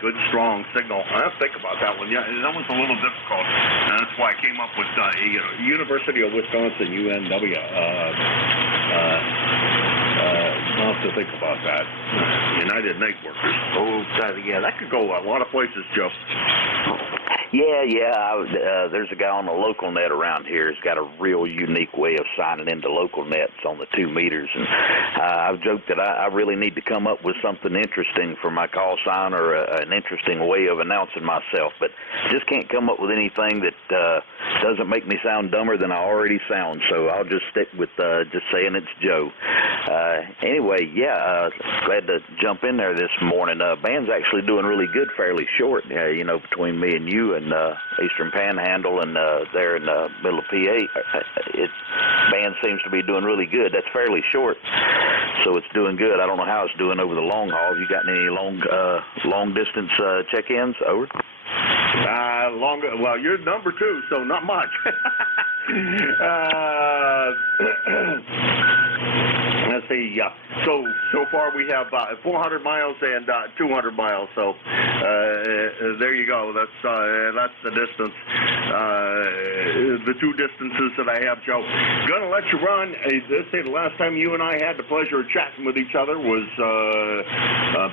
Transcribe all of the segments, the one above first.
good, strong signal. I have to think about that one. Yeah, that one's a little difficult. And that's why I came up with University of Wisconsin, UNW. I'll have to think about that. United Night Workers. Oh, yeah, that could go a lot of places, Joe. Yeah. There's a guy on the local net around here who's got a real unique way of signing into local nets on the 2 meters. And I've joked that I really need to come up with something interesting for my call sign or an interesting way of announcing myself. But just can't come up with anything that doesn't make me sound dumber than I already sound. So I'll just stick with just saying it's Joe. Anyway, glad to jump in there this morning. Band's actually doing really good, fairly short, between me and you and Eastern Panhandle and there in the middle of PA. Band seems to be doing really good. That's fairly short, so it's doing good. I don't know how it's doing over the long haul. Have you gotten any long distance check-ins? Over. Well, you're number 2, so not much. Let's see. So far we have 400 miles and 200 miles. So there you go. That's the distance. The 2 distances that I have, Joe. Gonna let you run. Let's say the last time you and I had the pleasure of chatting with each other was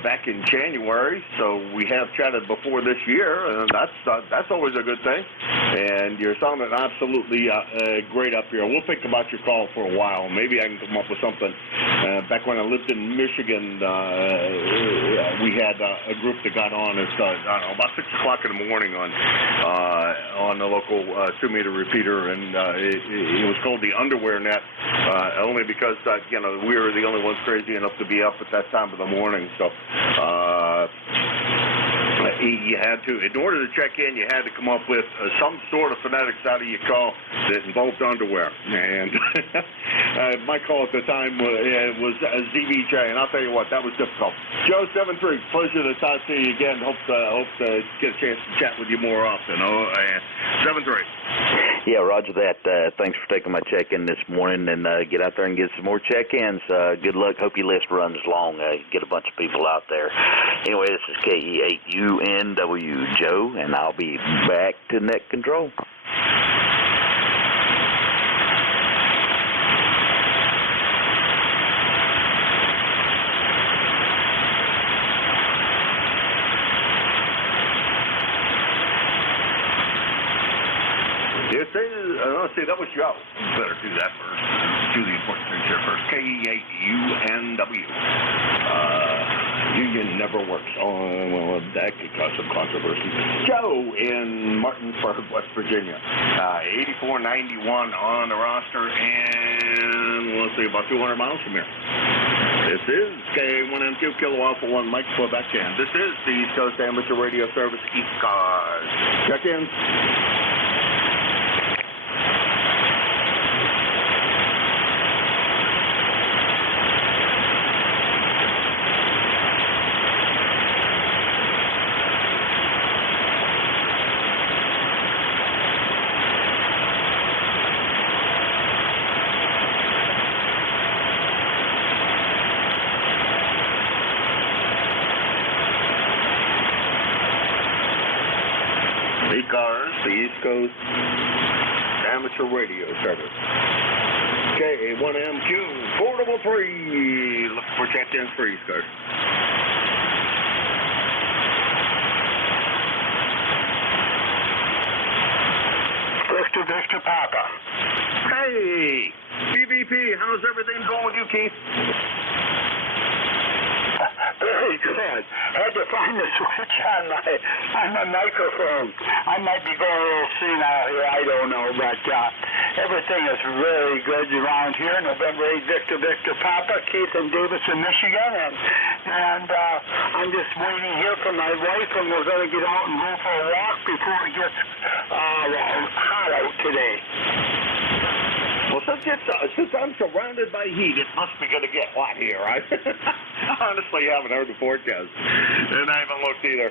back in January. So we have chatted before this year, and that's always a good thing. And you're sounding absolutely great up here. We'll think about your call for a while. Maybe I can come up with something. Back when I lived in Michigan, we had a group that got on at about 6 o'clock in the morning on the local 2-meter repeater, and it was called the Underwear Net, only because we were the only ones crazy enough to be up at that time of the morning. So. You had to, in order to check in, you had to come up with some sort of phonetics out of your call that involved underwear. And my call at the time was ZBJ, and I'll tell you what, that was difficult. Joe 73, pleasure to talk to you again. Hope to get a chance to chat with you more often. 73. Yeah, roger that. Thanks for taking my check-in this morning, and get out there and get some more check-ins. Good luck. Hope your list runs long. Get a bunch of people out there. Anyway, this is KE8UNW Joe, and I'll be back to net control. Let's see, that was Joe. Better do that first. Do the important things here first. KE8UNW. Union never works. Well, that could cause some controversy. Joe in Martinsburg, West Virginia. 8491 on the roster, and let's see, about 200 miles from here. This is K1M2 Kilo Alpha 1 Mike Quebec, and this is the East Coast Amateur Radio Service ECARS. Check in. ECARS, the East Coast Amateur Radio Service. K1MQ, portable 3. Look for check-ins for ECARS. Victor Papa. Hey, BBP, how's everything going with you, Keith? Very good. Had to find the switch on my microphone. I might be going a little senile here, I don't know, but everything is very good around here. November 8, Victor Papa, Keith and Davis in Michigan, and I'm just waiting here for my wife, and we're going to get out and go for a walk before it gets hot out today. Well, since I'm surrounded by heat, it must be going to get hot here. I honestly haven't heard the forecast, and I haven't looked either.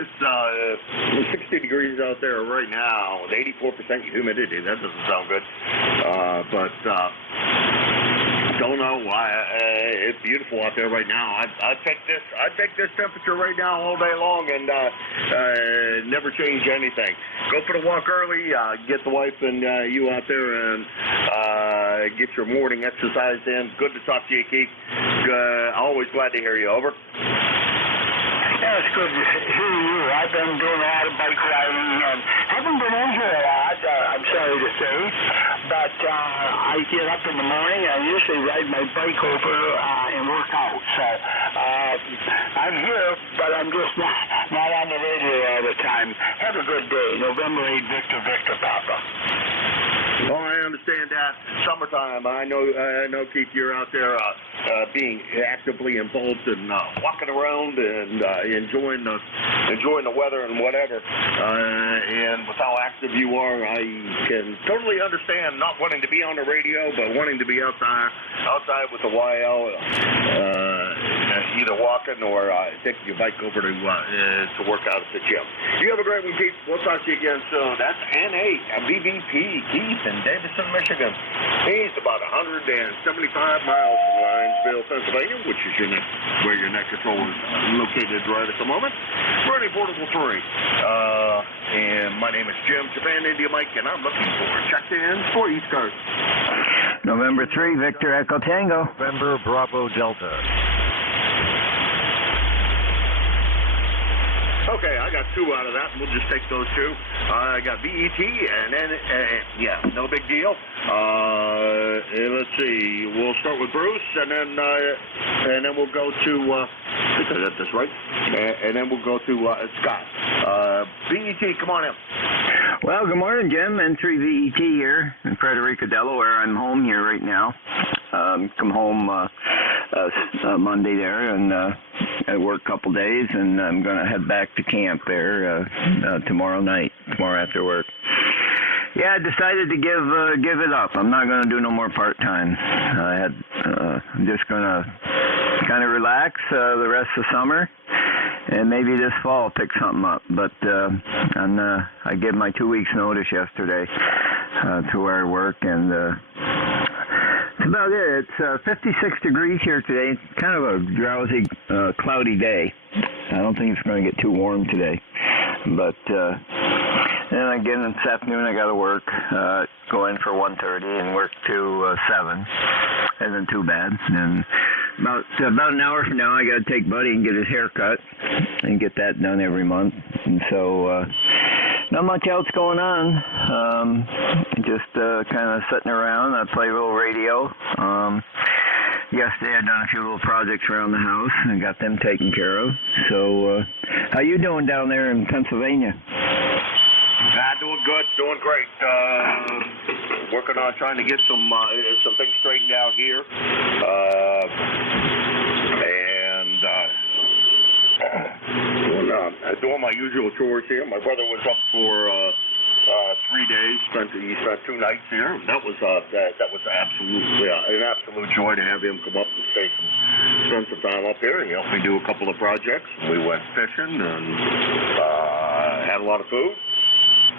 It's 60 degrees out there right now with 84% humidity. That doesn't sound good. But Don't know. It's beautiful out there right now. I'd take this temperature right now all day long and never change anything. Go for the walk early. Get the wife and you out there and get your morning exercise in. Good to talk to you, Keith. Always glad to hear you. Over. Yeah, it's good to hear you. I've been doing a lot of bike riding and haven't been injured a lot, I'm sorry to say. But I get up in the morning and I usually ride my bike over and work out. So I'm here, but I'm just not on the radio all the time. Have a good day. November 8, Victor, Papa. Oh, I understand that. Summertime. I know, Keith, you're out there being actively involved in walking around and enjoying the weather and whatever. And with how active you are, I can totally understand not wanting to be on the radio, but wanting to be outside with the YL, either walking or taking your bike over to work out at the gym. You have a great one, Keith. We'll talk to you again soon. That's N8 BVP, Keith in Davison, Michigan. He's about 175 miles from Linesville, Pennsylvania, which is where your net control is located right at the moment. Running Portable 3. And my name is Jim, Japan India Mike, and I'm looking for check-ins for ECARS. November 3, Victor Echo Tango. November Bravo Delta. Okay, I got 2 out of that. We'll just take those 2. I got VET, and then, no big deal. Let's see. We'll start with Bruce, and then we'll go to, I think I got this right, and then we'll go to Scott. VET, come on in. Well, good morning, Jim. N3 VET here in Frederica, Delaware. I'm home here right now. Come home Monday there, and I work a couple days, and I'm going to head back to camp there tomorrow after work. Yeah, I decided to give it up. I'm not going to do no more part-time. I'm just going to kind of relax the rest of summer, and maybe this fall pick something up. But I gave my 2 weeks notice yesterday to where I work, and that's about it. It's 56 degrees here today. It's kind of a drowsy, cloudy day. I don't think it's going to get too warm today. But then again, this afternoon I got to work, go in for 1:30 and work to 7. Isn't too bad. And about an hour from now, I got to take Buddy and get his hair cut and get that done every month. And so not much else going on. Just kind of sitting around. I play a little radio. Yesterday I done a few little projects around the house and got them taken care of. So how you doing down there in Pennsylvania? Doing good, doing great. Working on trying to get some things straightened out here, and doing my usual chores here. My brother was up for 3 days. He spent 2 nights here. That was absolutely an absolute joy to have him come up and spend some time up here. He helped me do a couple of projects. We went fishing and had a lot of food.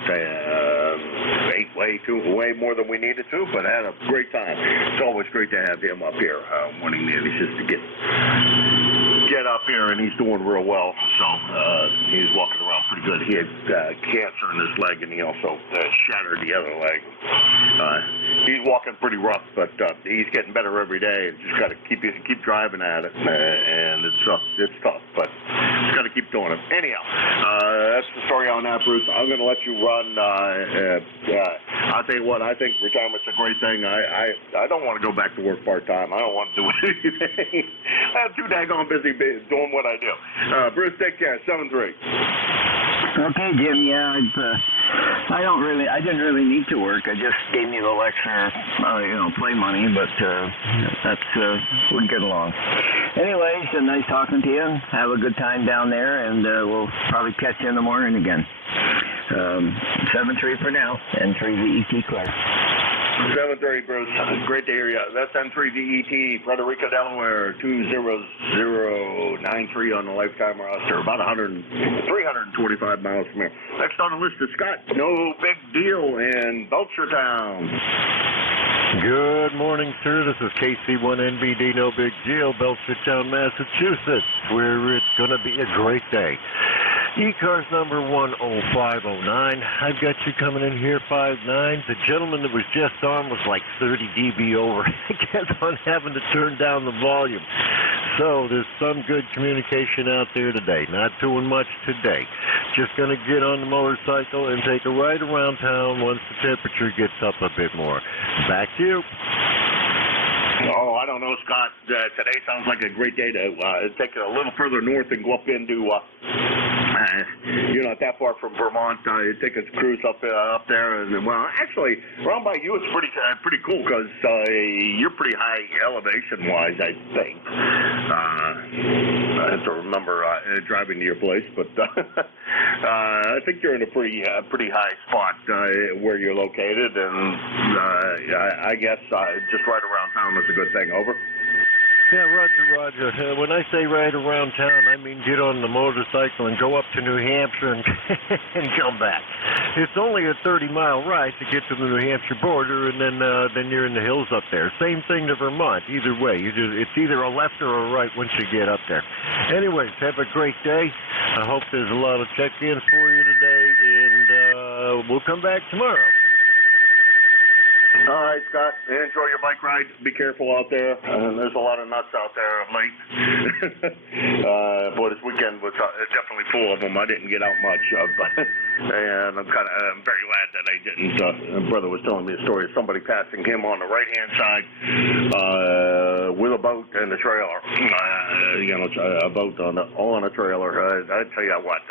Ate way more than we needed to, but had a great time. It's always great to have him up here. Wanting me just to get up here, and he's doing real well. So he's walking around pretty good. He had cancer in his leg, and he also shattered the other leg. He's walking pretty rough, but he's getting better every day. And just got to keep driving at it, and it's tough, but just got to keep doing it. Anyhow, that's the story on that, Bruce. I'm going to let you run. I'll tell you what, I think retirement's a great thing. I don't want to go back to work part-time. I don't want to do anything. I'm too daggone busy doing what I do. Bruce, take care. 7-3. Okay, Jim. Yeah, I didn't really need to work. I just gave me a little extra, play money, but we can get along. Anyways, nice talking to you. Have a good time down there, and we'll probably catch you in the morning again. 7-3 for now. N3 VET Clark. 7-3, Bruce. Great to hear you. That's N3 VET, Frederica, Delaware, 20093 on the lifetime roster. About 325 miles from here. Next on the list is Scott. No big deal in Belchertown. Good morning, sir. This is KC1NBD, no big deal, Belchertown, Massachusetts, where it's going to be a great day. ECARS number 10509. I've got you coming in here 5'9". The gentleman that was just on was like 30 dB over. I kept on having to turn down the volume. So there's some good communication out there today. Not doing much today. Just going to get on the motorcycle and take a ride around town once the temperature gets up a bit more. Back to you. Oh, I don't know, Scott. Today sounds like a great day to take it a little further north and go up into, you're not that far from Vermont. Take a cruise up there, and well, actually, around by you it's pretty cool because you're pretty high elevation-wise, I think. I have to remember driving to your place, but I think you're in a pretty high spot where you're located, and I guess just right around town is a good thing. Over. Yeah, Roger. When I say ride around town, I mean get on the motorcycle and go up to New Hampshire and, and come back. It's only a 30-mile ride to get to the New Hampshire border, and then you're in the hills up there. Same thing to Vermont. Either way, it's either a left or a right once you get up there. Anyways, have a great day. I hope there's a lot of check-ins for you today, and we'll come back tomorrow. All right, Scott. Enjoy your bike ride. Be careful out there. There's a lot of nuts out there of late. Boy, this weekend was definitely full of them. I didn't get out much, and I'm very glad that I didn't. My brother was telling me a story of somebody passing him on the right-hand side with a boat and a trailer. A boat on a trailer. I tell you what,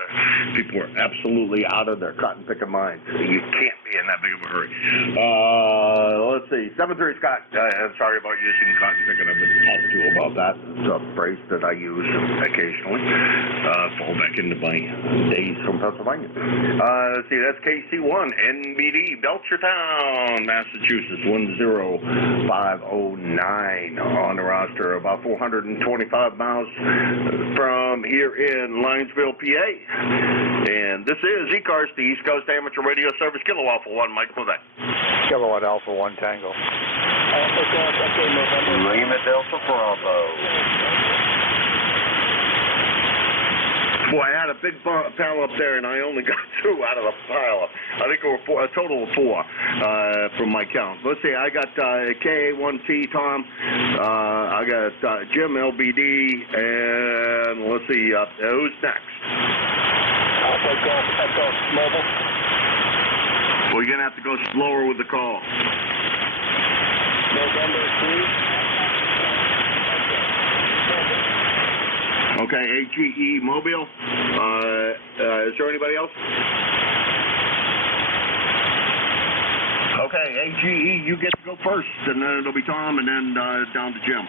people were absolutely out of their cotton-picking minds. You can't be in that big of a hurry. Let's see. 7-3 Scott. I'm sorry about using cotton picking. I've been talked to about that. It's a phrase that I use occasionally. Fall back into my days from Pennsylvania. Let's see. That's KC1 NBD Belchertown, Massachusetts 10509 on the roster. About 425 miles from here in Linesville, PA. And this is ECARS, the East Coast Amateur Radio Service. Kilowatt for 1, Mike Quebec. Kilowatt Alpha 1 Tango. Lima Delta Bravo. Boy, I had a big pile up there, and I only got 2 out of the pile. I think there were a total of 4 from my count. Let's see, I got KA1T Tom. I got Jim LBD, and let's see, who's next? Echo Mobile. Well, you're going to have to go slower with the call. November 3. Okay, AGE Mobile. Is there anybody else? Okay, AGE, you get to go first, and then it'll be Tom, and then down to Jim.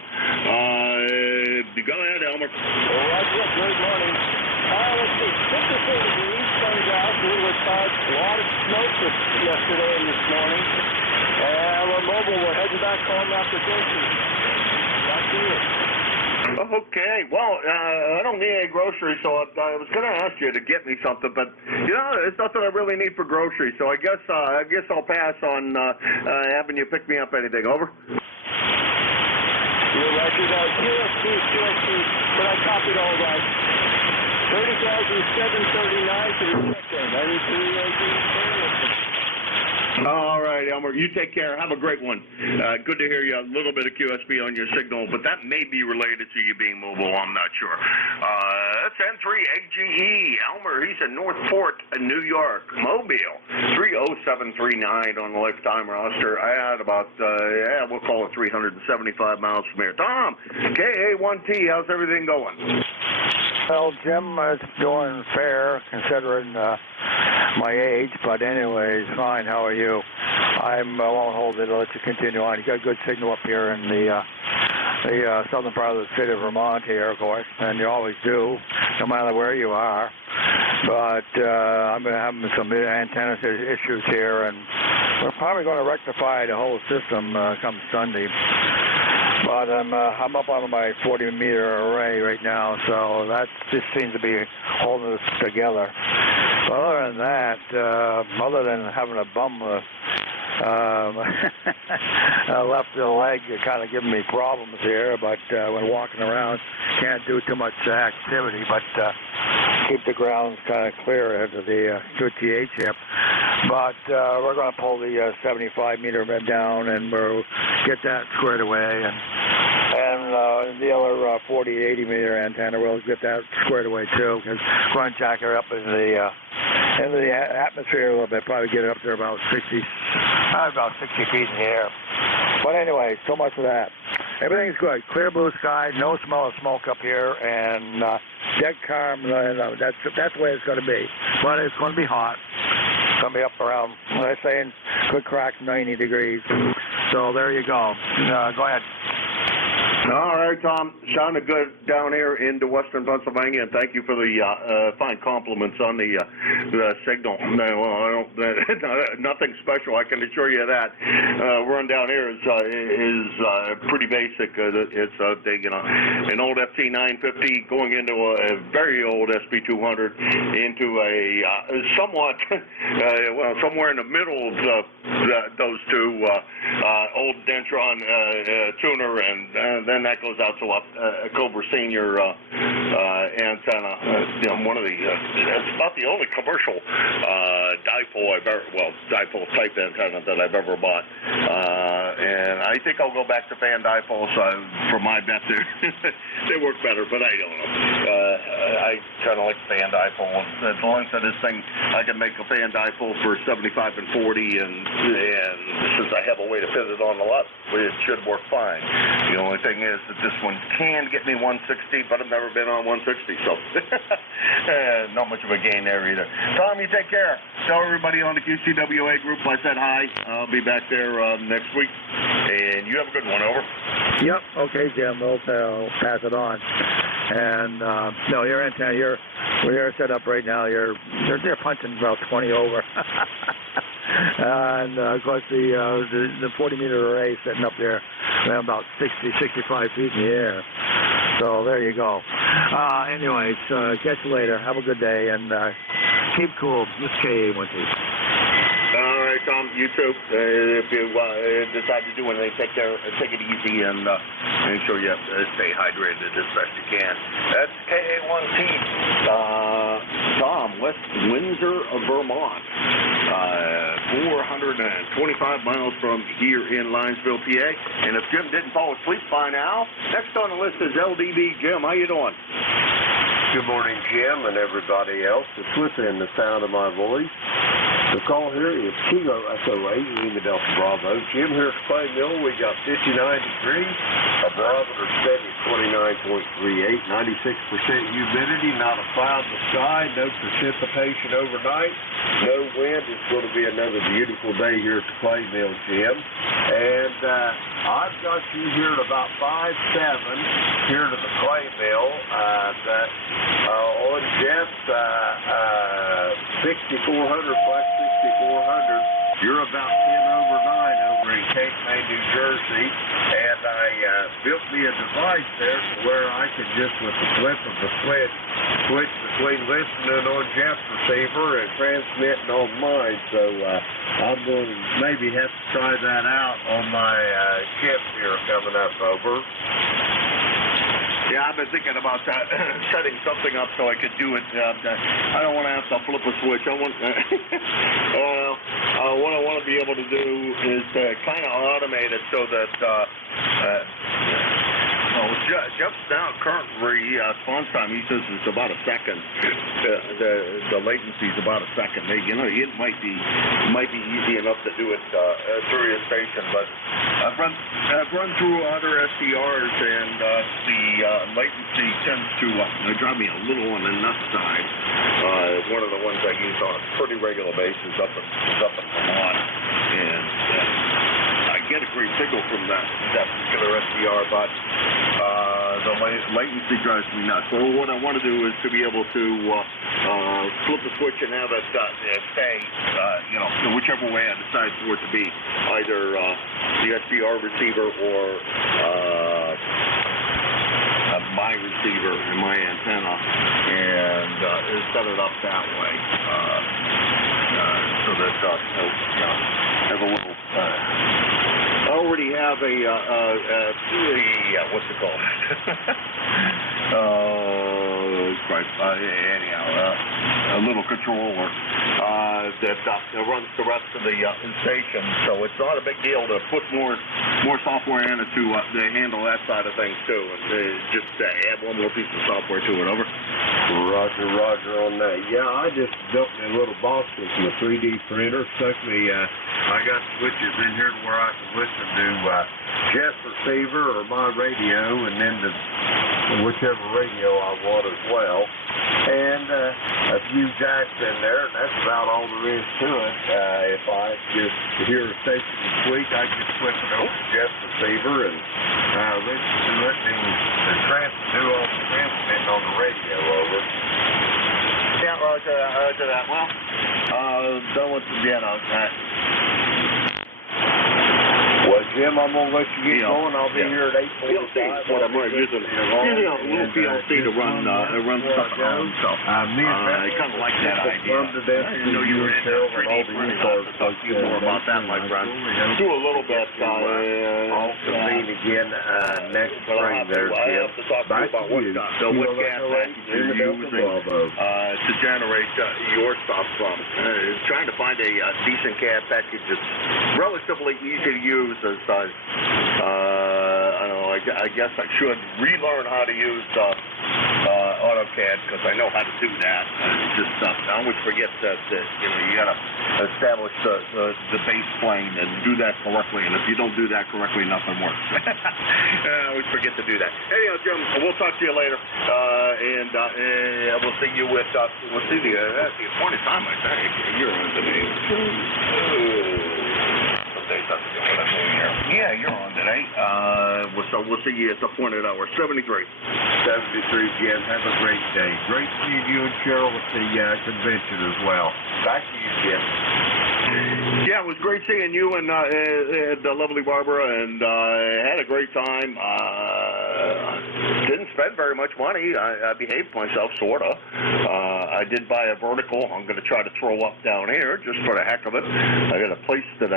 Go ahead, Elmer. Roger, good morning. Let's see, 54 degrees, sun's out, a little clouds, a lot of smoke yesterday and this morning. We're mobile, we're heading back home after drinking. Back to you. Okay, well, I don't need any groceries, so I was going to ask you to get me something, but, it's nothing I really need for groceries, so I guess I'll pass on having you pick me up anything. Over. You're right, you got QSC, but I copied all that. 30,739 to the check-in. All right, Elmer, you take care. Have a great one. Good to hear you. A little bit of QSB on your signal, but that may be related to you being mobile. I'm not sure. That's N3 AGE. Elmer, he's in Northport, New York. Mobile, 30739 on the lifetime roster. I had about, we'll call it 375 miles from here. Tom, KA1T, how's everything going? Well, Jim, it's doing fair considering my age, but anyways, fine. How are you? I won't hold it. I'll let you continue on. You got good signal up here in the southern part of the state of Vermont here, of course, and you always do, no matter where you are. But I'm having some antenna issues here, and we're probably going to rectify the whole system come Sunday. But I'm up on my 40-meter array right now, so that just seems to be holding us together. But other than that, other than having a bum Left leg kind of giving me problems here, but when walking around, can't do too much activity, but keep the grounds kind of clear ahead of the 2TH here. But we're going to pull the 75-meter bed down, and we'll get that squared away, and the other 40-80-meter antenna, we'll get that squared away too, because we're going to jack her up into the atmosphere a little bit, probably get it up there about 60 feet in the air. But anyway, so much for that. Everything's good. Clear blue sky, no smell of smoke up here, and dead calm. That's the way it's going to be. But it's going to be hot. It's going to be up around, what I say, could crack 90 degrees. So there you go. Go ahead. All right, Tom. Sounded good down here into western Pennsylvania, and thank you for the fine compliments on the signal. No, nothing special, I can assure you of that. Run down here is pretty basic. It's an old FT950 going into a very old SP200 into a somewhat, somewhere in the middle of those two, old Dentron tuner, and then that goes out to a Cobra Senior antenna. One of the, it's about the only commercial dipole dipole type antenna that I've ever bought. And I think I'll go back to fan dipoles for my bet there. They work better, but I don't know. I kind of like fan dipole. The length of this thing, I can make a fan dipole for 75 and 40, and since I have a way to fit it on the lot, it should work fine. The only thing is that this one can get me 160, but I've never been on 160, so not much of a gain there either. Tom, you take care. Tell everybody on the QCWA group I said hi. I'll be back there next week, and you have a good one. Over. Yep. Okay, Jim. We'll pass it on. And no, your antenna, where you're set up right now, they're punching about 20 over. And of course the 40-meter array sitting up there about 60-65 feet in the air. So there you go. Anyways, catch you later. Have a good day, and keep cool. This is KA1T. All right, Tom. You too. If you decide to do anything, take it easy, and make sure you stay hydrated as best you can. That's KA1T. Tom, West Windsor, Vermont. 425 miles from here in Linesville, PA. And if Jim didn't fall asleep by now, next on the list is LDB Jim. How you doing? Good morning, Jim, and everybody else that's within the sound of my voice. The call here is Kilo Echo 8, Lima Delta Bravo. Jim here at Clay Mill. We got 59 degrees, a barometer set at 29.38, 96% humidity, not a cloud in the sky, no precipitation overnight, no wind. It's going to be another beautiful day here at the Clay Mill, Jim. And I've got you here at about 5-7 here to the Clay Mill. On Jeff's 6400 flex 6400, you're about 10 over 9 over in Cape May, New Jersey, and I built me a device there to where I could just, with the flip of the switch between listening on Jeff's receiver and transmitting on mine. So I'm going to maybe have to try that out on my shift here coming up. Over. Yeah, I've been thinking about that, setting something up so I could do it. I don't want to have to flip a switch. What I want to be able to do is to kind of automate it so that Jeff's now current response time, he says it's about a second. The latency is about a second. It might be easy enough to do it through your station, but I've run through other SDRs, and the latency tends to drive me a little on the nuts side. One of the ones I use on a pretty regular basis up in Vermont, and I get a great signal from that particular SDR, but the latency drives me nuts. So what I want to do is to be able to flip the switch and have it stay, whichever way I decide for it to be, either the SDR receiver or my receiver and my antenna, and set it up that way, so that have a little already have what's it called? A little controller that runs the rest of the station. So it's not a big deal to put more software in it to handle that side of things too. And just add one more piece of software to it. Over. Roger on that. Yeah, I just built me a little box with my 3D printer. Stuck me, I got switches in here where I can listen to Jeff's receiver or my radio, and then to whichever radio I want as well. And a few jacks in there, and that's about all there is to it. If I just hear a station tweak, I just flip it over to Jeff's receiver and listen to it and do all the transmitting on the radio over. Yeah, roger that. Well, done with the demo. Well, Jim, I'm going to let you get going. I'll be here at 8:45. PLC is what I'm using. A little PLC to run stuff at home. So I kind of like that idea. I know you were into 3D printing. I'll talk to you more about that, my friend. Do a little bit. I'll convene again next spring there, Jim. I have to talk to you about what gas package you're using to generate your stuff from. Trying to find a decent gas package that's relatively easy to use. I don't know, I guess I should relearn how to use AutoCAD because I know how to do that. I always forget that you got to establish the base plane and do that correctly. And if you don't do that correctly, nothing works. I always forget to do that. Anyhow, Jim, we'll talk to you later, and we'll see you with the appointed time. I think you're on today. Yeah, you're on today. So we'll see you at the appointed hour, 73. 73, Jim. Have a great day. Great seeing you and Cheryl at the convention as well. Back to you, Jim. Yeah, it was great seeing you and lovely Barbara, and had a great time. Didn't spend very much money. I behaved myself, sort of. I did buy a vertical. I'm going to try to throw up down here just for the heck of it. I got a place that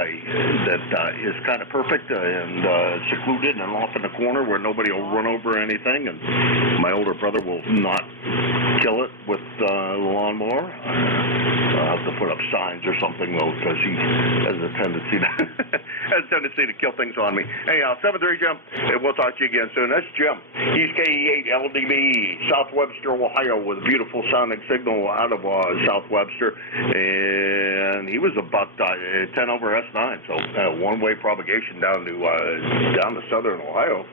is kind of perfect and secluded and off in the corner where nobody will run over anything, and my older brother will not kill it with the lawnmower. I'll have to put up signs or something, though, because he has a tendency to kill things on me. Anyhow, 7-3, Jim. We'll talk to you again soon. That's Jim. He's KE8 LDB, South Webster, Ohio, with a beautiful sounding signal out of South Webster. And he was about 10 over S9, so one-way propagation down to southern Ohio.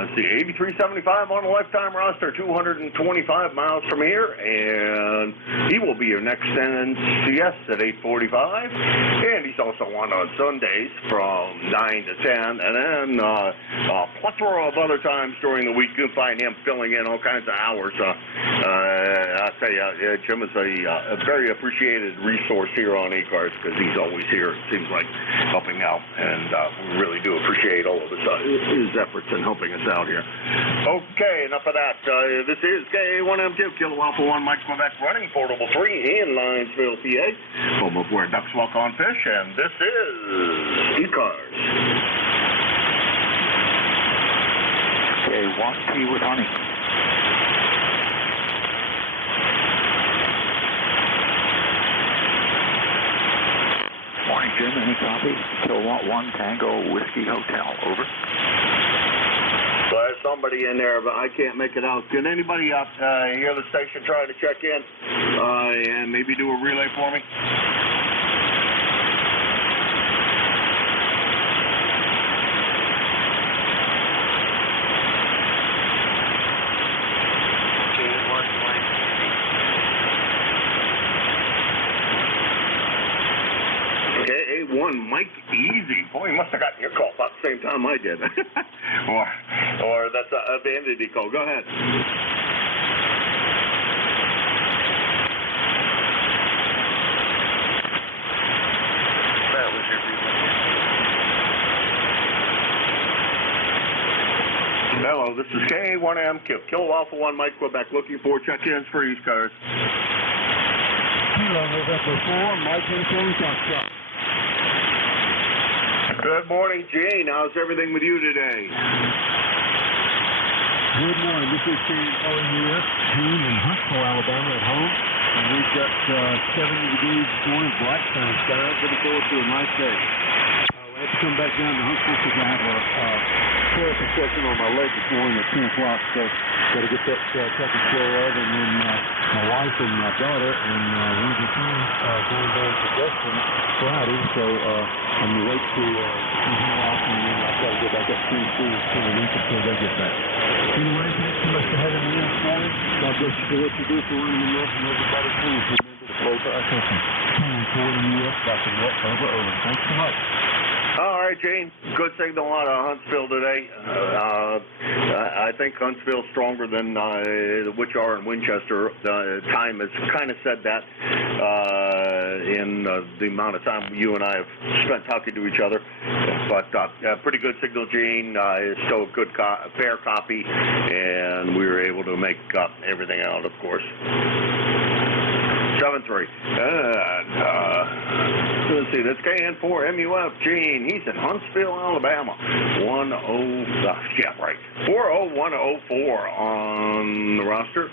Let's see, 8375 on a lifetime roster, 225 miles from here, and he will be your next NCS at 8:45, and he's also on Sundays from 9 to 10, and then a plethora of other times during the week. You can find him filling in all kinds of hours. I'll tell you, Jim is a very appreciated resource here on ECARS because he's always here, it seems like, helping out, and we really do appreciate all of his efforts in helping us out here. Okay, enough of that. This is K1M2, Kilo Alpha 1 Mike Quebec running, Portable 3 in Linesville, PA, home of where ducks walk on fish, and this is ECARS. K1T with honey. Morning, Jim. Any copy? Kilowatt 1 Tango Whiskey Hotel. Over. So there's somebody in there, but I can't make it out. Can anybody up here at the station try to check in and maybe do a relay for me? One Mike Easy. Boy, he must have gotten your call about the same time I did. or that's a vanity call. Go ahead. That was your Hello, this is K1M Kilo Alpha 1 Mike Quebec looking for check-ins for ECARS. Kilo November 4, Mike Insurance Foxtrot. Good morning, Gene. How's everything with you today? Good morning. This is NJ2US team in Huntsville, Alabama at home. And we've got 70 degrees this morning, black sun sky. Looking forward to a nice day. I have to come back down to Huntsville because I have a therapy session on my leg this morning at 10 o'clock. So got to get that taken care of. And then my wife and my daughter and one of the teams going down to Destin Friday. So I'm going to wait to see him off, and then I'll try to get back up to Tennessee in a week until they get back. Anyway, thanks so much for having me in this morning. God bless you for what you do for one of the North, and everybody please remember to flow to our country. NJ2US, Dr. Net, over. Thanks so much. All right, Gene. Good signal out of Huntsville today. I think Huntsville's stronger than which are in Winchester. Time has kind of said that in the amount of time you and I have spent talking to each other. But pretty good signal, Gene. It's still a good, fair copy, and we were able to make everything out, of course. 7-3. Let's see, that's KN4 MUF Gene. He's in Huntsville, Alabama. 40104 on the roster,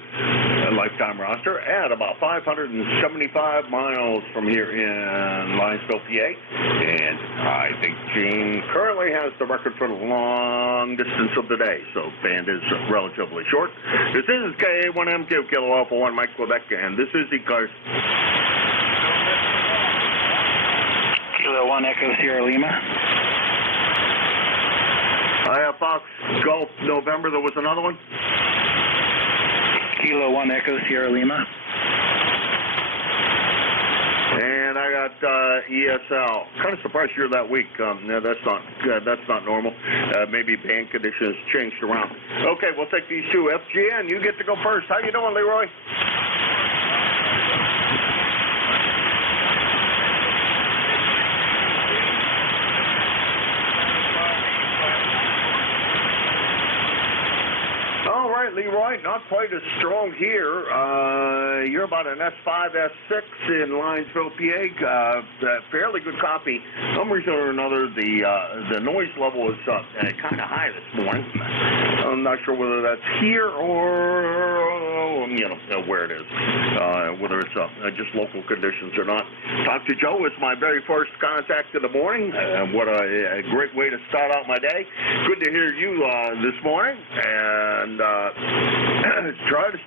lifetime roster, at about 575 miles from here in Linesville, PA. And I think Gene currently has the record for the long distance of the day, so band is relatively short. This is KA1MQ Kilo Alpha 1 Mike Quebec, and this is ECARS. Kilo 1 Echo Sierra Lima. I have Fox Golf November. There was another one. Kilo 1 Echo Sierra Lima. And I got ESL. Kind of surprised you're that weak. No, that's not normal. Maybe band conditions changed around. Okay, we'll take these two. FGN, you get to go first. How you doing, Leroy? All right, Leroy, not quite as strong here. You're about an S5, S6 in Linesville, PA. Fairly good copy. For some reason or another, the noise level is kind of high this morning. I'm not sure whether that's here or, where it is, whether it's just local conditions or not. Talk to Joe is my very first contact of the morning. What a great way to start out my day. Good to hear you this morning, and try to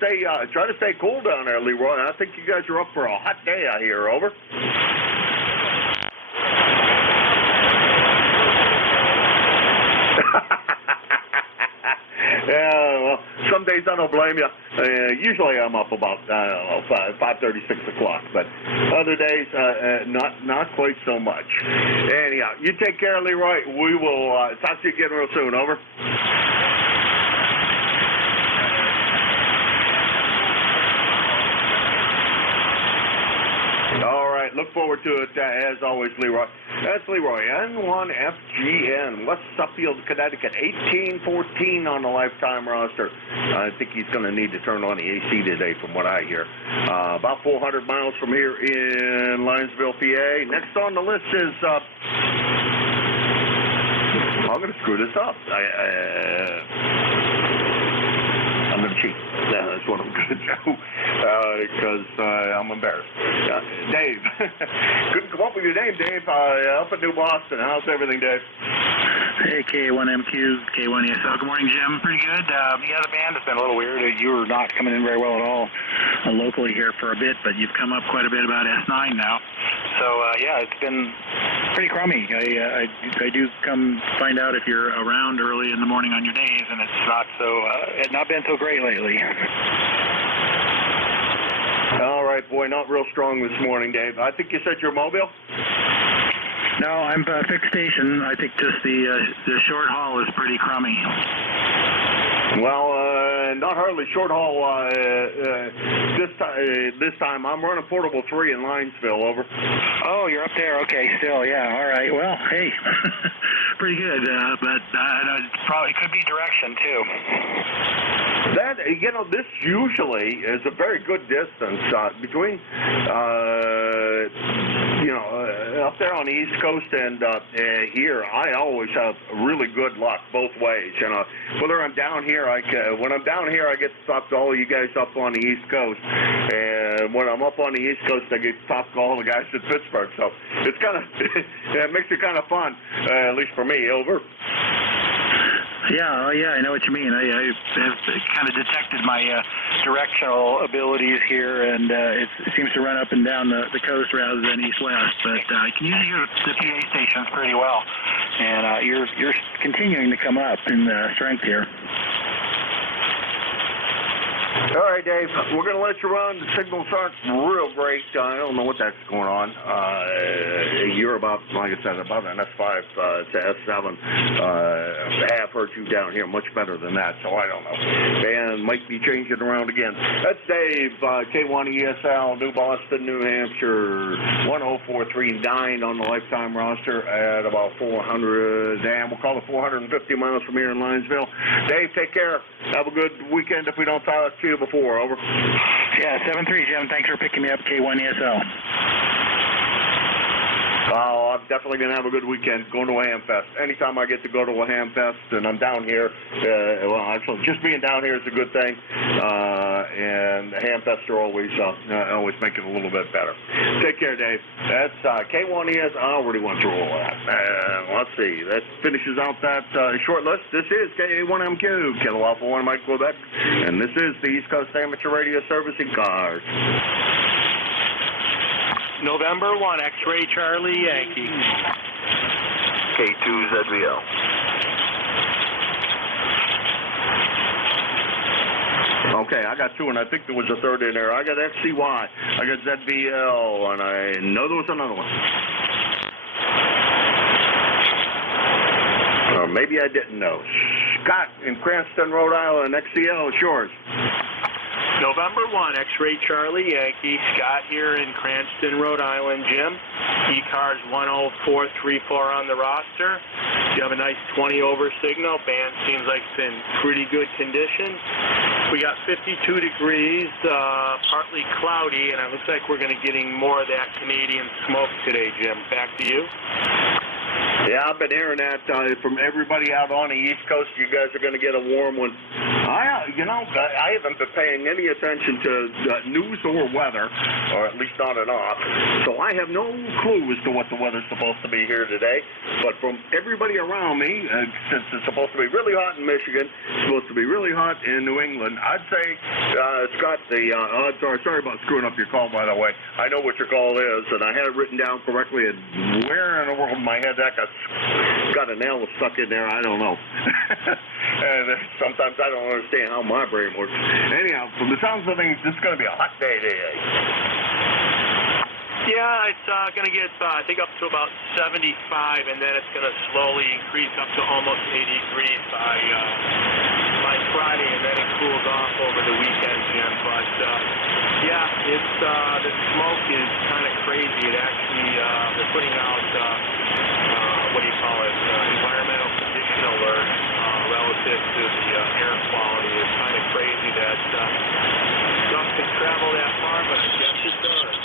stay cool down there, Leroy. I think you guys are up for a hot day out here. Over. Yeah, well, some days I don't blame you. Usually I'm up about 5:30, 6 o'clock, but other days not quite so much. Anyhow, you take care, Leroy. We will talk to you again real soon. Over. All right, look forward to it, as always, Leroy. That's Leroy, N1FGN, West Suffield, Connecticut, 1814 on the lifetime roster. I think he's going to need to turn on the AC today, from what I hear. About 400 miles from here in Linesville, PA. Next on the list is... I'm going to screw this up. I'm going to cheat. Yeah, that's what I'm going to do, because I'm embarrassed. Dave. Couldn't come up with your name, Dave. Up in New Boston. How's everything, Dave? Hey, K1MQ, K1ESL. Good morning, Jim. Pretty good. Yeah, the band has been a little weird. You were not coming in very well at all locally here for a bit, but you've come up quite a bit about S9 now. So, yeah, it's been pretty crummy. I do come find out if you're around early in the morning on your days, and it's not been so great lately. All right, boy, not real strong this morning, Dave. I think you said you're mobile? No, I'm fixed station. I think just the short haul is pretty crummy. Well, not hardly short haul this time. I'm running portable 3 in Linesville. Over. Oh, you're up there. Okay, still, yeah. All right. Well, hey, pretty good. But probably could be direction too. That, this usually is a very good distance between up there on the East Coast and here, I always have really good luck both ways. Whether I'm down here, when I'm down here, I get to talk to all of you guys up on the East Coast, and when I'm up on the East Coast, I get to talk to all the guys at Pittsburgh. So it's kind of it makes it kind of fun, at least for me. Over. Yeah, I know what you mean. I have kind of detected my directional abilities here, and it seems to run up and down the coast rather than east-west. But I can usually hear the PA stations pretty well, and you're continuing to come up in strength here. All right, Dave, we're going to let you run. The signals aren't real great. I don't know what that's going on. You're about, like I said, about an S5 to S7. I have heard you down here much better than that, so I don't know. And might be changing around again. That's Dave, K1ESL, New Boston, New Hampshire, 10439 on the lifetime roster at about 400, we'll call it 450 miles from here in Linesville. Dave, take care. Have a good weekend if we don't talk to you before. Over. Yeah, 7-3, Jim. Thanks for picking me up, K1ESL. Oh, I'm definitely going to have a good weekend going to a ham fest. Anytime I get to go to a ham fest and I'm down here, well, actually, just being down here is a good thing. And ham fests are always make it a little bit better. Take care, Dave. That's K1ES. I already went through all that. Let's see. That finishes out that short list. This is K1MQ, Kilo Alpha 1 Mike Quebec. And this is the East Coast Amateur Radio Service ECARS. November 1, X-Ray Charlie Yankee. K2ZVL. Okay, I got two, and I think there was a third in there. I got XCY, I got ZVL, and I know there was another one. Or maybe I didn't know. Scott in Cranston, Rhode Island, XCL, it's yours. November 1, X-Ray Charlie Yankee. Scott here in Cranston, Rhode Island. Jim, ECARS 10434 on the roster. You have a nice 20 over signal. Band seems like it's in pretty good condition. We got 52 degrees, partly cloudy, and it looks like we're going to be getting more of that Canadian smoke today, Jim. Back to you. Yeah, I've been hearing that from everybody out on the East Coast. You guys are going to get a warm one. I haven't been paying any attention to news or weather, or at least on and off. So I have no clue as to what the weather's supposed to be here today. But from everybody around me, since it's supposed to be really hot in Michigan, it's supposed to be really hot in New England, I'd say, Scott, sorry about screwing up your call, by the way. I know what your call is, and I had it written down correctly, and where in the world in my head that got a nail stuck in there, I don't know. And sometimes I don't understand how my brain works. Anyhow, from the sounds of things, this is going to be a hot day today. Yeah, it's going to get, I think, up to about 75, and then it's going to slowly increase up to almost 80 degrees by Friday, and then it cools off over the weekend, Jim. But, yeah, it's the smoke is kind of crazy. It actually, they're putting out, what do you call it, environmental condition alert relative to the air quality. It's kind of crazy that stuff can travel that far, but I guess it does.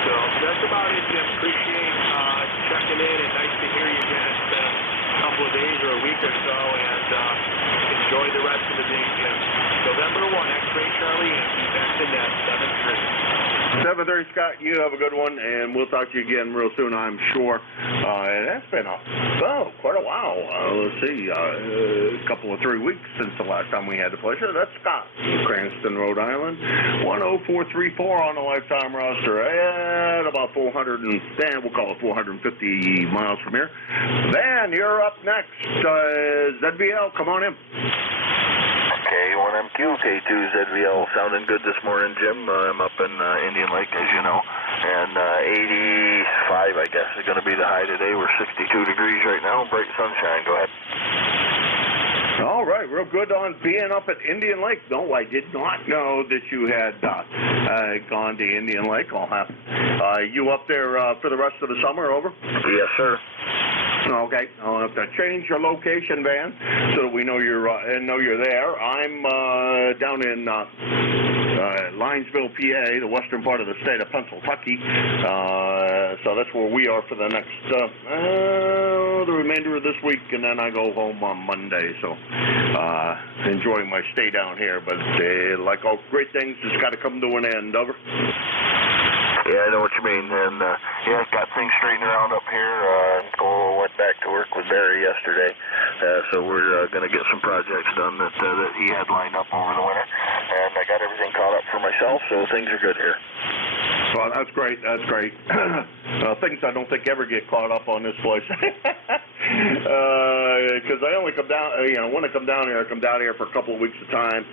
So that's about it, Jim. Appreciate checking in, and nice to hear you again. It's been a couple of days or a week or so, and enjoy the rest of the day, Jim. November 1, X-Ray Charlie Yankee, back to net, 7-3. 7:30, Scott, you have a good one, and we'll talk to you again real soon, I'm sure. And that's been quite a while. Let's see, a couple of 3 weeks since the last time we had the pleasure. That's Scott in Cranston, Rhode Island, 10434 on the lifetime roster at about 400 and we'll call it 450 miles from here. Van, you're up next. ZVL, come on in. K1MQ, K2ZVL, sounding good this morning, Jim. I'm up in Indian Lake, as you know, and 85, I guess, is going to be the high today. We're 62 degrees right now, bright sunshine. Go ahead. All right, real good on being up at Indian Lake. No, I did not know that you had gone to Indian Lake. You up there for the rest of the summer, over? Yes, sir. Okay, I'll have to change your location, Van, so that we know you're there. I'm down in Linesville, PA, the western part of the state of Pennsylvania. So that's where we are for the next, the remainder of this week, and then I go home on Monday. So enjoying my stay down here, but like all great things, it's got to come to an end. Over. Yeah, I know what you mean, and yeah, got things straightened around up here. Went back to work with Barry yesterday, so we're going to get some projects done that he had lined up over the winter, and I got everything caught up for myself, so things are good here. Well, that's great. That's great. Things I don't think ever get caught up on this place. Because I only come down, when I come down here, I come down here for a couple of weeks at a time.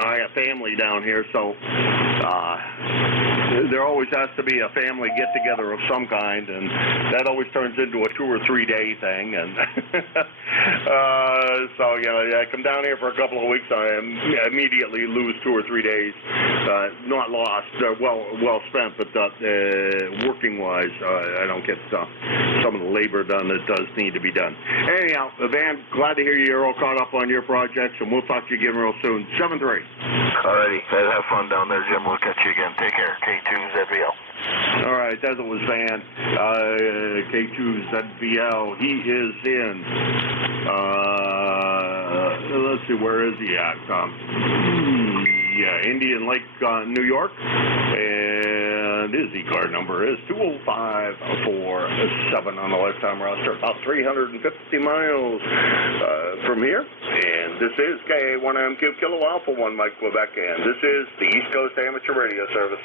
I have family down here, so there always has to be a family get-together of some kind, and that always turns into a 2 or 3 day thing. And I come down here for a couple of weeks, I immediately lose 2 or 3 days. Not lost, well spent, but working-wise, I don't get some of the labor done that does need to be done. Anyhow, Van, glad to hear you're all caught up on your projects, and we'll talk to you again real soon. 7-3. Alrighty, have fun down there, Jim. We'll catch you again. Take care. K2ZVL. All right, that was Van. K2ZVL. He is in. Let's see, where is he at? Indian Lake, New York, and his ECARS number is 20547 on the lifetime roster, about 350 miles from here. And this is KA1MQ Kilo Alpha 1 Mike Quebec, and this is the East Coast Amateur Radio Service.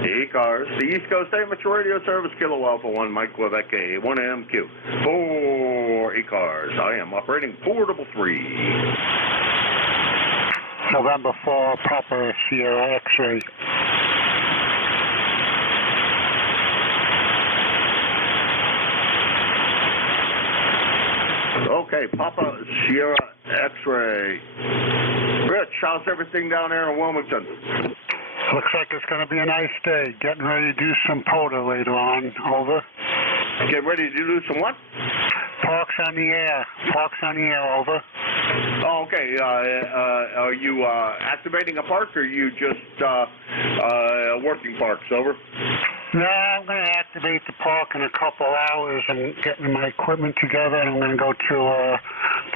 ECARS, the East Coast Amateur Radio Service, Kilo Alpha 1 Mike Quebec, A1MQ. For ECARS, I am operating 433. November 4, Papa Sierra X-ray. Okay, Papa Sierra X-ray. Rich, how's everything down there in Wilmington? Looks like it's going to be a nice day. Getting ready to do some POTA later on. Over. Get ready to do some what? Parks on the air. Parks on the air. Over. Oh, okay. Are you activating a park, or are you just working parks? Over. No, I'm going to activate the park in a couple hours. I'm getting my equipment together, and I'm going to go to a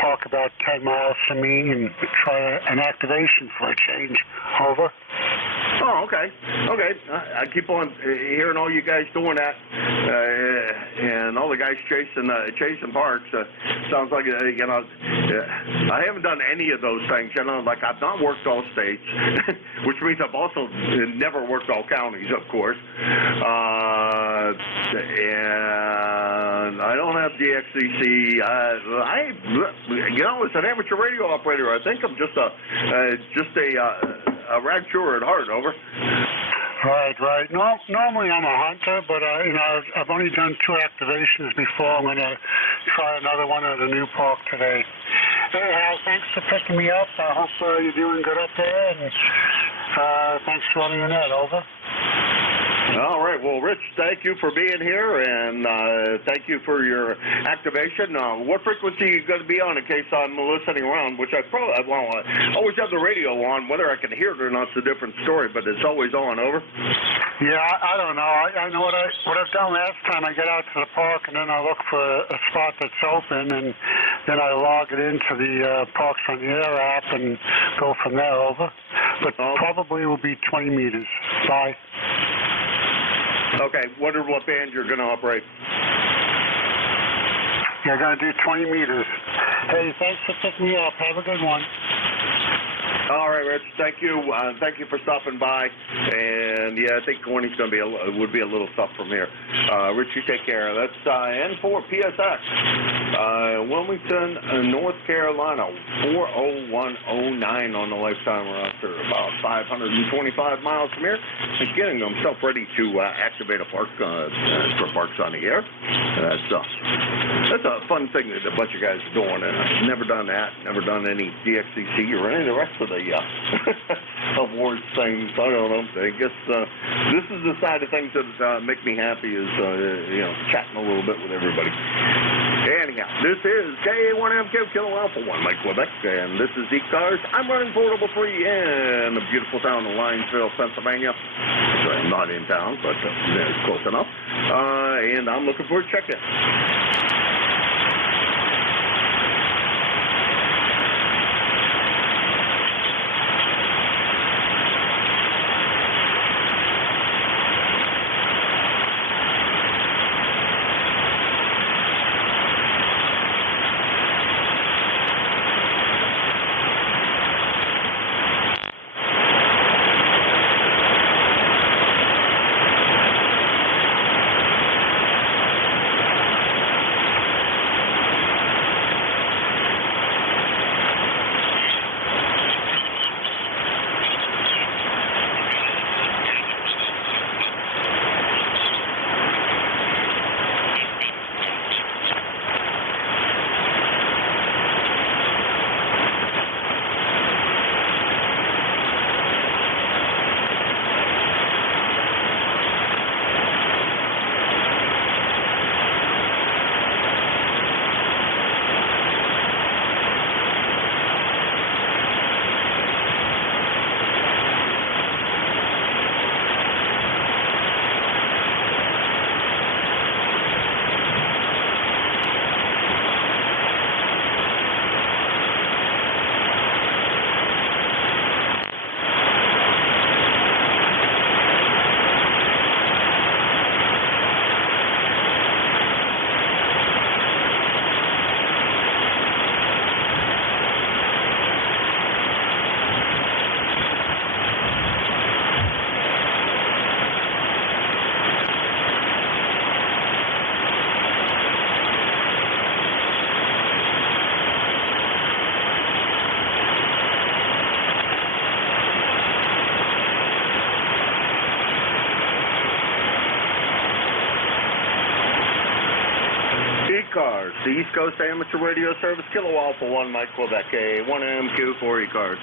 park about 10 miles from me and try an activation for a change. Over. Oh, okay. Okay. I keep on hearing all you guys doing that, and all the guys chasing parks. Sounds like, I haven't done any of those things. Like I've not worked all states, which means I've also never worked all counties, of course. And I don't have DXCC. As an amateur radio operator, I think I'm just a rag chewer at heart. Over. Right. No, normally I'm a hunter, but I've only done 2 activations before. I'm going to try another one at a new park today. Anyhow, thanks for picking me up. I hope you're doing good up there, and thanks for running the net. Over. All right. Well, Rich, thank you for being here, and thank you for your activation. What frequency are you going to be on in case I'm listening around, which I always have the radio on. Whether I can hear it or not is a different story, but it's always on. Over. Yeah, I don't know. I know what I've done last time. I get out to the park, and then I look for a spot that's open, and then I log it into the Parks on the Air app and go from there. Over. But probably will be 20 meters. Bye. Okay, wonder what band you're going to operate. You're going to do 20 meters. Hey, thanks for picking me up. Have a good one. All right, Rich. Thank you. Thank you for stopping by. And yeah, I think 20's going to be would be a little tough from here. Rich, you take care. That's N4 PSX, Wilmington, North Carolina, 40109 on the lifetime roster. About 525 miles from here. He's getting himself ready to activate a park for parks on the air. That's a fun thing that a bunch of guys are doing, and I've never done that. Never done any DXCC or any of the rest of the awards things. I don't know. I guess this is the side of things that make me happy is chatting a little bit with everybody. Anyhow, this is KA1MQ Kilo Alpha 1, Mike Quebec, and this is ECARS. I'm running portable for you in the beautiful town of Linesville, Pennsylvania. So I'm not in town, but it's close enough. And I'm looking for a check-in. ECARS, the East Coast Amateur Radio Service, Kilo Alpha 1, Mike Quebec, A1MQ for ECARS.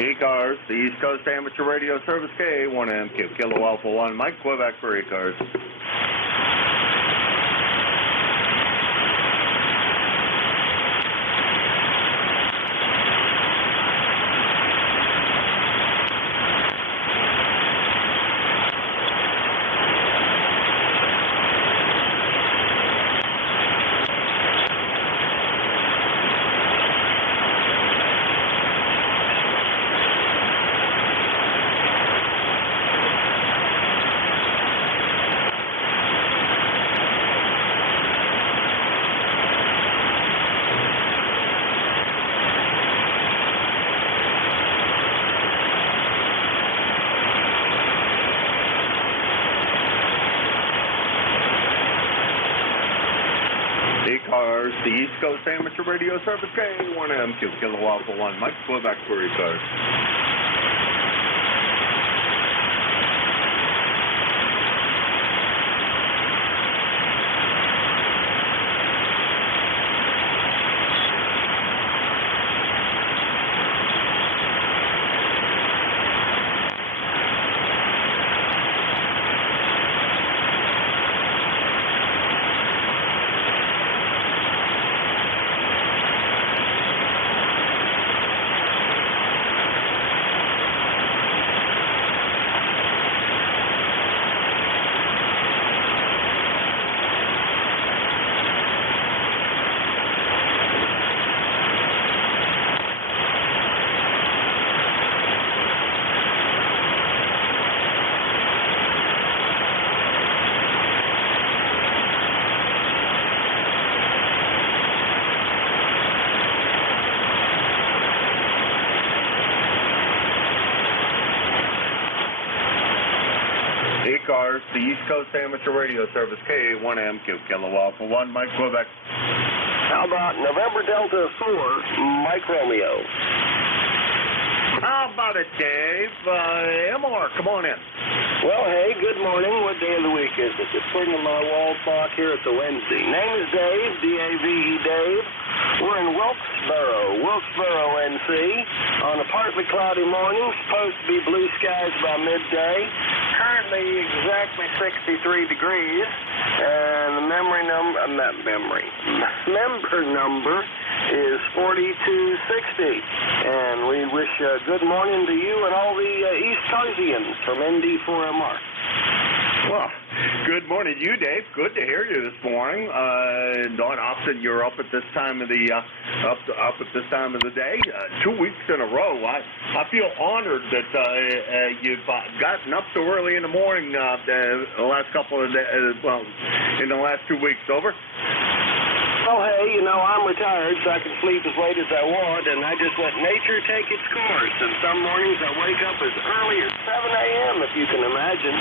ECARS, the East Coast Amateur Radio Service, KA1MQ, Kilo Alpha 1, Mike Quebec for ECARS. ECARS, the East Coast Amateur Radio Service, K1MQ, Kilo Alpha 1, Mike Quebec for ECARS. the East Coast Amateur Radio Service, KA1MQ, Kilo Alpha 1, Mike Quebec. How about November Delta 4, Mike Romeo? How about it, Dave? MR, come on in. Well, hey, good morning. What day of the week is it? Just putting in my wall clock here. It's a Wednesday. Name is Dave, D-A-V-E, Dave. We're in Wilkesboro, NC, on a partly cloudy morning, supposed to be blue skies by midday. Currently exactly 63 degrees, and the member number is 4260. And we wish good morning to you and all the East Carsians from ND4MR. Well, good morning to you, Dave. Good to hear you this morning. Not often you're up at this time of the up at this time of the day. 2 weeks in a row. I feel honored that you've gotten up so early in the morning the last couple of days. Well, in the last 2 weeks. Over. Oh, hey, you know, I'm retired, so I can sleep as late as I want, and I just let nature take its course. And some mornings I wake up as early as 7 a.m., if you can imagine.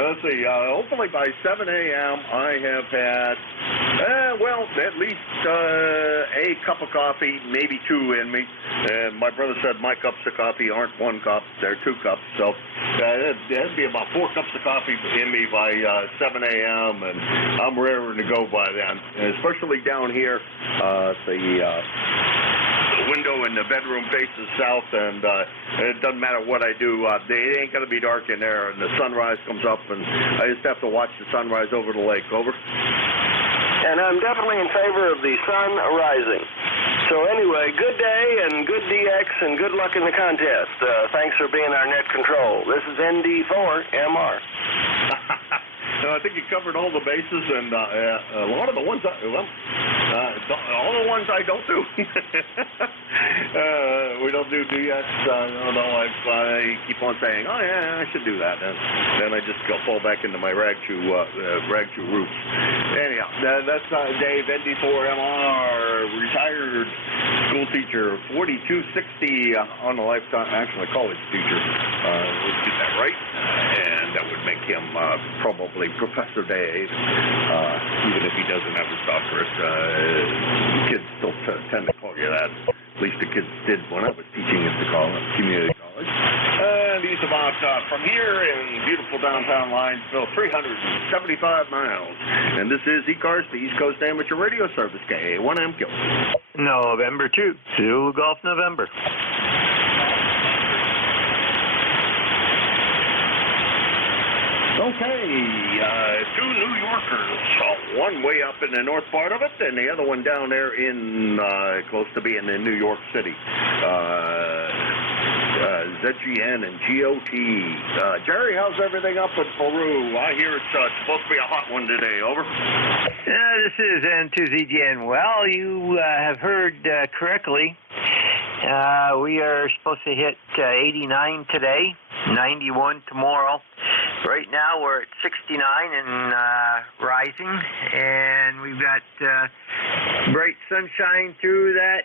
Let's see, hopefully by 7 a.m. I have had, well, at least a cup of coffee, maybe two in me. My brother said my cups of coffee aren't 1 cup, they're 2 cups. So that'd be about 4 cups of coffee in me by 7 a.m. And I'm raring to go by then, especially down here. The window in the bedroom faces south, and it doesn't matter what I do. It ain't going to be dark in there, and the sunrise comes up, and I just have to watch the sunrise over the lake. Over. And I'm definitely in favor of the sun rising. So anyway, good day and good DX and good luck in the contest. Thanks for being our net control. This is ND4MR. I think you covered all the bases, and a lot of the ones, all the ones I don't do. We don't do DX. I keep on saying, oh yeah, I should do that. And then I just fall back into my rag chew roots. Anyhow, that's Dave, ND4MR, retired school teacher, 4260 on the lifetime, actually college teacher. Let's get that right. And that would make him probably Professor Dave, even if he doesn't have his doctorate. Kids still tend to call you that. At least the kids did when I was teaching at the community college. And he's about, from here in beautiful downtown Linesville, 375 miles. And this is ECARS, the East Coast Amateur Radio Service, KA1MQ. November 2, Zulu Golf November. Okay, 2 New Yorkers, one way up in the north part of it, and the other one down there in, close to being in New York City. ZGN and GOT. Jerry, how's everything up in Peru? I hear it's supposed to be a hot one today. Over. This is N2ZGN. Well, you have heard correctly. We are supposed to hit 89 today, 91 tomorrow. Right now we're at 69 and rising, and we've got bright sunshine through that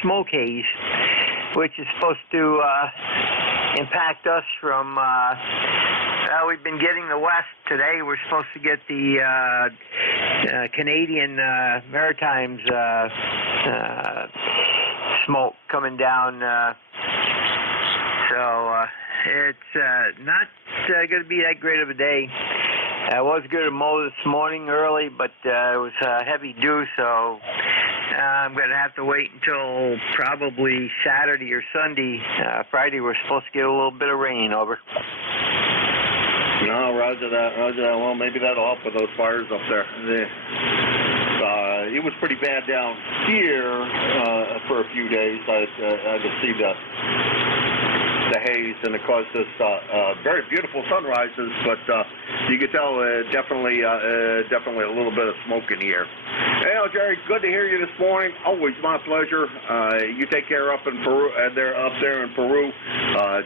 smoke haze, which is supposed to impact us from, we've been getting the west today. We're supposed to get the Canadian Maritimes smoke coming down, so it's not going to be that great of a day. I was going to mow this morning early, but it was heavy dew, so I'm going to have to wait until probably Saturday or Sunday. Friday we're supposed to get a little bit of rain. Over. No, roger that, roger that. Well, maybe that'll help with those fires up there. It was pretty bad down here for a few days. I could see the haze, and it caused us very beautiful sunrises, but you can tell definitely a little bit of smoke in the air. Hey, Jerry, good to hear you this morning. Always my pleasure. You take care up in Peru, up there in Peru.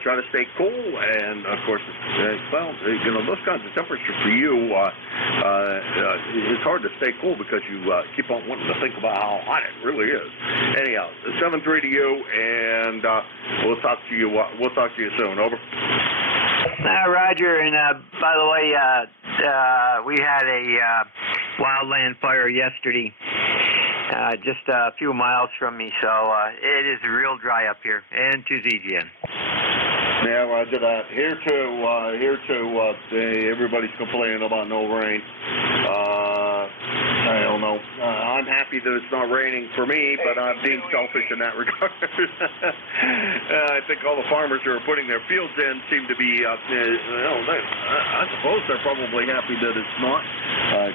Try to stay cool, and of course, those kinds of temperatures for you, it's hard to stay cool because you keep on wanting to think about how hot it really is. Anyhow, 7-3 to you, and we'll talk to you. We'll talk to you soon. Over. Roger, and by the way, we had a wildland fire yesterday, just a few miles from me, so it is real dry up here. And to ZGN. Yeah, Roger that. Here too, everybody's complaining about no rain. I don't know. I'm happy that it's not raining for me, but I'm being selfish in that regard. I think all the farmers who are putting their fields in seem to be, I suppose they're probably happy that it's not,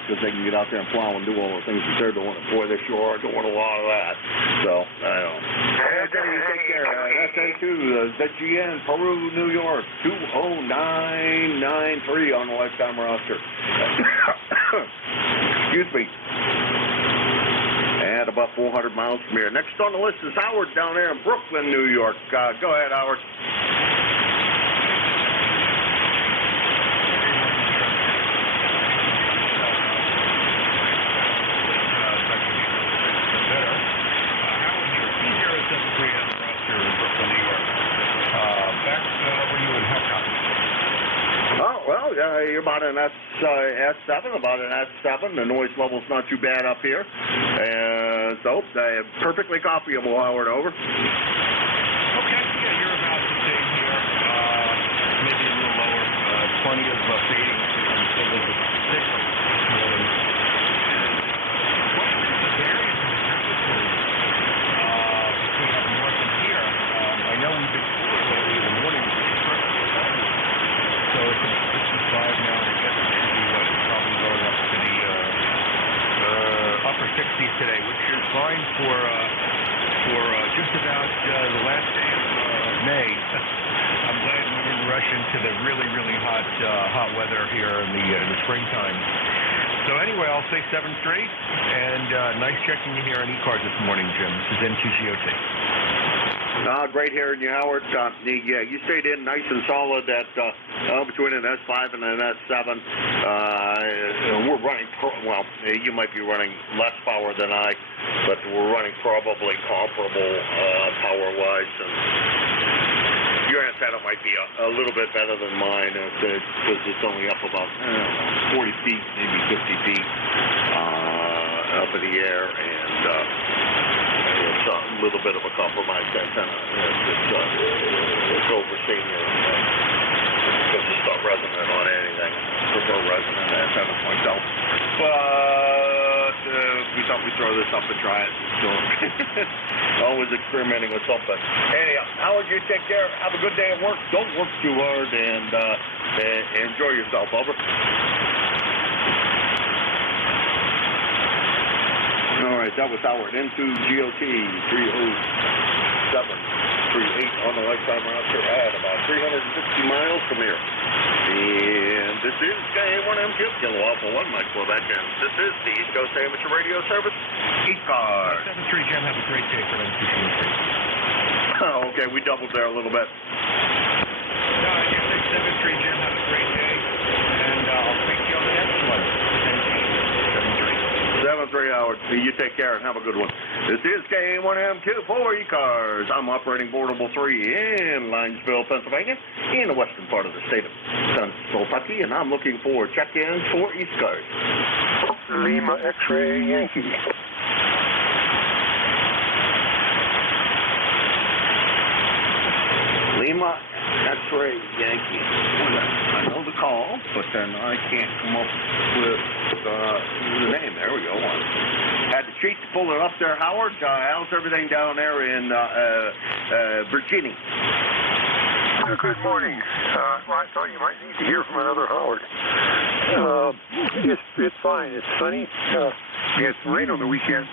because they can get out there and plow and do all the things that they're doing. Boy, they sure are doing a lot of that. So, I don't know. Okay, you take care. SN2, ZGN, Peru, New York, 20993 on the lifetime roster. Excuse me. And about 400 miles from here. Next on the list is Howard down there in Brooklyn, New York. Go ahead, Howard. You're about an S7, The noise level's not too bad up here. And so, perfectly copyable, Howard, over. Okay, yeah, you're about the same here. Maybe a little lower. Plenty of fading and still a little bit thick. The variance in the temperatures between up north and here. I know we've been cooler lately in the morning, which is perfectly fine. So it's about 65 now, and I guess it should be probably going up to the upper 60s today, which is fine for just about the last day of May. I'm glad we didn't rush into the really, really hot weather here in the springtime. So anyway, I'll say 7-3, and nice checking in here on ECARS this morning, Jim. This is NJ2US. Great hearing you, Howard. You stayed in nice and solid at between an S5 and an S7. We're running, you might be running less power than I, but we're running probably comparable power-wise. And your antenna might be a little bit better than mine because it's only up about 40 feet, maybe 50 feet up in the air, and it's a little bit of a compromised antenna. It's overseeing it because it's not resonant on anything. Prefer resonant antenna myself. But we thought we'd throw this up and try it. So always experimenting with something. Anyhow, Howard, you take care. Have a good day at work. Don't work too hard, and enjoy yourself. Over. All right, that was Howard. N2 GOT 30738 on the lifetime roster at about 360 miles from here. And this is K1MQ, Kilo Alpha 1, Mike Quebec, and this is the East Coast Amateur Radio Service, ECARS. 7-3, Jim. Have a great day for N2 GOT. Oh, okay, we doubled there a little bit. No, I just say 7-3, Jim. Have a great day, and I'll speak to you on the next one. 7-3, Howard. You take care and have a good one. This is K1MQ for ECARS. I'm operating Portable 3 in Linesville, Pennsylvania, in the western part of the state of Kentucky, and I'm looking for check-ins for ECARS. Lima X-ray Yankee. Lima X-ray Yankee. I know the call, but then I can't come up with the name. There we go. Had to cheat to pull it up there, Howard. How's everything down there in Virginia? Good morning. Well, I thought you might need to hear from another Howard. It's fine. It's sunny. We had some rain on the weekend.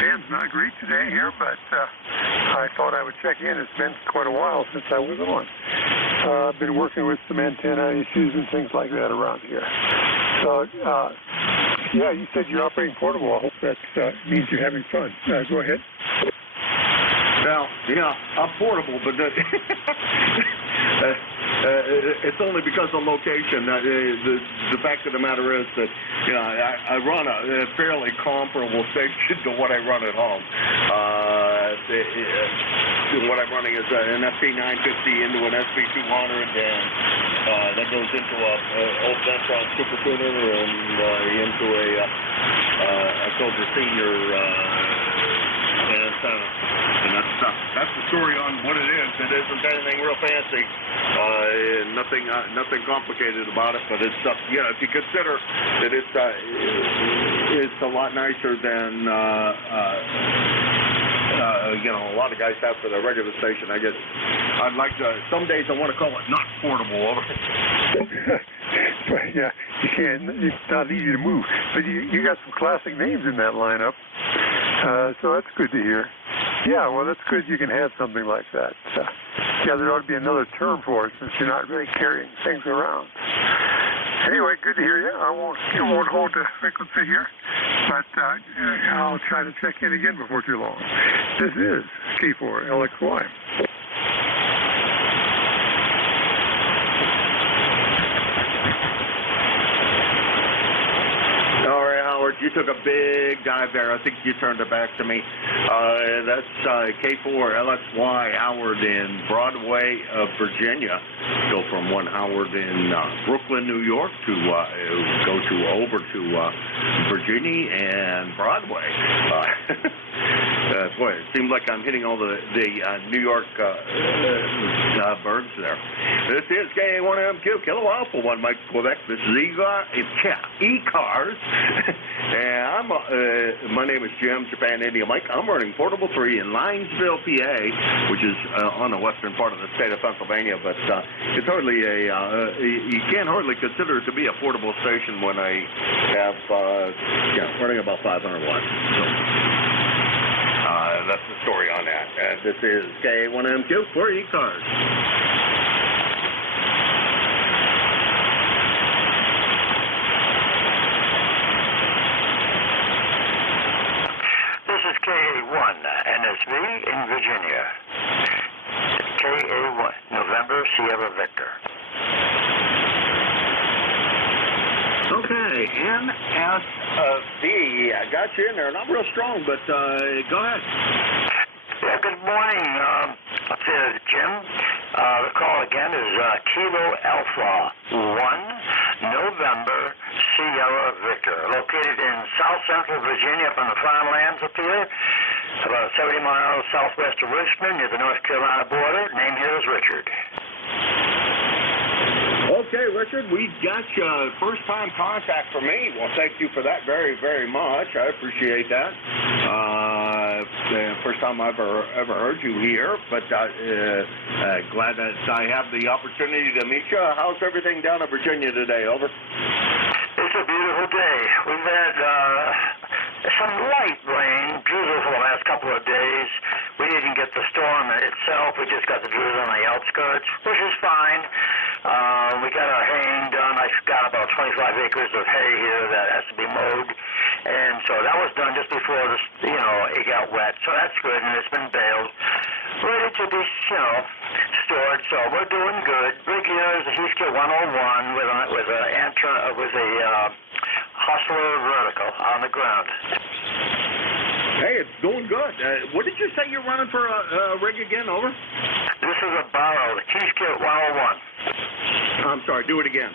Dan's not great today here, but I thought I would check in. It's been quite a while since I was on. I've been working with some antenna issues and things like that around here. So, yeah, you said you're operating portable. I hope that means you're having fun. Go ahead. Well, yeah, I'm portable, but it's only because of location. The fact of the matter is that, you know, I run a fairly comparable station to what I run at home. What I'm running is an SP950 into an SP200, and that goes into a old Ventron Super Tuner and into a Cobra Senior antenna. And that's the story on what it is. It isn't anything real fancy, nothing complicated about it. But it's yeah, if you consider that it's a lot nicer than you know, a lot of guys have for their regular station. I guess I'd like to. Some days I want to call it not portable. Yeah, you can. It's not easy to move, but you got some classic names in that lineup. So that's good to hear. Yeah, well, that's good you can have something like that. Yeah, there ought to be another term for it since you're not really carrying things around. Anyway, good to hear you. I won't hold the frequency here, but I'll try to check in again before too long. This is K4LXY. You took a big dive there. I think you turned it back to me. That's K4LXY Howard in Broadway, Virginia. Go from one Howard in Brooklyn, New York to over to Virginia and Broadway. Boy, it seems like I'm hitting all the New York birds there. This is K1MQ, Kilo Alpha 1 Mike Quebec. This is ECARS. And my name is Jim, Japan India Mike. I'm running Portable 3 in Linesville, PA, which is on the western part of the state of Pennsylvania, but it's hardly you can't hardly consider it to be a portable station when I have, running about 500 watts. So, that's the story on that. This is K1MQ for ECARS. KA1 NSV in Virginia. KA1 November Sierra Victor. Okay, NSV. I got you in there. Not real strong, but go ahead. Yeah, good morning, Jim. The call again is Kilo Alpha 1 November Sierra Victor, located in south central Virginia up on the farmlands up here, about 70 miles southwest of Richmond near the North Carolina border. Name here is Richard. Okay, Richard, we got you. First-time contact for me. Well, thank you for that very, very much. I appreciate that. First time I've ever heard you here, but glad that I have the opportunity to meet you. How's everything down in Virginia today? Over. It's a beautiful day. We've had some light rain, drizzle for the last couple of days. We didn't get the storm itself. We just got the drizzle on the outskirts, which is fine. We got our haying done. I've got about 25 acres of hay here that has to be mowed. And so that was done just before it got wet. So that's good, and it's been baled, ready to be, stored. So we're doing good. Rig here is a Heathkit 101 with a Hustler vertical on the ground. Hey, it's doing good. What did you say you're running for a rig again? Over. This is a borrowed Heathkit 101. I'm sorry. Do it again.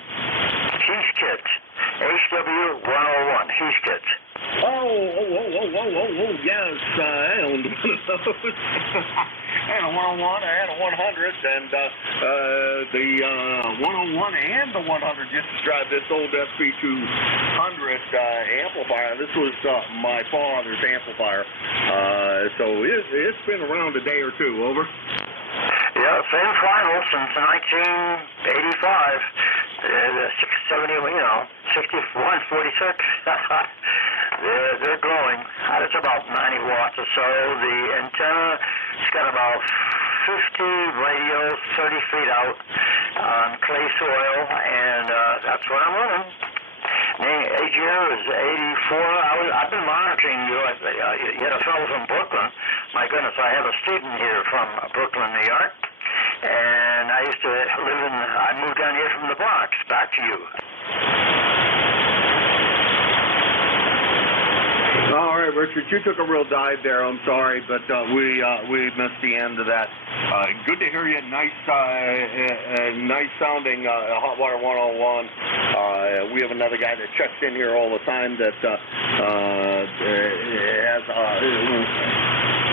Heathkit. HW 101. Heathkit. Oh, yes, I owned one of those. I had a 101, I had a 100, and the 101 and the 100 used to drive this old SP200 amplifier. This was my father's amplifier, so it's been around a day or two. Over. Yeah, same final since 1985. 6146. They're glowing. It's about 90 watts or so. The antenna, it's got about 50 radios, 30 feet out. on clay soil, and that's what I'm running. Age here is 84. I've been monitoring you. You had a fellow from Brooklyn. My goodness, I have a student here from Brooklyn, New York. And I used to I moved down here from the Bronx. Back to you. All right, Richard, you took a real dive there. I'm sorry, but we missed the end of that. Good to hear you. Nice sounding Hot Water 101. We have another guy that checks in here all the time that has.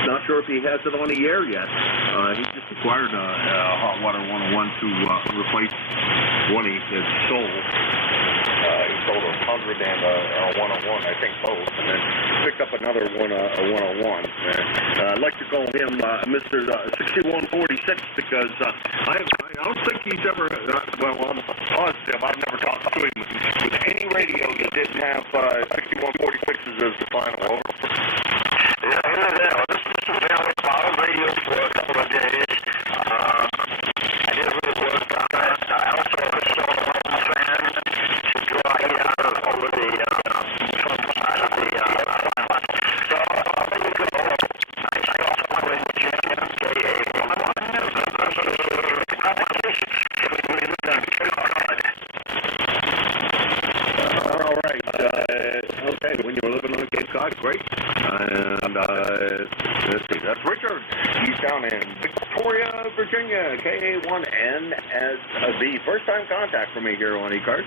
Not sure if he has it on the air yet. He just acquired a Hot Water 101 to replace one he had sold. He sold a 100 and a 101, I think both, and then picked up another one, a 101. I'd like to call him Mr. 6146 because I don't think he's ever, well, I'm positive I've never talked to him with any radio that didn't have 6146s as the final. Over. Yeah, I hear that. Well, this is down with our radio for a couple of days. I did a little work on it. I also saw one fan to dry out over the front side of the so there you go. I also want to check in and say, hey, competition. All right. Okay, when you were living on Cape Cod, great. And let's see, that's Richard. He's down in Victoria, Virginia, KA1NSB. First-time contact for me here on ECARS.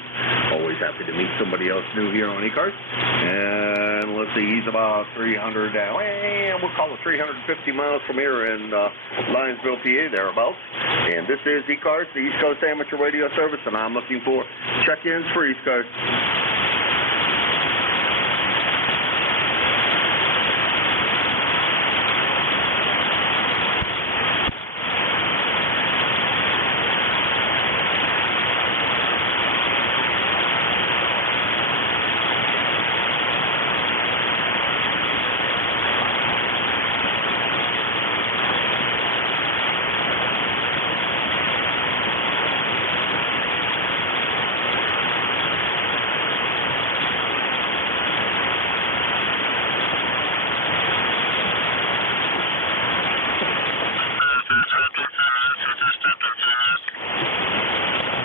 Always happy to meet somebody else new here on ECARS. And let's see, he's about 300, we'll call it 350 miles from here in Lionsville, PA, thereabouts. And this is ECARS, the East Coast Amateur Radio Service, and I'm looking for check-ins for ECARS.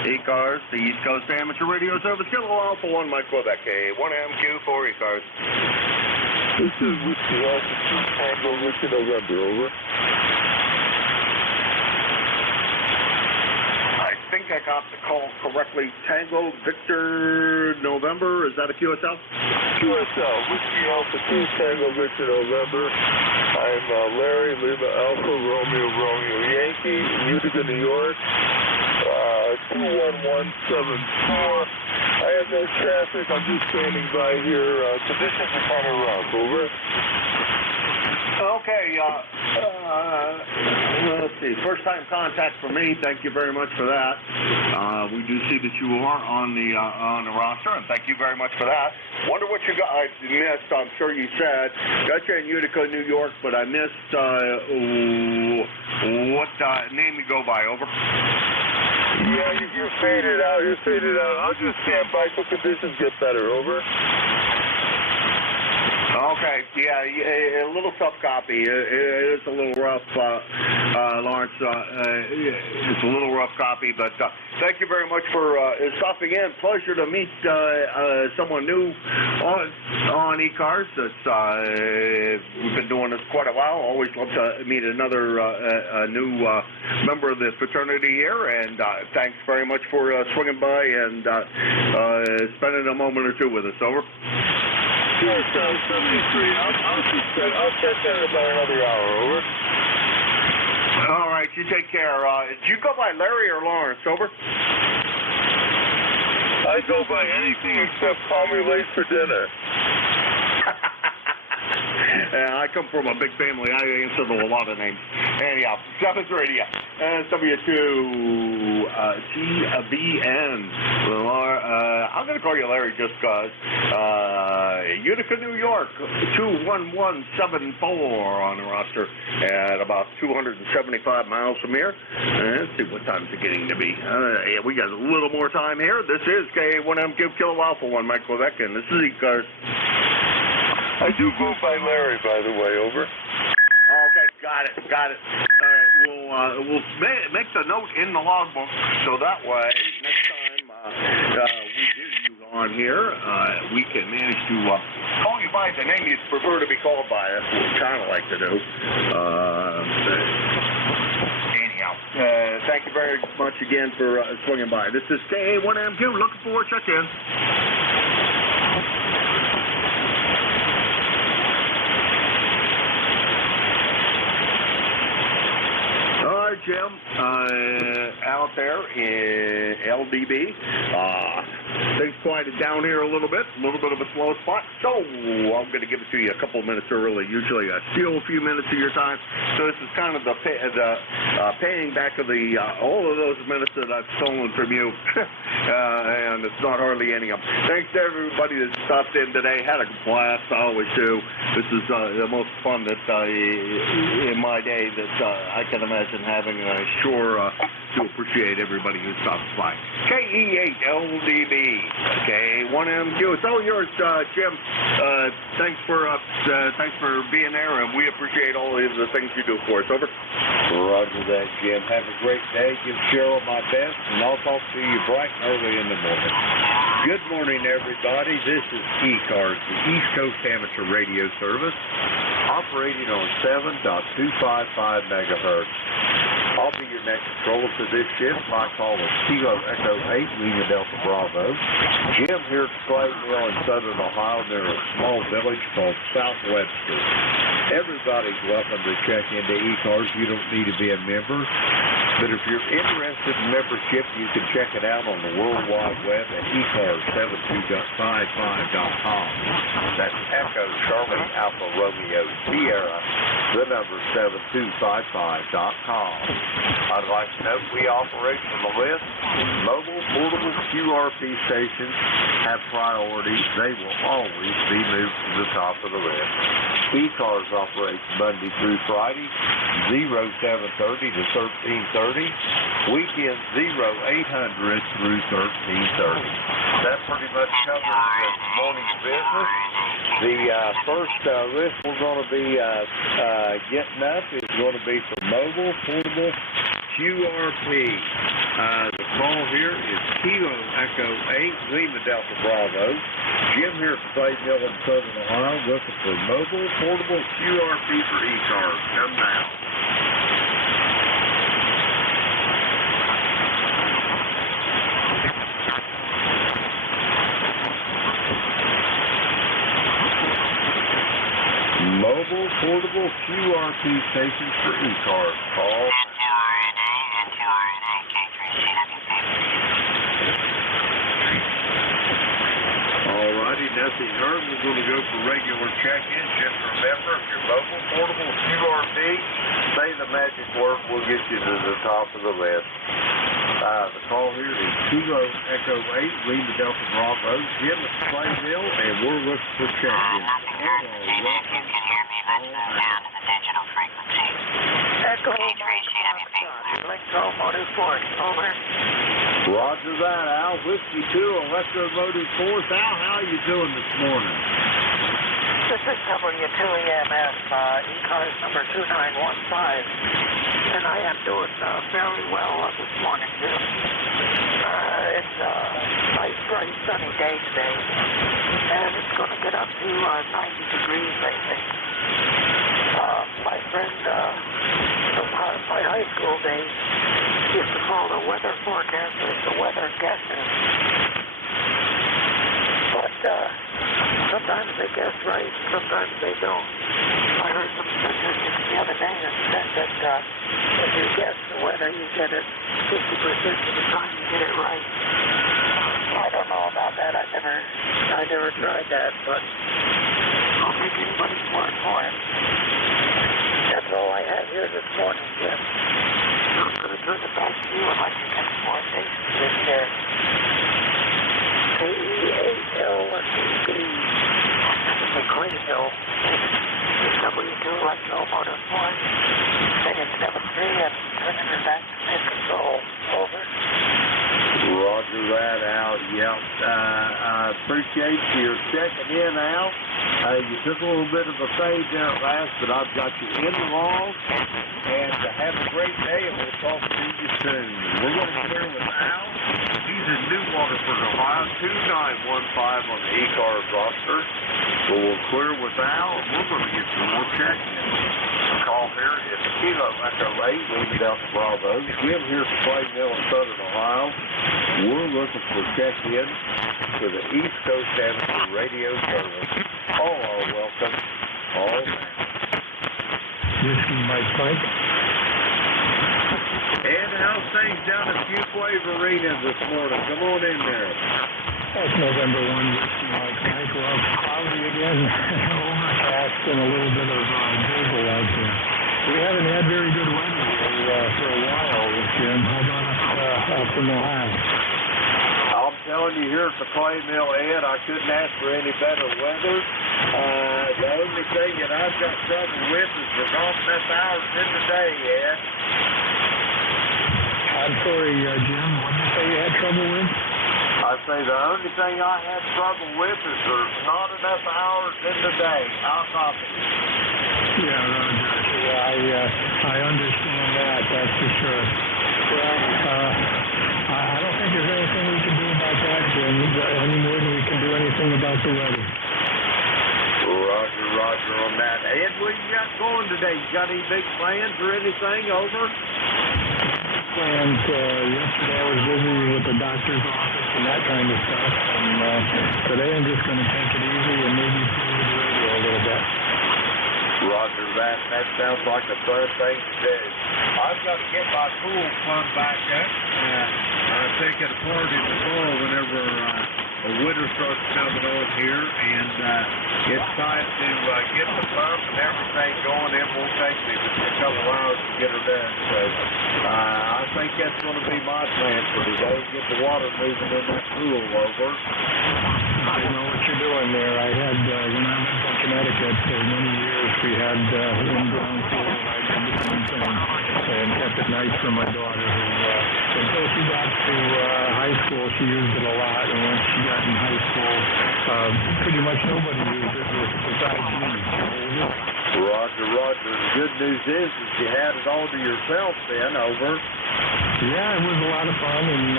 ECARS, the East Coast Amateur Radio Service, Kilo Alpha 1, Mike Quebec, A1MQ for ECARS. This is Whiskey Alpha 2, Tango, Richard November, over. I think I got the call correctly. Tango, Victor, November, is that a QSL? QSL, Whiskey Alpha 2, Tango, Richard November. I'm Larry, Lima Alpha, Romeo, Yankee, Utica, New York. 21174. I have no traffic. I'm just standing by here. Conditions are kind of rough. Over. Okay. Let's see. First time contact for me. Thank you very much for that. We do see that you are on the roster, and thank you very much for that. Wonder what you got. I missed. I'm sure you said got you in Utica, New York, but I missed what name you go by. Over. Yeah, you faded out. You faded out. I'll just stand by till conditions get better. Over. Okay, yeah, a little tough copy. It is a little rough, Lawrence. It's a little rough copy, but thank you very much for stopping in. Pleasure to meet someone new on ECARS. We've been doing this quite a while. Always love to meet another new member of the fraternity here, and thanks very much for swinging by and spending a moment or two with us. Over. Sure, 73. I'll check in about another hour. Over. All right, you take care. Do you go by Larry or Lawrence? Over. I go by anything except call me late for dinner. I I come from a big family. I answer to a lot of names. Anyhow, Stephens Radio, SW2 TVN. I'm going to call you Larry just because. Utica, New York, 21174 on the roster at about 275 miles from here. Let's see what time's it getting to be. Yeah, we got a little more time here. This is K1MQ Kilo Alpha 1 Mike Quebec, and this is ECARS. I do go by Larry, by the way, over. Okay, got it. All right, we'll make the note in the logbook so that way next time we get you on here, we can manage to call you by the name you'd prefer to be called by. That's what we kind of like to do. Anyhow, thank you very much again for swinging by. This is KA1MQ. Looking for a check-in. Jim, out there in LDB. Things quieted down here a little bit of a slow spot. So I'm going to give it to you a couple of minutes early. Usually I steal a few minutes of your time. So this is kind of the paying back of the all of those minutes that I've stolen from you. And it's not hardly any of them. Thanks to everybody that stopped in today. Had a blast. I always do. This is the most fun that in my day that I can imagine having. Sure to appreciate everybody who stops by. KE8LDB, K1MQ. It's all yours, Jim. Thanks for being there, and we appreciate all of the things you do for us. Over. Roger that, Jim. Have a great day. Give Cheryl my best, and I'll talk to you bright and early in the morning. Good morning, everybody. This is ECARS, the East Coast Amateur Radio Service, operating on 7.255 megahertz. I'll be your next controller for this shift. My call is Kilo Echo 8, Lima Delta Bravo. Jim here at Clay Mill in Southern Ohio near a small village called South Webster. Everybody's welcome to check into ECARS. You don't need to be a member. But if you're interested in membership, you can check it out on the World Wide Web at ECARS72.55.com. That's Echo Charlie Alpha Romeo Sierra, the number 7255.com. I'd like to note we operate from the list. Mobile portable QRP stations have priority. They will always be moved to the top of the list. ECARS operates Monday through Friday, 0730 to 1330. Weekends 0800 through 1330. That pretty much covers this morning's business. The first list we're going to be getting up is going to be for mobile portable QRP. The call here is Kilo Echo 8, Lima Delta Bravo. Jim here at Clay Mill in Southern Ohio looking for mobile portable QRP for ECARS. Come now. Mobile portable QRP stations for ECARS. Call. Alrighty, nothing heard. We're going to go for regular check-in. Just remember, if you're mobile portable QRP, say the magic word, we'll get you to the top of the list. The call here is Kilo Echo 8, Lima Delta Bravo, Jim at Clay Mill, and we're looking for check-in. Welcome. Echo Electro Motive Force, over. Roger that, Al. Whiskey 2, Electro Motive Force. Al, how are you doing this morning? This is W2EMF, ECARS number 2915, and I am doing fairly well this morning, Jim. It's a nice, bright, sunny day today, and it's going to get up to 90 degrees, I think. My friend from my high school days used to call the weather forecasters the weather guessers. But sometimes they guess right, sometimes they don't. I heard some statistics the other day that said that if you guess the weather, you get it 50% of the time you get it right. I don't know about that. I never tried that, but I'll take anybody's word for it. That's all I have here this morning, Jim. I'm going to turn it back to you and let you get some more stations this year. KEAL1BD. McClayville. W2 like no motorsport. Second 73 and turning it back to mid-control. Over. Roger that, Al. Yep. I appreciate your checking in, Al. You took a little bit of a fade there at last, but I've got you in the log. And have a great day, and we'll talk to you soon. We're going to clear with Al. He's in New Waterford, Ohio, 2915 on the ECARS roster. So we'll clear with Al, and we're going to get some more check-in. Call here is Kilo Echo 8, leaving Delta Bravo. Jim here from Clay Mill in Southern Ohio. We're looking for check-in for the East Coast Amateur Radio Service. All are welcome. All now. Whiskey Mike. And how's things down at Fuquay Arena this morning? Come on in there. That's November 1, Whiskey Mike. Well, it's cloudy again, overcast, and a little bit of drizzle out there. We haven't had very good weather for a while, Jim. Hold on up in Ohio. I'm telling you, here at the Clay Mill, Ed, I couldn't ask for any better weather. The only thing that I've got trouble with is we're golf enough hours in the day, Ed. I'm sorry, Jim. What did you say you had trouble with? I say the only thing I had trouble with is there's not enough hours in the day. I'll copy. Yeah, Roger. Yeah, I understand that. That's for sure. Well, I don't think there's anything we can do about that, Jim, any more than we can do anything about the weather. Roger on that. Ed, what you got going today? You got any big plans or anything? Over? And yesterday I was busy with the doctor's office and that kind of stuff. And today I'm just going to take it easy and maybe play with the radio a little bit. Roger that. That sounds like a fun thing to do. I've got to get my pool plumb back up. I'm taking a part in the fall whenever the winter starts coming on here, and it's time to get the pump and everything going. It won't take me just a couple hours to get her done. So I think that's going to be my plan for today. Get the water moving in that pool. Over. I know what you're doing there. I had, when I lived in Connecticut for many years, we had in-ground pool. I did the same thing and kept it nice for my daughter who, until she got to high school, she used it a lot. And once she got in high school, pretty much nobody used it besides me. Roger. The good news is that you had it all to yourself then. Over. Yeah, it was a lot of fun, and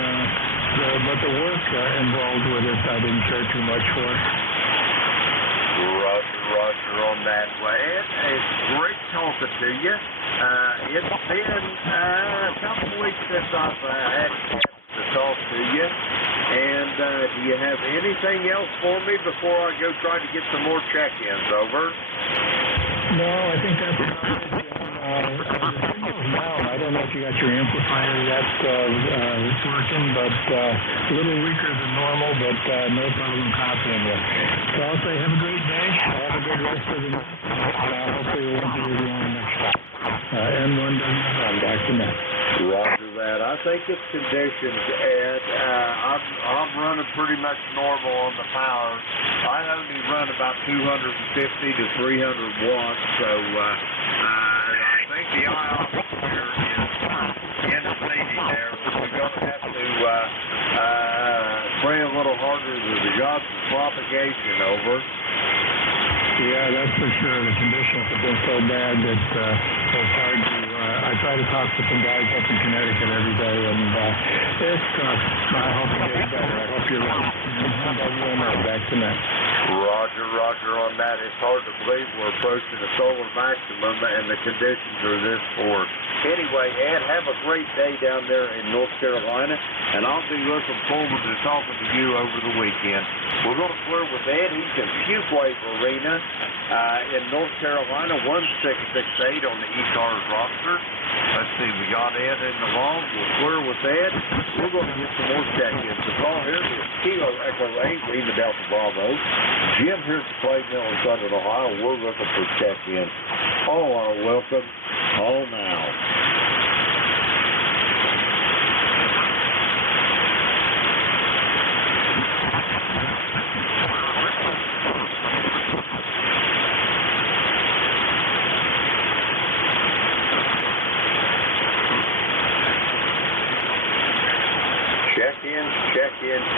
but the work involved with it, I didn't care too much for. Roger on that way. It's great talking to you. It's been a couple of weeks since I've had a chance to talk to you. And do you have anything else for me before I go try to get some more check-ins? Over. No, I think that's about it, Jim. I don't know if you got your amplifier yet working, but a little weaker than normal, but no problem copying you. So I'll say have a great day. Have a good rest of the day. Hopefully we won't be with you on next time. N1 doesn't run back to net. Roger that. I think it's conditions, Ed. I'm running pretty much normal on the power. I only run about 250 to 300 watts, so I think the IOP here is indicating there we're going to have to pray a little harder to the gods of propagation. Over. Yeah, that's for sure. The conditions have been so bad that it's hard to. I try to talk to some guys up in Connecticut every day, and it's tough. I hope it gets better. I hope you're right. Back to net. Roger on that. It's hard to believe we're approaching the solar maximum and the conditions are this poor. Anyway, Ed, have a great day down there in North Carolina, and I'll be looking forward to talking to you over the weekend. We're going to clear with Ed. He's in Fuquay Arena in North Carolina, 1668 on the ECARS roster. Let's see, we got Ed in the log. We'll clear with Ed. We're going to get some more check-ins. The call here is Kilo Echo 8, Lima Delta Bravo. Jim here at the Clay Mill in Southern Ohio. We're looking for check-in. All are welcome. Call now.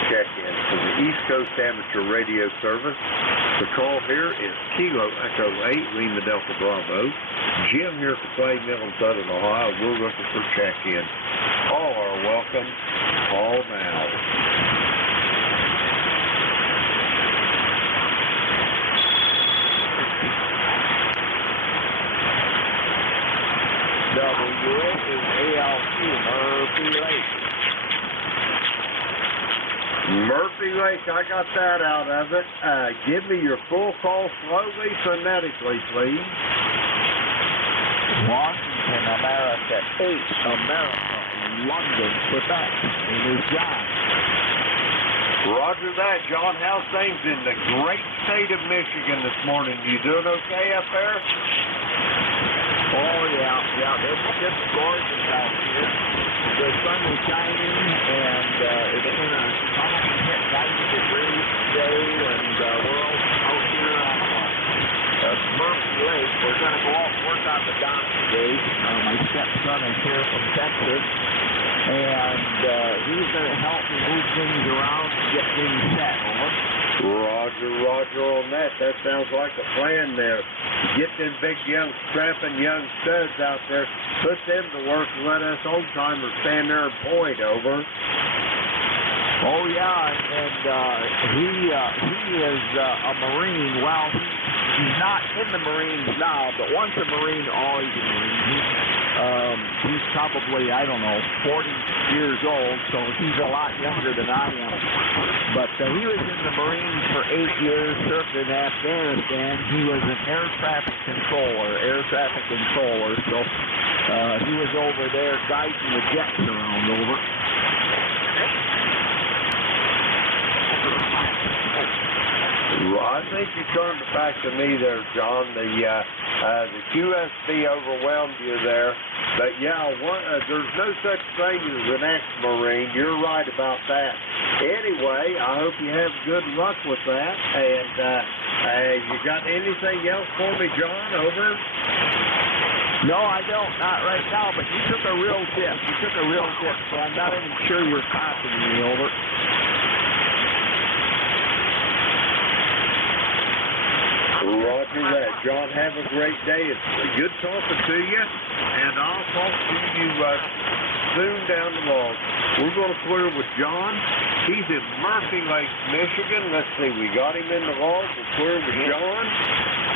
Check-in for the East Coast Amateur Radio Service. The call here is Kilo Echo 8, Lima Delta Bravo. Jim here at the Clay Mill in Southern Ohio. We're looking for check-in. All are welcome. Call now. WS is ALQ, Murphy Lake. Murphy Lake, I got that out of it. Give me your full call slowly, phonetically, please. Washington, America, 8, America, London, Quebec. Name is John. Roger that, John. How's things in the great state of Michigan this morning? You doing okay up there? Oh, yeah, it's gorgeous out here. The sun is shining, and it's going to probably hit 90 degrees today, and we're out here on Murphy Lake. We're going to go out and work on the dock today. My stepson is here from Texas, and he's going to help me move things around and get things set. Roger on that. That sounds like a plan there. Get them big, young, strapping young studs out there, put them to work, and let us old-timers stand there and point, over. Oh, yeah, and he is a Marine. Well, he's not in the Marines now, but once a Marine, always a Marine. He's probably, 40 years old, so he's a lot younger than I am. But he was in the Marines for 8 years, served in Afghanistan. He was an air traffic controller, so he was over there guiding the jets around, over. I think you turned it back to me there, John. The QSB overwhelmed you there. But, yeah, there's no such thing as an ex-Marine. You're right about that. Anyway, I hope you have good luck with that. And you got anything else for me, John, over? No, I don't. Not right now, but you took a real dip. So I'm not even sure you're copying me, over. Roger that. John, have a great day. It's good talking to you, and I'll talk to you soon down the log. We're going to clear with John. He's in Murphy Lake, Michigan. Let's see. We got him in the log. We'll clear with John.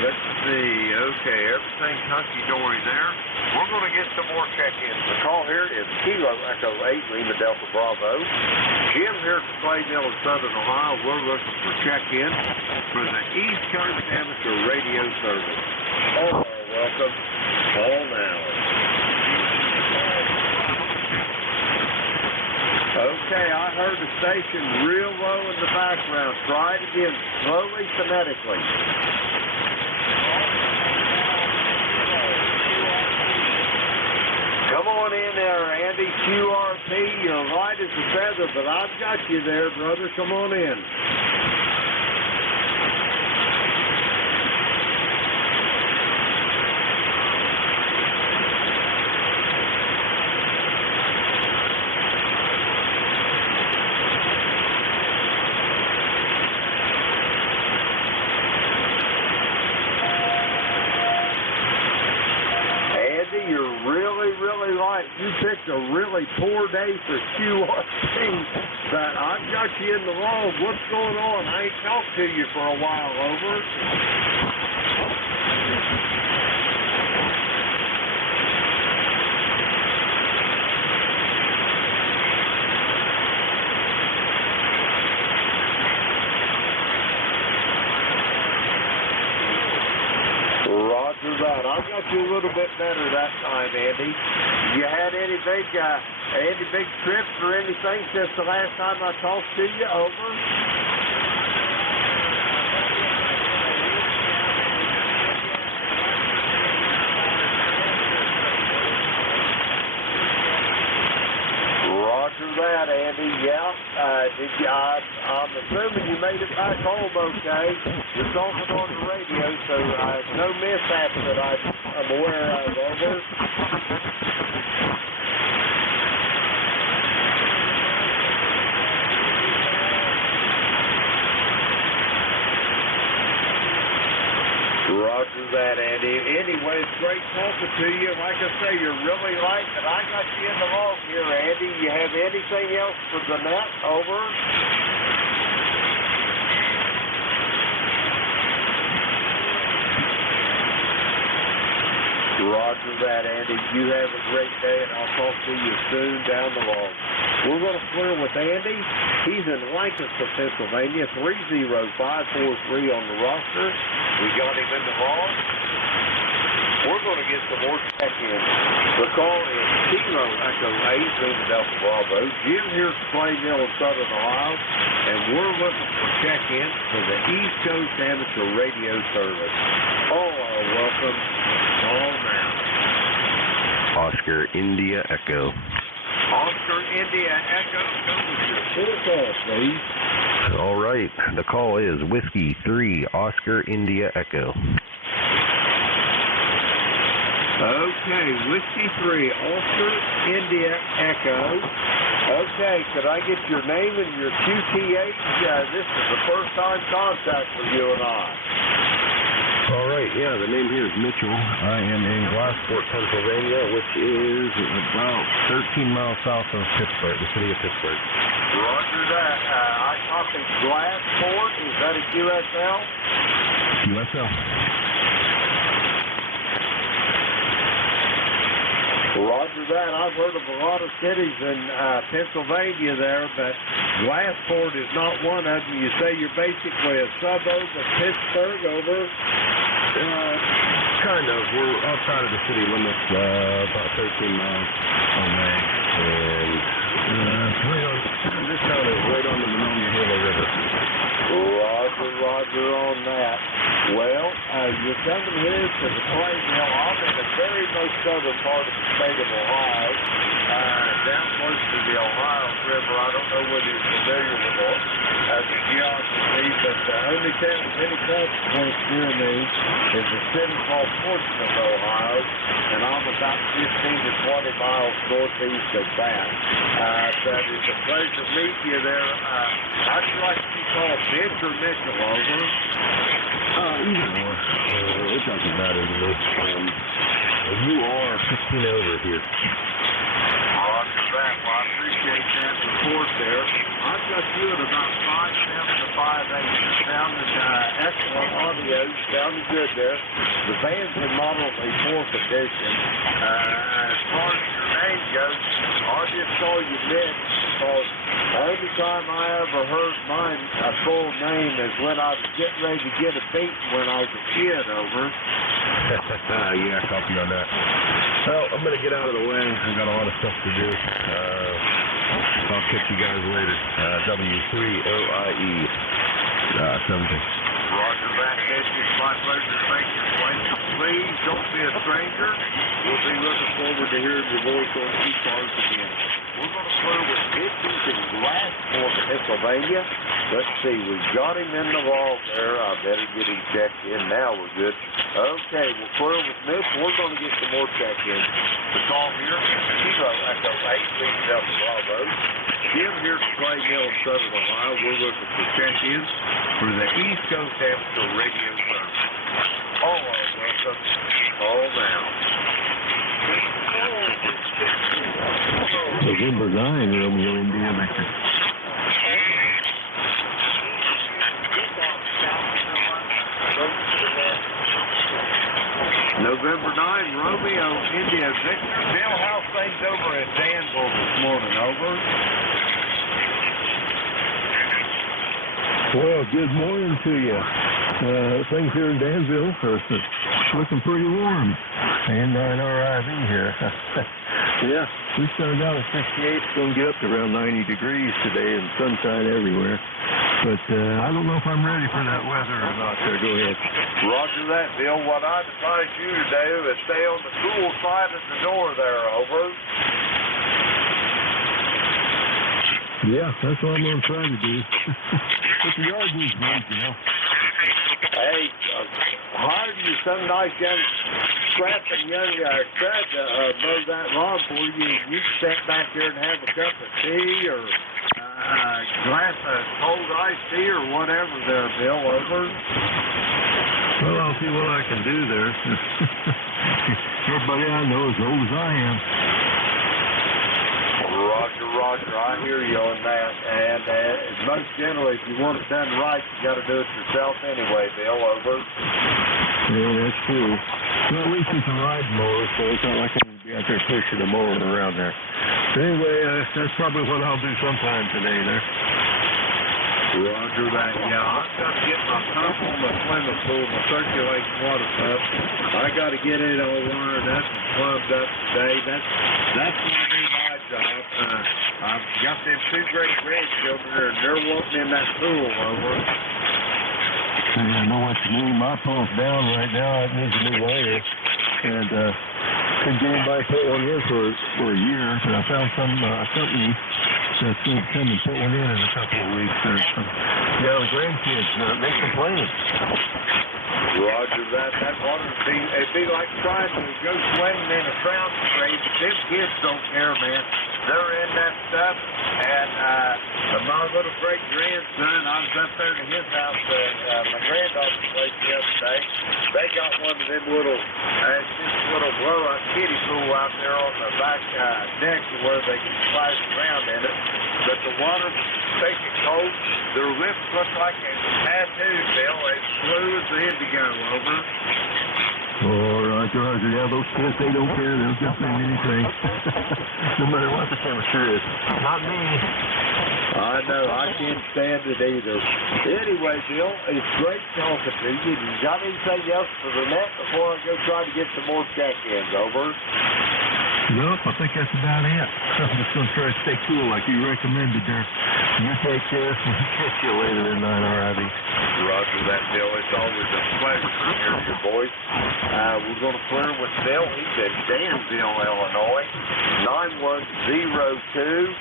Let's see. Okay, everything's hunky-dory there. We're going to get some more check-ins. The call here is Kilo Echo 8, Lima Delta Bravo. Jim here at the Clay Mill in Southern Ohio. We're looking for check-in for the East Coast Amateur Radio Service. All are welcome. Call now. Okay, I heard the station real low in the background. Try it again, slowly, phonetically. Come on in there, Andy. QRP, you're light as a feather, but I've got you there, brother. Come on in. You picked a really poor day for QRP, but I've got you in the log. What's going on? I ain't talked to you for a while, over. Roger that. I got you a little bit better that time, Andy. You had any big trips or anything since the last time I talked to you? Over. Roger that, Andy. Yeah. I'm assuming you made it back home okay. You're talking on the radio, so no mishaps that I'm aware of. Over. Roger that, Andy. Anyway, it's great talking to you. Like I say, you're really right that I got you in the log here, Andy. You have anything else for the net? Over. Roger that, Andy. You have a great day, and I'll talk to you soon down the log. We're going to clear with Andy. He's in Lancaster, Pennsylvania, 30543 on the roster. We got him in the log. We're going to get some more check-ins. The call is Kilo Echo 8 in the Delta Bravo. Jim here's Clay Mill in Southern Ohio, and we're looking for check-ins for the East Coast Amateur Radio Service. All are welcome. All now. Oscar India Echo. Oscar India Echo, go with your full call, please. All right. The call is Whiskey 3, Oscar India Echo. Okay, Whiskey 3, Oscar India Echo. Okay, could I get your name and your QTH? This is the first time contact for you and I. All right, yeah, the name here is Mitchell. I am in Glassport, Pennsylvania, which is about 13 miles south of Pittsburgh, the city of Pittsburgh. Roger that. I copy Glassport. Is that a QSL? QSL. Roger that. I've heard of a lot of cities in Pennsylvania there, but Glassport is not one of them. You say you're basically a suburb of Pittsburgh, over? Kind of. We're outside of the city limits, about 13 miles away. And this town is right on the Monongahela River. Roger on that. Well, you're coming here to the Clay Mill. I'm in the very most southern part of the state of Ohio, down close to the Ohio River. I don't know whether you're familiar with the geography, but the only town of any consequence near me is a city called Portsmouth, Ohio, and I'm about 15 to 20 miles northeast of that. But it's a pleasure meeting you there. I'd like to be called Mitch or Mitchell, over. Either or. It doesn't matter to me. You are 15 over here. Roger that. Well, I appreciate that report there. I've got you at about 5'7" to 5'8". Sounding excellent audio. Sounding good there. The band's in moderately 4th edition. As far as your name goes, I'll just call you Mitch because the only time I ever heard mine a full name is when I was getting ready to get a beat when I was a kid, over. Yeah, copy on that. Well, I'm going to get out of the way. I've got a lot of stuff to do. I'll catch you guys later. W3OIE 17. Roger that, Mitch. It's my pleasure to make your acquaintance. Please don't be a stranger. We'll be looking forward to hearing your voice on ECARS again. We're going to play with Mitch in Glassport, Pennsylvania. Let's see, we've got him in the log there. I better get him checked in now. We're good. Okay, we'll clear with Mitch. We're going to get some more check-ins. The call here is Kilo Echo 8 Delta Bravo. Jim here from Clay Mill in Southern Ohio. We're looking for check-ins for the East Coast Amateur Radio Service. All are welcome. All now. November 9, Romeo India Victor. November 9, Romeo India Victor. Bill, how's things over at Danville this morning, over? Well, good morning to you. Things here in Danville are looking pretty warm. And NRIV here. Yeah, we started out at 68. It's going to get up to around 90 degrees today and sunshine everywhere. But I don't know if I'm ready for that weather or not. There, go ahead. Roger that, Bill. What I'd advise you to do is stay on the cool side of the door there, over. Yeah, that's what I'm going to try to do. But the yard needs work, you know. Hey, hired you some nice young scrapping young crowd to mow that lawn for you. You can step back there and have a cup of tea or a glass of cold iced tea or whatever there, Bill, over. Well, I'll see what I can do there. Everybody I know is as old as I am. Roger, I hear you on that. And most generally, if you want it done right, you got to do it yourself anyway, Bill, over. Yeah, that's true. Well, at least it's a ride mower, so it's not like I'm going to be out there pushing a mower around there. But anyway, that's probably what I'll do sometime today there. Roger that. Yeah, I've got to get my pump on my swimming pool, my circulating water pump. I got to get it all wired up and plumbed up today. That's going to be my job. I've got them two great grandchildren, and they're wanting in that pool, over. Yeah, I know what you mean. My pump's down right now. It needs a new wire. And couldn't get anybody to put one in for a year, but I found some company that's going to come and put one in a couple of weeks. Yeah, the grandkids, they complain. Roger that. That water it'd be like trying to go swimming in a trout stream. Them kids don't care, man. They're in that stuff. And my little great grandson, I was up there to his house at my granddaughter's place the other day. They got one of them little blow-up kiddie pool out there on the back deck where they can splash around in it. But the water's thick and cold. Their lips look like a tattoo, Bill, as blue as the indigo, over. Oh, Roger. Yeah, those kids, they don't care. They'll just say anything. No matter what the temperature is. Not me. I know. I can't stand it either. Anyway, Bill, it's great talking to you. You got anything else for the net before I go try to get some more check-ins, over? Nope, I think that's about it. I'm just going to try to stay cool like you recommended there. You take care. We'll catch you later in NRIV. Roger that, Bill. It's always a pleasure to hear your voice. We're going to clear with Bill. He's in Danville, Illinois. 9102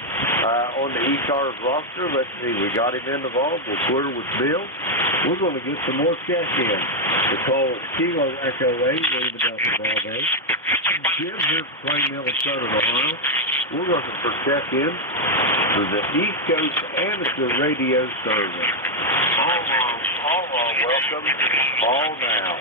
on the ECARS roster. Let's see, we got him involved. We'll clear with Bill. We're going to get some more check-ins. The call is Kilo Echo 8, Lima Delta Bravo. Jim here from Plain Mill in Southern Ohio. We're looking for check-in for the East Coast Amateur Radio Service. All are welcome. All now.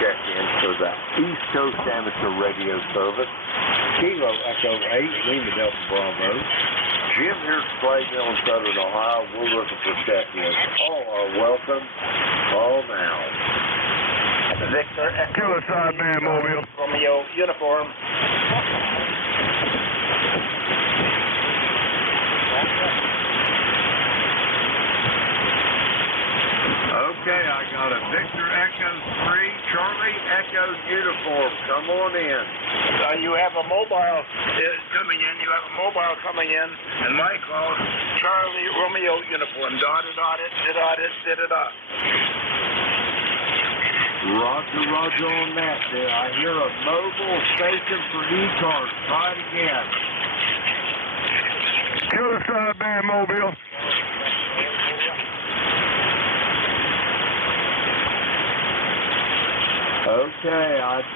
Check-in for the East Coast Amateur Radio Service. Kilo Echo 8, Lima Delta Bravo. Jim here from Plain Mill in Southern Ohio. We're looking for check-ins. All are welcome. All now. Victor Echo. Kilo Sideband Mobile. Romeo Uniform. Okay, I got a Victor Echo 3, Charlie Echo Uniform. Come on in. You have a mobile coming in. You have a mobile coming in. And my call, Charlie Romeo Uniform. Dotted it. Roger on that there. I hear a mobile station for ECARS. Try it again. Kilo Sideband Mobile. Okay, I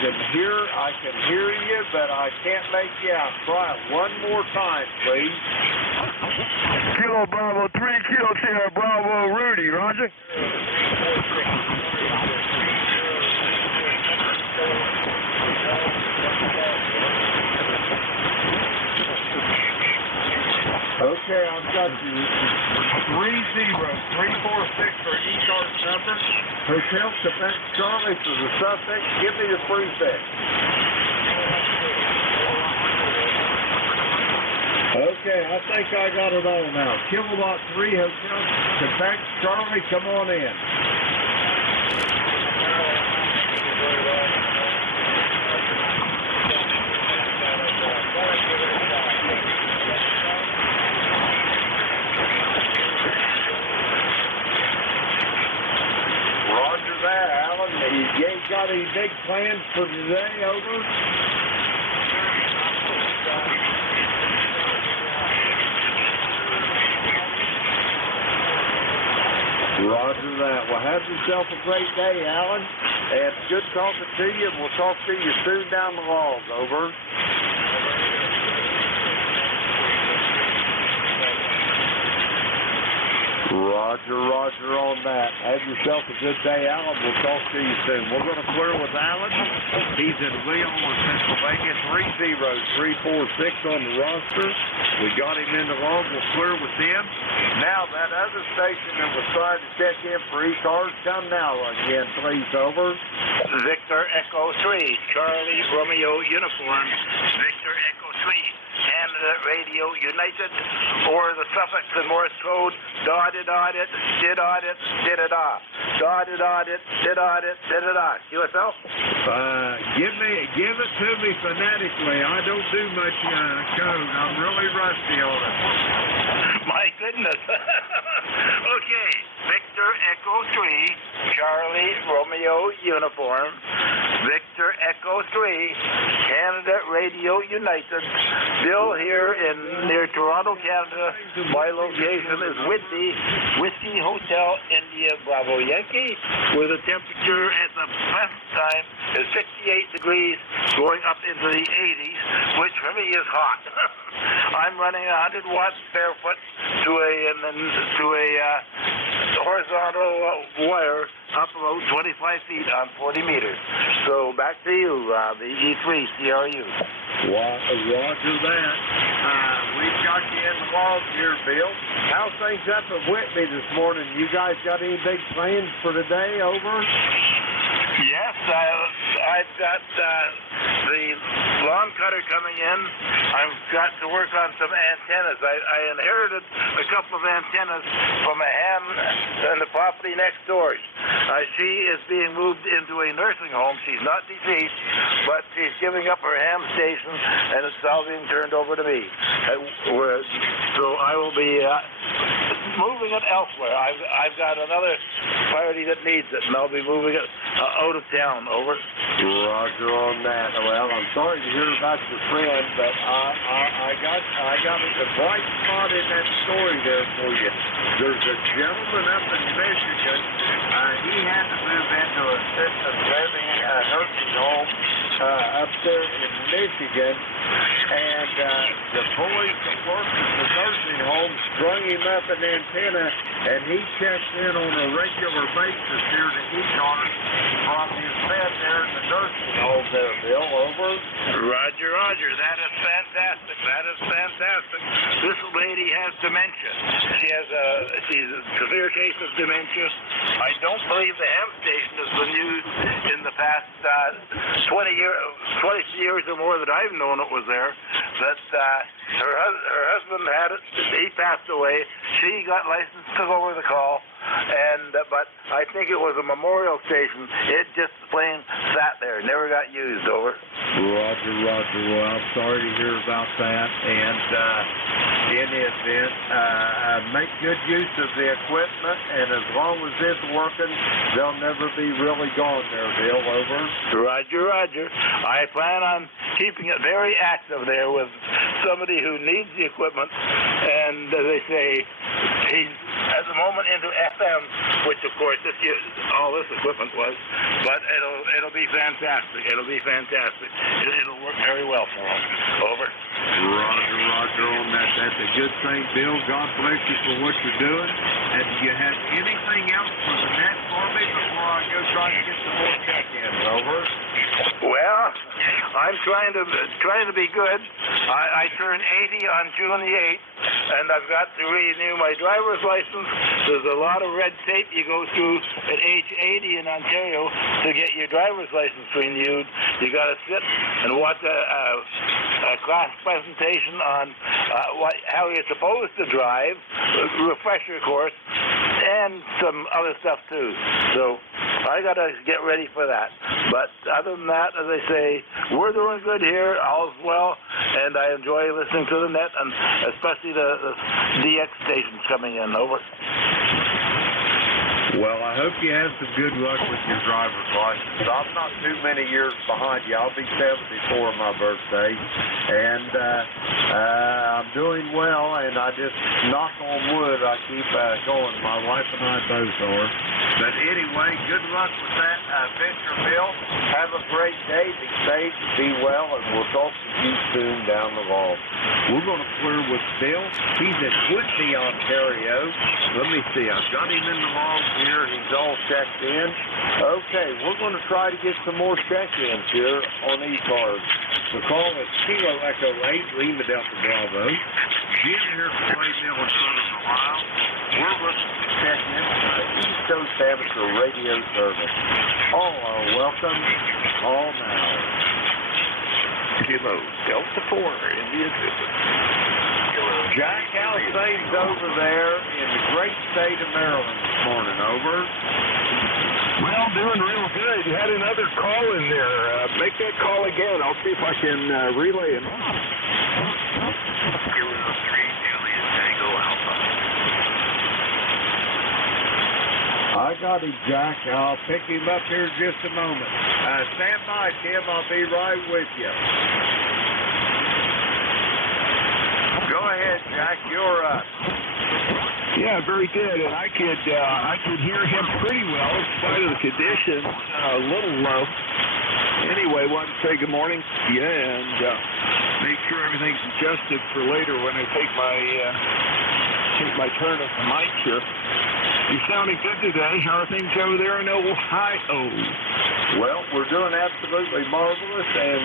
can hear you, but I can't make you out. Try it one more time, please. Kilo Bravo 3, Kilo Sierra Bravo Rudy, Roger. Okay, I've got you. 3 30346 for ECARS number. Hotel Quebec Charlie for the suspect. Give me the prefix. Okay, I think I got it all now. Kilowatt 3 Hotel Quebec Charlie, come on in. Roger that, Alan. You ain't got any big plans for today, over? Roger that. Well, have yourself a great day, Alan. And good talking to you. We'll talk to you soon down the log. Over. Roger on that. Have yourself a good day, Alan. We'll talk to you soon. We're going to clear with Alan. He's in Leon, Pennsylvania, 30346 on the roster. We got him in the log. We'll clear with him. Now, that other station that was trying to check in for ECARS, come now again, please. Over. Victor Echo 3, Charlie Romeo Uniform, Victor Echo 3, Canada Radio United, or the suffix in Morse code, did audit, did-a-da. Did-audit, did-a-da. QSL? Give it to me phonetically. I don't do much code. I'm really rusty on it. My goodness. Okay, Victor Echo 3, Charlie Romeo Uniform, Victor Echo 3, Canada Radio United, still here near Toronto, Canada. My location is Whiskey Hotel India Bravo Yankee, where the temperature at the present time is 68 degrees, going up into the 80s, which for me is hot. I'm running 100 watts barefoot to a horizontal wire up about 25 feet on 40 meters. So back to you, the E3 CRU. Roger that. We've got you in the log here, Bill. How's things up at Whitby this morning? You guys got any big plans for today? Over. Yes, I've got the lawn cutter coming in. I've got to work on some antennas. I inherited a couple of antennas from a ham in the property next door. She is being moved into a nursing home. She's not deceased, but she's giving up her ham station, and it's all being turned over to me. So I will be moving it elsewhere. I've got another party that needs it, and I'll be moving it out of town. Over. Roger on that. Well, I'm sorry to hear about your friend, but I got a bright spot in that story there for you. There's a gentleman up in Michigan. He had to move into a assisted living nursing home up there in Michigan, and the boys that worked at the nursing home strung him up an antenna, and he checked in on a regular basis here to ECARS from his bed there in the nursing home there, Bill. Over. Roger. That is fantastic. This lady has dementia. She's a severe case of dementia. I don't believe the ham station has been used in the past 20 years or more that I've known it was there. That her husband had it. He passed away. She got licensed, took over the call, but I think it was a memorial station. It just plain sat there, never got used. Over. Roger. Well, I'm sorry to hear about that. And in the event, make good use of the equipment, and as long as it's working, they'll never be really gone there, Bill. Over. Roger. I plan on keeping it very active there with somebody who needs the equipment, and they say he's at the moment into FM, which of course all this equipment was, but it'll be fantastic. It'll work very well for him. Over. Roger on that. That's a good thing, Bill. God bless you for what you're doing. And do you have anything else for the net for me before I go try to get some more check-ins? Over. Well, I'm trying to be good. I turn 80 on June the 8th, and I've got to renew my driver's license. There's a lot of red tape you go through at age 80 in Ontario to get your driver's license renewed. You got to sit and watch a class presentation on how you're supposed to drive, refresher course, and some other stuff too. So I got to get ready for that. But other than that, as I say, we're doing good here. All's well, and I enjoy listening to the net, and especially the DX stations coming in. Over. Well, I hope you have some good luck with your driver's license. I'm not too many years behind you. I'll be 74 on my birthday, and I'm doing well, and I just knock on wood. I keep going. My wife and I both are. But anyway, good luck with that venture, Bill. Have a great day. Be safe, be well, and we'll talk to you soon down the road. We're going to clear with Bill. He's in Whitney, Ontario. Let me see. I've got him in the log here. He's all checked in. Okay, we're going to try to get some more check-ins here on ECARS. The call is Kilo Echo 8, Lima Delta Bravo. Jim here from Wayville in Southern Ohio. We're looking to check in on the East Coast Amateur Radio Service. All are welcome. Call now. Kilo Delta 4, India Pacific. Jack, how's things over there in the great state of Maryland this morning? Over. Well, doing real good. You had another call in there. Make that call again. I'll see if I can relay it. Kilo 3, Julius Tango Alpha. I got him, Jack. I'll pick him up here in just a moment. Stand by, Tim. I'll be right with you. Go ahead, Jack. You're up. Yeah, very good. And I could hear him pretty well in spite of the conditions. A little low. Anyway, wanted to say good morning to you and make sure everything's adjusted for later when I take my turn at the mic here. You're sounding good today. How are things over there in Ohio? Well, we're doing absolutely marvelous, and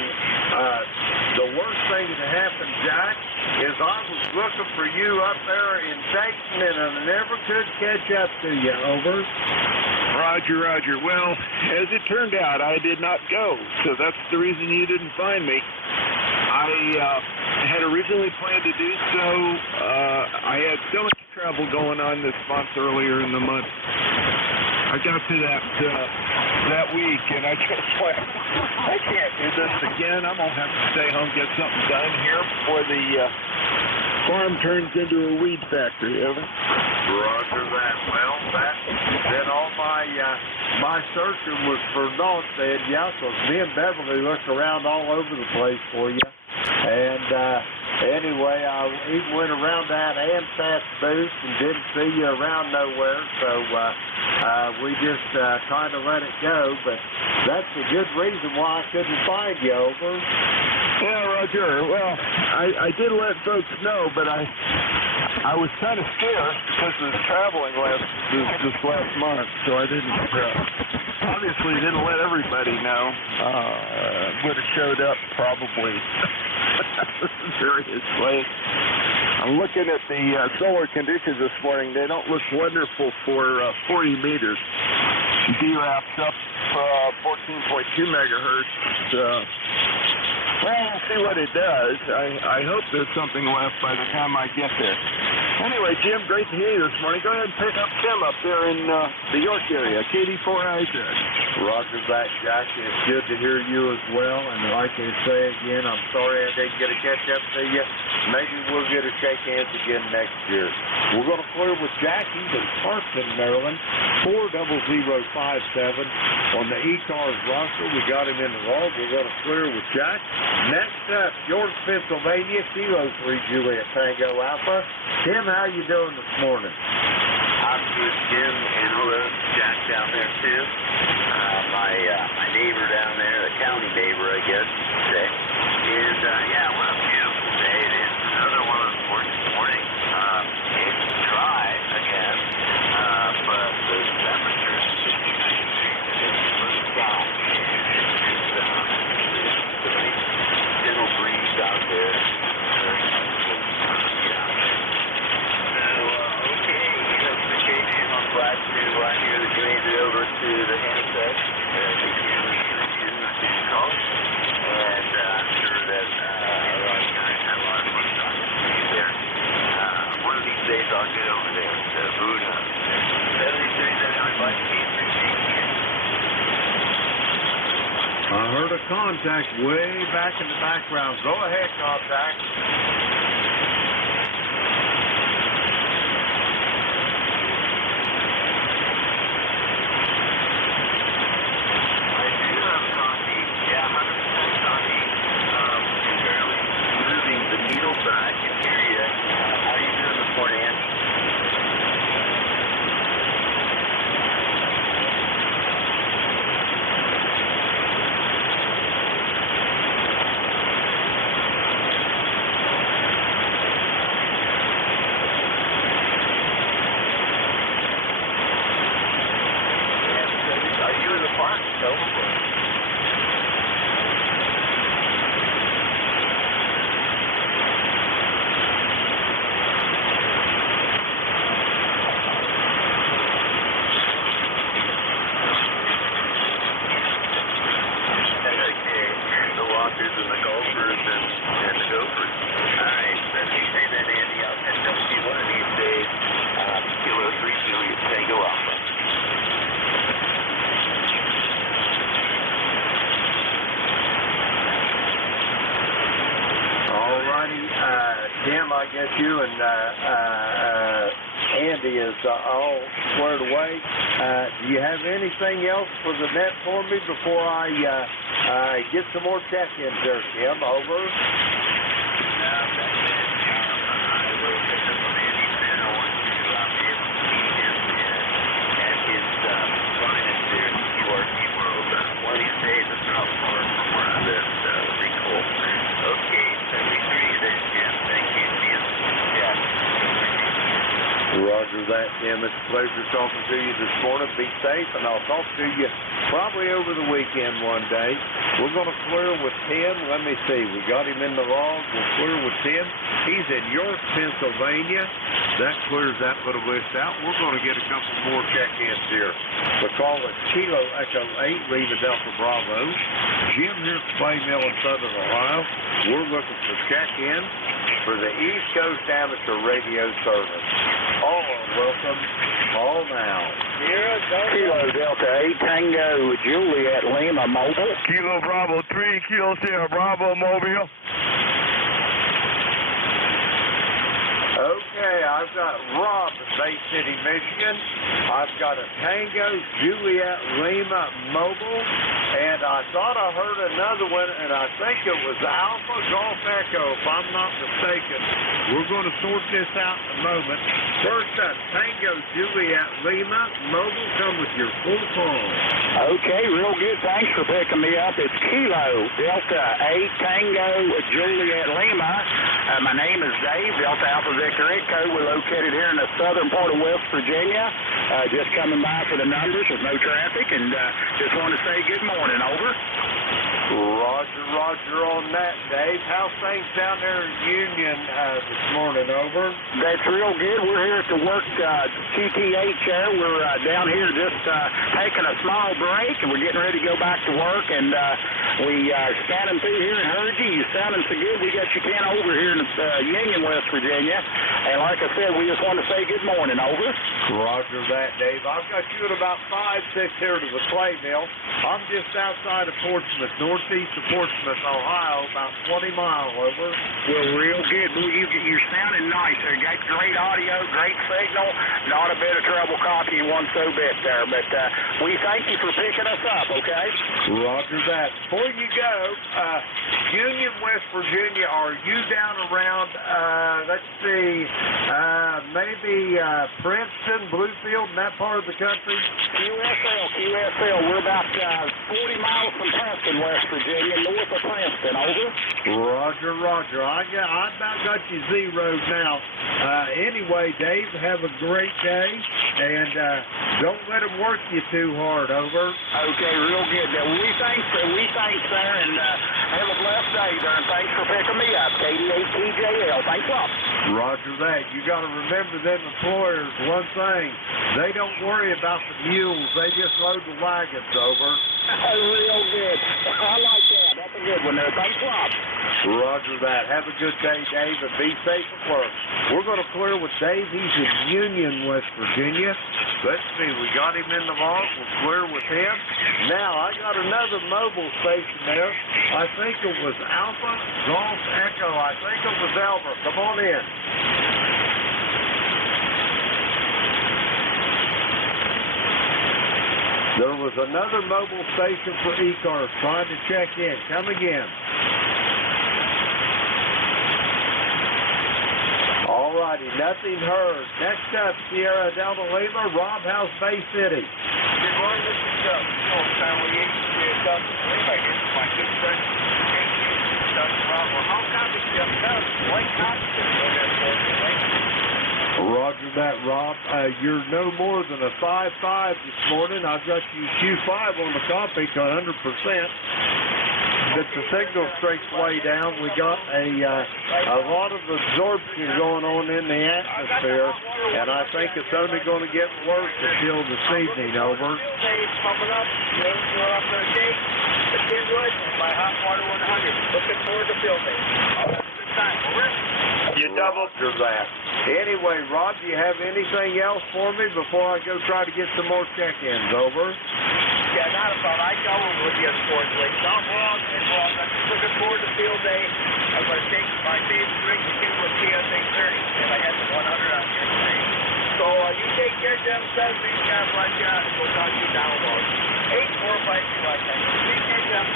the worst thing that happened, Jack, is I was looking for you up there in Dayton, and I never could catch up to you. Over. Roger. Well, as it turned out, I did not go, so that's the reason you didn't find me. I had originally planned to do so. I had so much travel going on this month earlier in the month. I got to that week, and I just went, I can't do this again. I'm going to have to stay home, get something done here before the farm turns into a weed factory. Roger that. Well, then all my searching was for naught, said, yeah, because me and Beverly looked around all over the place for you. And anyway, I even went around that AMSAT's booth and didn't see you around nowhere, so we just kind of let it go. But that's a good reason why I couldn't find you. Over. Yeah, Roger. Well, I did let folks know, but I was kind of scared because of the traveling this last month, so I didn't obviously didn't let everybody know. Would have showed up probably various ways. I'm looking at the solar conditions this morning. They don't look wonderful for 40 meters. DRAP's up 14.2 megahertz. Well, we'll see what it does. I hope there's something left by the time I get there. Anyway, Jim, great to hear you this morning. Go ahead and pick up Tim up there in the York area, KD4IZ. Roger that, Jack. It's good to hear you as well. And like I say again, I'm sorry I didn't get a catch-up to you. Maybe we'll get a shake hands again next year. We're going to clear with Jack. He's in Parkton, Maryland, 40057 on the ECARS roster. We got him in the log. We're going to clear with Jack. Next up, York, Pennsylvania, Kilo 3, Juliet Tango Alpha. Tim, how you doing this morning? I'm good, Jim, and hello, Jack down there too. My neighbor down there, the county neighbor, I guess you could say. And yeah, what a beautiful day it is. Another one of those morning. It's dry again, but the temperature is 69 degrees and it's blue sky. And it's a nice I heard a contact way back in the background. Go ahead, contact. I do have coffee. Yeah, 100% coffee. Barely moving the needle, but I can hear you. How are you doing this morning, Andy? Are you in the park? The walkers and the golfers and the gophers. All right, so if you say that, Andy, I'll catch up to you one of these days. Kilo 3 Juliet Tango Alpha. All righty, Tim, I guess you and Andy is all squared away. Do you have anything else for the net for me before I get some more check-ins there, Tim? Over. One of these days, it's not far from where I live, so it'll be cool. Okay, 73 there, Jim. Thank you. See you. Yeah. Roger that, Tim. It's a pleasure talking to you this morning. Be safe, and I'll talk to you probably over the weekend one day. We're going to clear with Tim. Let me see. We got him in the log. We'll clear with Tim. He's in York, Pennsylvania. That clears that little list out. We're going to get a couple more check-ins here. The call is Kilo Echo 8, Lima Delta Bravo. Jim here at the Bay Mill in Southern Ohio. We're looking for check-ins for the East Coast Amateur Radio Service. All are welcome. Call now. Kilo Delta 8 Tango Juliet Lima Mobile. Kilo Bravo 3, Kilo Sierra Bravo Mobile. Okay, I've got Rob in Bay City, Michigan. I've got a Tango Juliet Lima Mobile, and I thought I heard another one, and I think it was Alpha Golf Echo, if I'm not mistaken. We're going to sort this out in a moment. First up, Tango Juliet Lima Mobile, come with your full call. Okay, real good. Thanks for picking me up. It's Kilo Delta 8 Tango Juliet Lima. My name is Dave, Delta Alpha Victor Echo. We're located here in the southern part of West Virginia. Just coming by for the numbers with no traffic, and just want to say good morning. Over. Roger on that, Dave. How's things down there in Union this morning? Over. That's real good. We're here at the work TTH there. We're down here just taking a small break, and we're getting ready to go back to work. And we scanning through here and heard you. You sounding so good. We got you 10 over here in Union, West Virginia. And like I said, we just want to say good morning. Over. Roger that, Dave. I've got you at about 5-6 here to the clay mill. I'm just outside of Portsmouth, northeast of Portsmouth, Ohio, about 20 miles. Over. Well, real good. You're sounding nice. You got great audio, great signal, not a bit of trouble copying one so bit there. But we thank you for picking us up, okay? Roger that. Before you go, Union, West Virginia, are you down around, let's see, maybe Princeton, Bluefield, in that part of the country? QSL. We're about 40 miles from Princeton, West Virginia, north of Princeton. Over. Roger. I about got you zeroed now. Anyway, Dave, have a great day, and don't let them work you too hard. Over. Okay, real good. We thanks, sir, and have a blessed day, there, and thanks for picking me up. KD8TJL. Thanks a lot. Roger that. You got to remember them employers, one thing, they don't worry about the mules. They just load the wagons. Over. Real good. I like that. That's a good one there. Thanks a lot. Roger that. Have a good day, Dave, and be safe at work. We're going to clear with Dave. He's in Union, West Virginia. Let's see. We got him in the log. We'll clear with him. Now, I got another mobile station there. I think it was Alpha Golf Echo. I think it was Albert. Come on in. There was another mobile station for ECARS trying to check in. Come again. All righty, nothing heard. Next up, Sierra Delta Lima, Rob House, Bay City. Good morning, this is Family 8, Sierra Delta Lima. Here's my good friend, Dr. Rob. Well, how copy Jeff does? White copy. Roger that, Rob. You're no more than a 5.5 this morning. I've got you Q5 on the copy to 100%. But the signal streak's way down. We got a lot of absorption going on in the atmosphere, and I think it's only going to get worse until this evening. Over. Pumping up. Rain's going up to the gate. The Kidwood, my hot water 100. Looking forward to field day. I'll have a good time. Over. You doubled that. Anyway, Rob, do you have anything else for me before I go try to get some more check-ins? Over. Yeah, not a problem. I go with you, unfortunately. I'm wrong. I'm looking forward to field day. I'm going to take my favorite drink to get with PSA 30, and I had the 100 on here today. So you take care, Jim. Says me, God bless you. We'll talk to you down the road. 8452. Take care, Jim.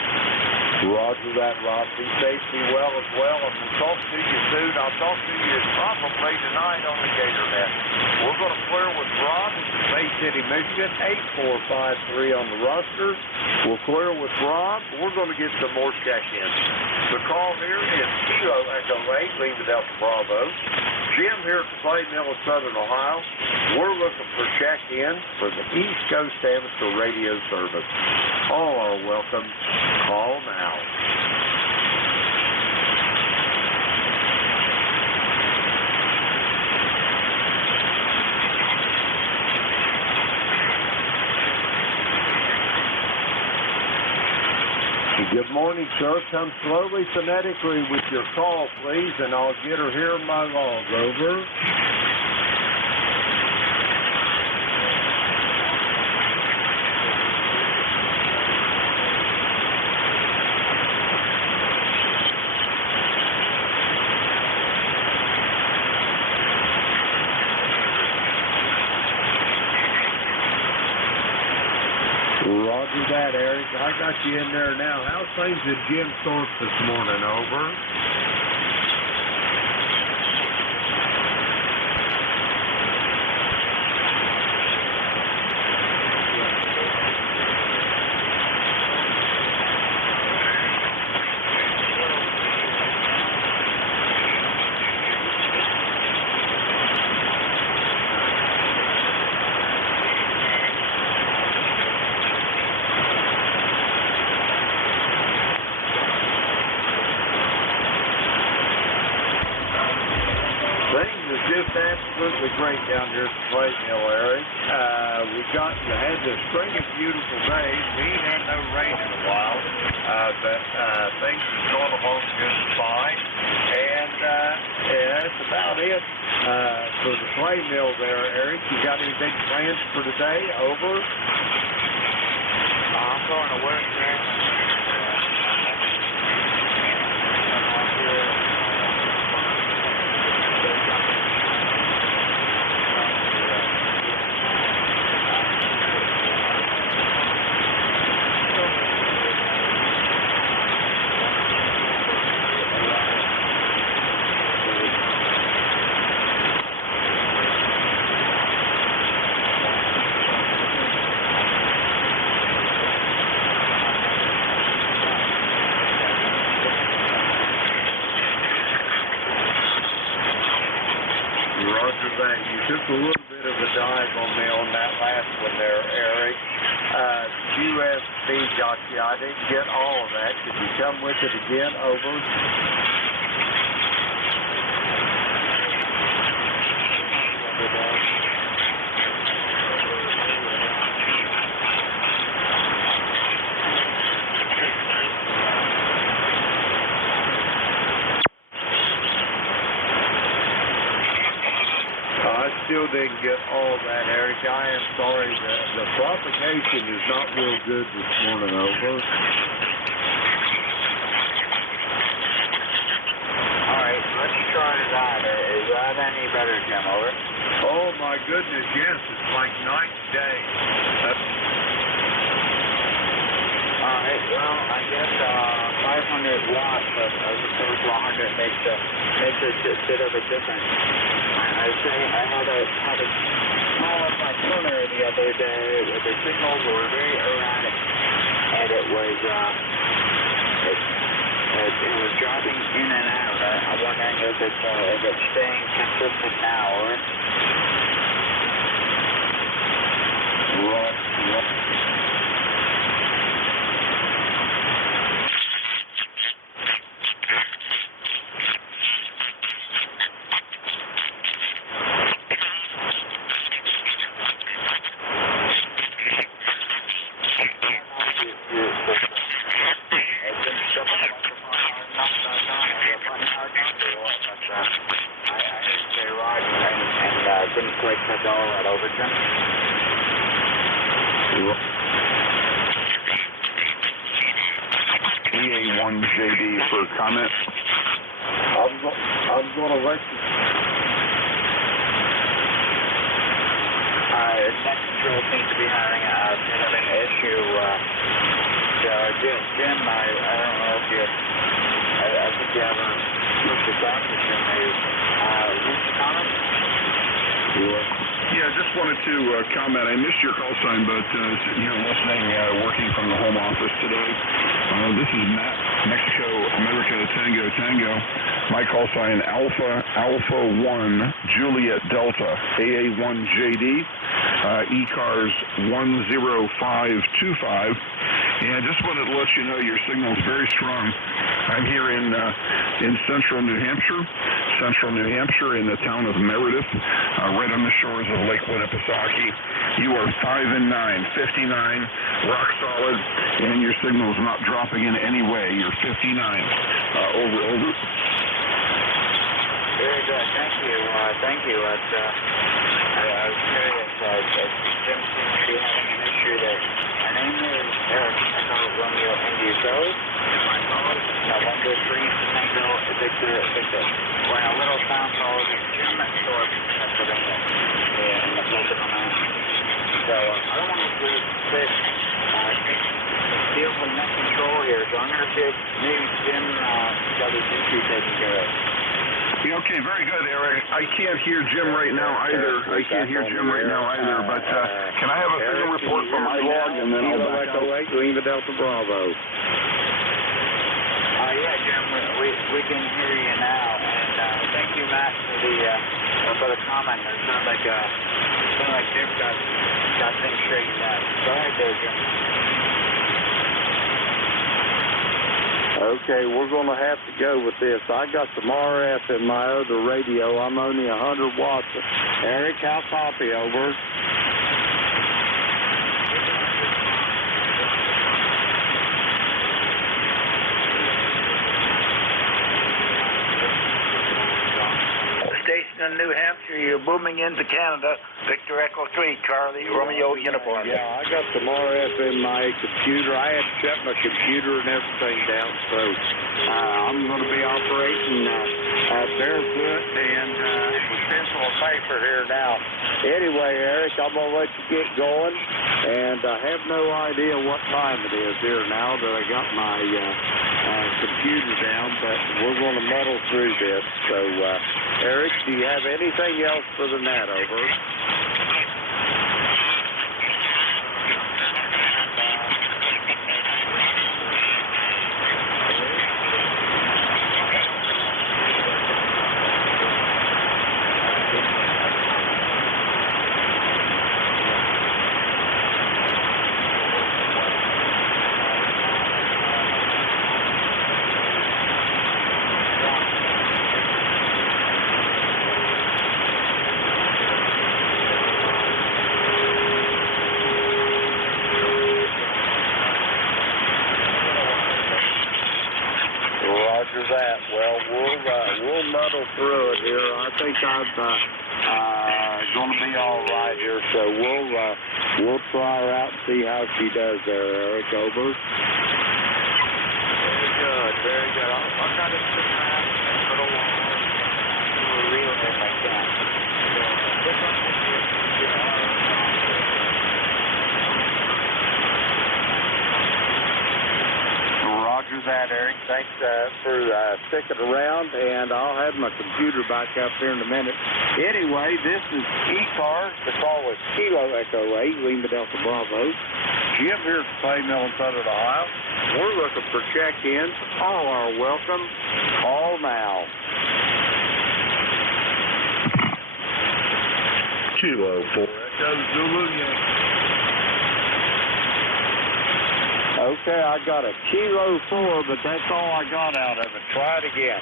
Roger that, Rob. Be safe, be well as well, and we'll talk to you soon. I'll talk to you probably tonight on the GatorNet. We're going to clear with Rob in Bay City, Michigan, 8453 on the roster. We'll clear with Rob. We're going to get some more check-ins. The call here is Kilo Echo 8, Lima Delta Bravo. Jim here at the Clay Mill of Southern Ohio. We're looking for check-in for the East Coast Amateur Radio Service. All are welcome. Call now. Good morning, sir. Come slowly, phonetically with your call, please, and I'll get her here in my log. Over. Roger that, Eric. I got you in there now. How's things at Jim Thorpe this morning? Over. Absolutely great down here at the Clay Mill, Eric. We had this string of beautiful days. We ain't had no rain in a while, but things have gone along just fine. And that's about it for the Clay Mill there, Eric. You got any big plans for today? Over. I'm going to work there. You took a little bit of a dive on me on that last one there, Eric. USB got you. I didn't get all of that. Could you come with it again? Over. didn't get all of that, Eric. I am sorry. The propagation is not real good this morning, over. All right, let's try that. Is that any better, Jim? Over. Oh, my goodness, yes. It's like night and day. All right, well, I guess 500 watts as opposed to 100 makes a bit of a difference. I say I had a small up my tuner the other day. The signals were very erratic, and it was dropping in and out. I'm wondering if it's staying consistent now, or. Didn't quite catch all that over, Jim. EA1JD for comment. I'm going to let you. Next control seems to be having a bit of an issue. Jim, I don't know if you. I think you have a push the doctor, Jim. What's the comment? Yeah, just wanted to comment. I missed your call sign, but listening, working from the home office today. This is Matt, Mexico, America, Tango, Tango. My call sign Alpha 1, Juliet Delta, AA1JD, ECARS 10525. And just wanted to let you know your signal is very strong. I'm here in central New Hampshire, in the town of Meredith, right on the shores of Lake Winnipesaukee. You are 5 and 9, 59, rock solid, and your signal is not dropping in any way. You're 59. Over. Very good. Thank you. I was curious. Jim seems to be having an issue there. My name is Eric Echo Romeo Indy Rose. My phone is 123 Tango Victor. We're in a little town called Jim Thorpe, Pennsylvania, in the Pocono Mountains. So I don't want to deal with net control here. So I'm going to get maybe Jim got his issue taken care of. Yeah, okay, very good, Eric. I can't hear Jim right now either. But can I have a signal report from my log, and then I'll back out? Lima Delta Bravo. Yeah, Jim, we can hear you now, and thank you, Matt, for the comment. It sounded like Jim got things straightened out. Go ahead there, Jim. Okay, we're going to have to go with this. I got some RF in my other radio. I'm only 100 watts. Eric, how copy? Over. Station in New Hampshire, you're booming into Canada. Victor Echo 3, Charlie Romeo Uniform. Yeah, I got some RF in my computer. I had to shut my computer and everything down, so I'm going to be operating barefoot and with pencil and paper here now. Anyway, Eric, I'm going to let you get going, and I have no idea what time it is here now that I got my computer down, but we're going to muddle through this. So, Eric, do you have anything else for the net? Over. Roger that. Well, we'll muddle through it here. I think I've Going to be all right here, so we'll try her out and see how she does there, Eric. Over. Very good, very good. I'll try to sit around for a little while and do a reel if I can. So, this one will be Roger that, Eric. Thanks for sticking around, and I'll have my computer back up here in a minute. Anyway, this is ECARS. The call was Kilo Echo 8, Lima Delta Bravo. Jim here at the Clay Mill in Southern Ohio. We're looking for check-ins. All are welcome. Call now. Kilo 4 Echo Zulu Yankee. Okay, I got a Kilo 4, but that's all I got out of it. Try it again.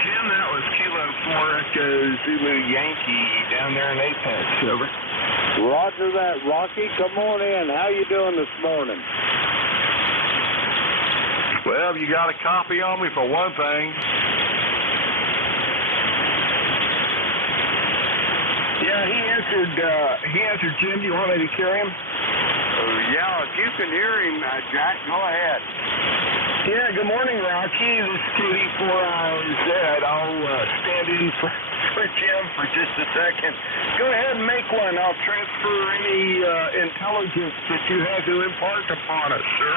Jim, that was Kilo 4 Echo Zulu Yankee down there in Apex. Over. Roger that, Rocky. Come on in. How you doing this morning? Well, you got a copy on me for one thing. Yeah, he answered, Jim. Do you want me to carry him? Yeah, if you can hear him, Jack, go ahead. Yeah, good morning, Rocky. This is Katie 4IZ. I'll stand in for Jim for just a second. Go ahead and make one. I'll transfer any intelligence that you have to impart upon us, sir.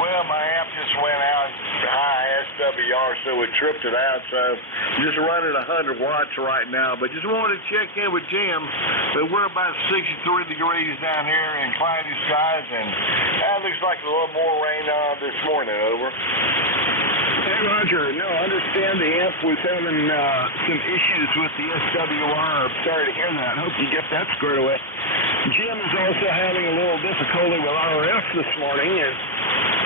Well, my amp just went out high SWR, so it tripped it out. So just running 100 watts right now. But just wanted to check in with Jim. But we're about 63 degrees down here in cloudy skies, and it looks like a little more rain this morning. Over. Hey, Roger. No, I understand the amp was having some issues with the SWR. I'm sorry to hear that. I hope you get that squared away. Jim is also having a little difficulty with RF this morning, and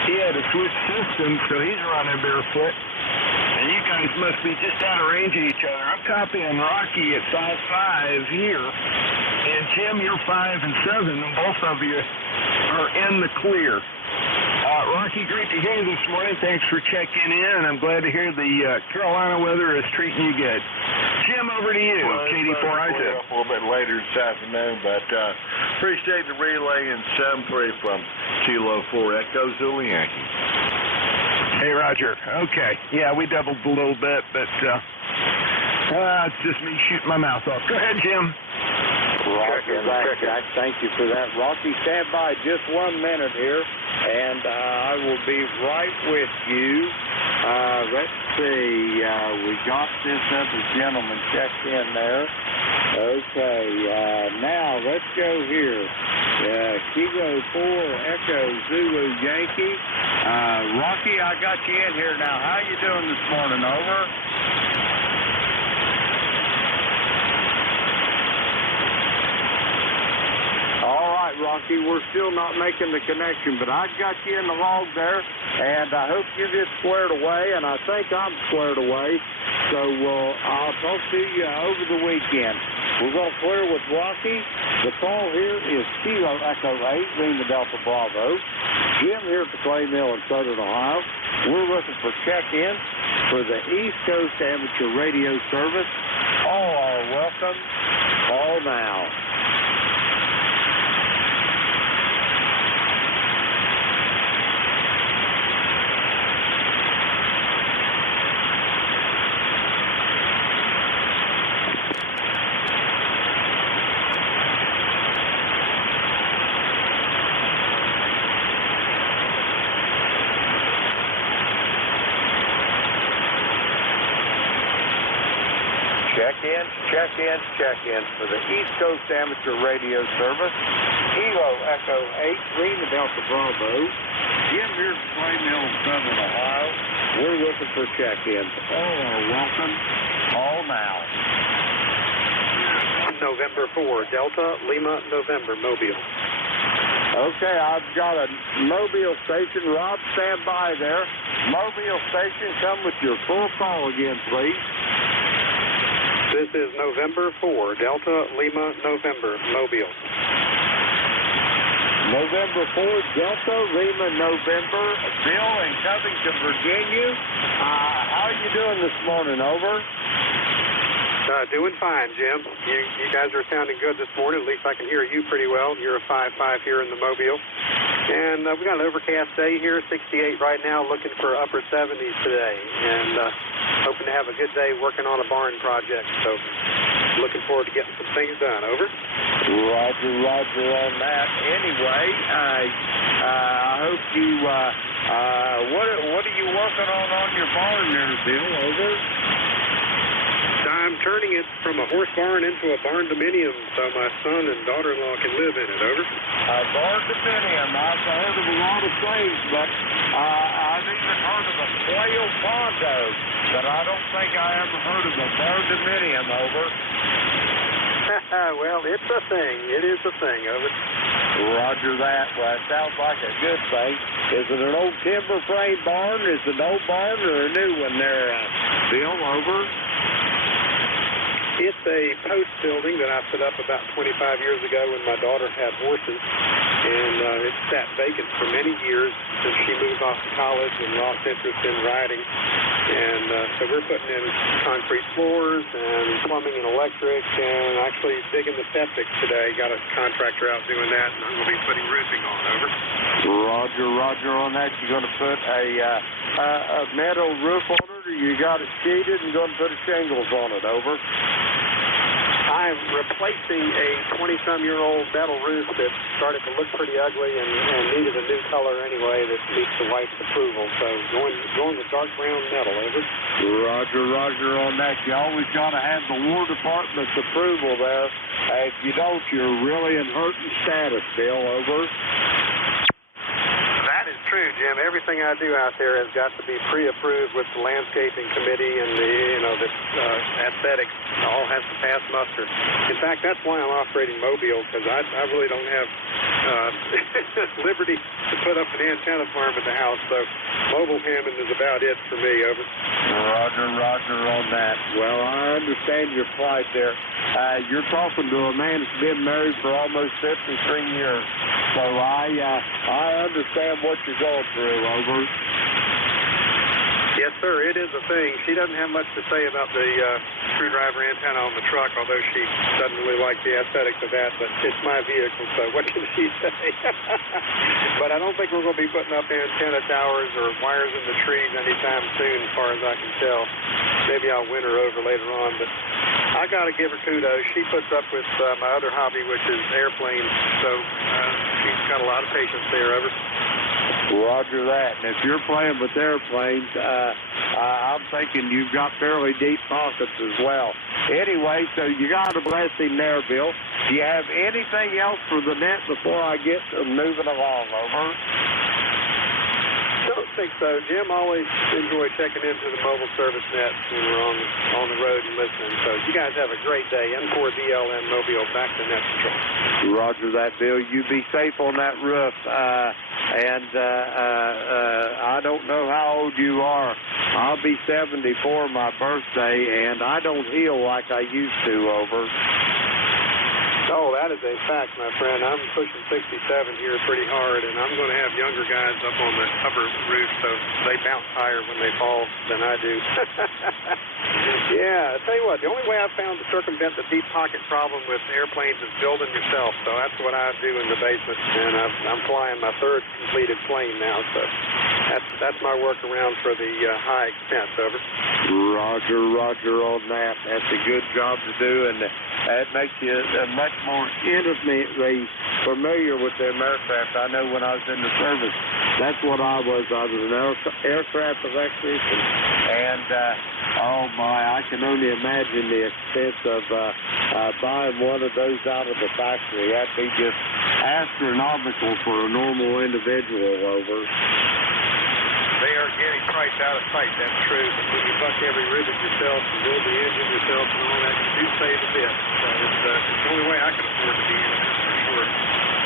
he had to switch systems, so he's running barefoot. And you guys must be just out of range of each other. I'm copying Rocky at 5.5 here, and Jim, you're 5 and 7, and both of you are in the clear. Rocky, great to hear you this morning. Thanks for checking in, and I'm glad to hear the Carolina weather is treating you good. Jim, over to you. Well, Katie 4IZ. A little bit later this afternoon, but appreciate the relay in 7-3 from Kilo 4 Echo Zulu Yankee. Hey, Roger. Okay. Yeah, we doubled a little bit, but it's just me shooting my mouth off. Go ahead, Jim. Roger that, Jack. Thank you for that. Rocky, stand by just 1 minute here, and I will be right with you. Let's see. We got this other gentleman checked in there. Okay. Now, let's go here. Kilo 4 Echo Zulu Yankee. Rocky, I got you in here now. How you doing this morning? Over. Rocky, we're still not making the connection, but I got you in the log there, and I hope you get squared away, and I think I'm squared away, so I'll talk to you over the weekend. We're going to clear with Rocky. The call here is Kilo Echo 8, Lima Delta Bravo. Jim here at the Clay Mill in Southern Ohio. We're looking for check-in for the East Coast Amateur Radio Service. All are welcome. Call now. Check-in for the East Coast Amateur Radio Service. Kilo Echo 8, Lima Delta Bravo. Jim here at the Clay Mill in Southern Ohio. We're looking for check-ins. All are welcome. Call now. November 4, Delta, Lima, November, Mobile. Okay, I've got a Mobile station. Rob, stand by there. Mobile station, come with your full call again, please. This is November 4, Delta, Lima, November, Mobile. November 4th, Delta, Lima, November. Bill in Covington, Virginia. How are you doing this morning? Over. Doing fine, Jim. You guys are sounding good this morning. At least I can hear you pretty well. You're a 5-5 here in the Mobile. And we got an overcast day here, 68 right now, looking for upper 70s today. And hoping to have a good day working on a barn project. So looking forward to getting some things done. Over. Roger, roger on that. Anyway, I hope you, what are you working on your barn there, Bill? Over. I'm turning it from a horse barn into a barn dominium so my son and daughter-in-law can live in it. Over. A barn dominium. I've heard of a lot of things, but I've even heard of a quail condo, but I don't think I ever heard of a barn dominium. Over. Well, it's a thing. It is a thing. Over. Roger that. Well, it sounds like a good thing. Is it an old timber frame barn? Is it an old barn or a new one there, Bill? Over. It's a post building that I put up about 25 years ago when my daughter had horses, and it sat vacant for many years since she moved off to college and lost interest in riding. And so we're putting in concrete floors and plumbing and electric, and actually digging the septic today. Got a contractor out doing that, and I'm going to be putting roofing on. Over. Roger, roger on that. You're going to put a metal roof on it, or you got it sheeted and going to put shingles on it? Over. I'm replacing a 20-some-year-old metal roof that started to look pretty ugly and needed a new color anyway that meets the wife's approval. So going with dark brown metal. Over. Roger, roger on that. You always got to have the War Department's approval there. If you don't, you're really in hurting status, Bill. Over. That is true, Jim. Everything I do out there has got to be pre-approved with the landscaping committee and the aesthetics. All has to pass muster. In fact, that's why I'm operating Mobile, because I really don't have liberty to put up an antenna farm at the house. So mobile Hammond is about it for me. Over. Roger, roger on that. Well, I understand your plight there. You're talking to a man that's been married for almost 53 years. So I understand what you're going through. Over. Yes, sir. It is a thing. She doesn't have much to say about the screwdriver antenna on the truck, although she doesn't really like the aesthetics of that, but it's my vehicle, so what can she say? But I don't think we're going to be putting up antenna towers or wires in the trees anytime soon, as far as I can tell. Maybe I'll win her over later on, but I got to give her kudos. She puts up with my other hobby, which is airplanes, so she's got a lot of patience there. Over. Roger that. And if you're playing with airplanes, I'm thinking you've got fairly deep pockets as well. Anyway, so you got a blessing there, Bill. Do you have anything else for the net before I get moving along? Over. Don't think so, Jim. Always enjoy checking into the mobile service net when we're on the road and listening. So you guys have a great day. M4DLN Mobile, back to net control. Roger that, Bill. You be safe on that roof. I don't know how old you are. I'll be 74 my birthday, and I don't heal like I used to. Over. Oh, that is a fact, my friend. I'm pushing 67 here pretty hard, and I'm going to have younger guys up on the upper roof, so they bounce higher when they fall than I do. Yeah, I tell you what, the only way I've found to circumvent the deep pocket problem with airplanes is building yourself, so that's what I do in the basement, and I'm flying my third completed plane now, so that's my workaround for the high expense. Over. Roger, roger on that. That's a good job to do, and that makes you much more intimately familiar with the aircraft. I know when I was in the service, that's what I was. I was an aircraft electrician, and oh my, I can only imagine the expense of buying one of those out of the factory. That'd be just astronomical for a normal individual. Over. They are getting priced out of sight, that's true. But when you buck every rivet yourself and build the engine yourself and all that, you do save a bit. So it's the only way I can afford to be in it, for sure.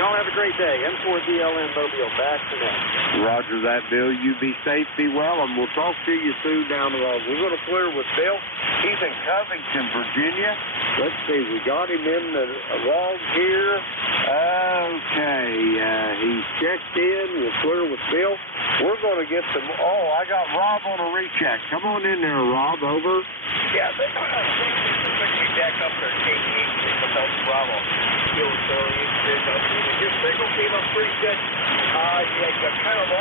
Y'all have a great day. M4DLN Mobile, back to net. Roger that, Bill. You be safe, be well, and we'll talk to you soon down the road. We're going to clear with Bill. He's in Covington, Virginia. Let's see, we got him in the log here. Okay, he's checked in. We're clear with Bill. We're going to get some. Oh, I got Rob on a recheck. Come on in there, Rob. Over. Yeah, they quickly back up their KT8 with those Bravo. Your signal came up pretty good. I kind of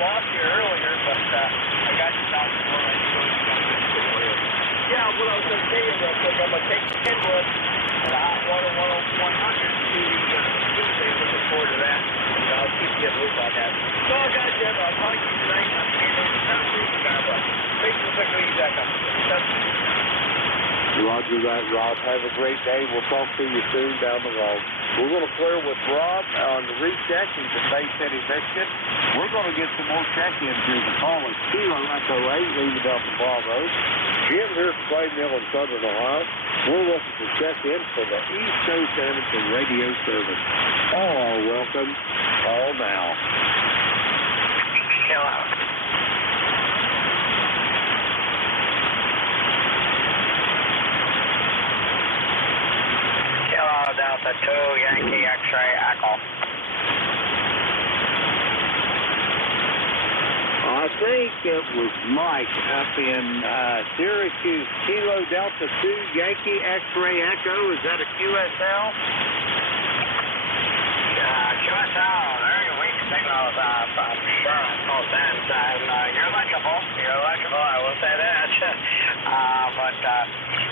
lost you earlier, but I got you down to where I was. Yeah, what I was going to say is that I'm going to take the Kenwood and a hot water 100 to the Tuesday. Looking forward to that. I'll keep you in the loop on that. So, guys, I'll talk to you tonight. I'm not cruising now, but thanks for picking me back up. Roger that, Rob. Have a great day. We'll talk to you soon down the road. We're going to clear with Rob on the recheck. He's in Bay City, Michigan. We're going to get some more check-ins here. The call is Kilo Echo 8, leaving Delta Bravo. Jim here at Clay Mill in Southern Ohio. We're looking for check-in for the East Coast Amateur Radio Service. All are welcome. All now. Hello. Delta 2, Yankee X-ray Echo. I think it was Mike up in Syracuse. Kilo Delta 2, Yankee X-ray Echo. Is that a QSL? QSL, very weak signals from Charlotte, both ends. You're legible, I will say that. But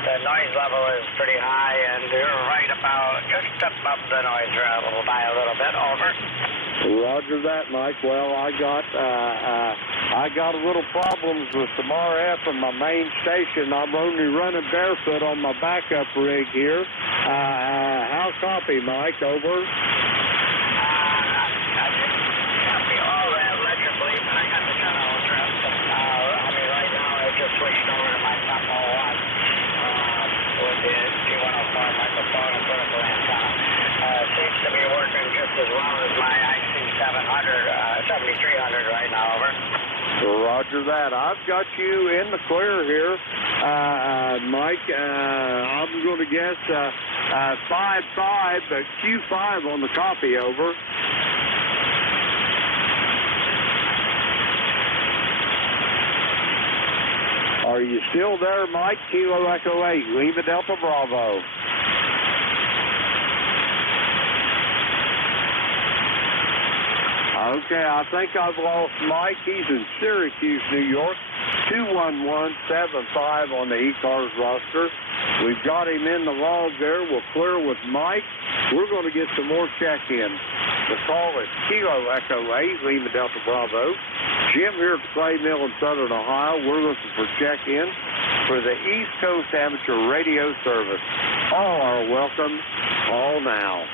the noise level is pretty high, and you're right about just above the noise level by a little bit. Over. Roger that, Mike. Well, I got a little problems with some RF in my main station. I'm only running barefoot on my backup rig here. How copy, Mike? Over. I copy all that legibly, but I got the channel address. Right now I just switched over to my top 01 with the T104 microphone and vertical antenna. Seems to be working just as well as my IC700, 7300 right now. Over. Roger that. I've got you in the clear here, Mike. I'm going to guess 5-5, but Q5 on the copy. Over. Are you still there, Mike? Kilo Echo 8, Lima Delta Bravo. Okay, I think I've lost Mike. He's in Syracuse, New York. 21175 on the ECARS roster. We've got him in the log there. We'll clear with Mike. We're going to get some more check-in. The call is Kilo Echo 8, Lima Delta Bravo. Jim here at Clay Mill in Southern Ohio. We're looking for check-in for the East Coast Amateur Radio Service. All are welcome. All now.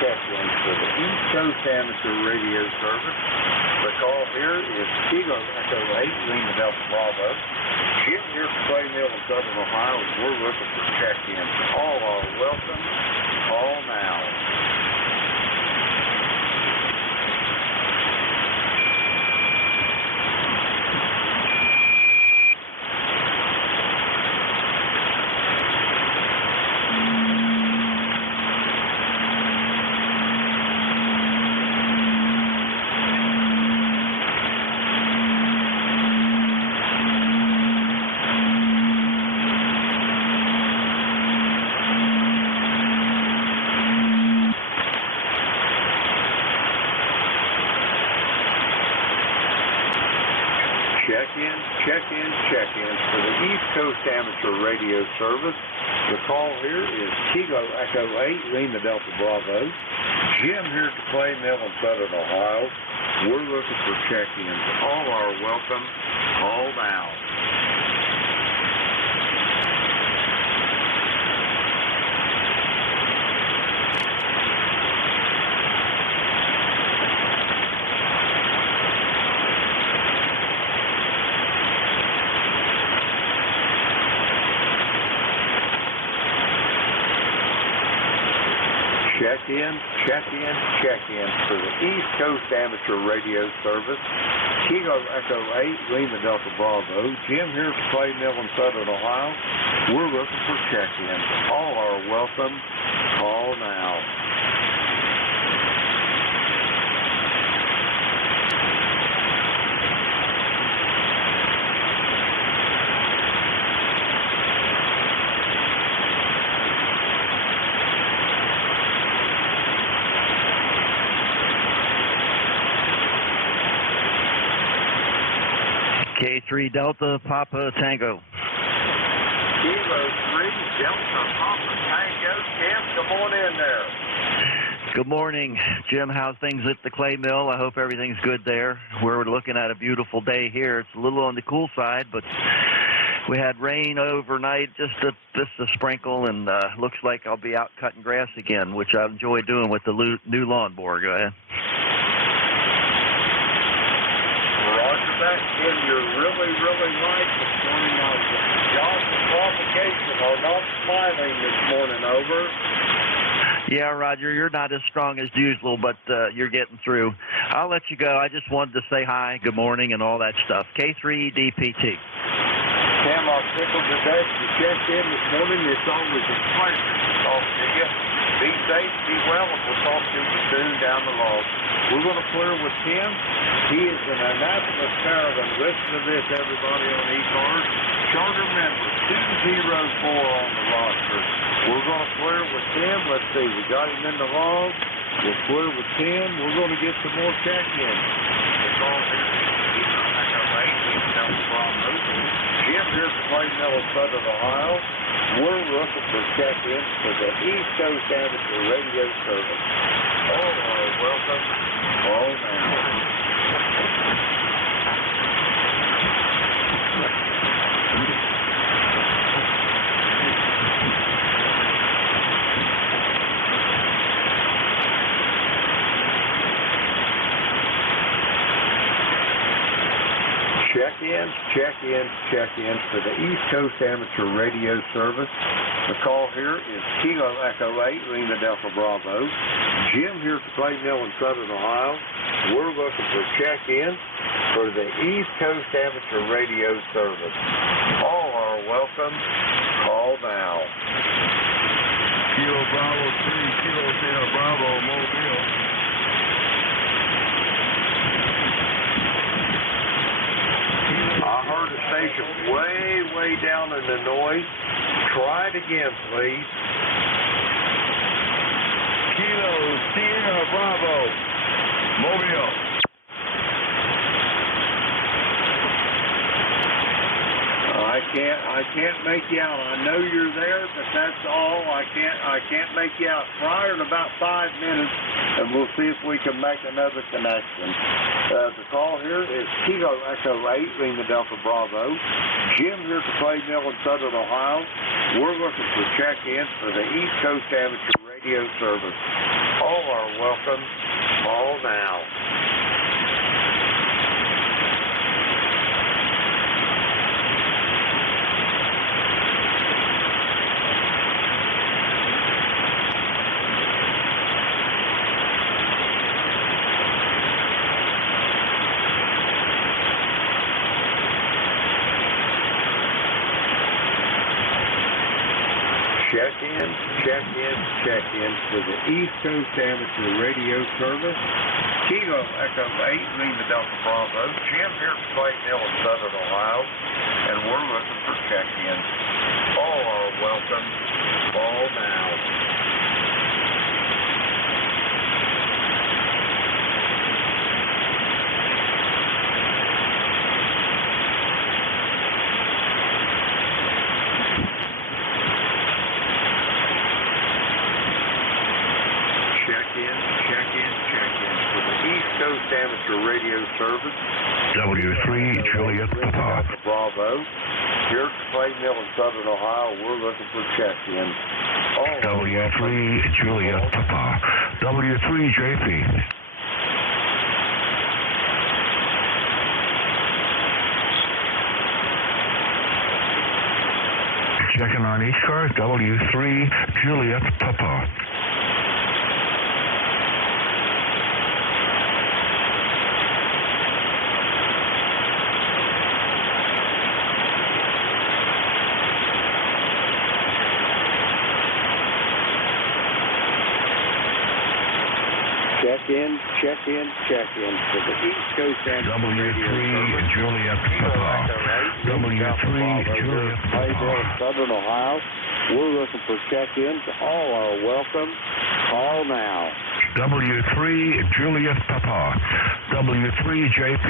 Check-in for the East Coast Amateur Radio Service. The call here is Kilo Echo 8, Lima Delta Bravo. Jim here from Clay Mill in Southern Ohio. We're looking for check-in. All are welcome. All now. check-ins for the East Coast Amateur Radio Service. The call here is Kilo Echo 8, Lima Delta Bravo. Jim here to Clay Mill in Southern Ohio. We're looking for check-ins. All are welcome. Call now. Check-ins for the East Coast Amateur Radio Service. Kilo Echo 8, Lima Delta Bravo. Jim here for Clay Mill in Southern Ohio. We're looking for check-ins. All are welcome. Call now. K3 Delta Papa Tango. Kilo 3 Delta Papa Tango. Tim, come on in there. Good morning, Jim. How's things at the clay mill? I hope everything's good there. We're looking at a beautiful day here. It's a little on the cool side, but we had rain overnight, just a sprinkle, and looks like I'll be out cutting grass again, which I enjoy doing with the new lawnmower. Go ahead. That, Jim, you're really right this morning. Y'all's provocation are not smiling this morning, over. Yeah, Roger, you're not as strong as usual, but you're getting through. I'll let you go. I just wanted to say hi, good morning, and all that stuff. K3 DPT. Tim, I'm tickled to death you checked in this morning. It's always a pleasure to talk to you. Be safe, be well, and we'll talk to you soon down the road. We're going to clear with Tim. He is an Annapolis Caravan. Listen to this, everybody on ECARS. Charter member 204 on the roster. We're going to clear with Tim. Let's see, we got him in the log. We'll clear with Tim. We're going to get some more check-ins. It's all here. Jim here for Clay Mill in Southern Ohio. We're looking for check-ins for the East Coast Amateur Radio Service. All are welcome. All now. Check-ins for the East Coast Amateur Radio Service. The call here is Kilo Echo 8, Lima Delta Bravo. Jim here for Clay Mill in Southern Ohio. We're looking for check-ins for the East Coast Amateur Radio Service. All are welcome. Call now. Kilo Bravo 3, Kilo Sierra Bravo, Mobile. I heard a station way down in the noise. Try it again, please. Kilo Sierra Bravo, Mobile. I can't make you out. I know you're there, but that's all. I can't make you out. Try in about 5 minutes, and we'll see if we can make another connection. The call here is Kilo Echo 8, Lima Delta Bravo. Jim here for Clay Mill in Southern Ohio. We're looking for check-ins for the East Coast Amateur Radio Service. All are welcome. Call now. Check-ins for the East Coast Amateur Radio Service. Kilo Echo 8, Lima Delta Bravo. Jim here for Clay Mill in Southern Ohio, and we're looking for check-ins. All are welcome. Call now. Amateur Radio Service. W3 Juliet Papa. Bravo. Here at the Clay Mill in Southern Ohio, we're looking for check-in. W3 Juliet Papa. W3 JP. Checking on ECARS, W3 Juliet Papa. Check-in for the East Coast Amateur Radio Service. W3 Juliet Papa. W3 Juliet Papa. Southern Ohio. We're looking for check-ins. All are welcome. Call now. W3 Juliet Papa. W3 JP.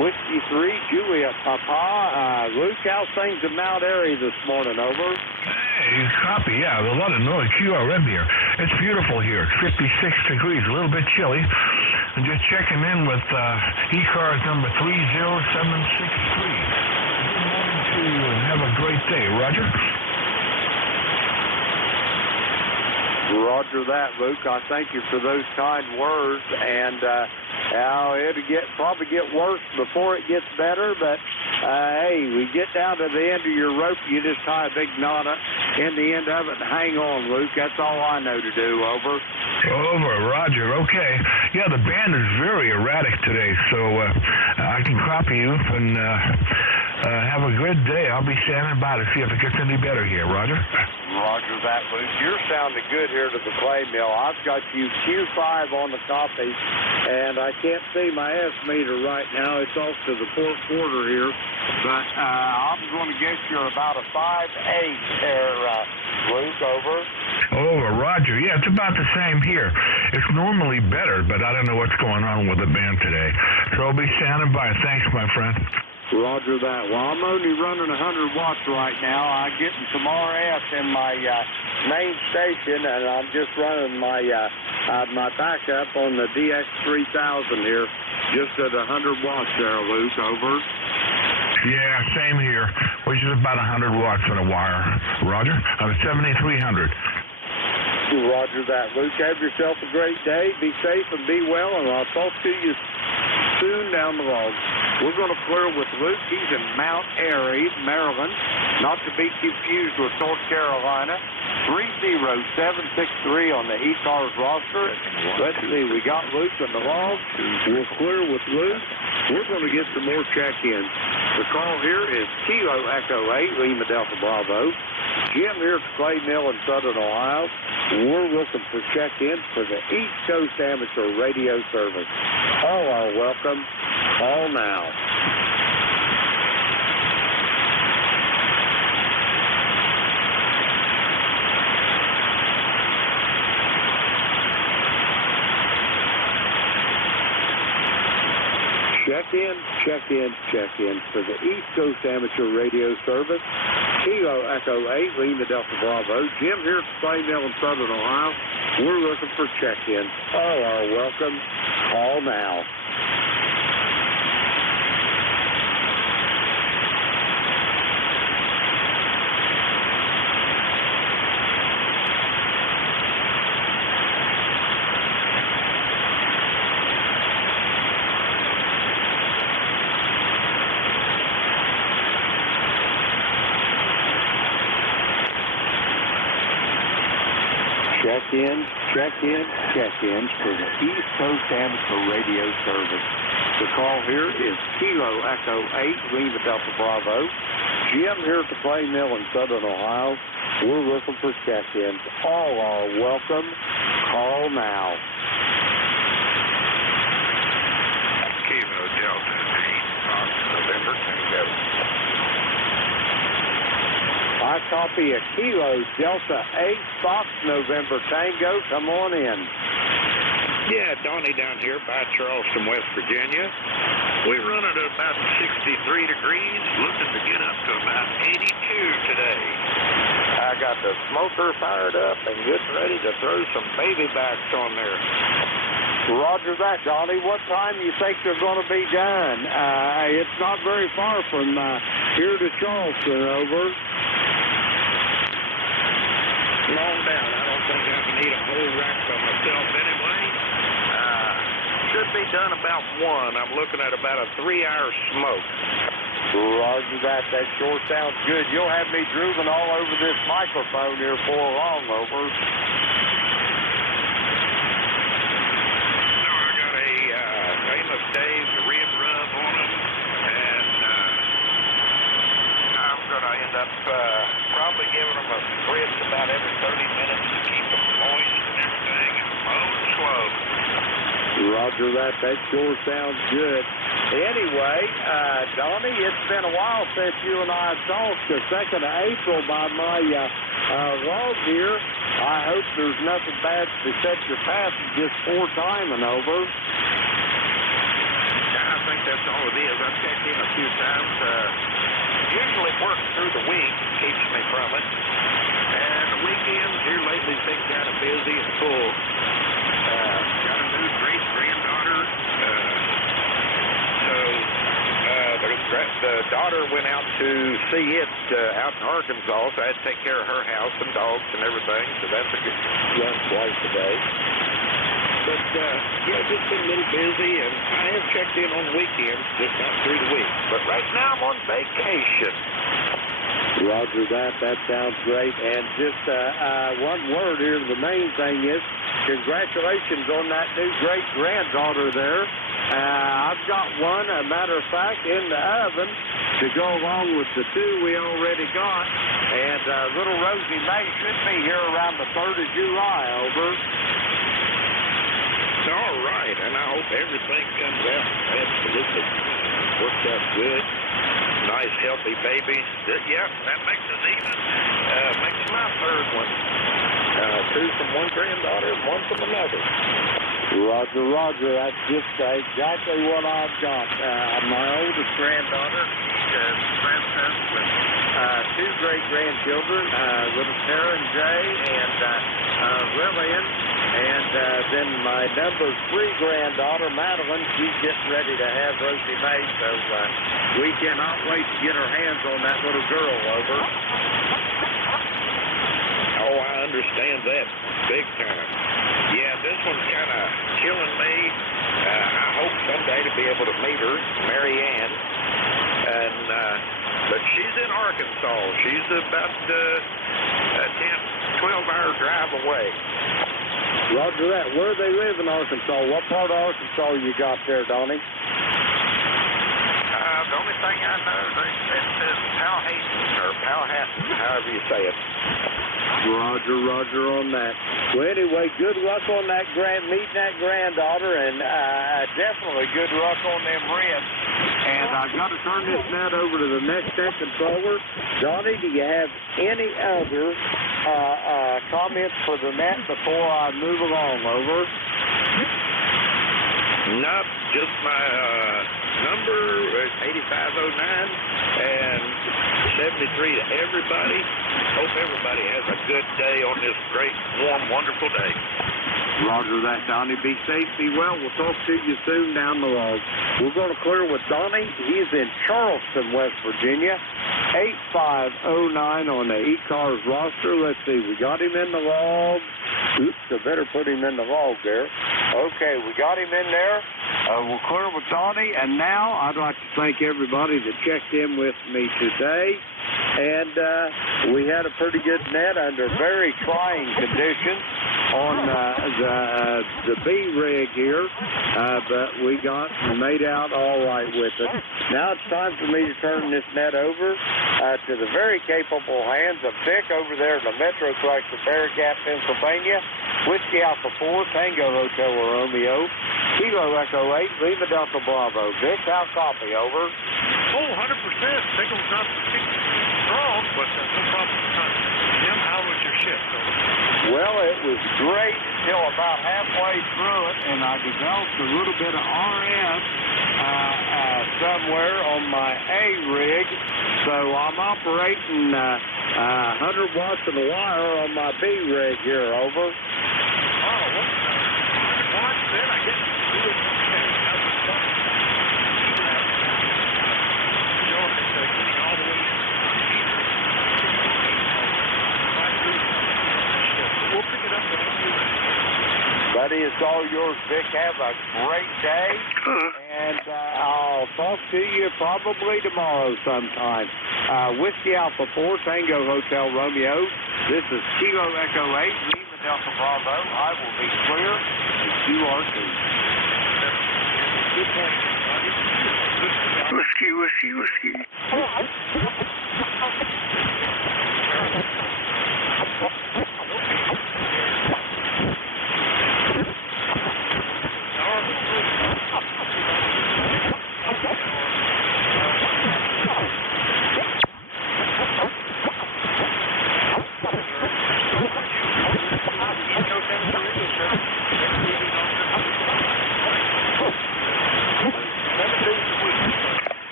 Whiskey 3, Juliet Papa. Luke, how's things in Mount Airy this morning? Over. Hey, copy. Yeah, there's a lot of noise. QRM here. It's beautiful here. It's 56 degrees, a little bit chilly. I'm just checking in with ECARS number 30763. Good morning to you and have a great day. Roger? Roger that, Luke. I thank you for those kind words, and it'll probably get worse before it gets better, but hey, we get down to the end of your rope, you just tie a big knot in the end of it and hang on, Luke. That's all I know to do. Over. Over, Roger. Okay. Yeah, the band is very erratic today, so I can copy you and have a good day. I'll be standing by to see if it gets any better here. Roger? Roger that, Luke. You're sounding good here to the Clay Mill. I've got you Q5 on the copy, and I can't see my S meter right now. It's off to the fourth quarter here, but I'm going to guess you're about a 5.8 there, Luke. Over. Over, Roger. Yeah, it's about the same here. It's normally better, but I don't know what's going on with the band today. So I'll be standing by. Thanks, my friend. Roger that. Well, I'm only running 100 watts right now. I'm getting some RF in my main station, and I'm just running my backup on the DX3000 here, just at 100 watts there, Luke. Over. Yeah, same here, which is about 100 watts on a wire. Roger? On a 7300. Roger that, Luke. Have yourself a great day. Be safe and be well, and I'll talk to you soon down the road. We're going to clear with Luke. He's in Mount Airy, Maryland, not to be confused with North Carolina. 30763 on the ECARS roster. Let's see, we got Luke on the log. We'll clear with Luke. We're going to get some more check-ins. The call here is Kilo Echo 8, Lima Delta Bravo. Jim here at the Clay Mill in Southern Ohio. We're looking for check-ins for the East Coast Amateur Radio Service. All are welcome. Call now. Check-in for the East Coast Amateur Radio Service. Kilo Echo 8, Lima Delta Bravo. Jim here at the Clay Mill in Southern Ohio. We're looking for check-ins. All are welcome. Call now. Check-in for the East Coast Amateur Radio Service. The call here is Kilo Echo 8, Lima Delta Bravo. Jim here at the Clay Mill in Southern Ohio. We're looking for check-ins. All are welcome. Call now. Kilo Delta 8, November Tango. I copy a Kilo Delta 8, Fox November Tango. Come on in. Yeah, Donnie down here by Charleston, West Virginia. We run at about 63 degrees, looking to get up to about 82 today. I got the smoker fired up and getting ready to throw some baby backs on there. Roger that, Donnie. What time do you think they're going to be done? It's not very far from here to Charleston, over. Long down. I don't think I can eat a whole rack by myself anyway. Should be done about 1. I'm looking at about a 3-hour smoke. Roger that. That sure sounds good. You'll have me drooling all over this microphone here for long, over. No, I got a famous Dave's rib rub on them, and I'm going to end up probably giving them a spritz about every 30 minutes to keep them moist and everything, and mowing slow. Roger that. That sure sounds good. Anyway, Donnie, it's been a while since you and I talked. The 2nd of April by my log here. I hope there's nothing bad to set your passage just 4 timing, over. I think that's all it is. I've checked in a few times. Usually works through the week, keeps me from it. And the weekends here lately has been kind of busy and full. Got a new great-granddaughter. The daughter went out to see it out in Arkansas, so I had to take care of her house and dogs and everything, so that's a good run twice a day. But, yeah, just been a little busy, and I have checked in on weekends, just not through the week. But right now I'm on vacation. Roger that. That sounds great. And just one word here, the main thing is congratulations on that new great-granddaughter there. I've got one, a matter of fact, in the oven to go along with the 2 we already got. And little Rosie May should be here around the 3rd of July, over. All right, and I hope everything comes out absolutely worked out good. Nice, healthy baby. Yeah, that makes us even. Makes my 3rd one. 2 from one granddaughter and 1 from another. Roger, Roger. That's just exactly what I've got. My oldest granddaughter, Princess, with 2 great-grandchildren, little Sarah and Jay, and Lillian. And then my number 3 granddaughter, Madeline, she's getting ready to have Rosie May, so we cannot wait to get our hands on that little girl, over. Oh, I understand that big time. Yeah, this one's kind of killing me. I hope someday to be able to meet her, Mary Ann. And, but she's in Arkansas. She's about a 10, 12-hour drive away. Roger that. Where do they live in Arkansas? What part of Arkansas you got there, Donnie? The only thing I know is it says Powhatan, however you say it. Roger, Roger on that. Well, anyway, good luck on that meeting that granddaughter, and definitely good luck on them ribs. And I've got to turn this net over to the next tech controller. Donnie, do you have any other comments for the net before I move along, over? Nope, just my number is 8509 and 73 to everybody. Hope everybody has a good day on this great, warm, wonderful day. Roger that, Donnie. Be safe, be well. We'll talk to you soon down the road. We're going to clear with Donnie. He's in Charleston, West Virginia. 8509 on the ECARS roster. Let's see, we got him in the log. Oops, I better put him in the log there. Okay, we got him in there. We'll clear with Donnie. And now I'd like to thank everybody that checked in with me today. And we had a pretty good net under very trying conditions on the B rig here, but we made out all right with it. Now it's time for me to turn this net over to the very capable hands of Vic over there in the Metroplex of Bear Gap, Pennsylvania. Whiskey Alpha 4, Tango Hotel Romeo, Kilo Echo 8, Lima Delta Bravo. Vic, how copy, over? Oh, 100%. Signal's not strong, but no problem. Jim, how was your shift? Well, it was great until about halfway through it, and I developed a little bit of RF somewhere on my A rig. So I'm operating 100 watts in the wire on my B rig here, over. Oh, what? 100 watts then? I guess we didn't have the point. Showing it getting all the way in. We'll pick it up when you're ready. Buddy, it's all yours, Vic. Have a great day, and I'll talk to you probably tomorrow sometime. Whiskey Alpha 4, Tango Hotel Romeo. This is Kilo Echo 8, Lima Delta Bravo. I will be clear, and you are too. Good point. Whiskey, whiskey, whiskey.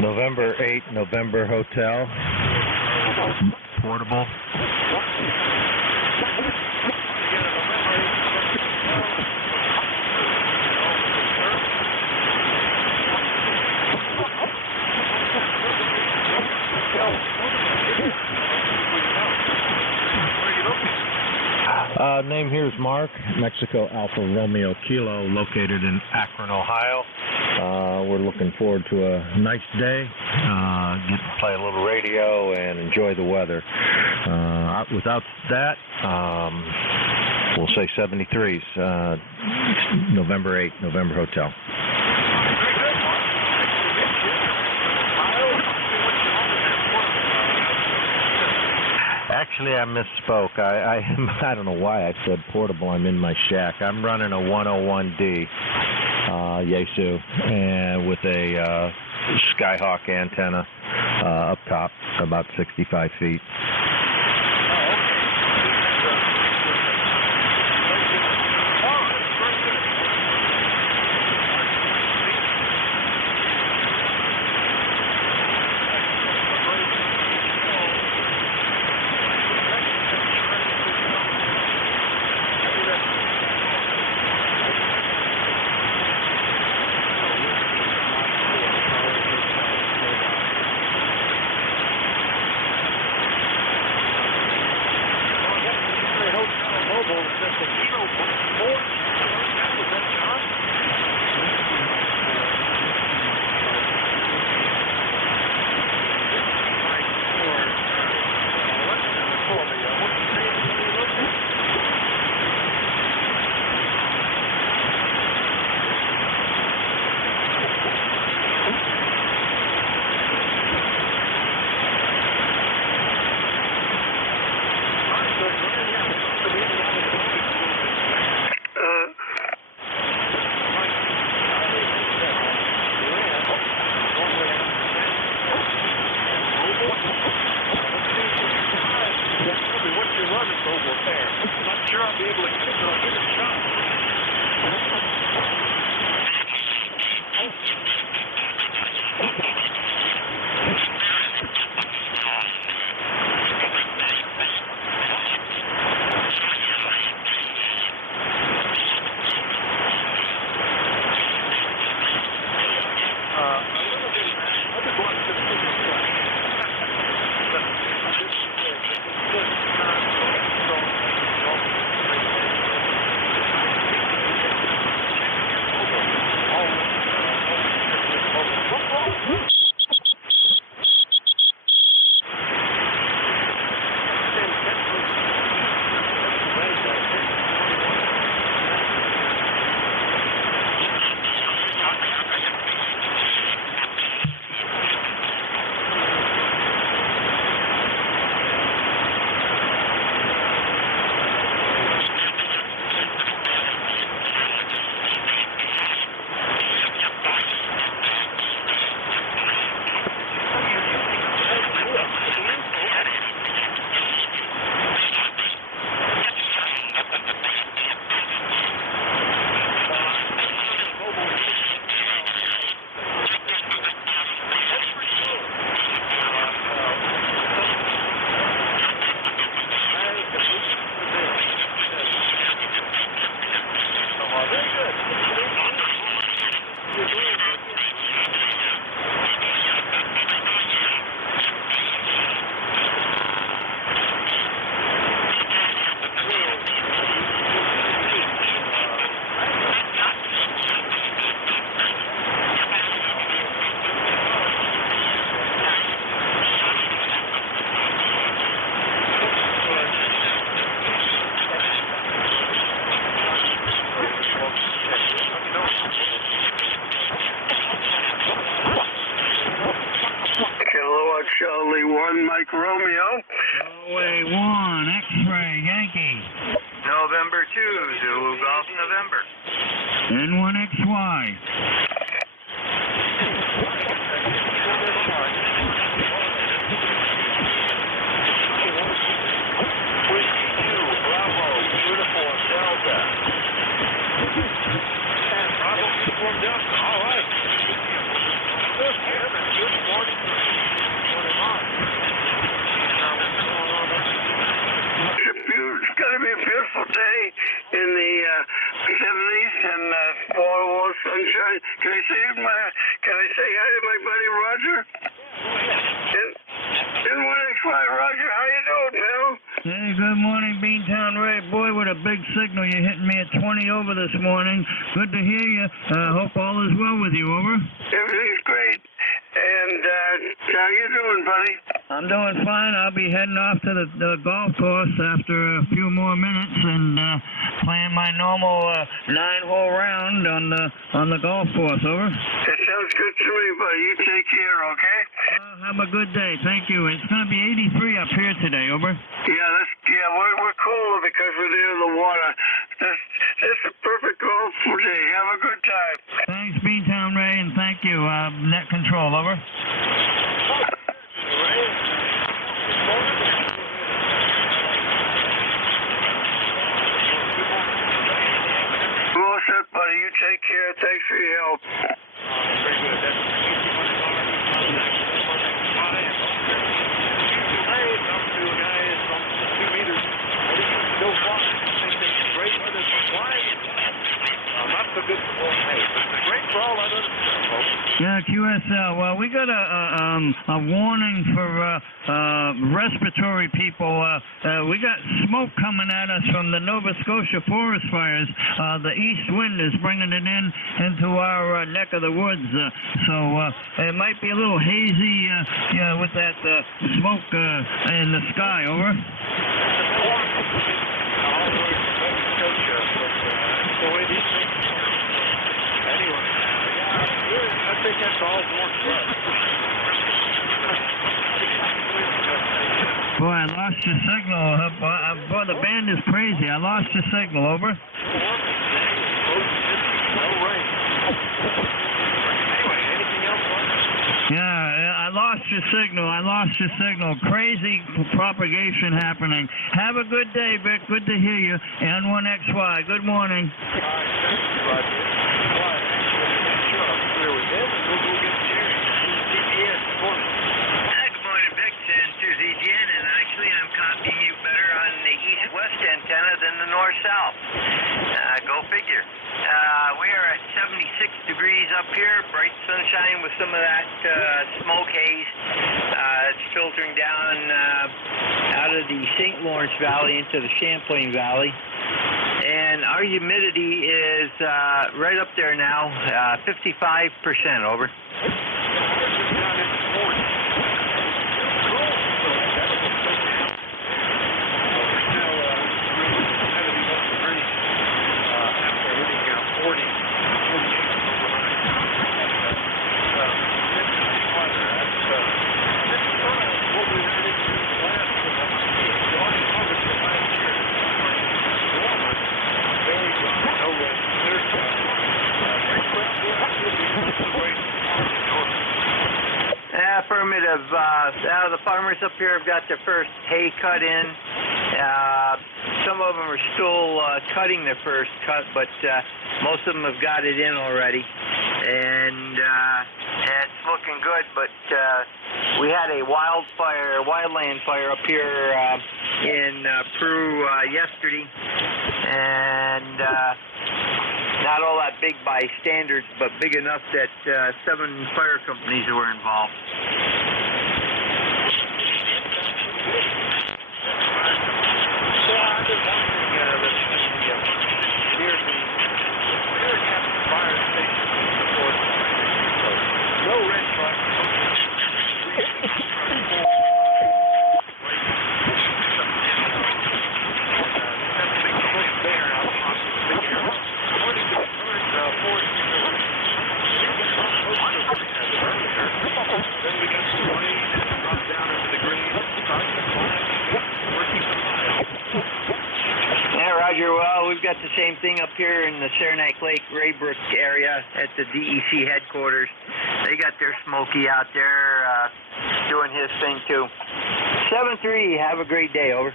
November 8, November Hotel. Portable. Name here is Mark, Mexico Alpha Romeo Kilo, located in Akron, Ohio. We're looking forward to a nice day, get to play a little radio and enjoy the weather. Without that, we'll say 73s, November 8, November Hotel. Actually, I misspoke. I don't know why I said portable. I'm in my shack. I'm running a 101D Yaesu and with a Skyhawk antenna up top, about 65 feet. Charlie 1, Mike Romeo. Norway 1, X-ray, Yankee. November 2, Zulu Golf November. N1XY. Whiskey 2, Bravo, Uniform Delta. Bravo, Uniform Delta, all right. Good morning. It's going to be a beautiful day in the 70s and fall sunshine. Can I say hi to my buddy Roger? N1XY, Roger, how you doing, pal? Hey, good morning, Beantown Ray. Boy, what a big signal. You're hitting me at 20 over this morning. Good to hear you. Hope all is well with you, over. Everything's great. And how you doing, buddy? I'm doing fine. I'll be heading off to the golf course after a few more minutes and playing my normal 9-hole round on the golf course, over. That sounds good to me, buddy. You take care, okay? Have a good day. Thank you. It's going to be 83 up here today, over. Yeah, we're cooler because we're near the water. It's a perfect golf day. Have a good time. Thanks, Beantown Ray, and thank you. Net control, over. We're all set, buddy. You take care. Thanks for your help. Very good. That's up to a guy from 2 meters. So far, great weather for flying. Not so good for hay, but great for all others. Yeah, QSL. Well, we got a warning for respiratory people. We got smoke coming at us from the Nova Scotia forest fires. The east wind is bringing it into our neck of the woods. So it might be a little hazy with that smoke in the sky, over. Anyway, I think that's all more fun. Boy, I lost your signal. Boy, the band is crazy. I lost your signal, over. Yeah, I lost your signal. Crazy propagation happening. Have a good day, Vic. Good to hear you. N1XY. Good morning. Good morning, Vic. Susie Jen, and actually I'm copying you better on the east-west antenna than the north-south. Go figure. We are at 76 degrees up here, bright sunshine with some of that smoke haze. It's filtering down out of the St. Lawrence Valley into the Champlain Valley. And our humidity is right up there now, 55%, over. Affirmative. The farmers up here have got their first hay cut in. Some of them are still cutting their first cut, but most of them have got it in already. And it's looking good, but we had a wildland fire up here in Peru yesterday. And not all that big by standards, but big enough that 7 fire companies were involved. Then we got some rain and it dropped got the same thing up here in the Saranac Lake, Raybrook area at the DEC headquarters. They got their Smokey out there doing his thing too. 7-3, have a great day, over.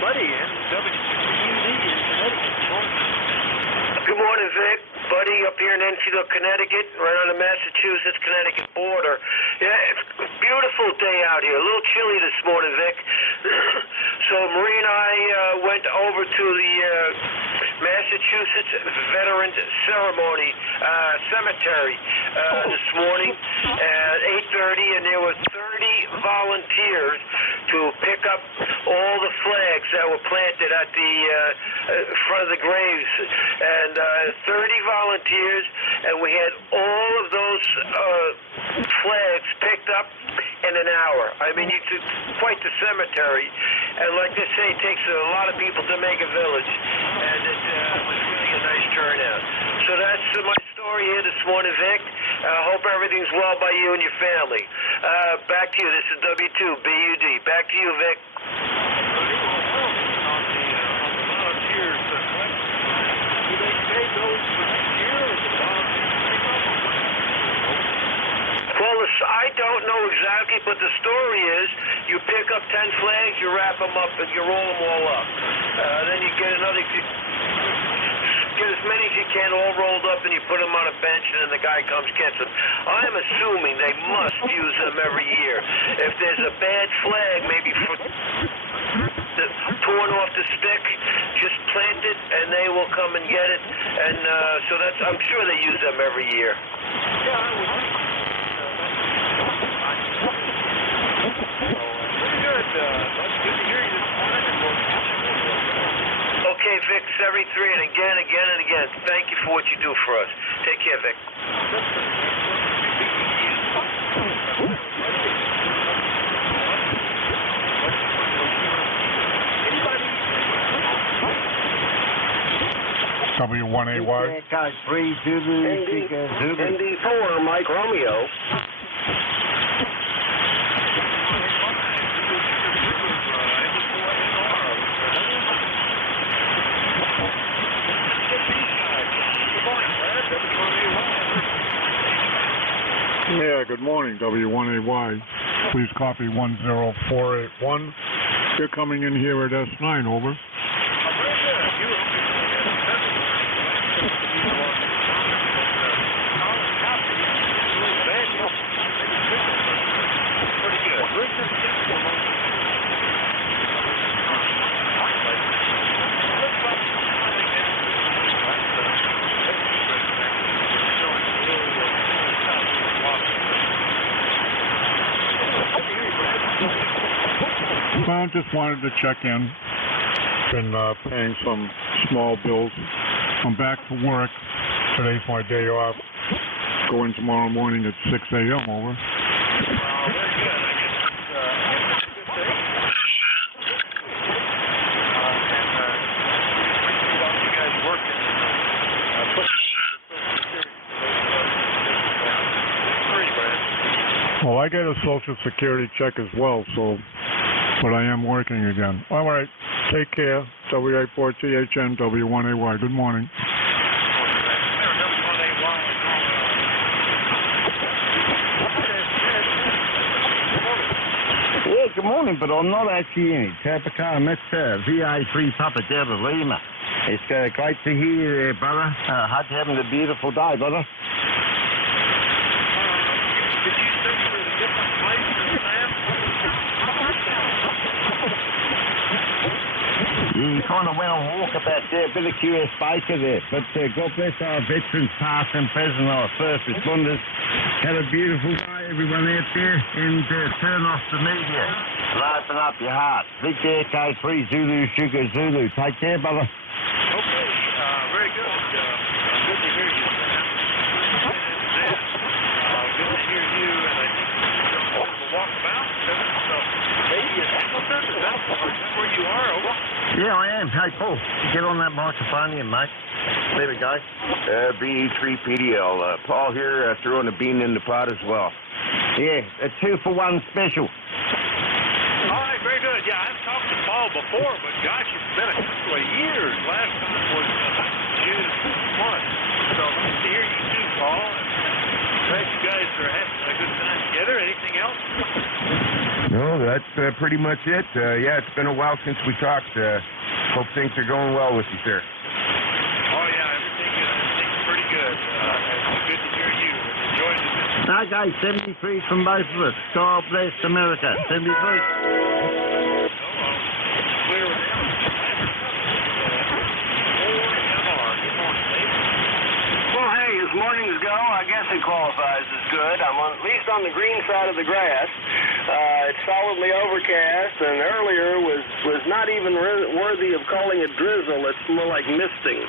Buddy in WUD in Connecticut. Good morning, Vic. Buddy up here in Enfield, Connecticut, right on the Massachusetts-Connecticut border. Yeah, it's a beautiful day out here. A little chilly this morning, Vic. So Marie and I went over to the Massachusetts Veterans Ceremony Cemetery this morning at 8:30, and there were 30 volunteers to pick up all the flags that were planted at the front of the graves, and 30 volunteers, and we had all of those flags picked up in an hour. I mean, it's quite the cemetery, and like they say, it takes a lot of people to make a village, and it was really a nice turnout. So that's my story here this morning, Vic. I hope everything's well by you and your family. Back to you. This is W2BUD. Back to you, Vic. Well, I don't know exactly, but the story is you pick up 10 flags, you wrap them up, and you roll them all up. Then you get as many as you can all rolled up, and you put them on a bench, and then the guy comes gets them. I'm assuming they must use them every year. If there's a bad flag, maybe torn off the stick, just plant it, and they will come and get it. And so I'm sure they use them every year. Yeah, I would think. Pretty good. That's good to hear you this morning, and we'll catch you later. Okay, Vic, 73, and again. Thank you for what you do for us. Take care, Vic. W1AY. ND4, Mike Romeo. Yeah, good morning, W1AY. Please copy 10481. You're coming in here at S9, over. I just wanted to check in. Been paying some small bills. I'm back to work. Today's my day off. Go in tomorrow morning at 6 a.m. over. Well, I get a Social Security check as well, so, but I am working again. All right, take care. W84THN, W1AY. Good morning. Yeah, good morning, but I'm not actually in it. Tapacana, Mr. VA3 Papa Delta Lima. It's great to hear you there, brother. Hope you're having a beautiful day, brother. Yeah, you kind of went on a walk about there, a bit of QS Baker there. But God bless our veterans, past and present, our first responders. Have a beautiful day, everyone out there, and turn off the media and open up your heart. Victor Echo 3 Zulu Sugar Zulu. Take care, brother. Okay, very good. Good to hear you, Sam. Good to hear you, and I think you're going to walk about. So maybe a Hamilton, is that where you are? Over? Yeah, I am. Hey, Paul, get on that microphone here, mate. There we go. BE3PDL. Paul here, throwing a bean in the pot as well. Yeah, a 2-for-1 special. All right. good. Yeah, I've talked to Paul before, but gosh, it's been a couple of years. Last time was June month. So nice to hear you too, Paul. And glad you guys are having a good time together. Anything else? No, that's pretty much it. Yeah, it's been a while since we talked. Hope things are going well with you, sir. Oh, yeah, everything's pretty good. It's good to hear you. Enjoy the visit. That guy, 73 from both of us. God bless America. 73. Clear with them. Well, hey, as mornings go, I guess it qualifies as good. I'm at least on the green side of the grass. It's solidly overcast, and earlier was not even worthy of calling it drizzle. It's more like misting.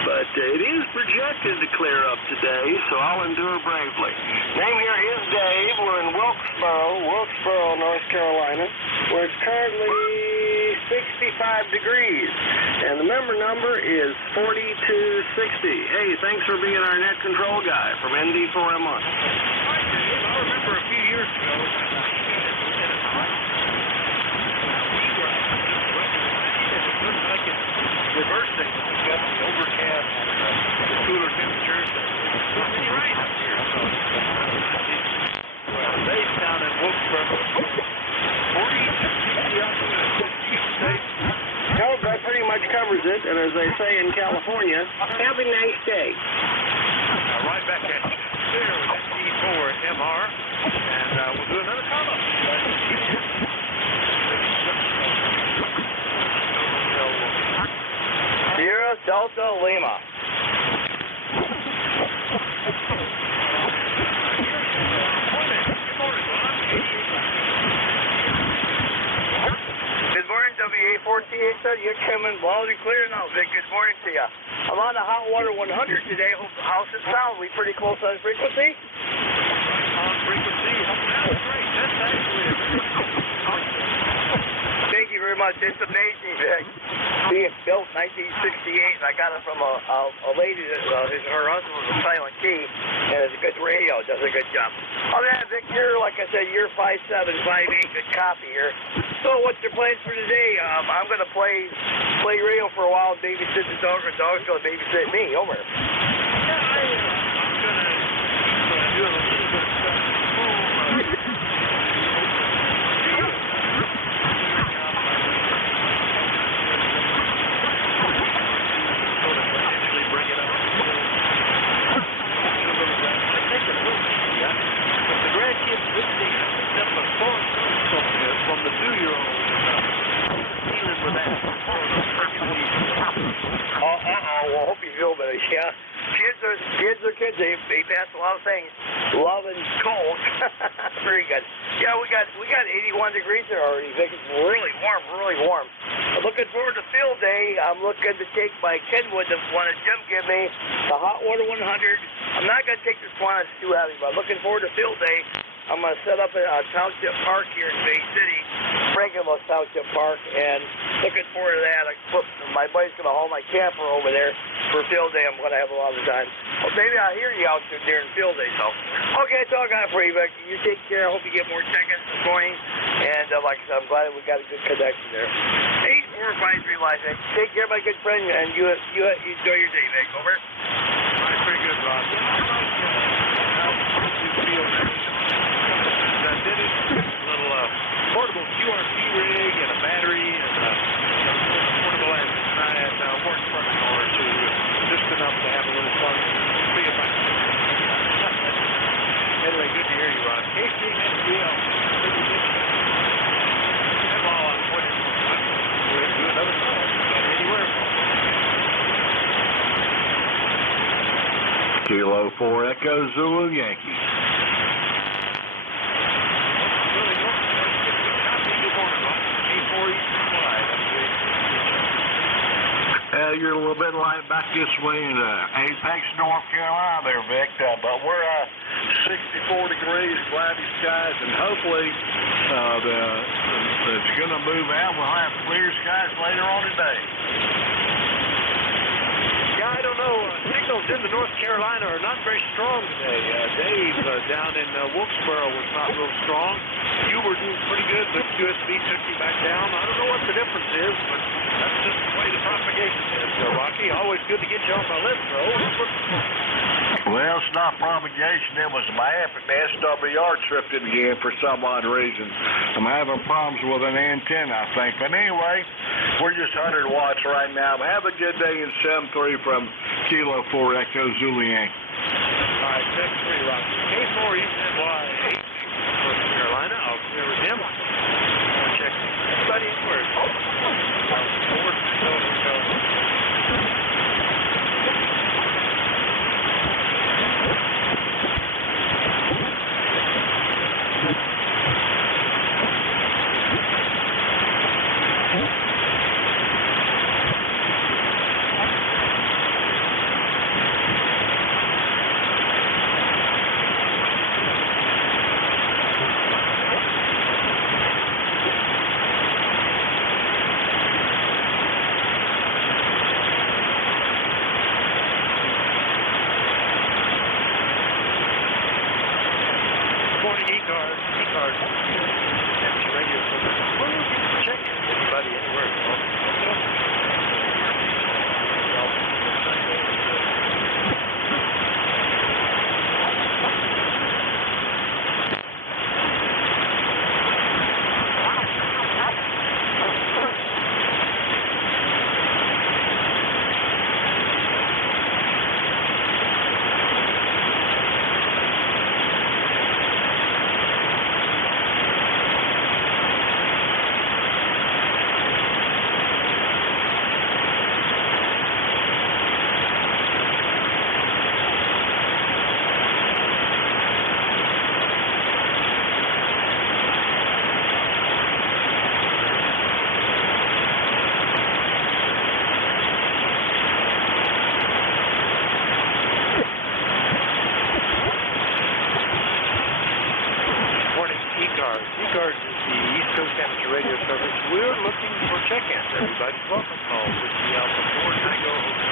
But it is projected to clear up today, so I'll endure bravely. Name here is Dave. We're in Wilkesboro, North Carolina, where it's currently 65 degrees. And the member number is 4260. Hey, thanks for being our net control guy from ND4MR. I remember a few years ago, reversing. We've got the overcast and the cooler temperatures. It's not any rain up here. So, well, Dave's down in Wilkesboro. 40 up Dave. Well, that pretty much covers it. And as they say in California, have a nice day. Right back at you there with ND4MR. And we'll do another call-up. Sierra Delta Lima. Good morning, WA-48. You're coming loud and clear now, Vic. Good morning to you. I'm on the Hot Water 100 today. Hope the house is sound. We pretty close on frequency? On frequency. That's great. That's actually a very Thank you very much. It's amazing, Vic. Being built 1968, and I got it from a lady that her husband was a silent key, and it's a good radio. Does a good job. Oh, yeah, Vic, you're, like I said, you're 5'7", 5'8", good copy here. So what's your plans for today? I'm going to play radio for a while and babysit the dog, or dog's going to babysit me. Over. Yeah, I'm going to do a little bit of stuff. From the 2-year-old dealing with that. Well, I hope you feel better. Yeah, kids are kids. They pass a lot of things. Love and cold. Very good. Yeah, we got 81 degrees there already. It's really warm, really warm. I'm looking forward to field day. I'm looking to take my Kenwood, the one that Jim gave me, the Hot Water 100. I'm not going to take this one. It's too heavy, but I'm looking forward to field day. I'm going to set up at Township Park here in Bay City, Frankenmuth Township Park, and looking forward to that. My buddy's going to haul my camper over there for field day. I'm going to have a lot of time. Well, maybe I'll hear you out there during field day. So, okay, that's all I got for you, Vic. You take care. I hope you get more check-ins this morning. And like I said, I'm glad we got a good connection there. 8453 Live, Vic. Take care, my good friend, and you enjoy your day, Vic. Over. That's pretty good, Rob. I did it. A little portable QRC rig and a battery and a portable lamp. And I had worked for an hour or two, just enough to have a little fun. See if I can. Anyway, good to hear you, Ron. KCNGL. That's all I'm waiting for. We'll do another call. Not anywhere. Kilo 4 Echo Zulu Yankee. You're a little bit light back this way in Apex, North Carolina there, Vic. But we're 64 degrees, cloudy skies, and hopefully it's going to move out. We'll have clear skies later on today. Yeah, I don't know. Signals into North Carolina are not very strong today. Dave down in Wilkesboro was not real strong. you were doing pretty good, but USB took you back down. I don't know what the difference is, but that's just the way the propagation is. So, Rocky, always good to get you on my list, though. Well, it's not propagation. It was my SWR tripped in again for some odd reason. I'm having problems with an antenna, I think. But anyway, we're just 100 watts right now. Have a good day in 7-3 from Kilo 4 Echo Zulu Yankee. All right, 7-3, Rocky. K4 ECY 8, North Carolina. I'll clear with him. I'll check everybody inward. ECARS. Amateur radio service. Well, you can check anybody anywhere. ECARS is the East Coast Amateur Radio Service. We're looking for check-ins. Everybody's welcome. Call 50 Alpha 4 Tango Hotel.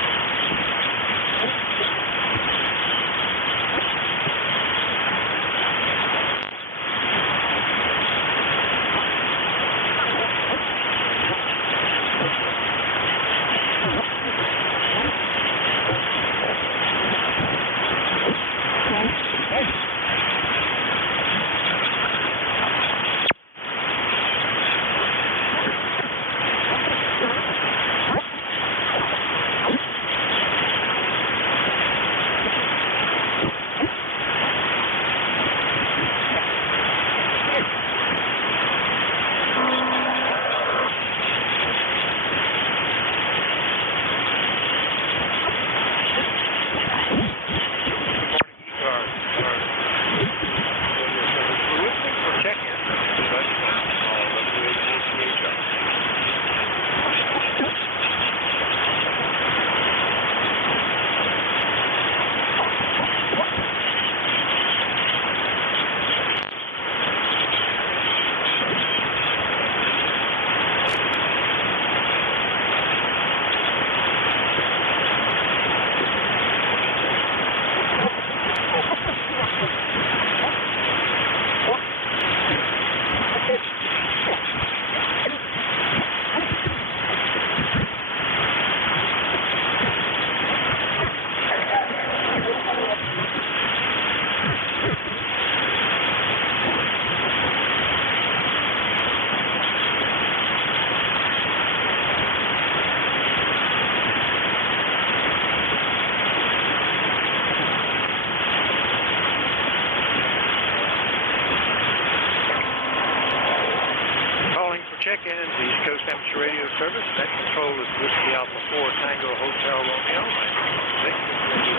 Check-in is the East Coast Amateur Radio Service. Net control is Whiskey Alpha 4 Tango Hotel Romeo. My name is Vic,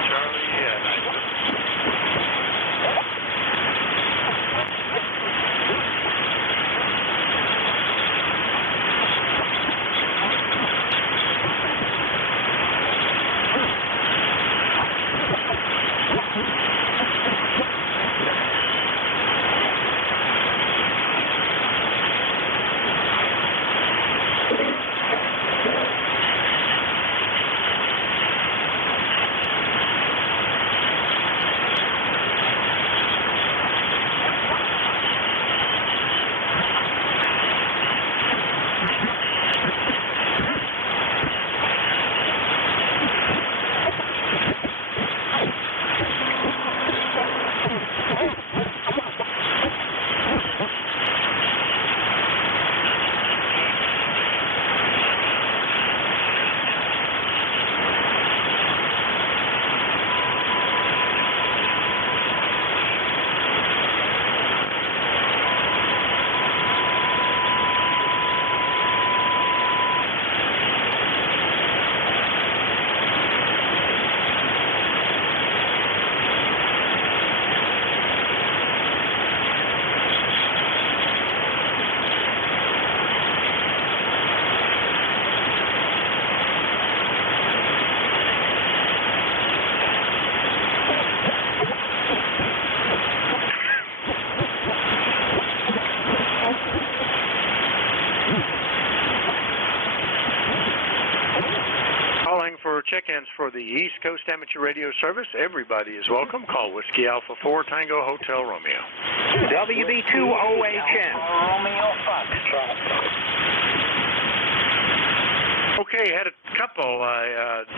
Charlie, and for check-ins for the East Coast Amateur Radio Service. Everybody is welcome. Call Whiskey Alpha 4 Tango Hotel Romeo. WB2OHN. Romeo Foxtrot. Okay, had a couple.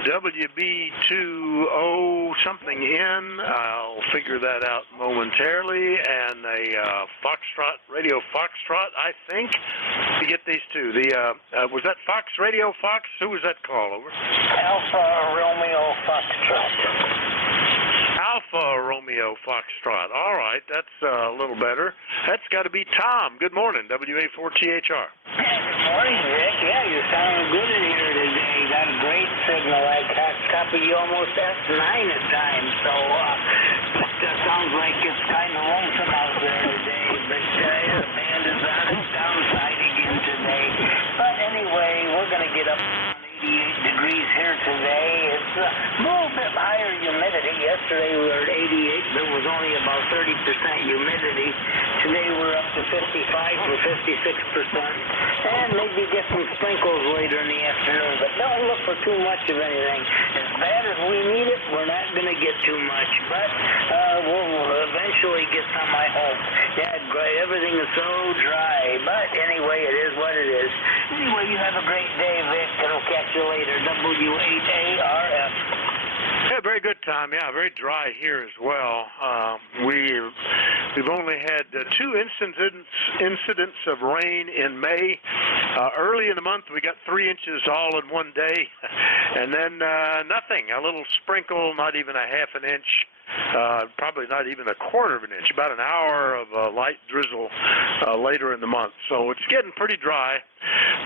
WB2O something in. I'll figure that out momentarily. And a Foxtrot, Radio Foxtrot, I think, to get these two. Was that Fox Radio Fox? Who was that call? Over. Alpha Romeo Foxtrot. Alpha Romeo Foxtrot. All right, that's a little better. That's got to be Tom. Good morning, WA4THR. Good morning, Rick. Yeah, you're sounding good in here today. You got a great signal. I copy you almost S9 at times, so that sounds like it's kind of lonesome out there today. But the band is on its downside again today. But anyway, we're going to get up 88 degrees here today. It's a little bit higher humidity. Yesterday we were at 88. There was only about 30% humidity. Today we're up to 55 or 56%. And maybe get some sprinkles later in the afternoon. But don't look for too much of anything. As bad as we need it, we're not going to get too much. But we'll eventually get some, I hope. Yeah, everything is so dry. But anyway, it is what it is. Anyway, you have a great day, Vic, and I'll catch you later. W8ARF. Yeah, very good, Tom. Yeah, very dry here as well. We've only had 2 incidents of rain in May. Early in the month, we got 3 inches all in one day, and then nothing. A little sprinkle, not even a half an inch. Probably not even a quarter of an inch, about an hour of light drizzle later in the month. So it's getting pretty dry,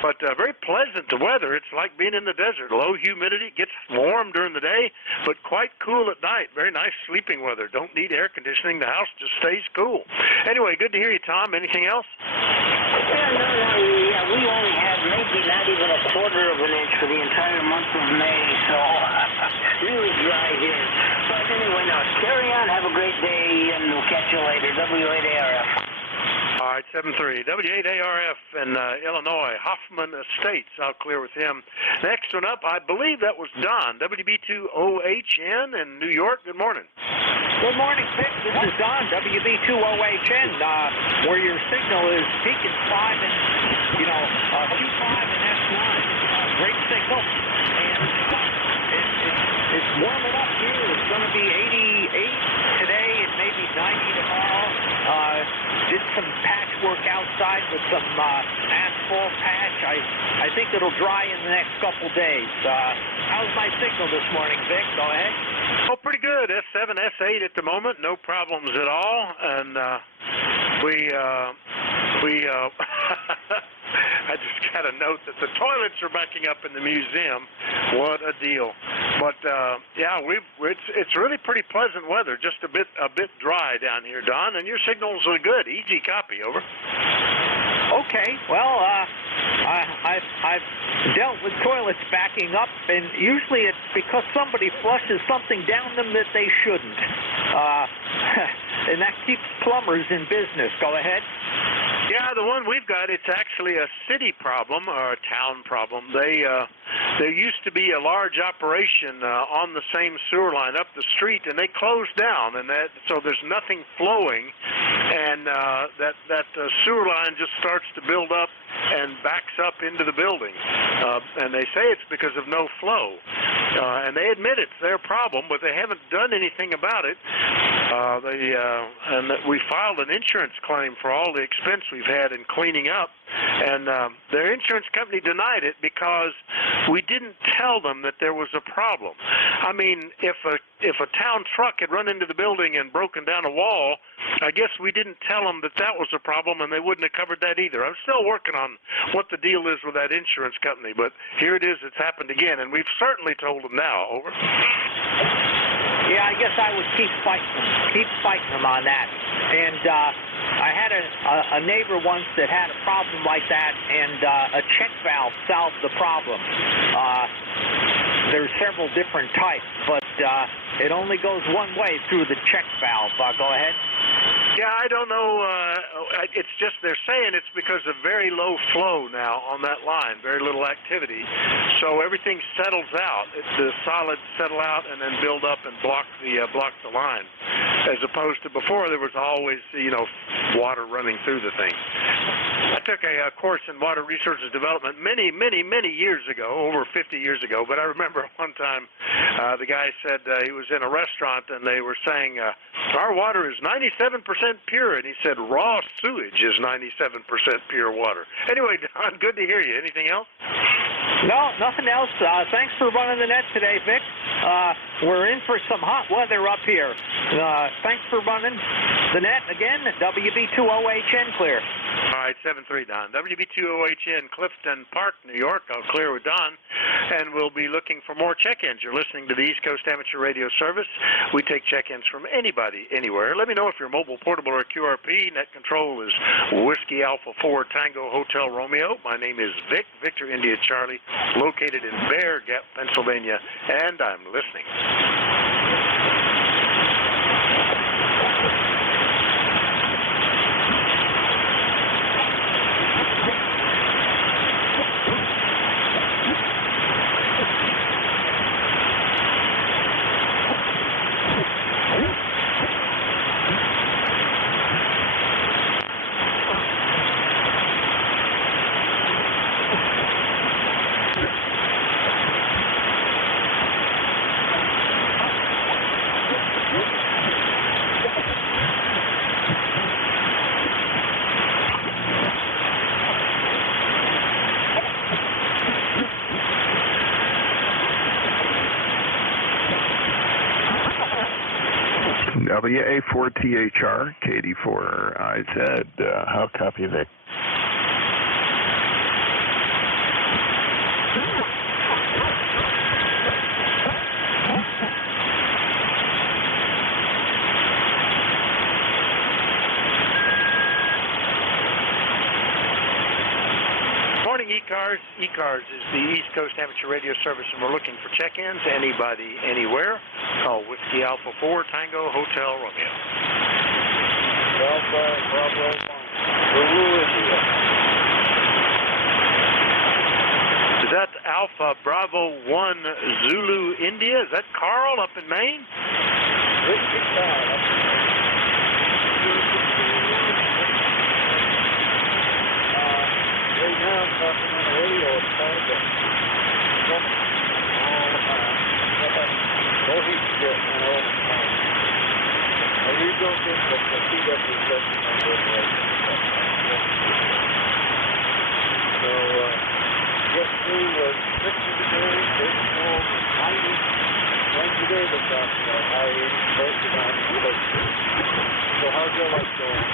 but very pleasant, the weather. It's like being in the desert. Low humidity, gets warm during the day, but quite cool at night. Very nice sleeping weather. Don't need air conditioning. The house just stays cool. Anyway, good to hear you, Tom. Anything else? Yeah, we only had maybe not even a quarter of an inch for the entire month of May, so really dry here. But anyway, now carry on. Have a great day, and we'll catch you later. W8ARF. All right, 7-3. W8ARF in Illinois. Hoffman Estates. I'll clear with him. Next one up, I believe that was Don. WB2OHN in New York. Good morning. Good morning, Vic. This is Don, WB2OHN, where your signal is peaking 5 and, Q5 and S9. Great signal. And it's warming up here. It's going to be 88 today and maybe 90 tomorrow. Did some patchwork outside with some asphalt patch. I think it'll dry in the next couple days. How's my signal this morning, Vic? Go ahead. Oh, pretty good. S7, S8 at the moment. No problems at all. And I just got a note that the toilets are backing up in the museum. What a deal! But yeah, it's really pretty pleasant weather. Just a bit dry down here, Don. And your signals are good. Easy copy. Over. Okay. Well, I've dealt with toilets backing up, and usually it's because somebody flushes something down them that they shouldn't. And that keeps plumbers in business. Go ahead. Yeah, the one we've got, it's actually a city problem or a town problem. There used to be a large operation on the same sewer line up the street, and they closed down, and so there's nothing flowing, and that sewer line just starts to build up and backs up into the building. And they say it's because of no flow. And they admit it's their problem, but they haven't done anything about it. And we filed an insurance claim for all the expense we've had in cleaning up, and their insurance company denied it because we didn't tell them that there was a problem. I mean, if a town truck had run into the building and broken down a wall, I guess we didn't tell them that was a problem, and they wouldn't have covered that either. I'm still working on what the deal is with that insurance company, but here it is. It's happened again, and we've certainly told them now. Over. Yeah, I guess I would keep fighting them on that. And I had a neighbor once that had a problem like that, and a check valve solved the problem. There's several different types, but it only goes one way through the check valve. Go ahead. Yeah, I don't know. It's just they're saying it's because of very low flow now on that line, very little activity. So everything settles out. The solids settle out and then build up and block the line, as opposed to before there was always water running through the thing. I took a course in water resources development many years ago, over 50 years ago. But I remember one time the guy said he was in a restaurant and they were saying our water is 97% pure, and he said raw sewage is 97% pure water. Anyway, Don, good to hear you. Anything else? No, nothing else. Thanks for running the net today, Vic. We're in for some hot weather up here. Thanks for running the net again. WB2OHN clear. All right, 7-3, Don. WB2OHN, Clifton Park, New York. I'll clear with Don. And we'll be looking for more check-ins. You're listening to the East Coast Amateur Radio Service. We take check-ins from anybody, anywhere. Let me know if you're mobile, portable, or QRP. Net control is Whiskey Alpha 4 Tango Hotel Romeo. My name is Vic, Victor India Charlie, located in Bear Gap, Pennsylvania, and I'm listening. WA4THR, KD4IZ. How copy, Vic? Morning, ECARS. ECARS is the East Coast Amateur Radio Service, and we're looking for check-ins. Anybody, anywhere. Call Whiskey Alpha 4 Tango Hotel Romeo. Alpha Bravo 1. Zulu India. Is that Alpha Bravo 1 Zulu India? Is that Carl up in Maine? Whiskey Carl up in Maine. Right now I'm talking on the radio. It's called the no heat shit on all the time. I really don't think that the CW is getting on good right. So, yesterday was 60 degrees, this morning was 90. Wednesday was up high 80s, Thursday down to 60. So how's your life going?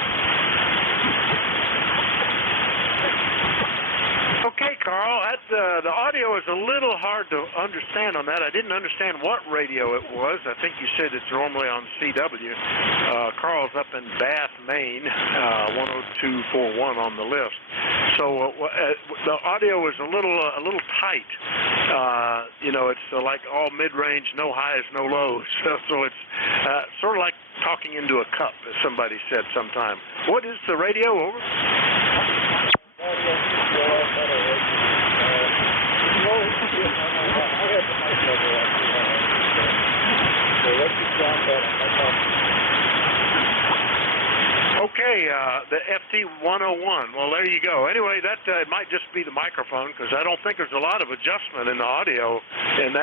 Okay, Carl, the audio is a little hard to understand on that. I didn't understand what radio it was. I think you said it's normally on CW. Carl's up in Bath, Maine, 10241 on the list. So the audio is a little tight. It's like all mid-range, no highs, no lows. So it's sort of like talking into a cup, as somebody said sometime. What is the radio? Over. Okay, the FT101. Well, there you go. Anyway, that might just be the microphone, because I don't think there's a lot of adjustment in the audio in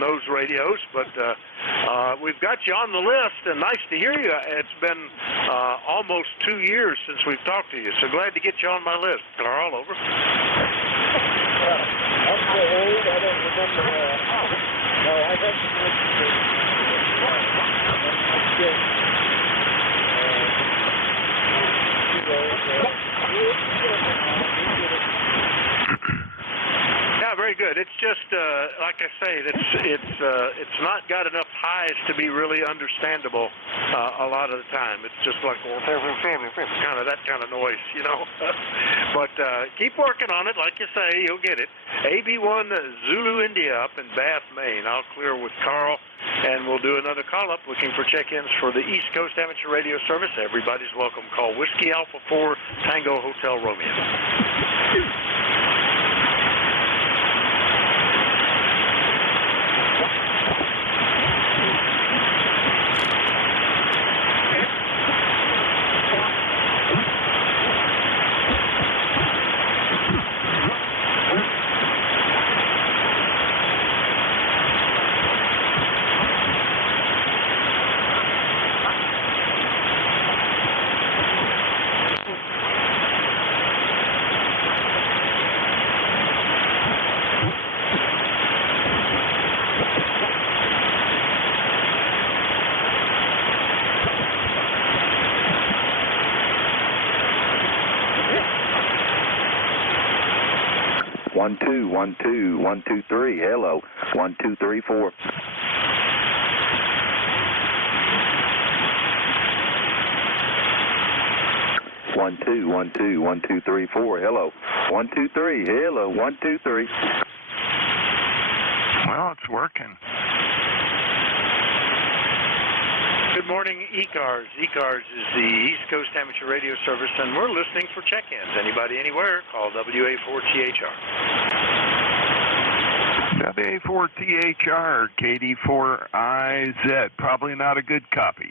those radios. But we've got you on the list, and nice to hear you. It's been almost 2 years since we've talked to you, so glad to get you on my list. Carl, over. I'm so old, I don't remember. No, I haven't mentioned it. Yeah, very good. It's just like I say, it's not got enough highs to be really understandable a lot of the time. It's just like kind of that kind of noise, But keep working on it, like you say, you'll get it. AB1 Zulu India up in Bath, Maine. I'll clear with Carl. and we'll do another call-up looking for check-ins for the East Coast Amateur Radio Service. Everybody's welcome. Call Whiskey Alpha 4 Tango Hotel Romeo. One, two, 1, 2, 1, 2, 3. Hello. 1, 2, 3, 4. One, two, 1, 2, 1, 2, 3, 4. Hello. 1, 2, 3. Hello. 1, 2, 3. Well, it's working. Good morning, ECARS. ECARS is the East Coast Amateur Radio Service, and we're listening for check-ins. Anybody, anywhere, call WA4THR. WA4THR, KD4IZ. Probably not a good copy.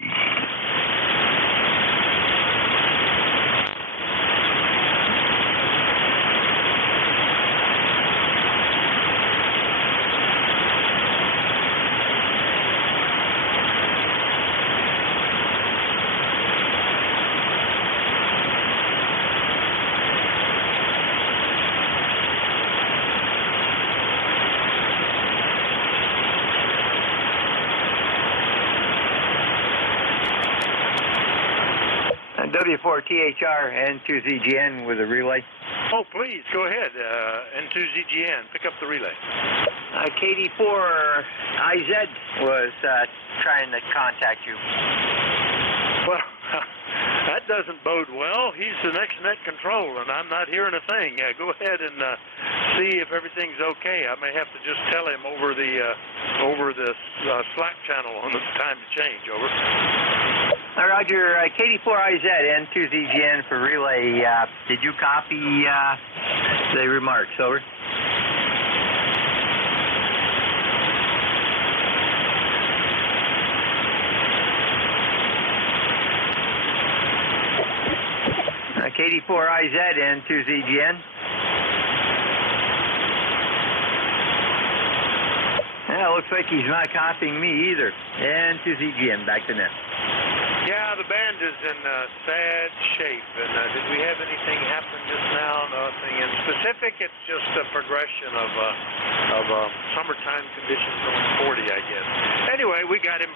W4THR N2ZGN with a relay. Oh, please, go ahead. N2ZGN, pick up the relay. KD4IZ was trying to contact you. Well, that doesn't bode well. He's the next net control, and I'm not hearing a thing. Yeah, go ahead and see if everything's okay. I may have to just tell him over the Slack channel on the time to change. Over. Roger, KD4IZ N2ZGN for relay. Did you copy the remarks? Over. KD4IZ N2ZGN. Yeah, looks like he's not copying me either. N2ZGN, back to net. Yeah, the band is in sad shape. And did we have anything happen just now? Nothing in specific. It's just a progression of summertime conditions on 40, I guess. Anyway, we got him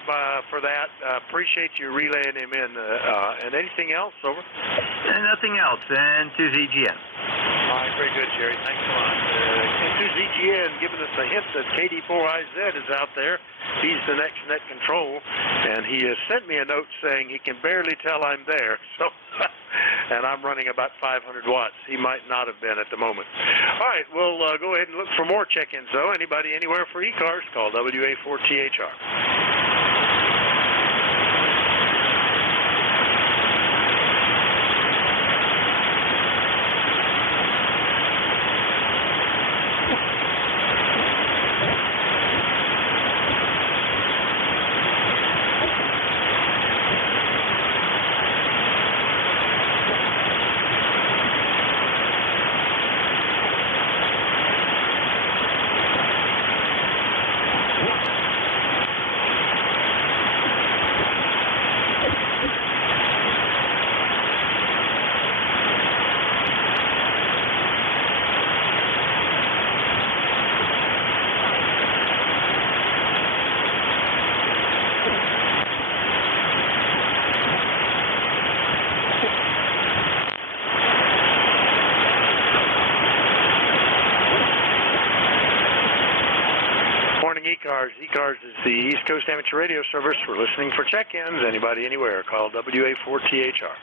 for that. Appreciate you relaying him in. And anything else? Over? Nothing else. N2ZGN. All right, very good, Jerry. Thanks a lot. N2ZGN giving us a hint that KD4IZ is out there. He's the next net control, and he has sent me a note saying he can barely tell I'm there. So, and I'm running about 500 watts. He might not have been at the moment. All right, we'll go ahead and look for more check-ins, though. Anybody anywhere for ECARS, call WA4THR. ECARS. ECARS is the East Coast Amateur Radio Service. We're listening for check-ins. Anybody, anywhere, call WA4THR.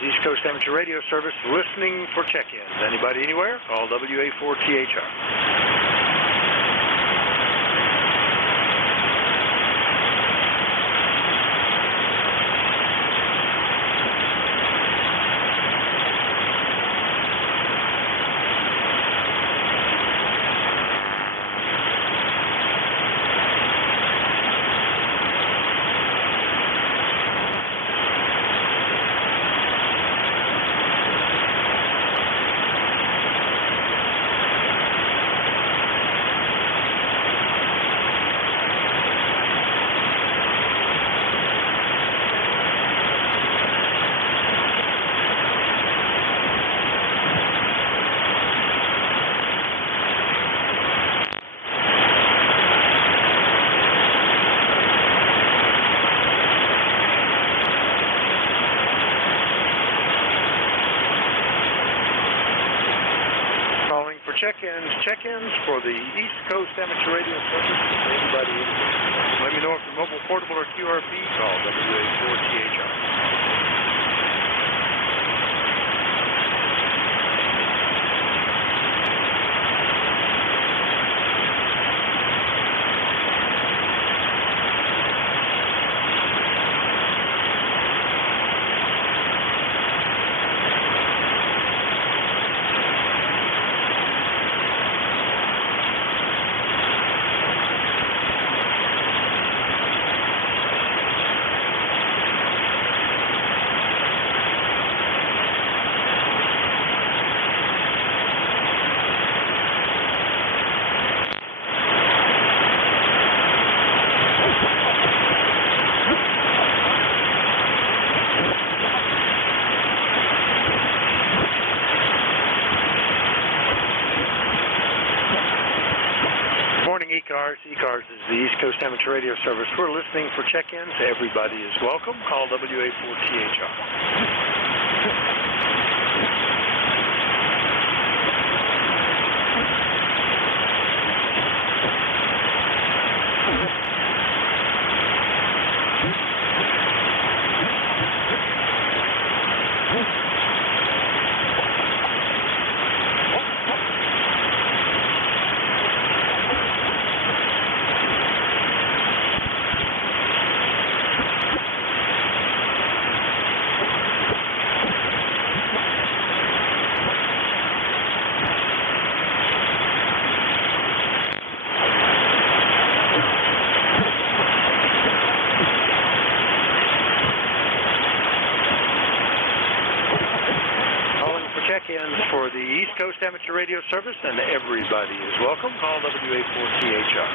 East Coast Amateur Radio Service, listening for check-ins. Anybody anywhere? Call WA4THR. Check-ins for the East Coast Amateur Radio Service. Anybody in? Let me know if you're mobile, portable, or QRP. Call WA4THR. ECARS is the East Coast Amateur Radio Service. We're listening for check-ins. Everybody is welcome. Call WA4THR. For the East Coast Amateur Radio Service, and everybody is welcome. Call WA4THR.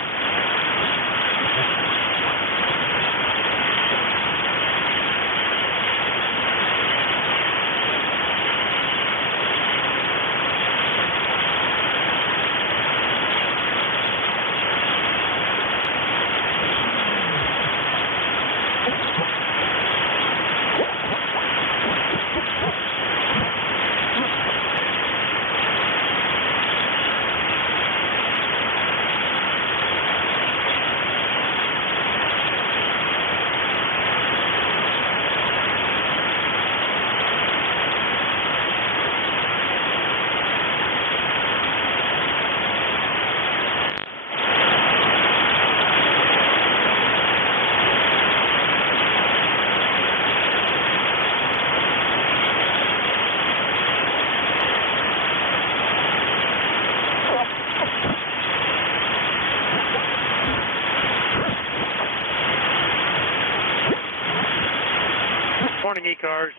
Morning, ECARS,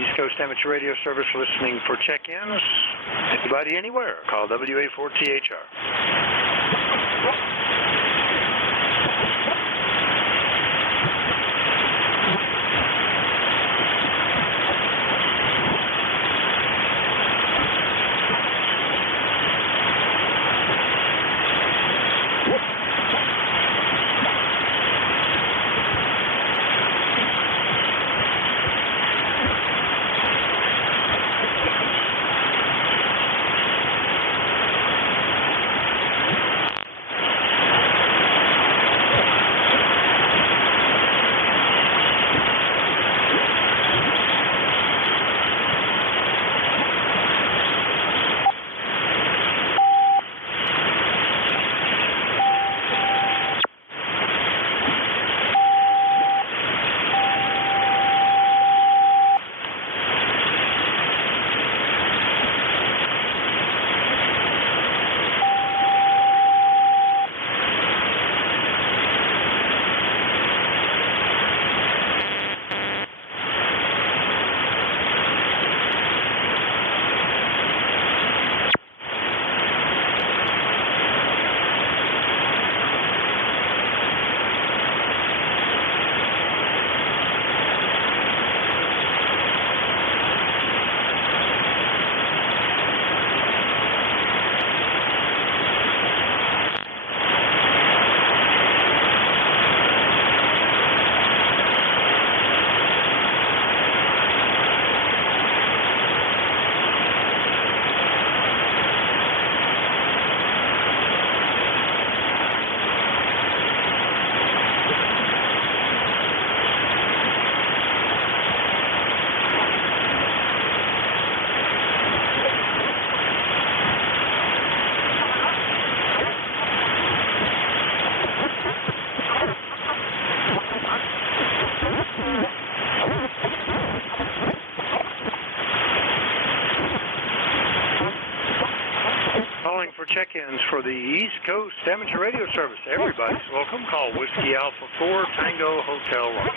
East Coast Amateur Radio Service, listening for check-ins. Anybody anywhere, call WA4THR. for check-ins for the East Coast Amateur Radio Service. Everybody's welcome. Call Whiskey Alpha 4 Tango Hotel Romeo.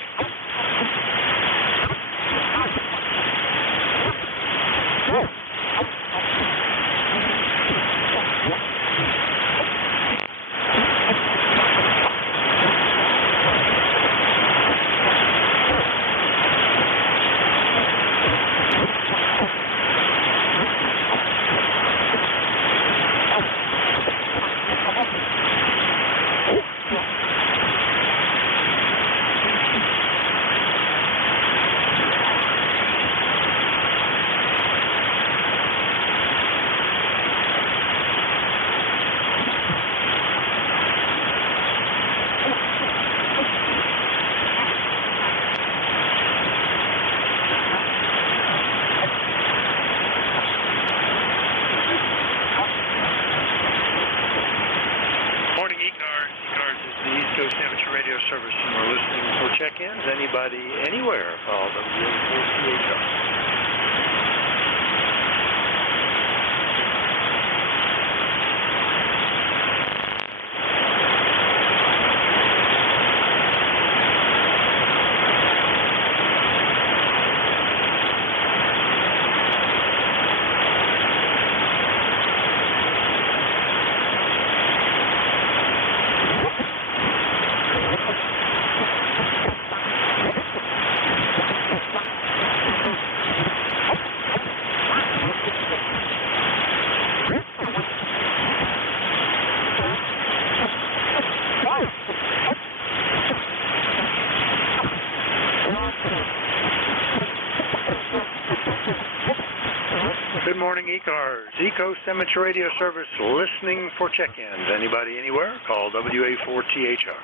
ECARS is the East Coast Amateur Radio Service, and we're listening for check-ins. Anybody, anywhere, call WA4CHR. Good morning, ECARS. East Coast Amateur Radio Service, listening for check-ins. Anybody, anywhere, call WA4THR.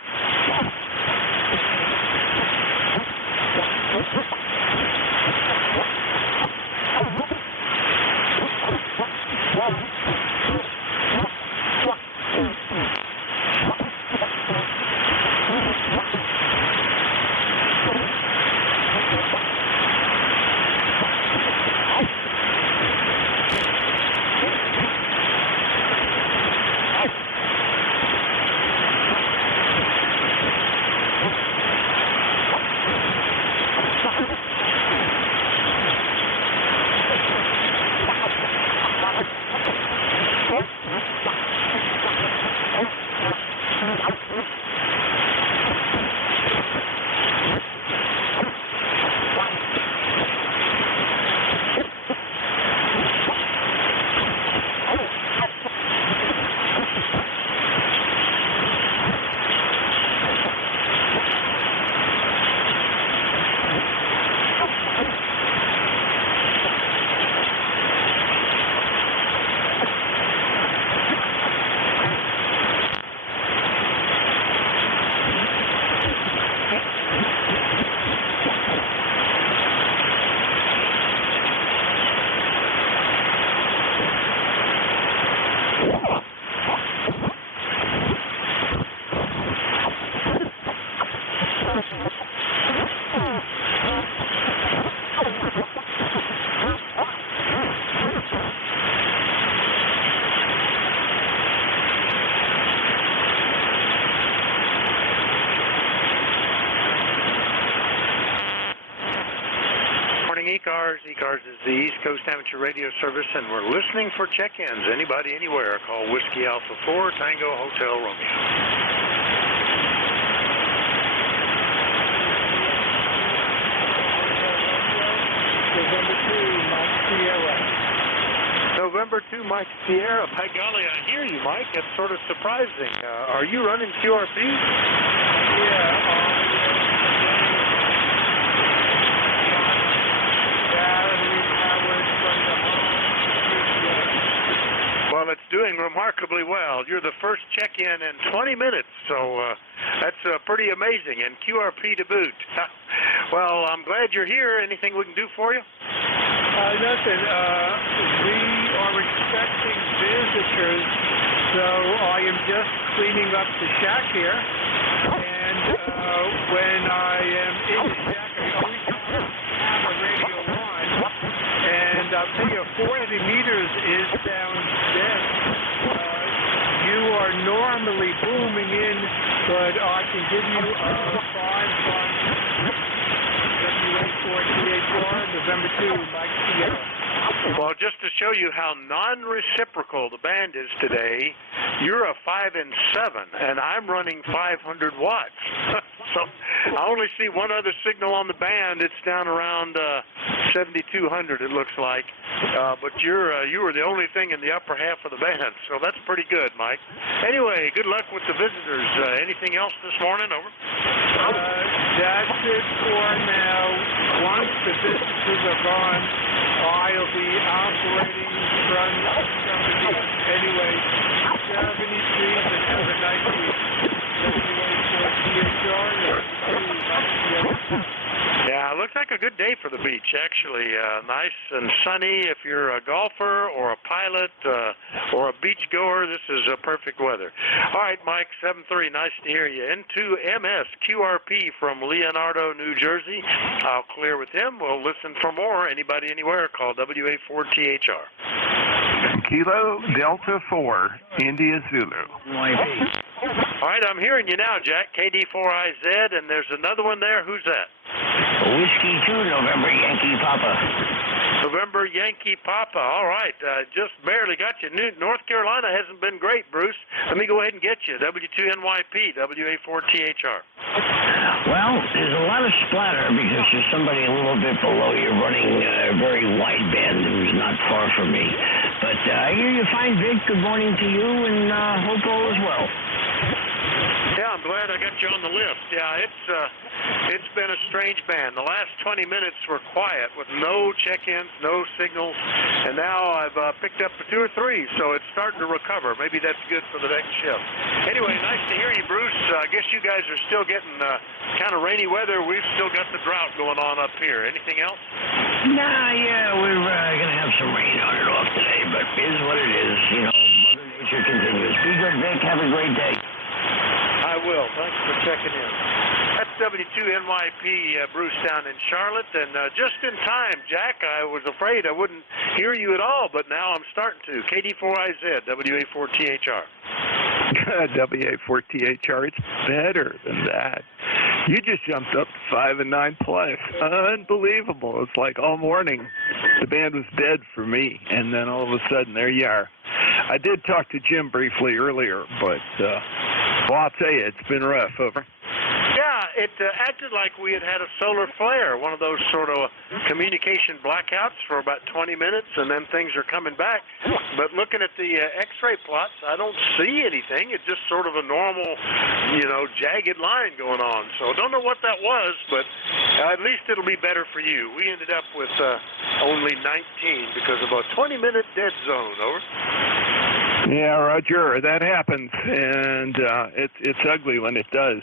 ECARS is the East Coast Amateur Radio Service, and we're listening for check-ins. Anybody, anywhere, call Whiskey Alpha 4 Tango Hotel Romeo. November 2, Mike Sierra. By golly, I hear you, Mike. That's sort of surprising. Are you running QRP? Yeah. Well, it's doing remarkably well. You're the first check-in in 20 minutes, so that's pretty amazing, and QRP to boot. Well, I'm glad you're here. Anything we can do for you? Nothing. We are expecting visitors, so I am just cleaning up the shack here, and when I am in the shack, I always have a radio on, and I'll tell you, 4 meters is downstairs. are normally booming in, but I can give you a fine from WA4THR, November 2, Mike Sierra. Well, just to show you how non-reciprocal the band is today, you're a 5 and 7, and I'm running 500 watts. So I only see one other signal on the band. It's down around 7,200, it looks like. But you were the only thing in the upper half of the band, so that's pretty good, Mike. Anyway, good luck with the visitors. Anything else this morning? Over. That's it for now. Once the visitors are gone, I'll be operating from the anyway. 73 and have a nice week. Yeah, it looks like a good day for the beach, actually. Nice and sunny. If you're a golfer or a pilot or a beach goer, this is perfect weather. All right, Mike, 7-3, nice to hear you. N2MS QRP from Leonardo, New Jersey. I'll clear with him. We'll listen for more. Anybody, anywhere, call WA4THR. Kilo Delta 4, India Zulu. All right, I'm hearing you now, Jack. KD4IZ, and there's another one there. Who's that? Whiskey 2, November Yankee Papa. November Yankee Papa. All right, just barely got you. North Carolina hasn't been great, Bruce. Let me go ahead and get you. W2NYP, WA4THR. Well, there's a lot of splatter because there's somebody a little bit below you running a very wide band who's not far from me. But I hear you fine, Vic. Good morning to you, and hope all is well. Yeah, I'm glad I got you on the list. Yeah, it's been a strange band. The last 20 minutes were quiet with no check-ins, no signals, and now I've picked up 2 or 3, so it's starting to recover. Maybe that's good for the next shift. Anyway, nice to hear you, Bruce. I guess you guys are still getting kind of rainy weather. We've still got the drought going on up here. Anything else? Nah, yeah, we're going to have some rain on and off today, but it is what it is. You know, Mother Nature continues. Be good, Vic. Have a great day. I will. Thanks for checking in. That's W2NYP Bruce down in Charlotte, and just in time, Jack. I was afraid I wouldn't hear you at all, but now I'm starting to. KD4IZ, WA4THR. WA4THR, it's better than that. You just jumped up to 5 and 9 plus. Unbelievable. It's like all morning the band was dead for me, and then all of a sudden, there you are. I did talk to Jim briefly earlier, but, well, I'll tell you, it's been rough. Over. Yeah, it acted like we had a solar flare, one of those sort of communication blackouts for about 20 minutes, and then things are coming back. But looking at the X-ray plots, I don't see anything. It's just sort of a normal, jagged line going on. So I don't know what that was, but at least it'll be better for you. We ended up with only 19 because of a 20-minute dead zone. Over. Yeah, Roger, that happens, and it's ugly when it does.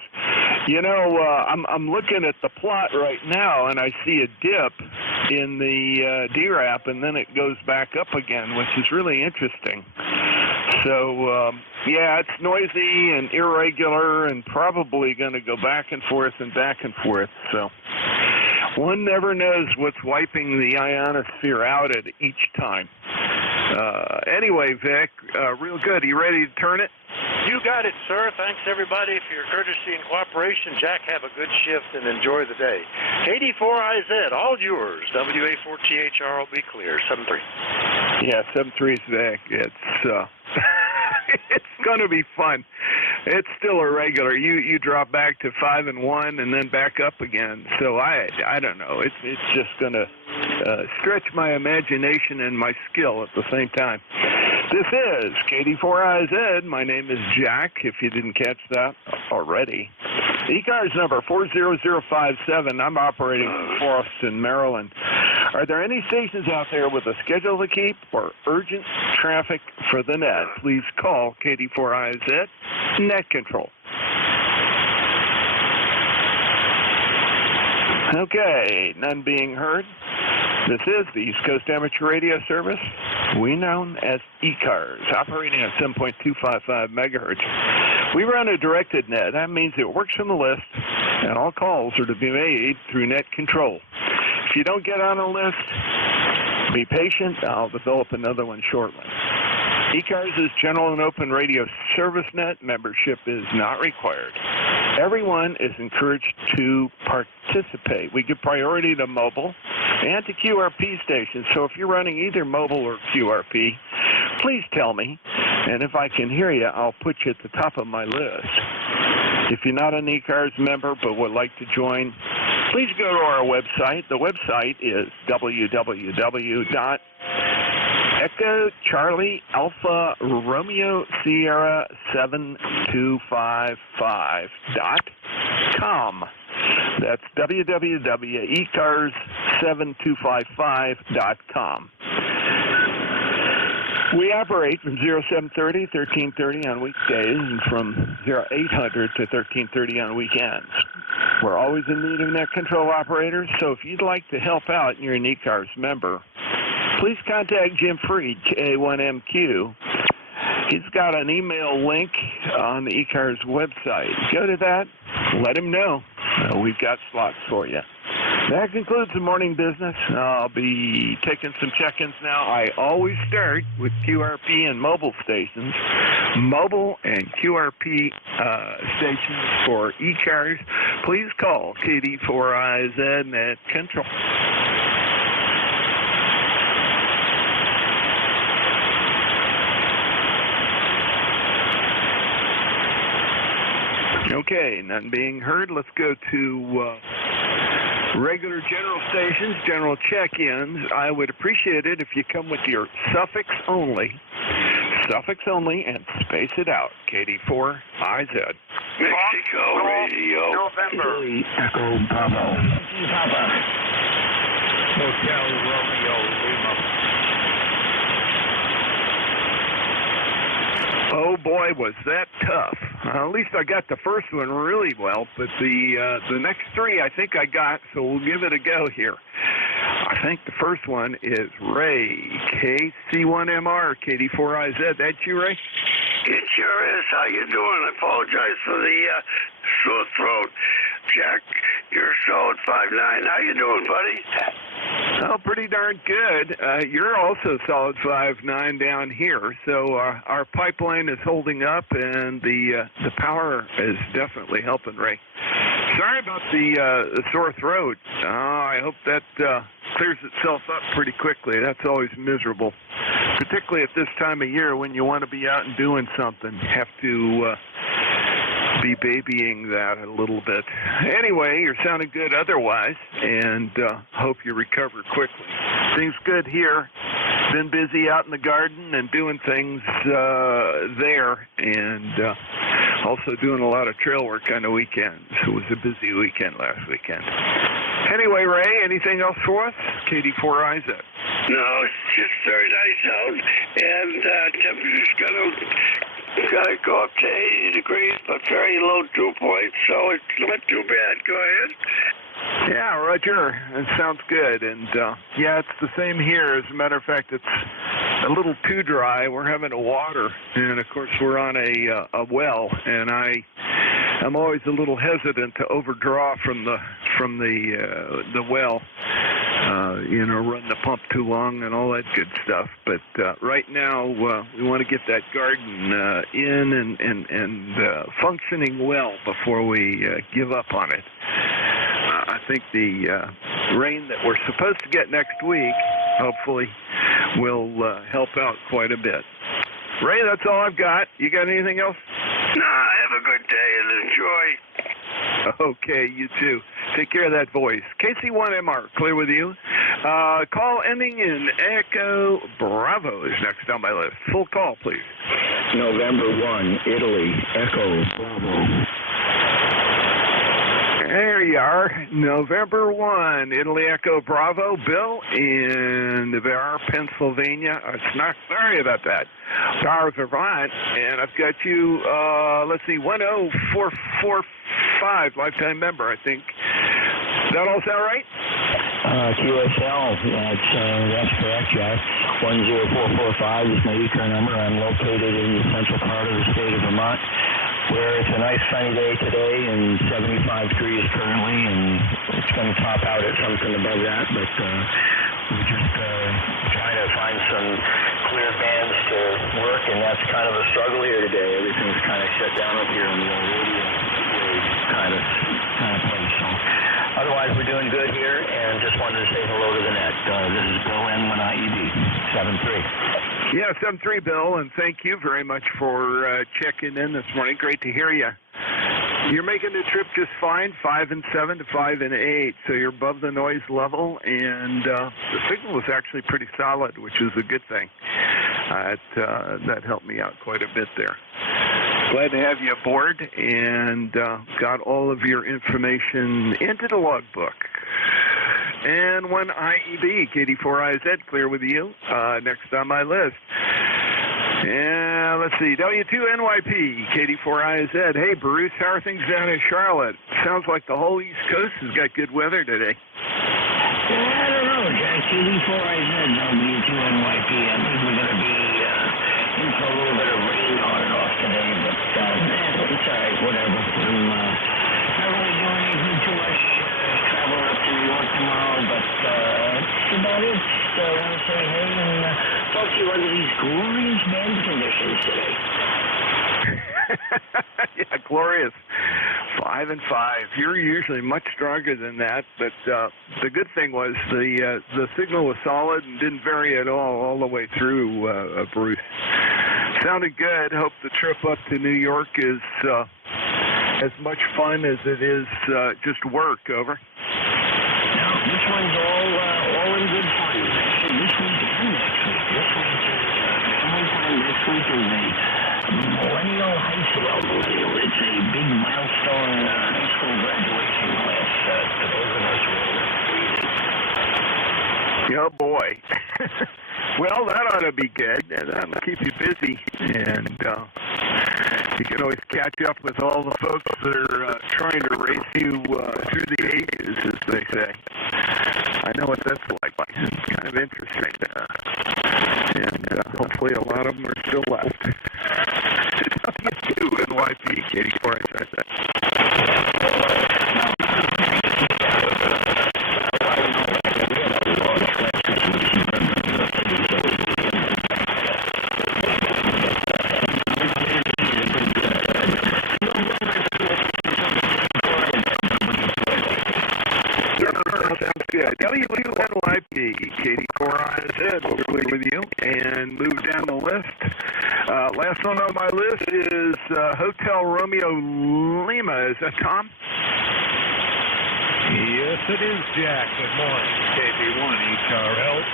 I'm looking at the plot right now, and I see a dip in the DRAP, and then it goes back up again, which is really interesting. So, yeah, it's noisy and irregular and probably going to go back and forth and back and forth. So one never knows what's wiping the ionosphere out at each time. Anyway, Vic, real good. Are you ready to turn it? You got it, sir. Thanks, everybody, for your courtesy and cooperation. Jack, have a good shift and enjoy the day. KD4IZ, all yours. WA4THR will be clear. 7-3. Yeah, 7-3's Vic. It's it's going to be fun. It's still irregular. You drop back to 5 and 1 and then back up again. So I don't know. It's just going to stretch my imagination and my skill at the same time. This is KD4IZ. My name is Jack, if you didn't catch that already. ECARS number 40057. I'm operating in Boston, Maryland. Are there any stations out there with a schedule to keep or urgent traffic for the net? Please call KD4IZ Net Control. Okay, none being heard. This is the East Coast Amateur Radio Service, we known as ECARS, operating at 7.255 megahertz. We run a directed net. That means it works from the list, and all calls are to be made through net control. If you don't get on a list, be patient. I'll develop another one shortly. ECARS is general and open radio service net. Membership is not required. Everyone is encouraged to participate. We give priority to mobile and to QRP stations. So if you're running either mobile or QRP, please tell me. And if I can hear you, I'll put you at the top of my list. If you're not an ECARS member but would like to join, please go to our website. The website is www.Echo Charlie Alpha Romeo Sierra 7255.com. That's www.ECARS7255.com. We operate from 0730 1330 on weekdays and from 0800 to 1330 on weekends. We're always in need of net control operators, so if you'd like to help out and you're an ECARS member, please contact Jim Freed, KA1MQ. He's got an email link on the ECARS website. Go to that, let him know. We've got slots for you. That concludes the morning business. I'll be taking some check-ins now. I always start with QRP and mobile stations. Mobile and QRP stations for ECARS. Please call KD4IZ Net Control. Okay, none being heard. Let's go to regular general stations, general check-ins. I would appreciate it if you come with your suffix only, and space it out. KD4IZ. Mexico Radio. November. Echo Bravo. Papa. Hotel Romeo Lima. Oh boy, was that tough. At least I got the first one really well, but the next three I think I got, so we'll give it a go here. I think the first one is Ray, KC1MR, KD4IZ. That you, Ray? It sure is. How you doing? I apologize for the sore throat. Jack, you're solid 5'9". How you doing, buddy? Oh, pretty darn good. You're also solid 5'9" down here, so our pipeline is holding up, and the power is definitely helping, Ray. Sorry about the sore throat. I hope that clears itself up pretty quickly. That's always miserable, particularly at this time of year when you want to be out and doing something. Have to be babying that a little bit. Anyway, you're sounding good otherwise, and hope you recover quickly. Things good here. Been busy out in the garden and doing things there, and also doing a lot of trail work on the weekends. It was a busy weekend last weekend. Anyway, Ray, anything else for us? KD4IZ. No, it's just very nice out, and temperature's gotta go up to 80 degrees, but very low dew point, so it's not too bad. Go ahead. Yeah, Roger. It sounds good. And, yeah, it's the same here. As a matter of fact, it's a little too dry. We're having to water. And, of course, we're on a well. And I'm always a little hesitant to overdraw from the well. Run the pump too long and all that good stuff. But right now, we want to get that garden in and functioning well before we give up on it. I think the rain that we're supposed to get next week, hopefully, will help out quite a bit. Ray, that's all I've got. You got anything else? Nah, have a good day and enjoy. Okay, you too. Take care of that voice. KC1MR, clear with you. Call ending in Echo Bravo is next on my list. Full call, please. November 1, Italy, Echo Bravo. There you are. November 1, Italy Echo Bravo. Bill in Navarre, Pennsylvania. Sorry about that. Navarre, Vermont. And I've got you, 10445, lifetime member, I think. Does that all sound right? QSL, that's correct, Jack. 10445 is my ECAR number. I'm located in the central part of the state of Vermont, where it's a nice sunny day today and 75 degrees currently, and it's going to top out at something above that, but we're just trying to find some clear bands to work, and that's kind of a struggle here today. Everything's kind of shut down up here in the radio kind of place. So otherwise, we're doing good here, and just wanted to say hello to the net. This is Bill N1IED, 7-3. Yeah, 7-3, Bill, and thank you very much for checking in this morning. Great to hear you. You're making the trip just fine, 5 and 7 to 5 and 8, so you're above the noise level, and the signal was actually pretty solid, which is a good thing. That helped me out quite a bit there. Glad to have you aboard, and got all of your information into the logbook. And one IEB, KD4IZ, clear with you. Next on my list. And let's see, W2NYP, KD4IZ. Hey, Bruce, how are things down in Charlotte? Sounds like the whole East Coast has got good weather today. I don't know, Jack. KD4IZ, W2NYP. I think we're going to be in for a little bit of rain on and off today, but it's all right, whatever. I'm not really doing anything too much. Traveling up to New York tomorrow, but that's about it. I want to say hey and talk to you under these glorious band conditions today. Yeah, glorious. 5 and 5. You're usually much stronger than that, but the good thing was the signal was solid and didn't vary at all the way through, Bruce. Sounded good. Hope the trip up to New York is as much fun as it is just work. Over. No, this one's all in good fun. Actually, this week and next week. This week is family time. Next week is a millennial high school. It's a big milestone high school graduation class for those of us who are Oh, boy. Well, that ought to be good. That'll keep you busy. And you can always catch up with all the folks that are trying to race you through the ages, as they say. I know what that's like. It's kind of interesting. And hopefully a lot of them are still left. W2 NYP, KD4, I said that. W2NYP, KD4IZ, we'll be with you, and move down the list. Last one on my list is Hotel Romeo Lima. Is that Tom? Yes, it is, Jack. Good morning. KB1 ECARS.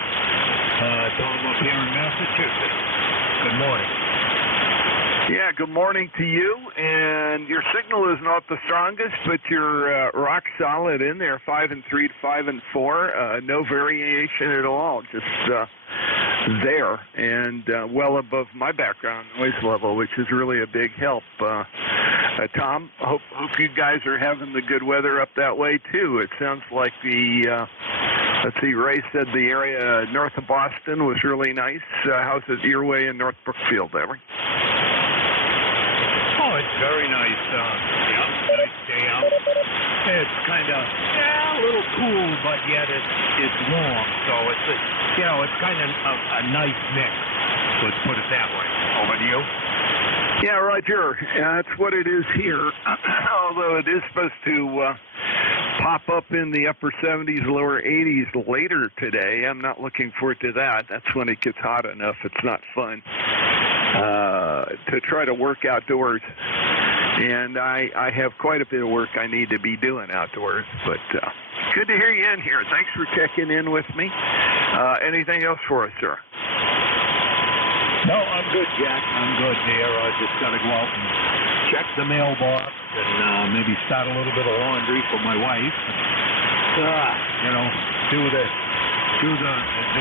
Tom up here in Massachusetts. Good morning. Yeah, good morning to you. And your signal is not the strongest, but you're rock solid in there, 5 and 3 to 5 and 4. No variation at all, just there, and well above my background noise level, which is really a big help. Tom, hope you guys are having the good weather up that way too. It sounds like the let's see, Ray said the area north of Boston was really nice. How's it your way in North Brookfield, ever? Oh, it's very nice. Nice day out. It's kind of a little cool, but yet it's warm. So it's kind of a nice mix. Let's put it that way. Over to you. Yeah, Roger. That's what it is here. Although it is supposed to pop up in the upper 70s, lower 80s later today. I'm not looking forward to that. That's when it gets hot enough. It's not fun to try to work outdoors. And I have quite a bit of work I need to be doing outdoors. But good to hear you in here. Thanks for checking in with me. Anything else for us, sir? No, I'm good, Jack. I'm good there. I just got to go out and check the mailbox and maybe start a little bit of laundry for my wife. Do the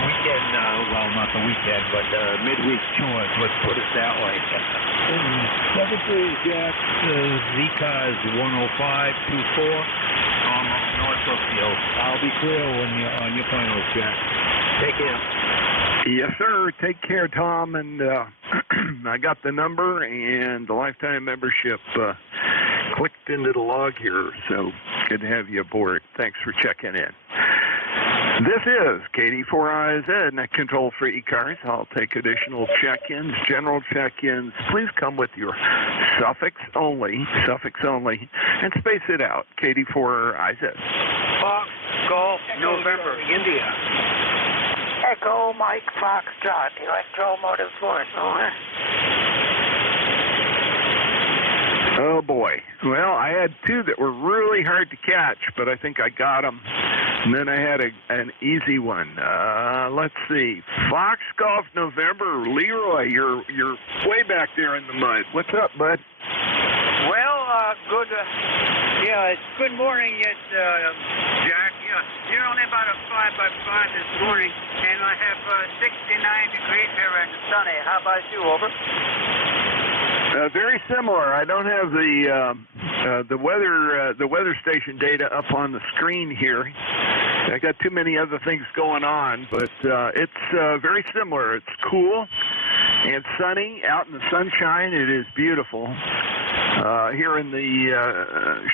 weekend, well, not the weekend, but midweek chores, let's put it that way. 7-3, Jack, ECARS 10524, North Brookfield. I'll be clear when you're on your finals, Jack. Take care. Yes, sir. Take care, Tom. And I got the number and the lifetime membership clicked into the log here. So good to have you aboard. Thanks for checking in. This is KD4IZ, net control for ECARS. I'll take additional check-ins, general check-ins. Please come with your suffix only, and space it out. KD4IZ. Fox, Golf, November, India. Echo, Mike, Foxtrot, Electromotive Force, over. Oh, boy. Well, I had two that were really hard to catch, but I think I got them. And then I had an easy one. Let's see. Fox Golf November. Leroy, you're way back there in the mud. What's up, bud? Well, good. It's good morning yet, Jack. Yeah, you're only about a 5x5 this morning, and I have 69 degrees here and sunny. How about you, over? Very similar. I don't have the weather station data up on the screen here. I got too many other things going on, but it's very similar. It's cool and sunny out in the sunshine. It is beautiful. Here in the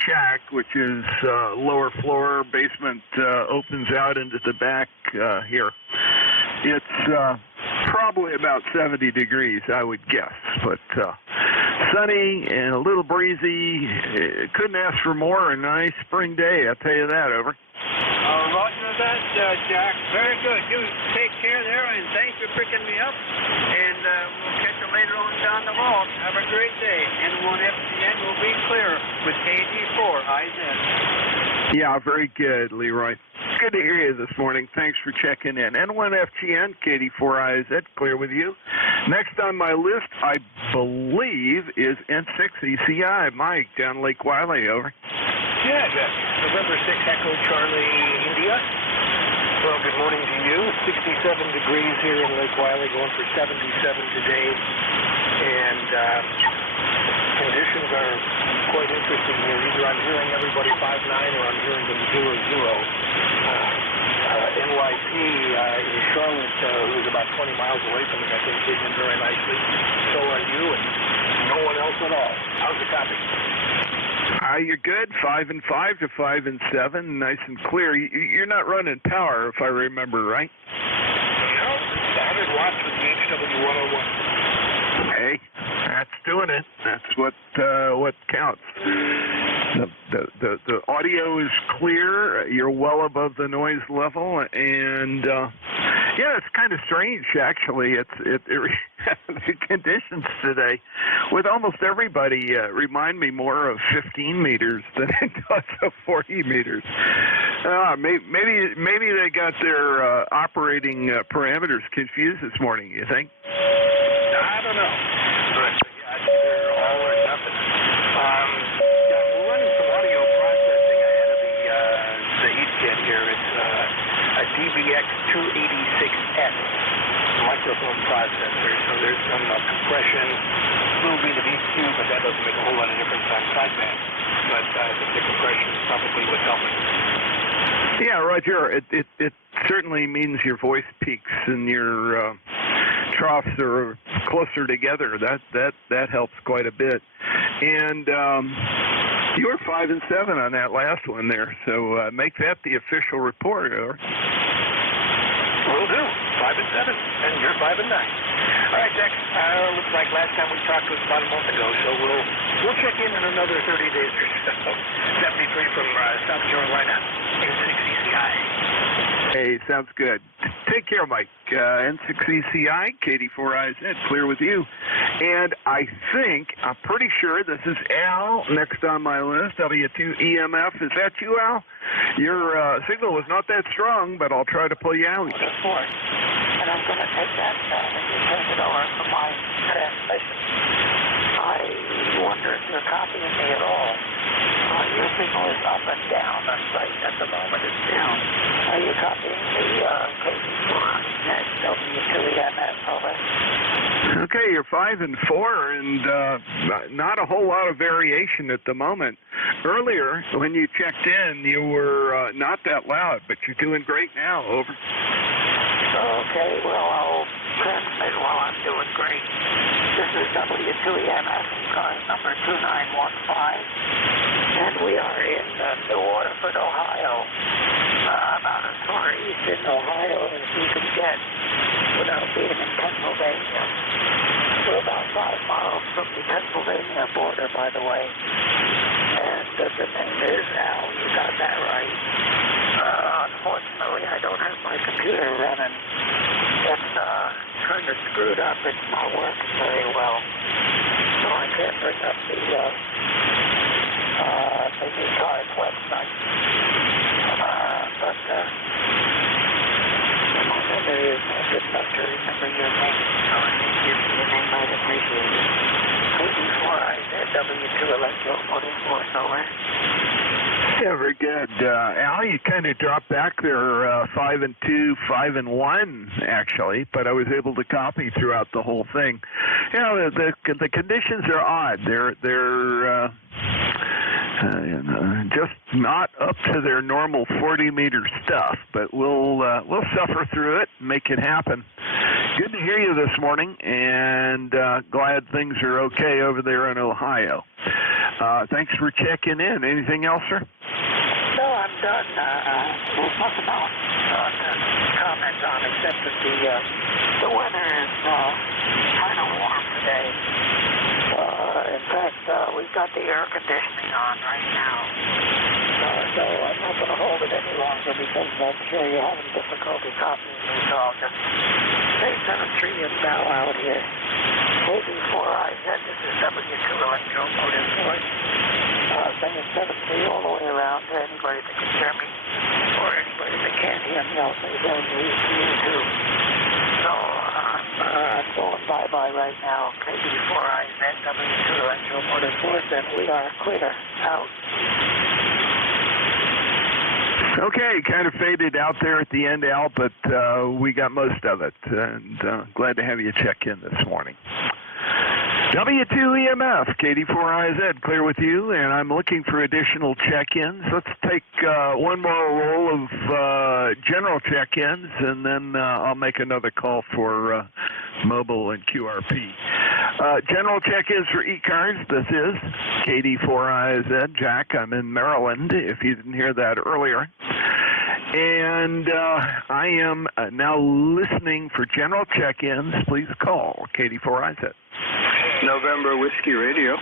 shack, which is lower floor, basement opens out into the back here. It's probably about 70 degrees, I would guess, but sunny and a little breezy. Couldn't ask for more. A nice spring day, I'll tell you that, over. Roger that, Jack. Very good. You take care there, and thanks for picking me up. And we'll catch you later on down the hall. Have a great day. N1FCN will be clear with KD4IZ. Yeah, very good, Leroy. Good to hear you this morning. Thanks for checking in. N1FGN, KD4IZ, clear with you. Next on my list, I believe, is N6ECI. Mike, down Lake Wiley, over. Yeah, Jack. November 6, Echo Charlie, India. Well, good morning to you. 67 degrees here in Lake Wiley, going for 77 today. And conditions are quite interesting here. Either I'm hearing everybody 5-9 or I'm hearing them 0-0. NYP in Charlotte, who's about 20 miles away from me, I think, came in very nicely. So are you, and no one else at all. How's the copy? You're good. 5 and 5 to 5 and 7, nice and clear. You're not running power, if I remember right. No, 100 watts with the HW101. Hey, that's doing it. That's what counts. The audio is clear. You're well above the noise level, and yeah, it's kind of strange actually. The conditions today with almost everybody remind me more of 15 meters than it does of 40 meters. Maybe they got their operating parameters confused this morning. You think? I don't know, but yeah, I think they're all or nothing. We're running some audio processing ahead of the heat kit here. It's a DBX286S microphone processor, so there's some compression, a little bit of EQ, but that doesn't make a whole lot of difference on sideband. But I think the compression is probably what's helping. Yeah, Roger. It certainly means your voice peaks and your troughs are closer together. That helps quite a bit. And you were 5 and 7 on that last one there, so make that the official report. Or? Will do. 5 and 7, and you're 5 and 9. All right, Jack. Looks like last time we talked was about a month ago, so we'll check in another 30 days or so. 73 from South Carolina, N6ECI. Hey, sounds good. Take care, Mike. N6ECI, KD4IZ, clear with you. And I'm pretty sure this is Al next on my list, W2EMF. Is that you, Al? Your signal was not that strong, but I'll try to pull you out. Of course. And I'm going to take that and take it over for my translation. I wonder if you're copying me at all. Your signal is up and down. That's right. At the moment, it's down. Are you copying the W2EMF, over? Okay, you're 5 and 4, and not a whole lot of variation at the moment. Earlier, when you checked in, you were not that loud, but you're doing great now. Over. Okay, well, I'll transmit while I'm doing great. This is W2EMS, ECARS number 2915, and we are in New Waterford, Ohio, about as far east in Ohio as you can get without being in Pennsylvania. We're about 5 miles from the Pennsylvania border, by the way. And the name is Al. You got that right. Unfortunately, I don't have my computer running. It's kind of screwed up. It's not working very well. So I can't bring up the ECARS website. But my memory is not good enough to remember your name. So I can give you the name I'd appreciate it. KD4IZW2 Electro Motor Force, over. Yeah, very good. Al, you kind of dropped back there 5 and 2, 5 and 1, actually, but I was able to copy throughout the whole thing. You know, the conditions are odd. They're just not up to their normal 40-meter stuff, but we'll suffer through it and make it happen. Good to hear you this morning, and glad things are okay over there in Ohio. Thanks for checking in. Anything else, sir? No, I'm done. There's nothing else to comment on except that the weather is kind of warm today. In fact, we've got the air conditioning on right now. So I'm not going to hold it any longer because I'm sure you're having difficulty copying me, so I'll just stay 7-3 and bow out here. KD4IZ, this is W2 Electro Motor Force. Saying 7-3 all the way around to anybody that can hear me, or anybody that can't hear me, I'll say down to you too. So I'm going bye-bye right now. KD4IZ, W2 Electro Motor Force, and we are clear. Out. Okay, kind of faded out there at the end, Al, but we got most of it, and glad to have you check in this morning. W2EMF, KD4IZ, clear with you, and I'm looking for additional check-ins. Let's take one more roll of general check-ins, and then I'll make another call for mobile and QRP. General check-ins for ECARS. This is KD4IZ. Jack, I'm in Maryland, if you didn't hear that earlier. And I am now listening for general check-ins. Please call KD4IZ. November Whiskey Radio.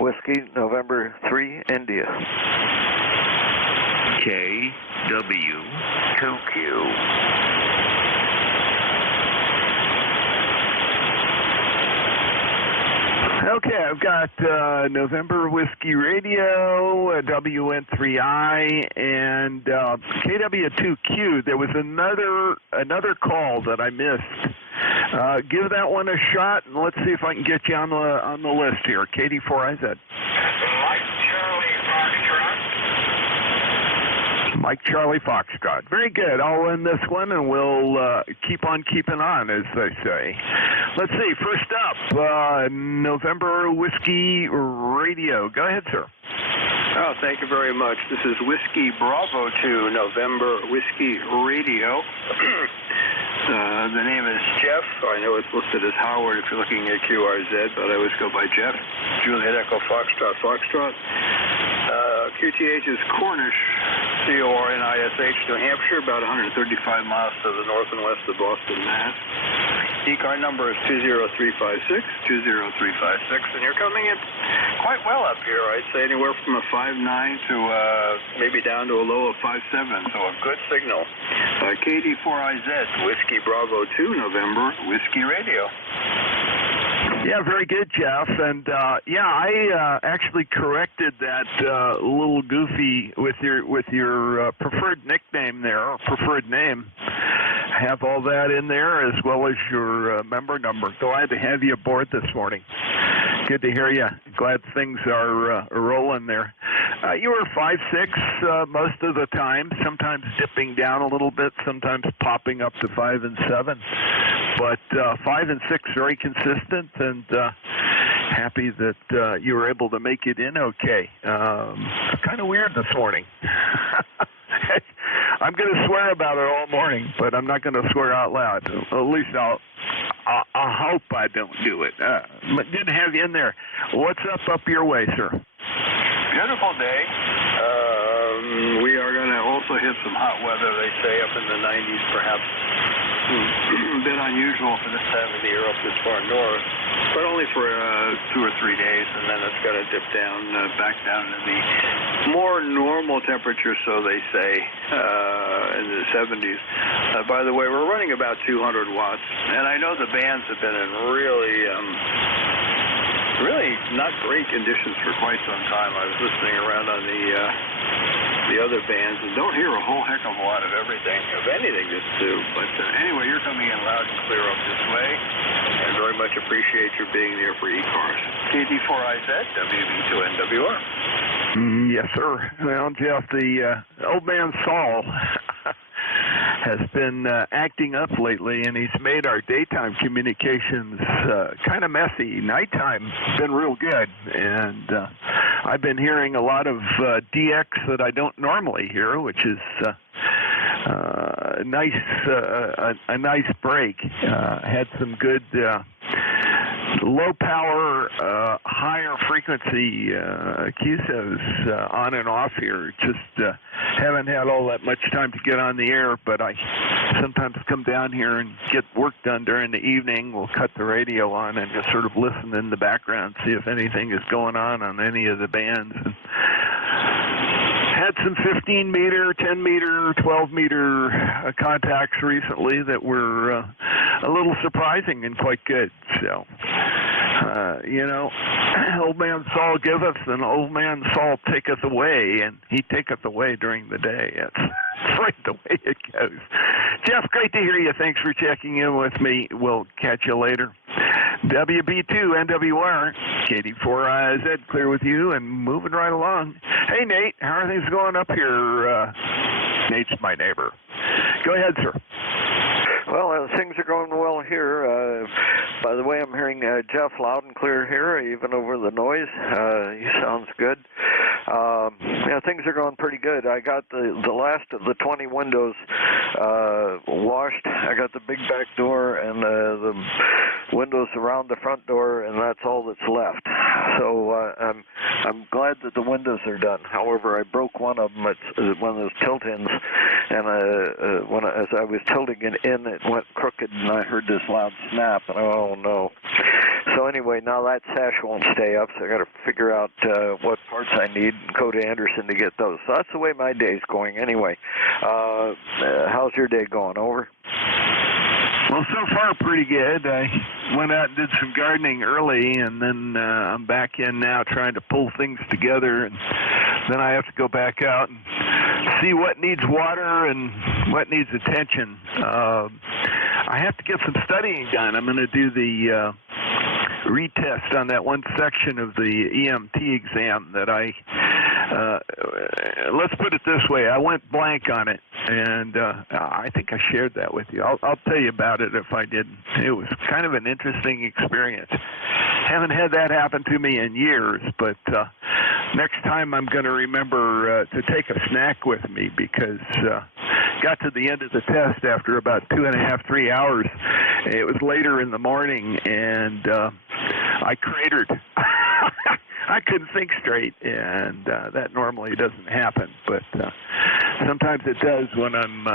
Whiskey, November 3, India. KW2Q. Okay, I've got November Whiskey Radio, WN3I, and KW2Q. There was another call that I missed. Give that one a shot, and let's see if I can get you on the list here. KD4IZ. Mike Charlie Foxtrot. Very good. I'll run this one, and we'll keep on keeping on, as they say. Let's see. First up, November Whiskey Radio. Go ahead, sir. Oh, thank you very much. This is Whiskey Bravo 2, November Whiskey Radio. The name is Jeff. I know it's listed as Howard if you're looking at QRZ, but I always go by Jeff. Juliet Echo Foxtrot, Foxtrot. QTH is Cornish, CORNISH, New Hampshire, about 135 miles to the north and west of Boston, Mass. ECAR number is 20356, 20356, and you're coming in quite well up here. I'd say anywhere from a 5.9 to maybe down to a low of 5.7, so a good signal. KD4IZ, Whiskey Bravo 2, November Whiskey Radio. Yeah, very good, Jeff. And I actually corrected that little goofy with your preferred nickname there, or preferred name. I have all that in there as well as your member number. Glad to have you aboard this morning. Good to hear you. Glad things are rolling there. You were 5'6" most of the time, sometimes dipping down a little bit, sometimes popping up to 5 and 7. But 5 and 6, very consistent, and happy that you were able to make it in okay. It's kind of weird this morning. I'm going to swear about it all morning, but I'm not going to swear out loud. At least I hope I don't do it. But good to have you in there. What's up your way, sir? Beautiful day. We are going to also hit some hot weather, they say, up in the 90s perhaps. A bit unusual for this time of the year up this far north, but only for 2 or 3 days, and then it's going to dip down, back down to the more normal temperature, so they say, in the 70s. By the way, we're running about 200 watts, and I know the bands have been in really not great conditions for quite some time. I was listening around on the other bands and don't hear a whole heck of a lot of everything, of anything that's new. But anyway, you're coming in loud and clear up this way, and very much appreciate your being there for ECARS. KD4IZ, WB2NWR. Yes, sir. Well, Jeff, the old man Saul has been acting up lately, and he's made our daytime communications kind of messy. Nighttime's been real good, and I've been hearing a lot of DX that I don't normally hear, which is a nice break. Had some good low power, higher frequency QSOs on and off here. Just haven't had all that much time to get on the air, but I sometimes come down here and get work done during the evening. We'll cut the radio on and just sort of listen in the background, see if anything is going on any of the bands. And had some 15-meter, 10-meter, 12-meter contacts recently that were a little surprising and quite good. So, old man Saul giveth and old man Saul taketh away, and he taketh away during the day. It's right the way it goes. Jeff, great to hear you. Thanks for checking in with me. We'll catch you later. WB2NWR, KD4IZ, clear with you and moving right along. Hey, Nate, how are things going up here? Nate's my neighbor. Go ahead, sir. Well, things are going well here. By the way, I'm hearing Jeff loud and clear here, even over the noise. He sounds good. Things are going pretty good. I got the last of the 20 windows washed. I got the big back door and the windows around the front door, and that's all that's left. So I'm glad that the windows are done. However, I broke one of them. It's one of those tilt-ins, and as I was tilting it in, it went crooked, and I heard this loud snap, and oh no. So anyway, now that sash won't stay up, so I got to figure out what parts I need and go to Anderson to get those. So that's the way my day's going anyway. How's your day going? Over? Well, so far pretty good. I went out and did some gardening early, and then I'm back in now trying to pull things together, and then I have to go back out and see what needs water and what needs attention. I have to get some studying done. I'm going to do the retest on that one section of the EMT exam that let's put it this way, I went blank on it, and I think I shared that with you. I'll tell you about it if I didn't. It was kind of an interesting experience. Haven't had that happen to me in years, but next time I'm going to remember to take a snack with me, because got to the end of the test after about 2.5, 3 hours. It was later in the morning, and I cratered. I couldn't think straight, and that normally doesn't happen, but sometimes it does when I'm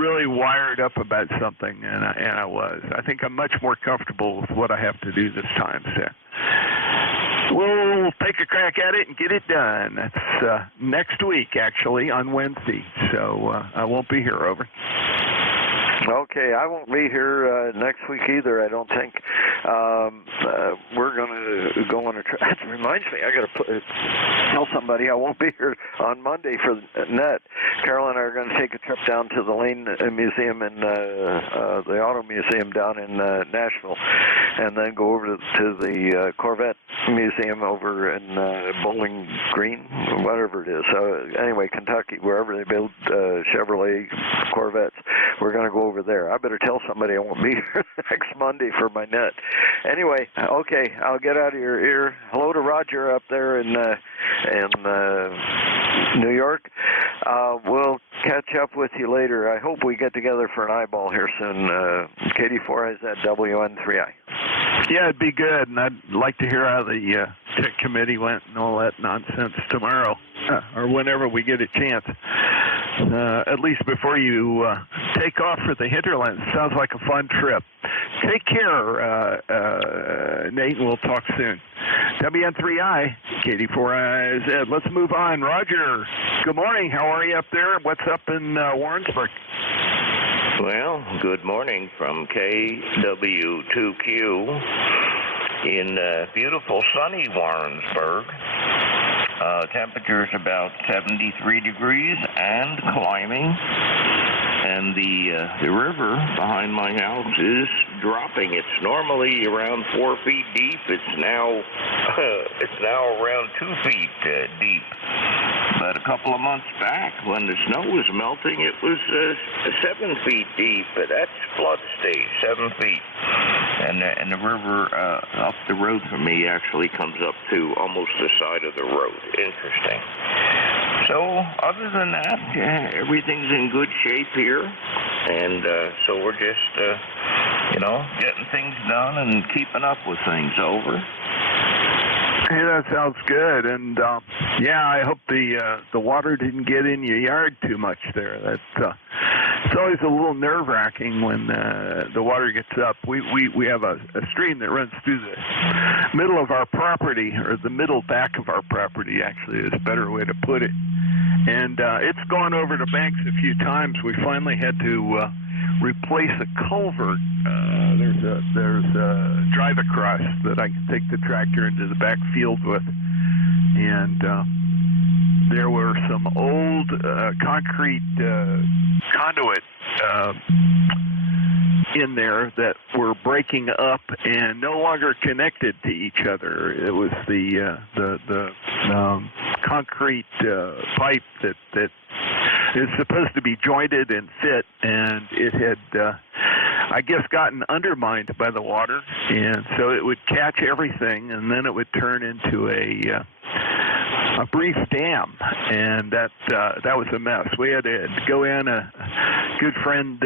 really wired up about something, and I was. I think I'm much more comfortable with what I have to do this time, so we'll take a crack at it and get it done. That's next week, actually, on Wednesday, so I won't be here. Over. Okay, I won't be here next week either, I don't think. We're going to go on a trip. That reminds me, I got to tell somebody I won't be here on Monday for NET. Carol and I are going to take a trip down to the Lane Museum and the Auto Museum down in Nashville, and then go over to the Corvette Museum over in Bowling Green, whatever it is. Anyway, Kentucky, wherever they build Chevrolet Corvettes. We're going to go over there. I better tell somebody I won't be here next Monday for my NET. Anyway, okay, I'll get out of your ear. Hello to Roger up there in New York. We'll catch up with you later. I hope we get together for an eyeball here soon. KD4 is at WN3I. Yeah, it'd be good, and I'd like to hear how the tech committee went and all that nonsense tomorrow, or whenever we get a chance. At least before you take off for the hinterlands. Sounds like a fun trip. Take care, Nate, and we'll talk soon. WN3I, KD4IZ. Let's move on. Roger, good morning. How are you up there? What's up in Warrensburg? Well, good morning from KW2Q in beautiful sunny Warrensburg. Temperature's about 73 degrees and climbing. And the river behind my house is dropping. It's normally around 4 feet deep. It's now around 2 feet deep. But a couple of months back, when the snow was melting, it was 7 feet deep. But that's flood stage, 7 feet. And the river up the road from me actually comes up to almost the side of the road. Interesting. So other than that, everything's in good shape here. And so we're just, getting things done and keeping up with things. Over. Hey, that sounds good. And, I hope the water didn't get in your yard too much there. It's always a little nerve-wracking when the water gets up. We have a stream that runs through the middle of our property, or the middle back of our property, actually, is a better way to put it. And it's gone over the banks a few times. We finally had to replace a culvert. There's a drive across that I can take the tractor into the back field with. And there were some old concrete conduit in there that were breaking up and no longer connected to each other. It was the concrete pipe that is supposed to be jointed and fit, and it had, I guess, gotten undermined by the water, and so it would catch everything, and then it would turn into a brief dam, and that was a mess. We had to go in. A good friend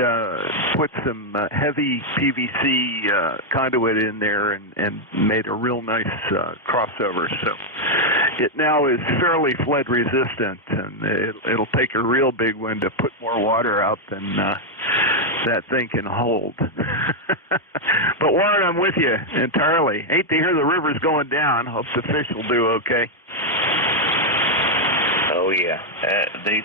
put some heavy PVC conduit in there and made a real nice crossover. So it now is fairly flood resistant, and it'll take a real big one to put more water out than that thing can hold. But Warren, I'm with you entirely. Hate to hear the river's going down. Hope the fish will do okay. Oh yeah, they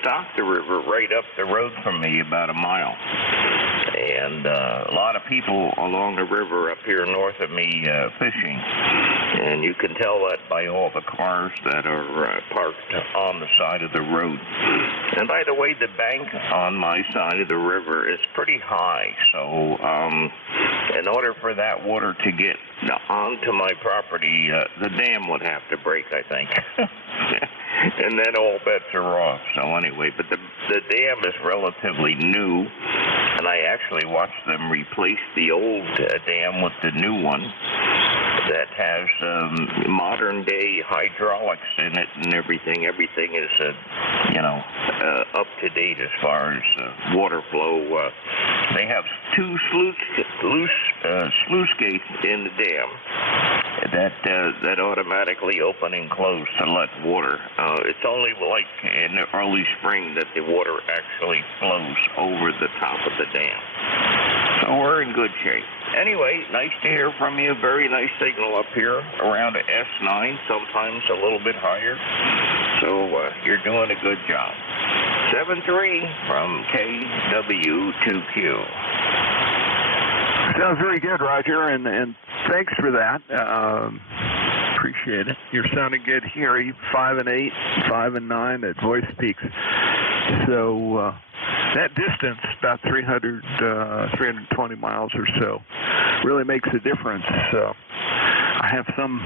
stocked the river right up the road from me, about a mile, and a lot of people along the river up here north of me fishing, and you can tell that by all the cars that are parked on the side of the road. And by the way, the bank on my side of the river is pretty high, so in order for that water to get onto my property, the dam would have to break, I think. And then all bets are off. So anyway, but the dam is relatively new, and I actually watched them replace the old dam with the new one that has modern day hydraulics in it and everything. Everything is up to date as far as water flow. They have two sluice gates in the dam that automatically open and close to let water. It's only like in the early spring that the water actually flows over the top of the dam. So we're in good shape. Anyway, nice to hear from you. Very nice signal up here around the S9, sometimes a little bit higher. So you're doing a good job. 7-3 from KW2Q. Sounds very good, Roger, and thanks for that. Appreciate it. You're sounding good here. 5 and 8, 5 and 9 at voice peaks. So that distance, about 320 miles or so, really makes a difference. So I have some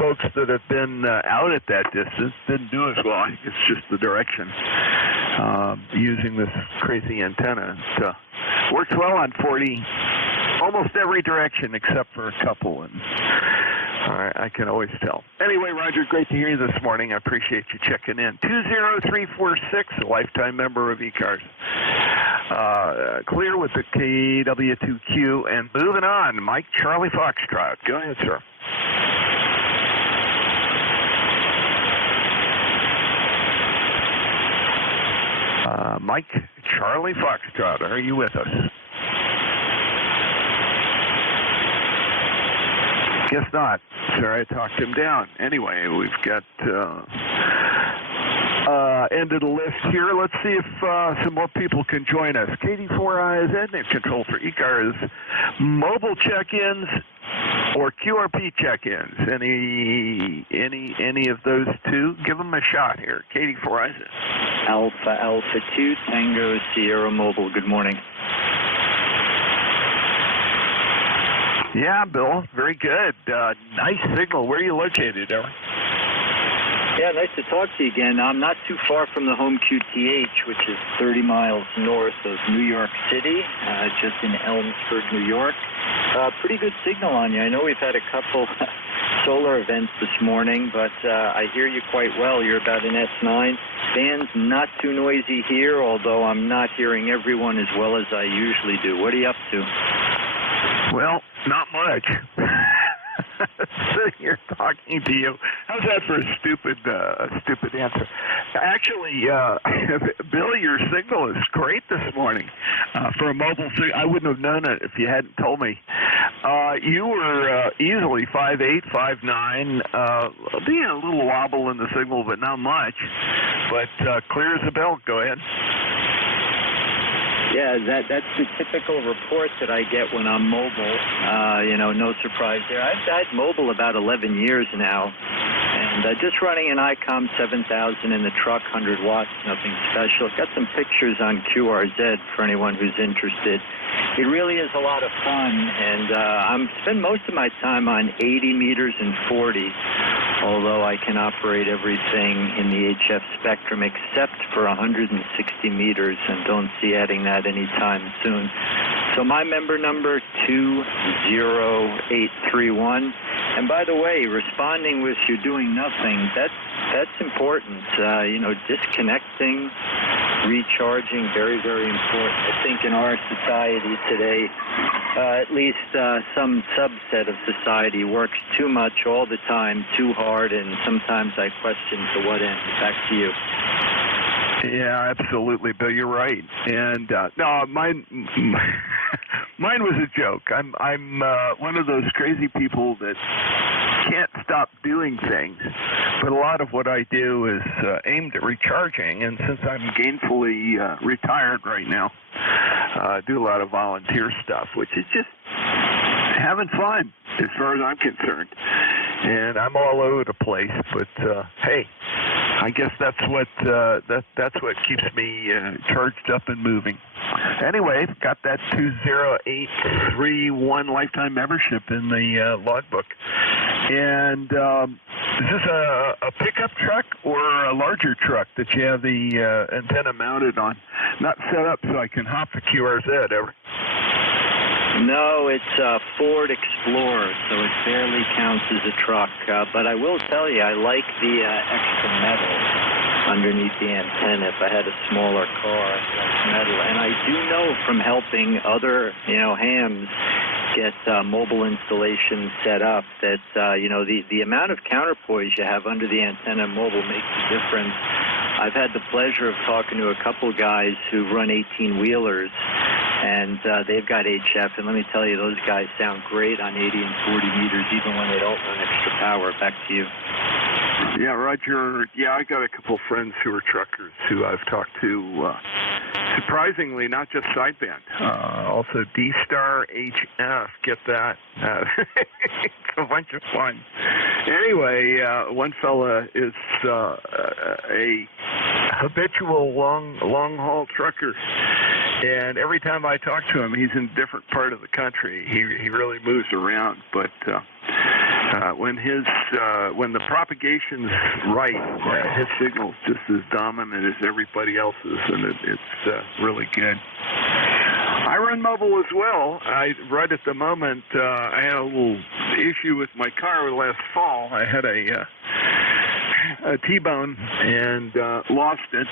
folks that have been out at that distance, didn't do as well. I think it's just the direction using this crazy antenna. It works well on 40, almost every direction except for a couple. And I can always tell. Anyway, Roger, great to hear you this morning. I appreciate you checking in. 20346, a lifetime member of ECARS. Clear with the KW2Q. And moving on, Mike Charlie Foxtrot. Go ahead, sir. Mike Charlie Foxtrot, are you with us? Guess not. Sorry, I talked him down. Anyway, we've got end of the list here. Let's see if some more people can join us. KD4IZ, name control for ECARS. Mobile check-ins or QRP check-ins. Any of those two? Give them a shot here. KD4IZ. Alpha 2, Tango Sierra Mobile. Good morning. Yeah, Bill. Very good. Nice signal. Where are you located, Aaron? Yeah, nice to talk to you again. I'm not too far from the home QTH, which is 30 miles north of New York City, just in Elmsford, New York. Pretty good signal on you. I know we've had a couple solar events this morning, but I hear you quite well. You're about an S9. Band's not too noisy here, although I'm not hearing everyone as well as I usually do. What are you up to? Well, not much. Sitting here talking to you. How's that for a stupid answer? Actually, Bill, your signal is great this morning for a mobile signal. I wouldn't have known it if you hadn't told me. You were easily 5'8", 5'9". A little wobble in the signal, but not much. But clear as a bell. Go ahead. Yeah, that's the typical report that I get when I'm mobile. No surprise there. I've had mobile about 11 years now, and just running an ICOM 7000 in the truck, 100 watts, nothing special. Got some pictures on QRZ for anyone who's interested. It really is a lot of fun, and I'm spend most of my time on 80 meters and 40. Although I can operate everything in the HF spectrum except for 160 meters, and don't see adding that anytime soon. So my member number 20831. And by the way, responding with you're doing nothing, that's important. Disconnecting, recharging, very, very important. I think in our society today, at least some subset of society works too much all the time, too hard, and sometimes I question to what end. Back to you. Yeah, absolutely, Bill. You're right. And no, mine was a joke. I'm one of those crazy people that can't stop doing things. But a lot of what I do is aimed at recharging. And since I'm gainfully retired right now, I do a lot of volunteer stuff, which is just having fun as far as I'm concerned. And I'm all over the place. But hey, I guess that's what keeps me charged up and moving. Anyway, got that 20831 lifetime membership in the logbook. And is this a pickup truck or a larger truck that you have the antenna mounted on? Not set up so I can hop the QRZ ever. No, it's a Ford Explorer, so it barely counts as a truck. But I will tell you, I like the extra metal underneath the antenna. If I had a smaller car, less metal. And I do know from helping other, hams get mobile installations set up that, the amount of counterpoise you have under the antenna mobile makes a difference. I've had the pleasure of talking to a couple guys who run 18-wheelers, and they've got HF, and let me tell you, those guys sound great on 80 and 40 meters, even when they don't run extra power. Back to you. Yeah, Roger. Yeah, I got a couple friends who are truckers who I've talked to. Surprisingly, not just sideband, also D-Star HF. Get that? It's a bunch of fun. Anyway, one fella is a habitual long-haul trucker. And every time I talk to him, he's in a different part of the country. He really moves around. But when the propagation's right, his signal's just as dominant as everybody else's, and it's really good. I run mobile as well. Right at the moment, I had a little issue with my car last fall. I had a T-bone and lost it.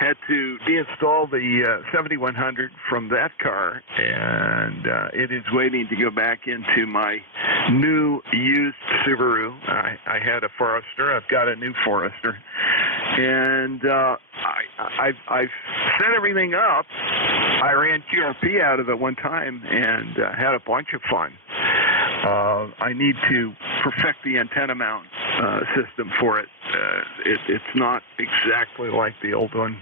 Had to deinstall the 7100 from that car, and it is waiting to go back into my new used Subaru. I had a Forester. I've got a new Forester, and I've set everything up. I ran QRP out of it one time and had a bunch of fun. I need to perfect the antenna mount system for it. It's not exactly like the old one,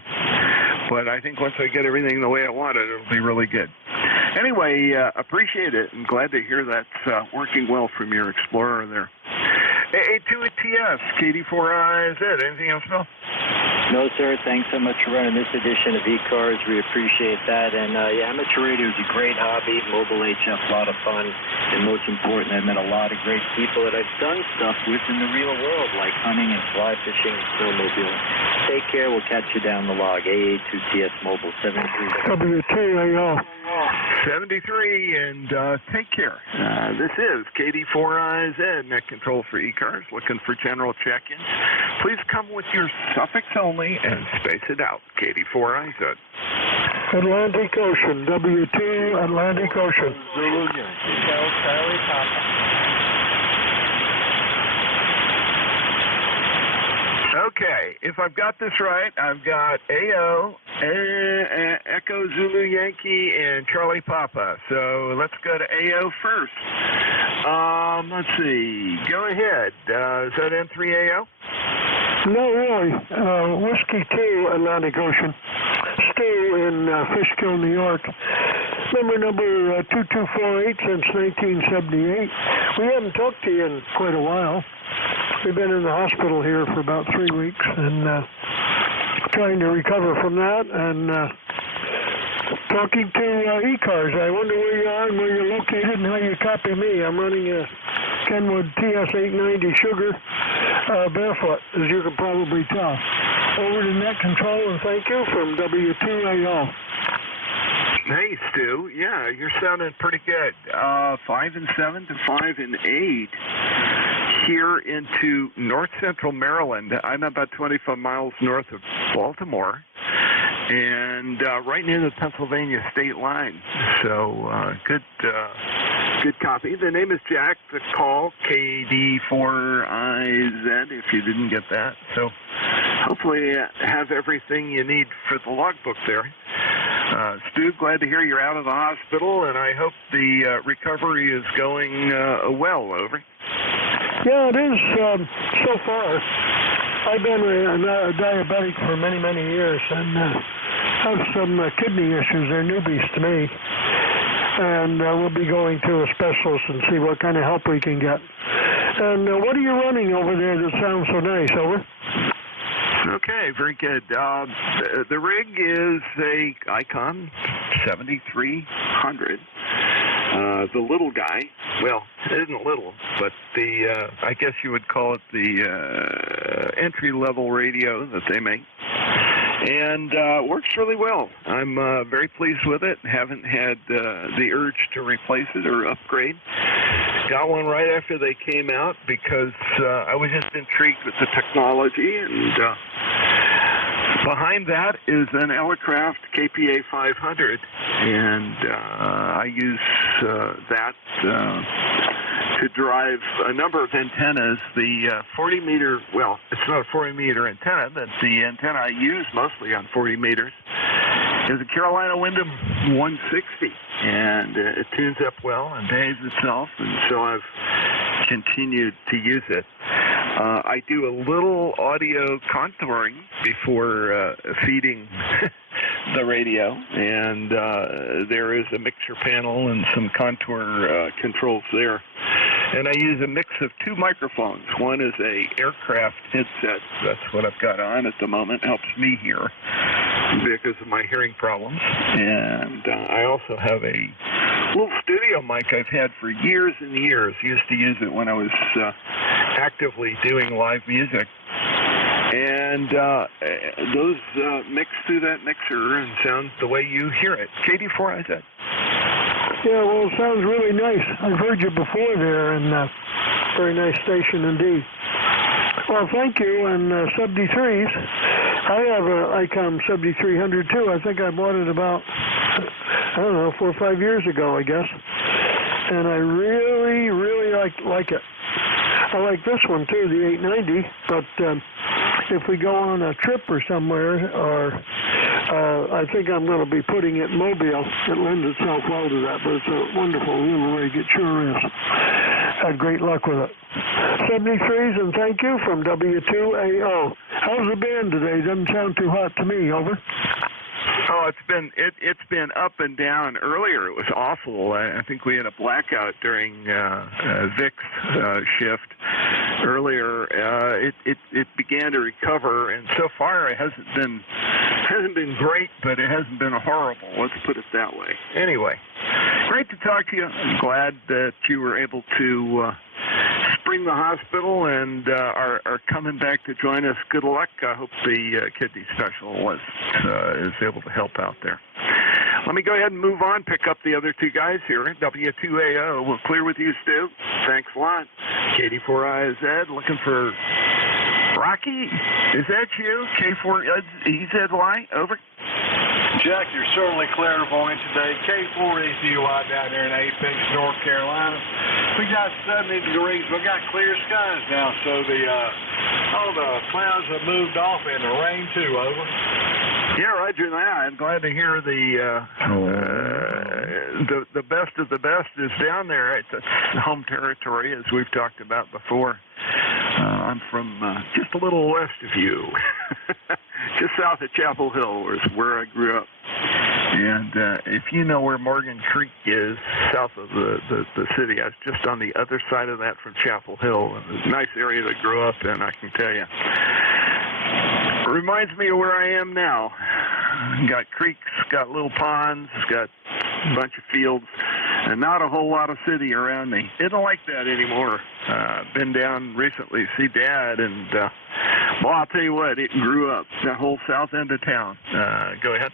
but I think once I get everything the way I want it, it'll be really good. Anyway, appreciate it, and glad to hear that's working well from your Explorer there. NJ2US, KD4IZ, anything else, Bill? No, sir. Thanks so much for running this edition of ECARS. We appreciate that. And yeah, amateur radio is a great hobby. Mobile HF, a lot of fun. And most important, I've met a lot of great people that I've done stuff with in the real world, like hunting and fly fishing and snowmobiling. Take care. We'll catch you down the log. AA2TS Mobile 73. W2AO. 73, and take care. This is KD4IZ, net control for ECARS, looking for general check-ins. Please come with your suffix only and space it out. KD4IZ. Atlantic Ocean, W2 Atlantic Ocean. Zulu Yankee. Charlie Papa. Okay, if I've got this right, I've got AO, Echo Zulu Yankee, and Charlie Papa. So let's go to AO first. Let's see. Go ahead. Is that N3AO? No, really. Whiskey 2 Atlantic Ocean. Stu in Fishkill, New York. Member number 2248 since 1978. We haven't talked to you in quite a while. We've been in the hospital here for about 3 weeks and trying to recover from that and talking to ECARS. I wonder where you are and where you're located and how you copy me. I'm running a Kenwood TS890 Sugar barefoot, as you can probably tell. Over to net control and thank you from W2AO. Hey, Stu. Yeah, you're sounding pretty good. 5 and 7 to 5 and 8. Here into north central Maryland. I'm about 25 miles north of Baltimore and right near the Pennsylvania state line. So good copy. The name is Jack. The call, KD4IZ, if you didn't get that. So hopefully have everything you need for the logbook there. Stu, glad to hear you're out of the hospital, and I hope the recovery is going well. Over. Yeah, it is so far. I've been a diabetic for many, many years and have some kidney issues. They're newbies to me. And we'll be going to a specialist and see what kind of help we can get. And what are you running over there that sounds so nice? Over. Okay, very good. The rig is a Icon 7300. The little guy, well, it isn't little, but I guess you would call it the entry-level radio that they make. And works really well. I'm very pleased with it. Haven't had the urge to replace it or upgrade. Got one right after they came out because I was just intrigued with the technology. And behind that is an Elecraft KPA 500, and I use that to drive a number of antennas. The 40-meter, well, it's not a 40-meter antenna, but the antenna I use mostly on 40 meters is a Carolina Wyndham 160, and it tunes up well and behaves itself, and so I've continued to use it. I do a little audio contouring before feeding the radio, and there is a mixer panel and some contour controls there. And I use a mix of two microphones. One is a aircraft headset. That's what I've got on at the moment. Helps me hear because of my hearing problems. And I also have a little studio mic I've had for years and years. Used to use it when I was actively doing live music. And and those mix through that mixer and sound the way you hear it. KD4IZ. Yeah, well, it sounds really nice. I've heard you before there, and very nice station indeed. Well, thank you, and Sub-D3s. I have an ICOM Sub-D300 too. I think I bought it about, 4 or 5 years ago, I guess. And I really, really like it. I like this one too, the 890, but if we go on a trip or somewhere, or I think I'm going to be putting it in Mobile. It lends itself well to that, but it's a wonderful little rig. It sure is. Had great luck with it. 73s, and thank you from W2AO. How's the band today? Doesn't sound too hot to me. Over. Oh, it's been up and down. Earlier it was awful. I think we had a blackout during Vic's shift. Earlier it began to recover, and so far it hasn't been great, but it hasn't been horrible. Let's put it that way. Anyway, great to talk to you. I'm glad that you were able to spring the hospital and are coming back to join us. Good luck. I hope the kidney special is able to help out there. Let me go ahead and move on, pick up the other two guys here. W2AO, we'll clear with you, Stu. Thanks a lot. KD4IZ, looking for Rocky. Is that you? K4EZY, over. Jack, you're certainly clairvoyant today. K4EZY down there in Apex, North Carolina. We got 70 degrees. We got clear skies now, so all the clouds have moved off and the rain too, over. Yeah, Roger that. I'm glad to hear the best of the best is down there. It's home territory, as we've talked about before. I'm from just a little west of you, just south of Chapel Hill, is where I grew up. And if you know where Morgan Creek is, south of the city, I was just on the other side of that from Chapel Hill. It's a nice area to grow up in, I can tell you. It reminds me of where I am now. Got creeks, got little ponds, got a bunch of fields, and not a whole lot of city around me. Isn't like that anymore. Been down recently to see Dad, and well, I'll tell you what, it grew up, that whole south end of town. Go ahead.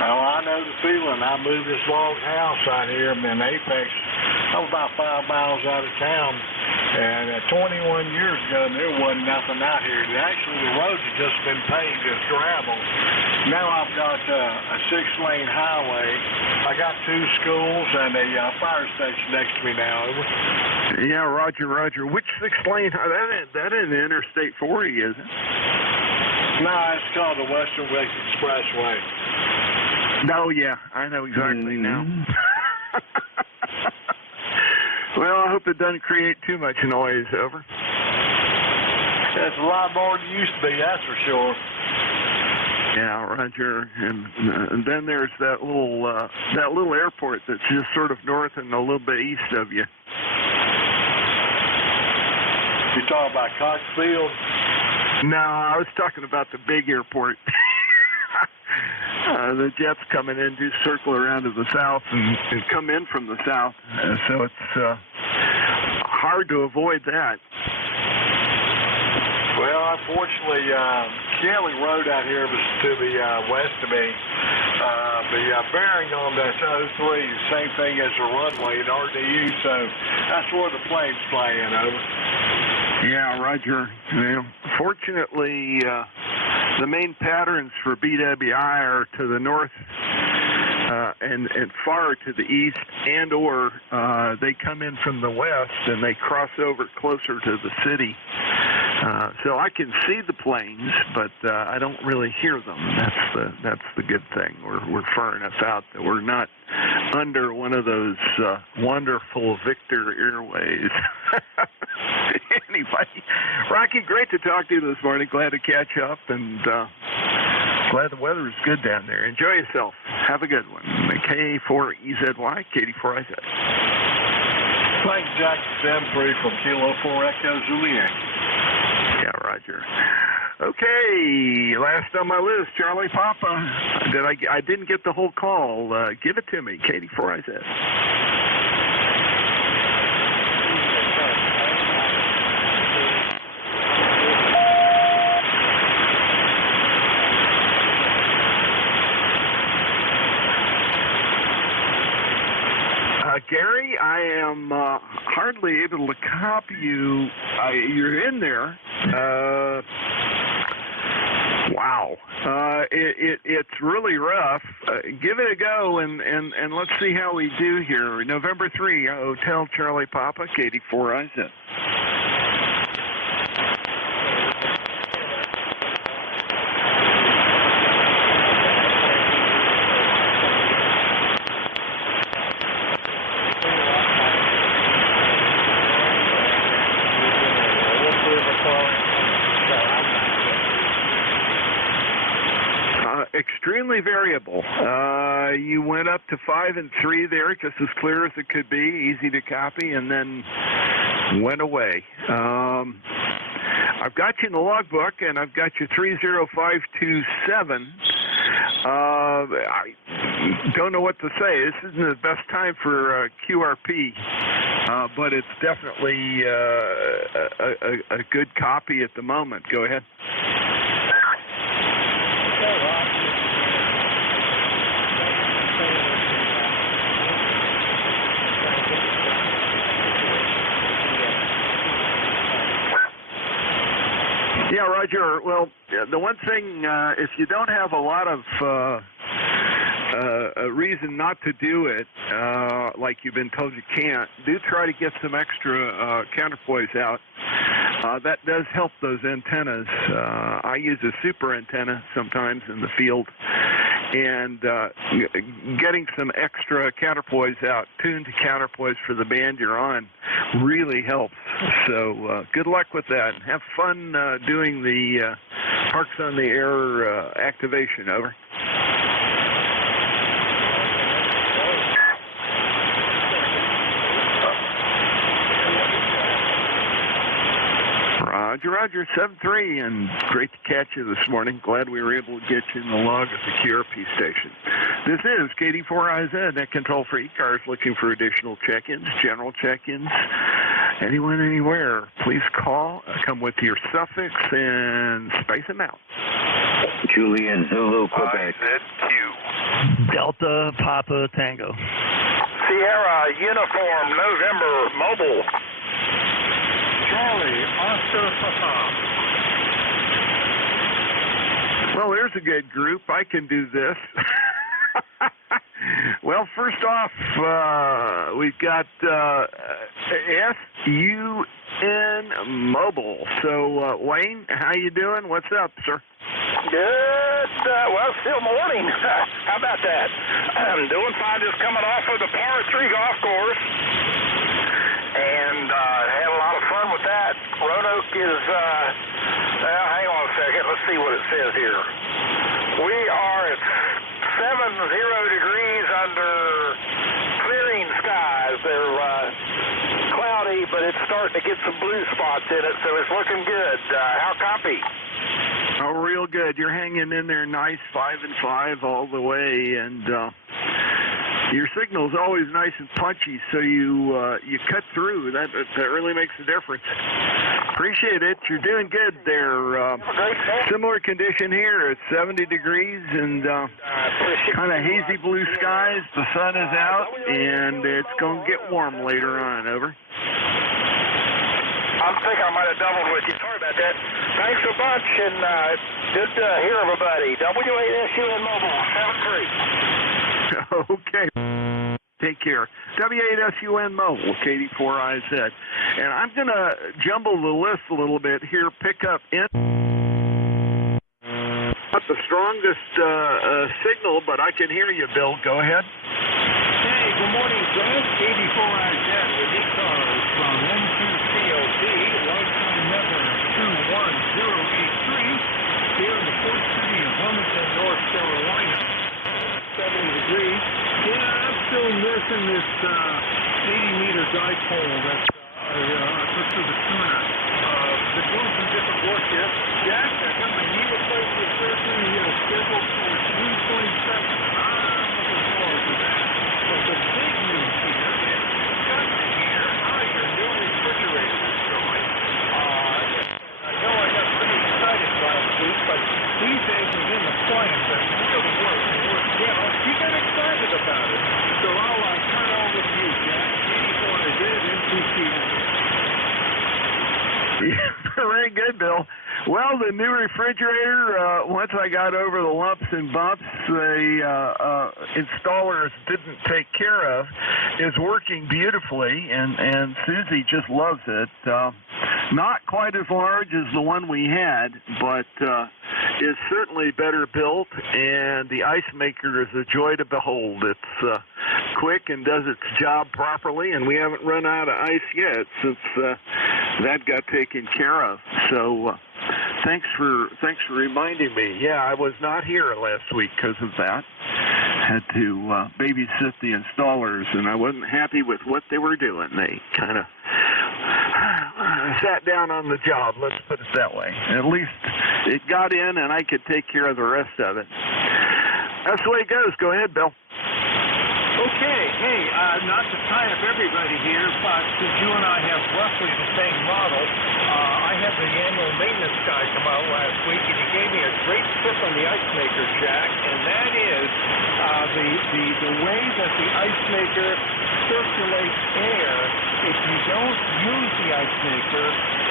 Oh, I know the feeling. I moved this log house out here in Apex. I was about 5 miles out of town, and 21 years ago, there wasn't nothing out here. Actually, the roads had just been paved as gravel. Now I've got a 6-lane highway. I got 2 schools and a fire station next to me now. Yeah, Roger. Which 6-lane? That isn't Interstate 40, is it? No, it's called the Western West Expressway. No, yeah, I know exactly now. Well, I hope it doesn't create too much noise, over. It's a lot more than it used to be, that's for sure. Yeah, Roger. And then there's that little airport that's just sort of north and a little bit east of you. You talking about Cox Field? No, I was talking about the big airport. The jets coming in do circle around to the south and come in from the south, so it's hard to avoid that. Well, unfortunately, Kelly Road out here was to the west of me. The bearing on that 03 is the same thing as the runway at RDU, so that's where the plane's flying over. Yeah, Roger. Well, fortunately, the main patterns for BWI are to the north and far to the east, and or they come in from the west and they cross over closer to the city. So I can see the planes, but I don't really hear them. That's the good thing. We're far enough out that we're not under one of those wonderful Victor airways. Anyway, Rocky, great to talk to you this morning. Glad to catch up, and glad the weather is good down there. Enjoy yourself. Have a good one. K4EZY, KD4IZ. Thanks, Jack 73 from Kilo 4 Echo Juliet. Yeah, Roger. Okay, last on my list, Charlie Papa. I didn't get the whole call. Give it to me, KD4IZ. Gary, I am hardly able to copy you. You're in there. Wow. It's really rough. Give it a go, and let's see how we do here. November 3, Hotel Charlie Papa, K84IZ. Extremely variable. You went up to 5 and 3 there, just as clear as it could be, easy to copy, and then went away. I've got you in the logbook, and I've got you 30527. I don't know what to say. This isn't the best time for QRP, but it's definitely a good copy at the moment. Go ahead. Yeah, Roger. Well, the one thing, if you don't have a lot of a reason not to do it, like you've been told you can't, do try to get some extra counterpoise out. That does help those antennas. I use a super antenna sometimes in the field, and getting some extra counterpoise out, tuned to counterpoise for the band you're on, really helps. So good luck with that. Have fun doing the Parks on the Air activation. Over. Roger, 7-3, and great to catch you this morning. Glad we were able to get you in the log at the QRP station. This is KD4IZ, net control for ECARS, looking for additional check-ins, general check-ins. Anyone, anywhere, please call, come with your suffix, and space them out. Julian Zulu, Quebec. IZQ. Delta Papa Tango. Sierra Uniform November Mobile. Charlie, Oscar Papa. Well, there's a good group. I can do this. Well, first off, we've got SUN Mobile. So, Wayne, how you doing? What's up, sir? Good. Well, still morning. How about that? I'm doing fine. Just coming off of the Par 3 golf course. And had a lot of fun with that. Roanoke is, hang on a second. Let's see what it says here. We are at 70 degrees under clearing skies. They're cloudy, but it's starting to get some blue spots in it, so it's looking good. How copy? Oh, real good. You're hanging in there nice, 5 and 5 all the way, and your signal's always nice and punchy, so you cut through. That really makes a difference. Appreciate it. You're doing good there. Similar condition here. It's 70 degrees and kind of hazy blue skies. The sun is out, and it's going to get warm later on. Over. I think I might have doubled with you. Sorry about that. Thanks a bunch, and good to hear everybody. W8SUN Mobile, 7-3. Okay. Take care. W8SUN Mobile, KD4IZ. And I'm going to jumble the list a little bit here. Pick up not the strongest signal, but I can hear you, Bill. Go ahead. Hey, good morning, Doug. KD4IZ with ECARS from N2COP, lifetime number 21083, here in the port city of Wilmington, North Carolina. 70 degrees. Yeah, I'm still nursing this 80-meter dipole that I took to the tuna. Been doing some different work here. Jack, I got my knee replacement surgery here scheduled for June 27th. I'm looking forward to that. But the big news here is got to hear how your new refrigerator is going. I know I got pretty excited last week, but these days with an appliance that really works and works well, you get excited about it. So I'll turn over to you, Jack. Very good, Bill. Well, the new refrigerator, once I got over the lumps and bumps the installers didn't take care of, is working beautifully, and Susie just loves it. Not quite as large as the one we had, but is certainly better built, and the ice maker is a joy to behold. It's quick and does its job properly, and we haven't run out of ice yet since that got taken care of. So thanks for reminding me. Yeah, I was not here last week because of that. Had to babysit the installers, and I wasn't happy with what they were doing. They kind of sat down on the job, let's put it that way. At least it got in, and I could take care of the rest of it. That's the way it goes. Go ahead, Bill. Okay, hey, not to tie up everybody here, but since you and I have roughly the same model, I had the annual maintenance guy come out last week, and he gave me a great tip on the ice maker, Jack, and that is the way that the ice maker circulates air. If you don't use the ice maker,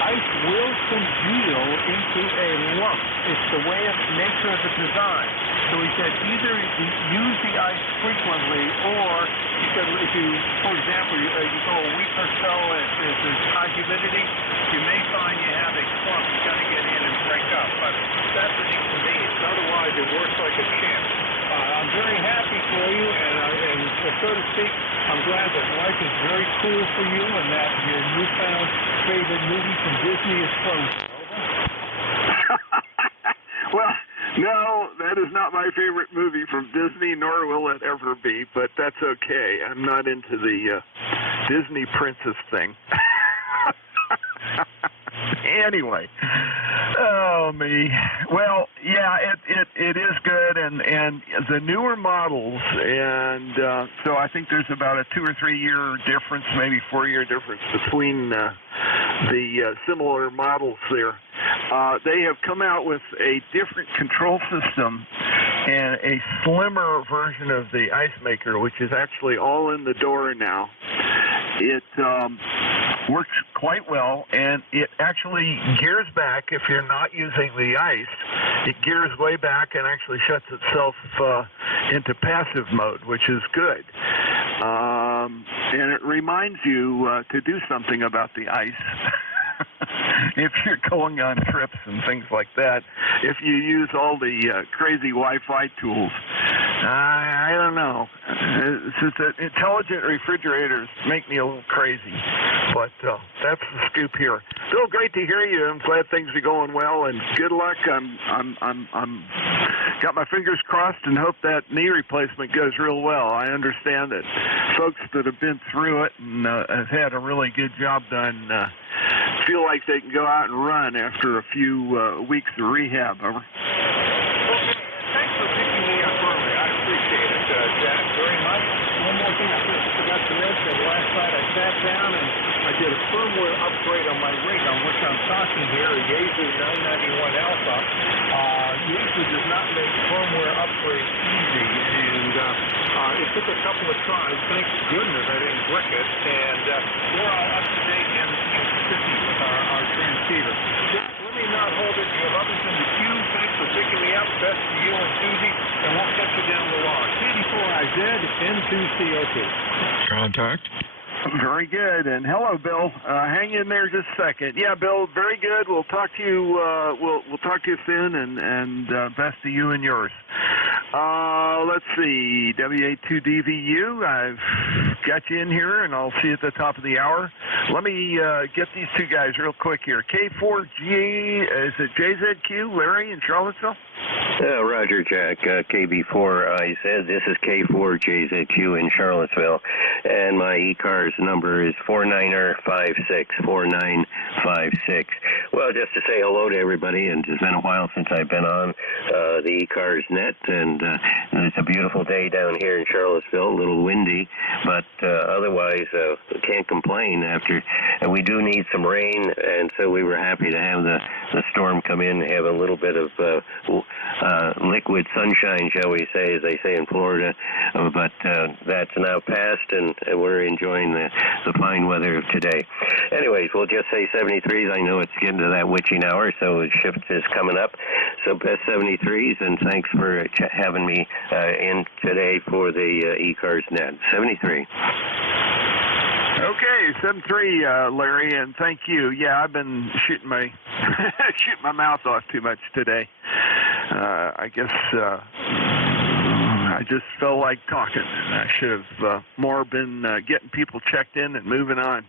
ice will congeal into a lump. It's the way of nature of the design. So he said either use the ice frequently, or he said if you, for example, you go a week or so and there's high humidity, you may find you have a clump you got to get in and break up. But that's an inconvenience. Otherwise, it works like a champ. I'm very happy for you, and so to speak, I'm glad that life is very cool for you and that your newfound favorite movie from Disney is Frozen. Well, no, that is not my favorite movie from Disney, nor will it ever be, but that's okay. I'm not into the Disney princess thing. Anyway, oh me. Well, yeah, it is good, and the newer models, and so I think there's about a 2 or 3 year difference, maybe 4-year difference between the similar models there. They have come out with a different control system and a slimmer version of the ice maker, which is actually all in the door now. It works quite well, and it actually gears back if you're not using the ice. It gears way back and actually shuts itself into passive mode, which is good. And it reminds you to do something about the ice. If you're going on trips and things like that, if you use all the crazy Wi-Fi tools, I don't know. It's just that intelligent refrigerators make me a little crazy, but that's the scoop here. Bill, great to hear you. I'm glad things are going well, and good luck. I'm got my fingers crossed and hope that knee replacement goes real well. I understand that folks that have been through it and have had a really good job done feel like they can go out and run after a few weeks of rehab. Over. Okay, thanks for picking me up early. I appreciate it, Jack, very much. One more thing I forgot to mention. Last night I sat down and I did a firmware upgrade on my rig on which I'm talking here, a Yaesu 991 Alpha. Yaesu does not make firmware upgrades easy, and it took a couple of tries. Thank goodness I didn't brick it, and we're all up to date and sticky with our transceiver. Let me not hold it. You have others in the queue. Thanks for picking me up. Best to you and Susie, and we'll catch you down the log. KD4IZ, N2CO2. Contact. Very good, and hello, Bill. Hang in there just a second. Yeah, Bill, very good. We'll talk to you. We'll talk to you soon, and best to you and yours. Let's see, WA2DVU. I've got you in here, and I'll see you at the top of the hour. Let me get these two guys real quick here. K4G, is it JZQ, Larry in Charlottesville? Roger, Jack, KB4IZ. This is K4JZQ in Charlottesville, and my ECARS number is 49564956. Well, just to say hello to everybody, and it's been a while since I've been on the ECARS net, and it's a beautiful day down here in Charlottesville, a little windy, but otherwise we can't complain. And we do need some rain, and so we were happy to have the storm come in, have a little bit of liquid sunshine, shall we say, as they say in Florida. But that's now passed, and we're enjoying the fine weather of today. Anyways, we'll just say 73s. I know it's getting to that witching hour, so the shift is coming up. So best 73s, and thanks for having me in today for the ECARS net. 73. Okay, 7-3, Larry, and thank you. Yeah, I've been shooting my mouth off too much today. I guess I just felt like talking, and I should have more been getting people checked in and moving on.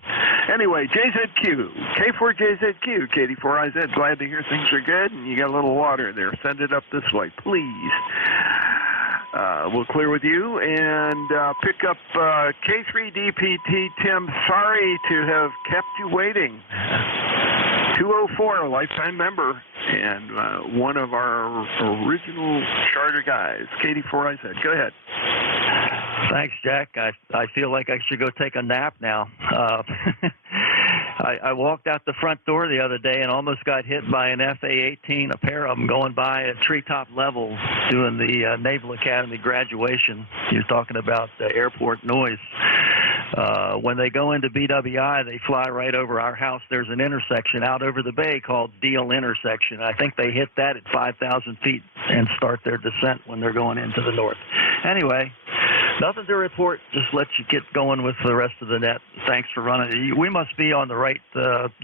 Anyway, JZQ, K4JZQ, KD4IZ, glad to hear things are good, and you got a little water there. Send it up this way, please. We'll clear with you and pick up K3DPT Tim. Sorry to have kept you waiting. 204, a lifetime member, and one of our original charter guys, KD4IZ. Go ahead. Thanks, Jack. I feel like I should go take a nap now. I walked out the front door the other day and almost got hit by an FA-18, a pair of them going by at treetop level doing the Naval Academy graduation. You're talking about airport noise. When they go into BWI, they fly right over our house. There's an intersection out over the bay called Deal Intersection. I think they hit that at 5,000 feet and start their descent when they're going into the north. Anyway, nothing to report. Just let you get going with the rest of the net. Thanks for running. We must be on the right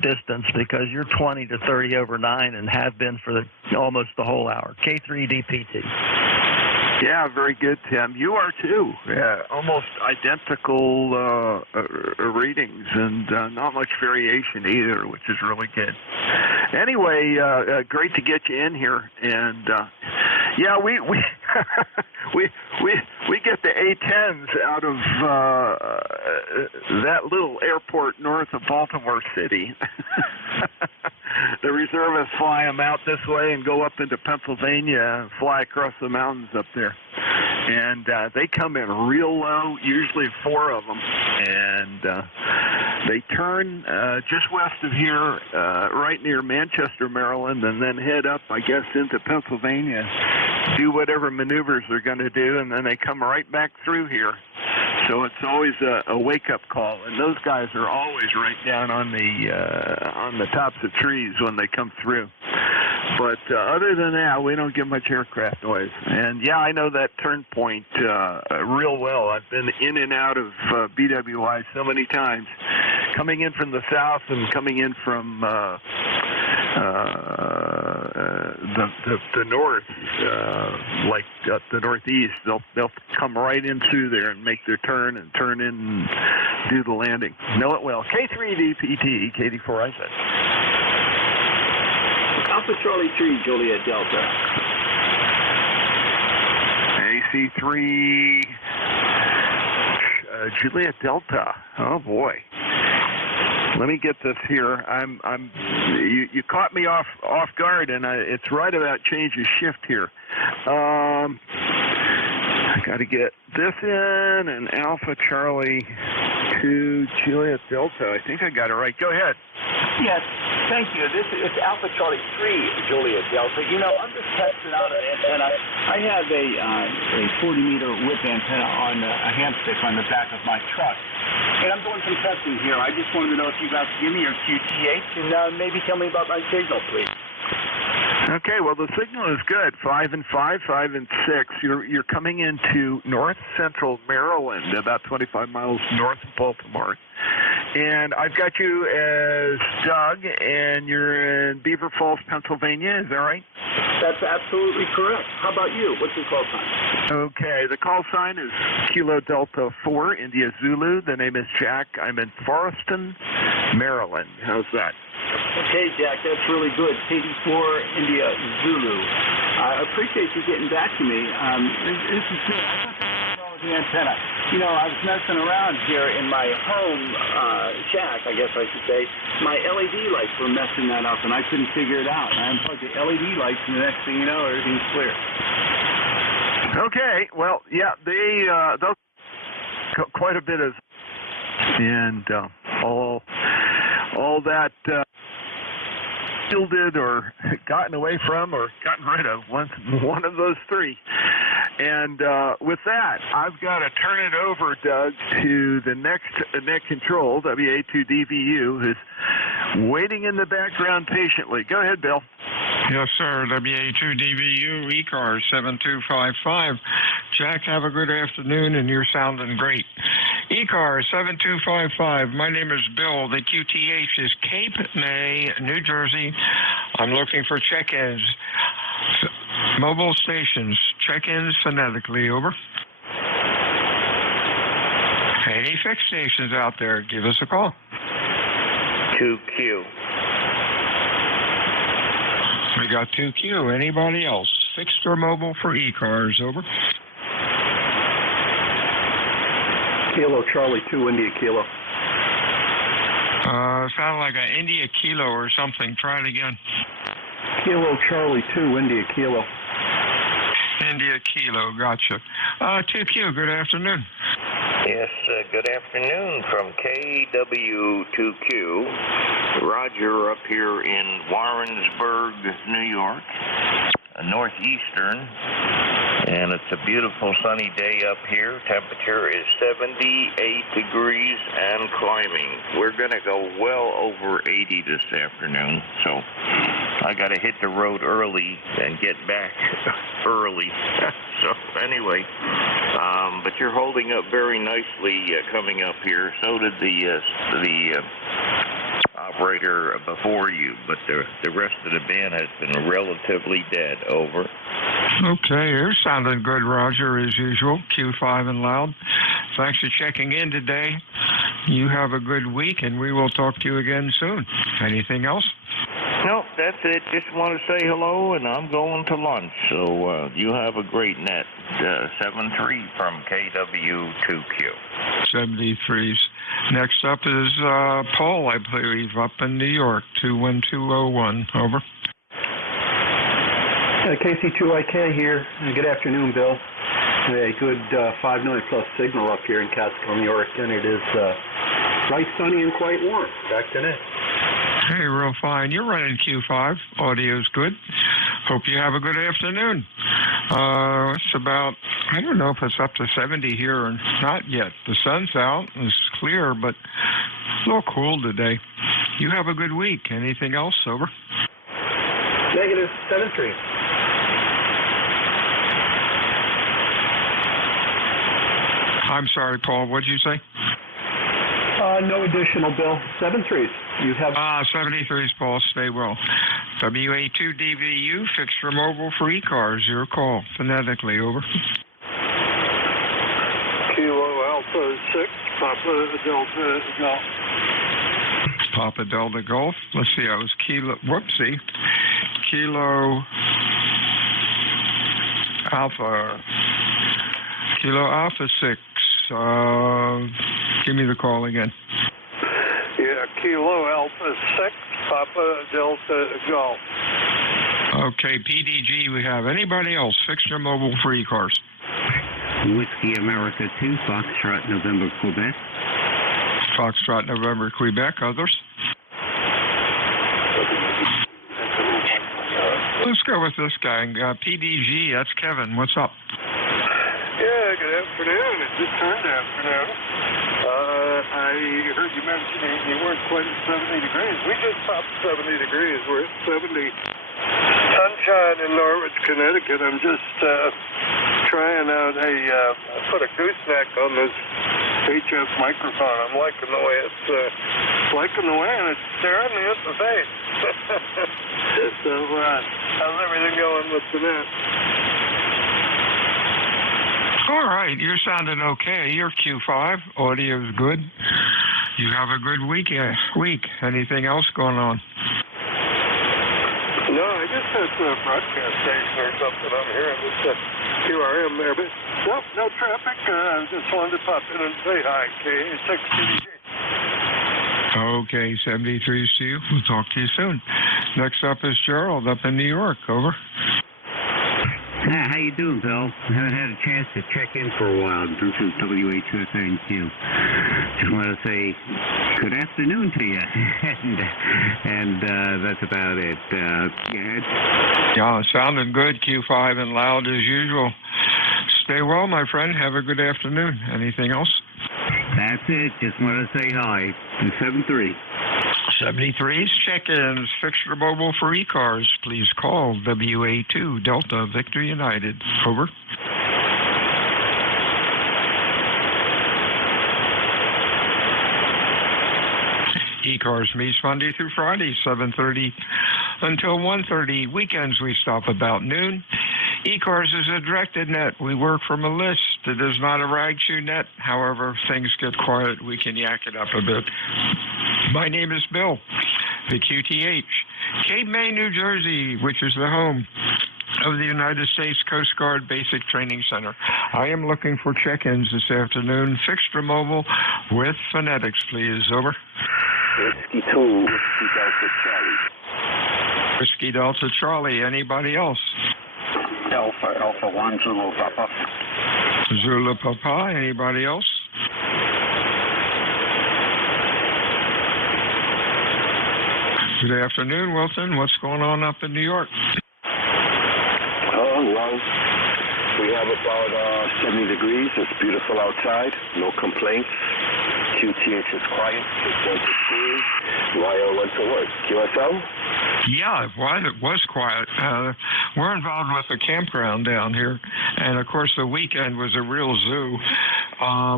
distance because you're 20 to 30 over 9 and have been for almost the whole hour. K3DPT. Yeah, very good, Tim. You are too. Yeah, almost identical readings and not much variation either, which is really good. Anyway, great to get you in here. And yeah, we we get the A-10s out of that little airport north of Baltimore City. The reservists fly them out this way and go up into Pennsylvania and fly across the mountains up there. And they come in real low, usually 4 of them. And they turn just west of here, right near Manchester, Maryland, and then head up, I guess, into Pennsylvania, do whatever maneuvers they're going to do, and then they come right back through here. So it's always a wake-up call, and those guys are always right down on the tops of trees when they come through. But other than that, we don't get much aircraft noise. And yeah, I know that turn point real well. I've been in and out of BWI so many times, coming in from the south and coming in from the north, like the northeast. They'll come right in through there and make their turn and turn in and do the landing. Know it well. K3DPT, KD4IZ. Alpha Charlie 3, Juliet Delta. AC3, Juliet Delta. Oh boy. Let me get this here. You caught me off guard, and it's right about change of shift here. I got to get this in, and Alpha Charlie 2 Juliet Delta. I think I got it right. Go ahead. Yes, thank you. It's Alpha Charlie 3 Juliet Delta. You know, I'm just testing out an antenna. I have a 40-meter whip antenna on a handstick on the back of my truck. And I'm doing some testing here. I just wanted to know if you guys could give me your QTH and maybe tell me about my signal, please. Okay, well, the signal is good. 5 and 5, 5 and 6. You're coming into north central Maryland, about 25 miles north of Baltimore. And I've got you as Doug, and you're in Beaver Falls, Pennsylvania. Is that right? That's absolutely correct. How about you? What's your call sign? Okay, the call sign is Kilo Delta 4, India Zulu. The name is Jack. I'm in Forreston, Maryland. How's that? Okay, Jack, that's really good. KD4 India Zulu. I appreciate you getting back to me. This is good. I thought that was the antenna. You know, I was messing around here in my home shack, I guess I should say. My LED lights were messing that up, and I couldn't figure it out. I unplugged the LED lights, and the next thing you know, everything's clear. Okay, well, yeah, those quite a bit of, and all that shielded or gotten away from or gotten rid of, one of those three. And with that, I've got to turn it over, Doug, to the next net control, WA2DVU, who's waiting in the background patiently. Go ahead, Bill. Yes, sir. WA2DVU, ECARS 7255. Jack, have a good afternoon, and you're sounding great. ECARS 7255. My name is Bill. The QTH is Cape May, New Jersey. I'm looking for check-ins. Mobile stations, check-ins phonetically, over. Any fixed stations out there, give us a call. 2Q. We got 2Q. Anybody else? Fixed or mobile for ECARS, over. Kilo Charlie 2 India Kilo. Sounded like an India Kilo or something. Try it again. Kilo Charlie 2 India Kilo. India Kilo, gotcha. 2Q, good afternoon. Yes, good afternoon from KW2Q. Roger up here in Warrensburg, New York, northeastern. And it's a beautiful sunny day up here. Temperature is 78 degrees and climbing. We're going to go well over 80 this afternoon. So I got to hit the road early and get back early. So anyway, but you're holding up very nicely coming up here. So did the operator before you, but the rest of the band has been relatively dead, over. Okay, you're sounding good, Roger, as usual. Q5 and loud. Thanks for checking in today. You have a good week, and we will talk to you again soon. Anything else? No, that's it. Just want to say hello, and I'm going to lunch. So you have a great net. 73 from KW2Q. 73s. Next up is Paul, I believe, up in New York, 21201. Over. KC2IK here. Good afternoon, Bill. A good 5 million plus signal up here in Catskill, New York, and it is nice, sunny, and quite warm. Back to net. Hey, real fine. You're running Q5. Audio's good. Hope you have a good afternoon. It's about, I don't know if it's up to 70 here or not yet. The sun's out. It's clear, but a little cool today. You have a good week. Anything else, over? Negative 73. I'm sorry, Paul. What did you say? No additional, Bill. 73s. You have 73s, Paul. Stay well. WA2DVU, fixed for mobile for ECARS. Your call. Phonetically, over. Kilo Alpha 6, Papa Delta Golf. Papa Delta Golf. Let's see. I was Kilo. Whoopsie. Kilo Alpha. Kilo Alpha 6. Give me the call again. Yeah, Kilo Alpha 6, Papa Delta Golf. Okay, PDG we have. Anybody else? Fixed or mobile for ECARS? Whiskey America 2, Foxtrot November Quebec. Foxtrot November Quebec. Others? Let's go with this guy. PDG, that's Kevin. What's up? Yeah, good afternoon. It just turned afternoon. I heard you mentioning you weren't quite at 70 degrees. We just popped 70 degrees. We're at 70. Sunshine in Norwich, Connecticut. I'm just trying out I put a gooseneck on this HF microphone. I'm liking the way it's and it's staring me at the face. So, how's everything going with the net? All right, you're sounding okay. You're Q5. Audio's good. You have a good week. Anything else going on? No, I guess that's a broadcast station or something I'm hearing. It's a QRM there, but no traffic. I just wanted to pop in and say hi, K6TDG. Okay, 73s to you. We'll talk to you soon. Next up is Gerald up in New York. Over. How you doing, Bill? I haven't had a chance to check in for a while. This is WHUS. Just want to say good afternoon to you, and that's about it. Go ahead. Yeah, sounding good, Q5 and loud as usual. Stay well, my friend. Have a good afternoon. Anything else? That's it. Just want to say hi. 73. 73's check-ins, fixture mobile for ECARS. Please call WA2 Delta Victor United. Over. ECARS meets Monday through Friday, 7:30 until 1:30. Weekends we stop about noon. ECARS is a directed net. We work from a list. It is not a rag shoe net. However, if things get quiet, we can yak it up a bit. My name is Bill, the QTH, Cape May, New Jersey, which is the home of the United States Coast Guard Basic Training Center. I am looking for check-ins this afternoon. Fixture mobile with phonetics, please. Over. Whiskey 2, Whiskey Delta Charlie. Whiskey Delta Charlie. Anybody else? Alpha 1, Zulu Papa. Zulu Papa. Anybody else? Good afternoon, Wilson. What's going on up in New York? Oh, well, we have about 70 degrees. It's beautiful outside. No complaints. QTH is quiet. It's went to school. Ryo went to work. QSL? Yeah, it was quiet. We're involved with a campground down here, and of course the weekend was a real zoo.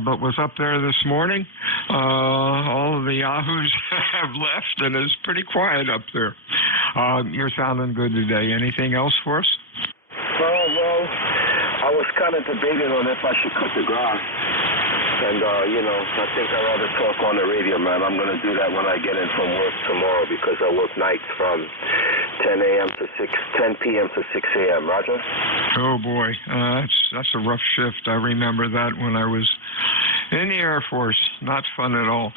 But was up there this morning. All of the yahoos have left, and it's pretty quiet up there. You're sounding good today. Anything else for us? Well, I was kind of debating on if I should cut the grass. And, I think I'd rather talk on the radio, man. I'm going to do that when I get in from work tomorrow because I work nights from 10 p.m. to 6 a.m. Roger? Oh, boy. That's a rough shift. I remember that when I was in the Air Force. Not fun at all.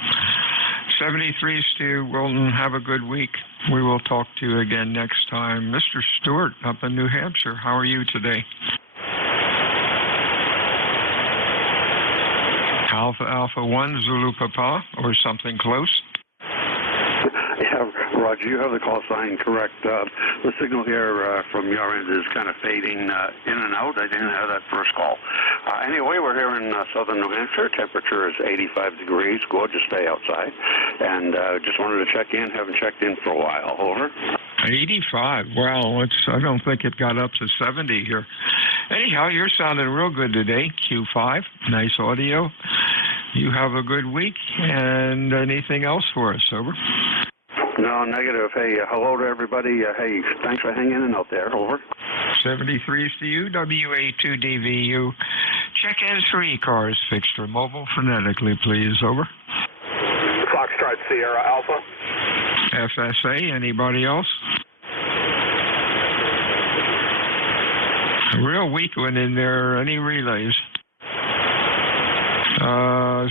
73 Stu Wilton, have a good week. We will talk to you again next time. Mr. Stewart up in New Hampshire, how are you today? Alpha 1, Zulu Papa, or something close? Yeah, Roger, you have the call sign correct. The signal here from your end is kind of fading in and out. I didn't have that first call. Anyway, we're here in southern New Hampshire. Temperature is 85 degrees. Gorgeous day outside. And just wanted to check in. Haven't checked in for a while. Over. 85. Wow, I don't think it got up to 70 here. Anyhow, you're sounding real good today. Q5, nice audio. You have a good week. And anything else for us? Over. No, negative. Hey, hello to everybody. Hey, thanks for hanging in out there. Over. 73 is to you, WA2DVU. Check-ins for ECARS. Fixture mobile phonetically, please. Over. Foxtrot Sierra Alpha. FSA, anybody else? A real weak one in there. Any relays?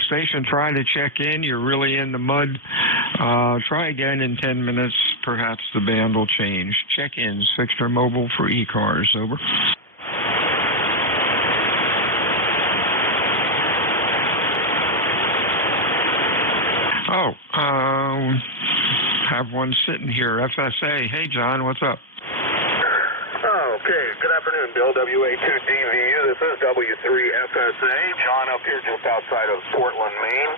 Station trying to check in. You're really in the mud. Try again in 10 minutes. Perhaps the band will change. Check-ins. Fixture mobile for ECARS. Over. Have one sitting here. FSA. Hey, John, what's up? Okay, good afternoon, Bill, WA2DVU. This is W3FSA. John up here just outside of Portland, Maine,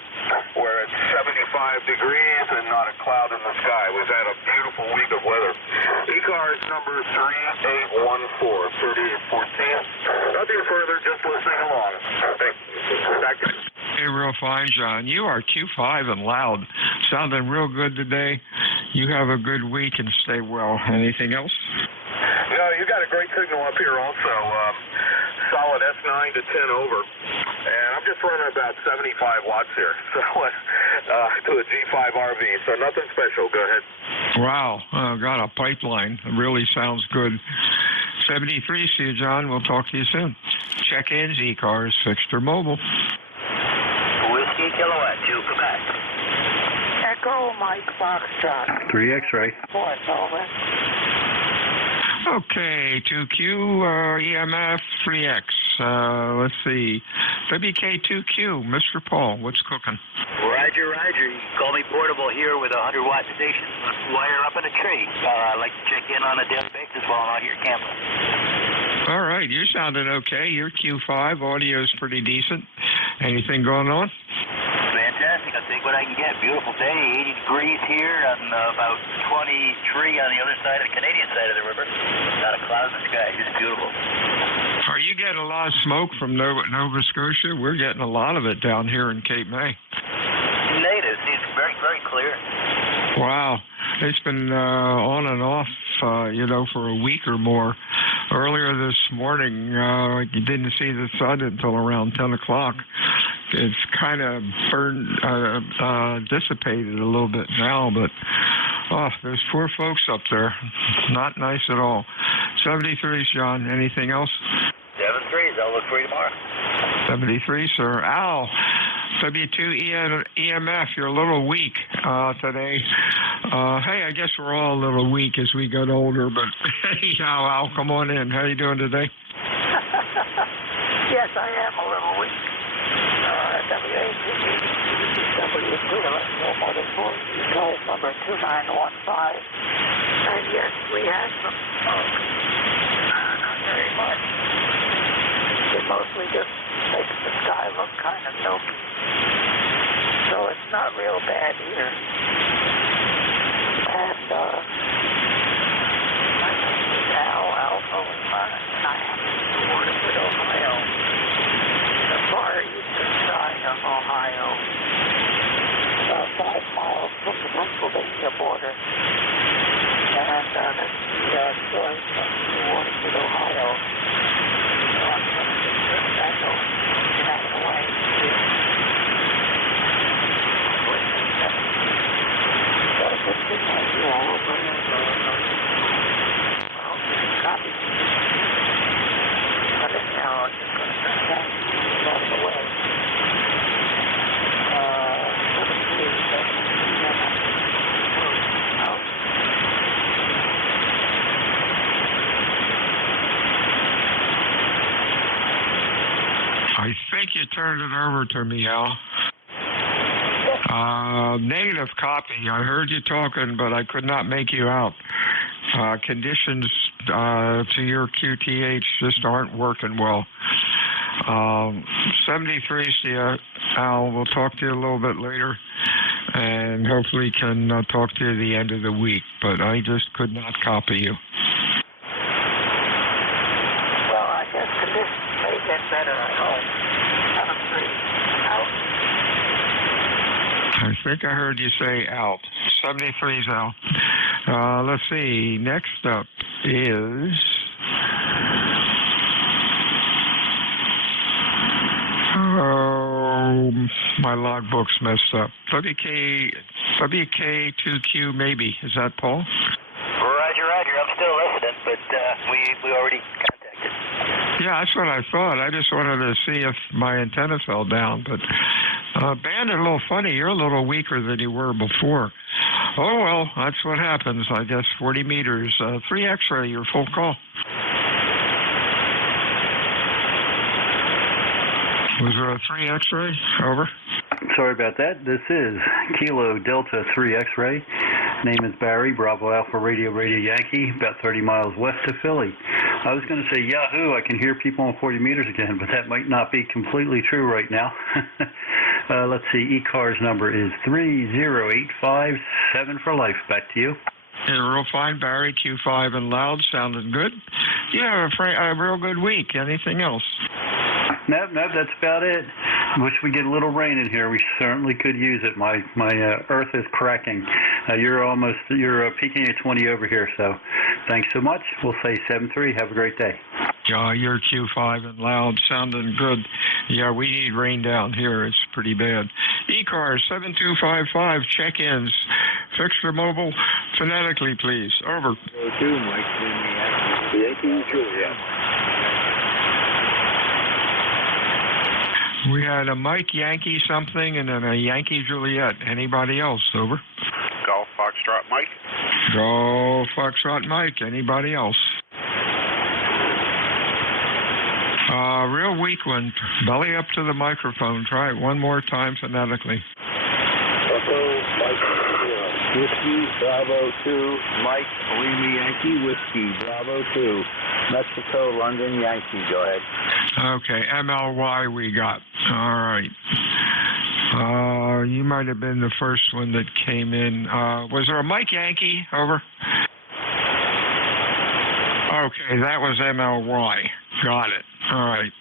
where it's 75 degrees and not a cloud in the sky. We've had a beautiful week of weather. ECARS number 3814, 3814. Nothing further, just listening along. Back to you. Hey, real fine, John. You are Q5 and loud. Sounding real good today. You have a good week and stay well. Anything else? No, you got a great signal up here also. Solid S9 to 10 over. And I'm just running about 75 watts here. So to a G5 RV. So nothing special. Go ahead. Wow. Got a pipeline. It really sounds good. 73, see you, John. We'll talk to you soon. Check-ins, ECARS, fixture mobile. Whiskey Kilowatt 2, Quebec. Echo Mike Foxtrot. 3 X-ray. Over. Okay, 2Q, EMF, 3X. Let's see. WK2Q, Mr. Paul, what's cooking? Roger, Roger. You can call me portable here with a 100-watt station. Wire up in a tree. I like to check in on a daily basis while I'm out here camping. All right, you sounded okay. Your Q5 audio is pretty decent. Anything going on? Fantastic. I'll take what I can get. Beautiful day, 80 degrees here, and about 23 on the other side, the Canadian side of the river. Not a cloud in the sky. Just beautiful. Are you getting a lot of smoke from Nova Scotia? We're getting a lot of it down here in Cape May. Native. It's very, very clear. Wow. It's been on and off, for a week or more. Earlier this morning, you didn't see the sun until around 10 o'clock. It's kind of dissipated a little bit now, but those poor folks up there, not nice at all. 73, John. Anything else? 73s. I'll look for you tomorrow. 73, sir. Al, W2 EMF, you're a little weak today. Hey, I guess we're all a little weak as we get older, but anyhow, Al, come on in. How you doing today? Yes, I am a little weak. ECARS number 2915. And yes, we had some smoke. Not very much. It mostly just makes the sky look kind of milky. So it's not real bad here. And my name is Al Alpha, and I am in Waterford, Ohio. The far eastern side of Ohio. About 5 miles from the Pennsylvania border. And this is the story from Waterford, Ohio. So I'm going to just turn back over and get out of the way. So I just didn't have you all over and I'll just copy. But anyhow, I'm just going to turn back and get out of the way. I think you turned it over to me, Al. Negative copy. I heard you talking, but I could not make you out. Conditions to your QTH just aren't working well. 73 to you, Al. We'll talk to you a little bit later, and hopefully can talk to you at the end of the week, but I just could not copy you. Well, I guess conditions may get better, I hope. 73 out. I think I heard you say out. 73's out. Let's see. Next up is... Oh, my logbook's messed up. WK2Q maybe. Is that Paul? Roger, Roger. I'm still listening, but we already contacted. Yeah, that's what I thought. I just wanted to see if my antenna fell down, but Bandit, a little funny. You're a little weaker than you were before. Oh, well, that's what happens, I guess. 40 meters. 3 X-ray, your full call. Was there a 3 X-ray? Over. Sorry about that. This is Kilo Delta 3 X-ray. Name is Barry, Bravo Alpha Radio Yankee, about 30 miles west of Philly. I was going to say Yahoo, I can hear people on 40 meters again, but that might not be completely true right now. Let's see, ECARS number is 30857 for life. Back to you. Yeah, real fine, Barry. Q5 and loud, sounding good. Yeah, a real good week. Anything else? Nope, that's about it. Wish we get a little rain in here. We certainly could use it. My earth is cracking. You're peaking at 20 over here, so thanks so much. We'll say 7-3. Have a great day. Yeah, you're Q5 and loud, sounding good. Yeah, we need rain down here. It's pretty bad. ECARS 7255, check-ins. Fix the mobile phonetically, please. Over. Two, Mike. Yankee Juliet. We had a Mike Yankee something and then a Yankee Juliet. Anybody else? Over. Golf Foxtrot Mike. Golf Foxtrot Mike. Anybody else? Real weak one. Belly up to the microphone. Try it one more time phonetically. Whiskey, Bravo 2, Mike, Lima Yankee, Whiskey, Bravo 2, Mexico, London, Yankee. Go ahead. Okay, MLY we got. All right. You might have been the first one that came in. Was there a Mike Yankee? Over. Okay, that was MLY. Got it. All right.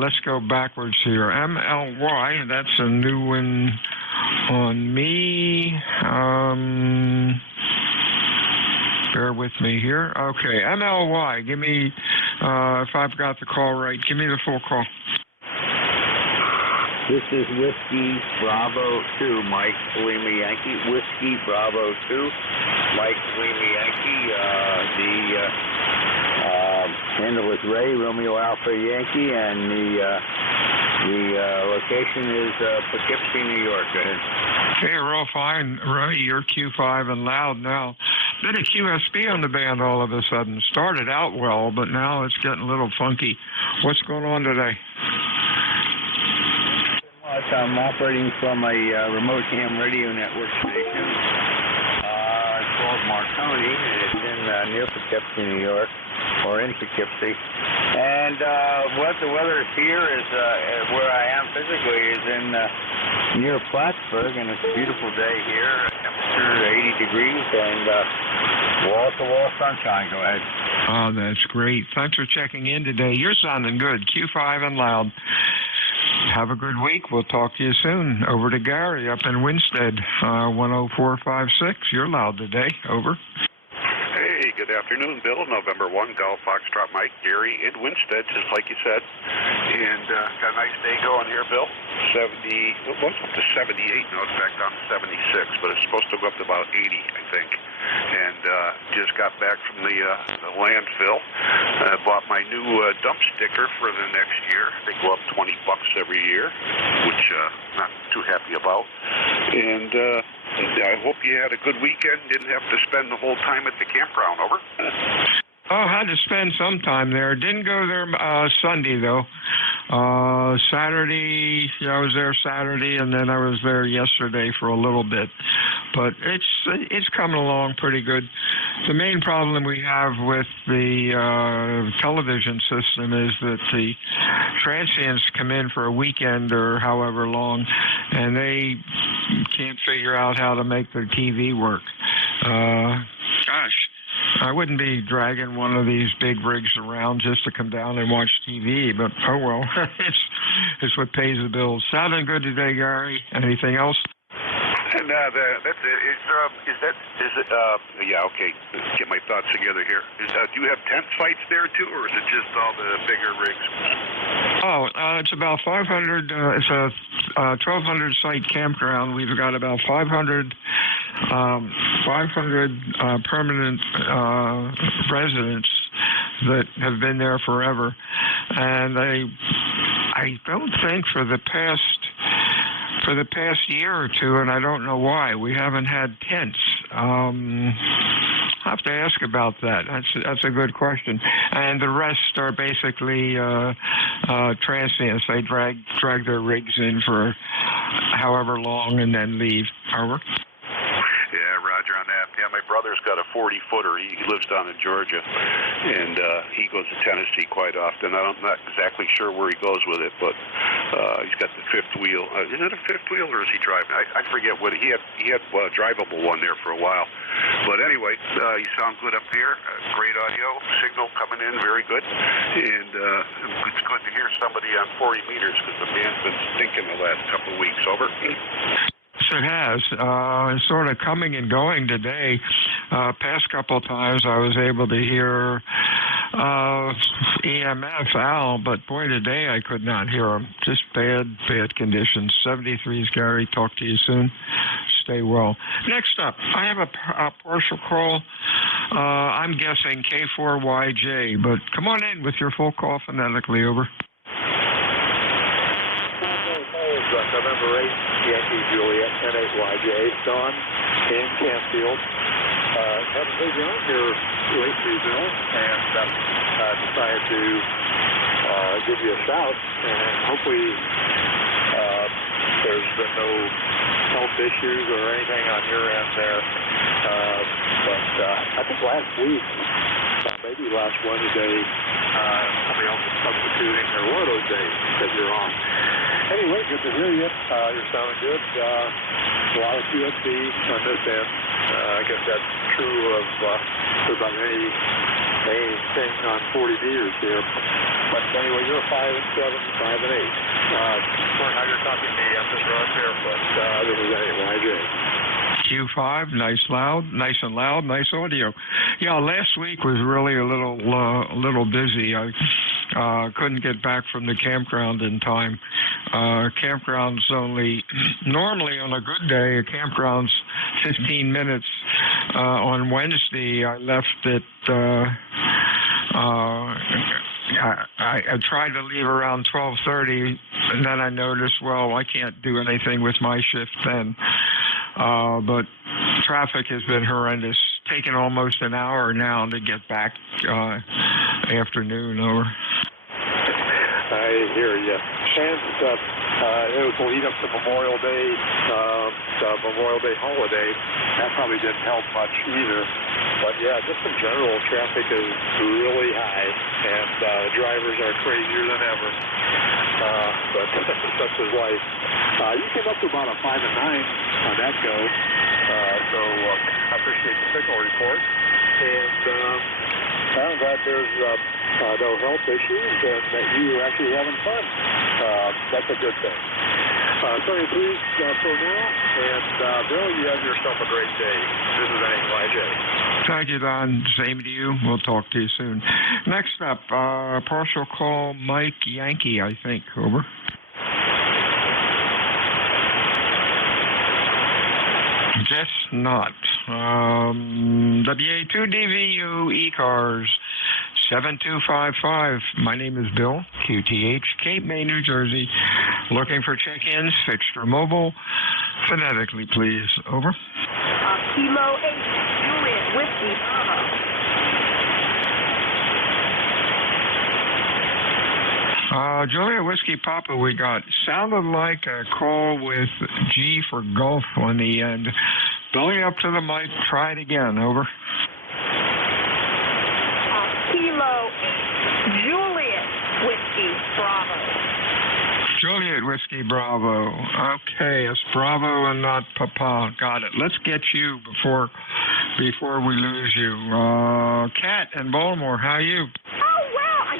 Let's go backwards here. MLY, that's a new one on me. Bear with me here. Okay, MLY, give me, if I've got the call right, give me the full call. This is Whiskey, Bravo 2, Mike, Lima Yankee. Whiskey, Bravo 2, Mike, Lima Yankee. The handle is Ray, Romeo Alpha Yankee, and the location is Poughkeepsie, New York. Go ahead. Okay, real fine. Ray, you're Q5 and loud now. Been a QSB on the band all of a sudden. Started out well, but now it's getting a little funky. What's going on today? I'm operating from a remote ham radio network station. It's called Marconi. It's in near Poughkeepsie, New York, or in Poughkeepsie. And what the weather here is, where I am physically, is in near Plattsburgh, and it's a beautiful day here. Temperature 80 degrees and wall-to-wall sunshine. Go ahead. Oh, that's great. Thanks for checking in today. You're sounding good. Q5 and loud. Have a good week. We'll talk to you soon. Over to Gary up in Winstead, 10456. You're loud today. Over. Hey, good afternoon, Bill. November 1, Golf Foxtrot Mike, Gary in Winstead, just like you said. And got a nice day going here, Bill. 70, it was up to 78, now it's back down to 76, but it's supposed to go up to about 80, I think. And just got back from the landfill. Bought my new dump sticker for the next year. They go up $20 every year, which not too happy about. And I hope you had a good weekend. Didn't have to spend the whole time at the campground. Over. Oh, had to spend some time there. Didn't go there Sunday, though. Saturday, I was there Saturday, and then I was there yesterday for a little bit. But it's coming along pretty good. The main problem we have with the television system is that the transients come in for a weekend or however long, and they can't figure out how to make their TV work. Gosh. I wouldn't be dragging one of these big rigs around just to come down and watch TV, but oh well, it's what pays the bills. Sounding good today, Gary. Anything else? And that's it. Yeah, okay. Let's get my thoughts together here. Do you have tent sites there too, or is it just all the bigger rigs? Oh, it's about 500. It's a 1,200 site campground. We've got about 500 permanent residents that have been there forever, and I don't think for the past year or two, and I don't know why, we haven't had tents. I'll have to ask about that. That's a good question. And the rest are basically transients. They drag their rigs in for however long and then leave. Over. Yeah, Roger on that. Yeah, my brother's got a 40-footer. He lives down in Georgia, and he goes to Tennessee quite often. I'm not exactly sure where he goes with it, but he's got the fifth wheel. Is it a fifth wheel, or is he driving? I forget what he had a drivable one there for a while. But anyway, you sound good up here. Great audio signal coming in, very good. And it's good to hear somebody on 40 meters because the band's been stinking the last couple of weeks. Over. It has. It's sort of coming and going today. Past couple of times I was able to hear EMF, Al, but boy, today I could not hear him. Just bad conditions. 73's Gary. Talk to you soon. Stay well. Next up, I have a partial call. I'm guessing K4YJ, but come on in with your full call phonetically. Over. November 8th, Yankee Juliet, 10-8YJ, Don in Canfield. Had a big run here lately, Bill, and decided to give you a shout, and hopefully there's been no health issues or anything on your end there. But I think last week, maybe last Wednesday, somebody else was substituting, or one of those days that you're on. Anyway, good to hear you. You're sounding good. A lot of QSC on this end. I guess that's true of about anything on 40 meters here. But anyway, you're 5 and 7, 5 and 8. Sorry, how you're talking to me. I'm just Ross Barefoot. This is YJ. Q5, nice and loud, nice audio. Yeah, last week was really a little busy. I couldn't get back from the campground in time. Campground's normally on a good day, a campground's 15 minutes. On Wednesday, I left at, I tried to leave around 12:30, and then I noticed, well, I can't do anything with my shift then. But traffic has been horrendous. Taken almost an hour now to get back afternoon over. I hear you. And it was the lead up to Memorial Day, the Memorial Day holiday. That probably didn't help much either. But yeah, just in general, traffic is really high, and drivers are crazier than ever. But such is life. You came up to about a 5 and 9 on that go. So I appreciate the signal report. And I'm glad there's no health issues and that you're actually having fun. That's a good thing. 33 for now. And Bill, you have yourself a great day. This is NJ. Thank you, Don. Same to you. We'll talk to you soon. Next up, partial call Mike Yankee, I think. Over. Guess not. WA2DVU ECARS 7255. My name is Bill, QTH, Cape May, New Jersey. Looking for check-ins, fixed or mobile. Phonetically, please. Over. Kilo 8, Juliet, Whiskey, Bravo. Juliet Whiskey Papa, we got. Sounded like a call with G for Gulf on the end. Belly up to the mic. Try it again. Over. Kilo 8, Juliet Whiskey, Bravo. Juliet Whiskey Bravo. Okay, it's Bravo and not Papa. Got it. Let's get you before we lose you. Kat in Baltimore, how are you?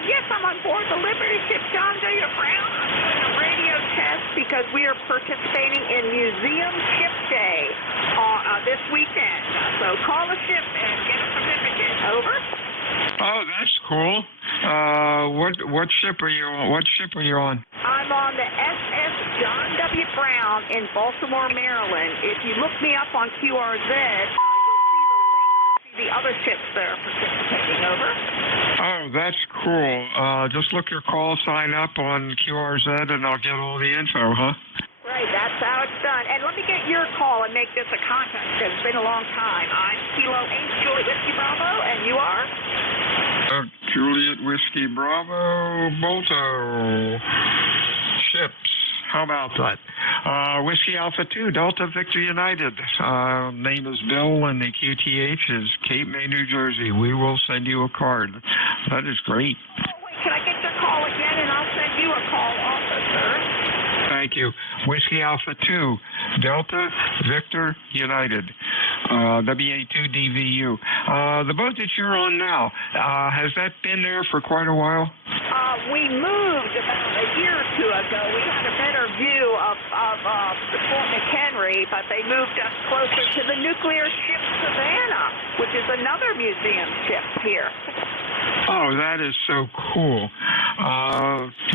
Yes, I'm on board the Liberty ship, John W. Brown. I'm doing a radio test because we are participating in Museum Ship Day this weekend. So call the ship and get a certificate. Over. Oh, that's cool. What ship are you on? I'm on the SS John W. Brown in Baltimore, Maryland. If you look me up on QRZ, the other ships that are participating. Over. Oh, that's cool. Just look your call sign up on QRZ and I'll get all the info, huh? Right, that's how it's done. And let me get your call and make this a contact because it's been a long time. I'm Kilo 8, Juliet Whiskey Bravo, and you are? Juliet Whiskey Bravo, Bolto. Ships. How about that? Whiskey Alpha 2, Delta Victor United. Name is Bill, and the QTH is Cape May, New Jersey. We will send you a card. That is great. Oh, wait, can I get your call again, and I'll send you a call also, sir? Thank you. Whiskey Alpha 2, Delta Victor United. WA2DVU. The boat that you're on now, has that been there for quite a while? We moved about a year or two ago. We had a better view of Fort McHenry, but they moved us closer to the nuclear ship Savannah, which is another museum ship here. Oh, that is so cool.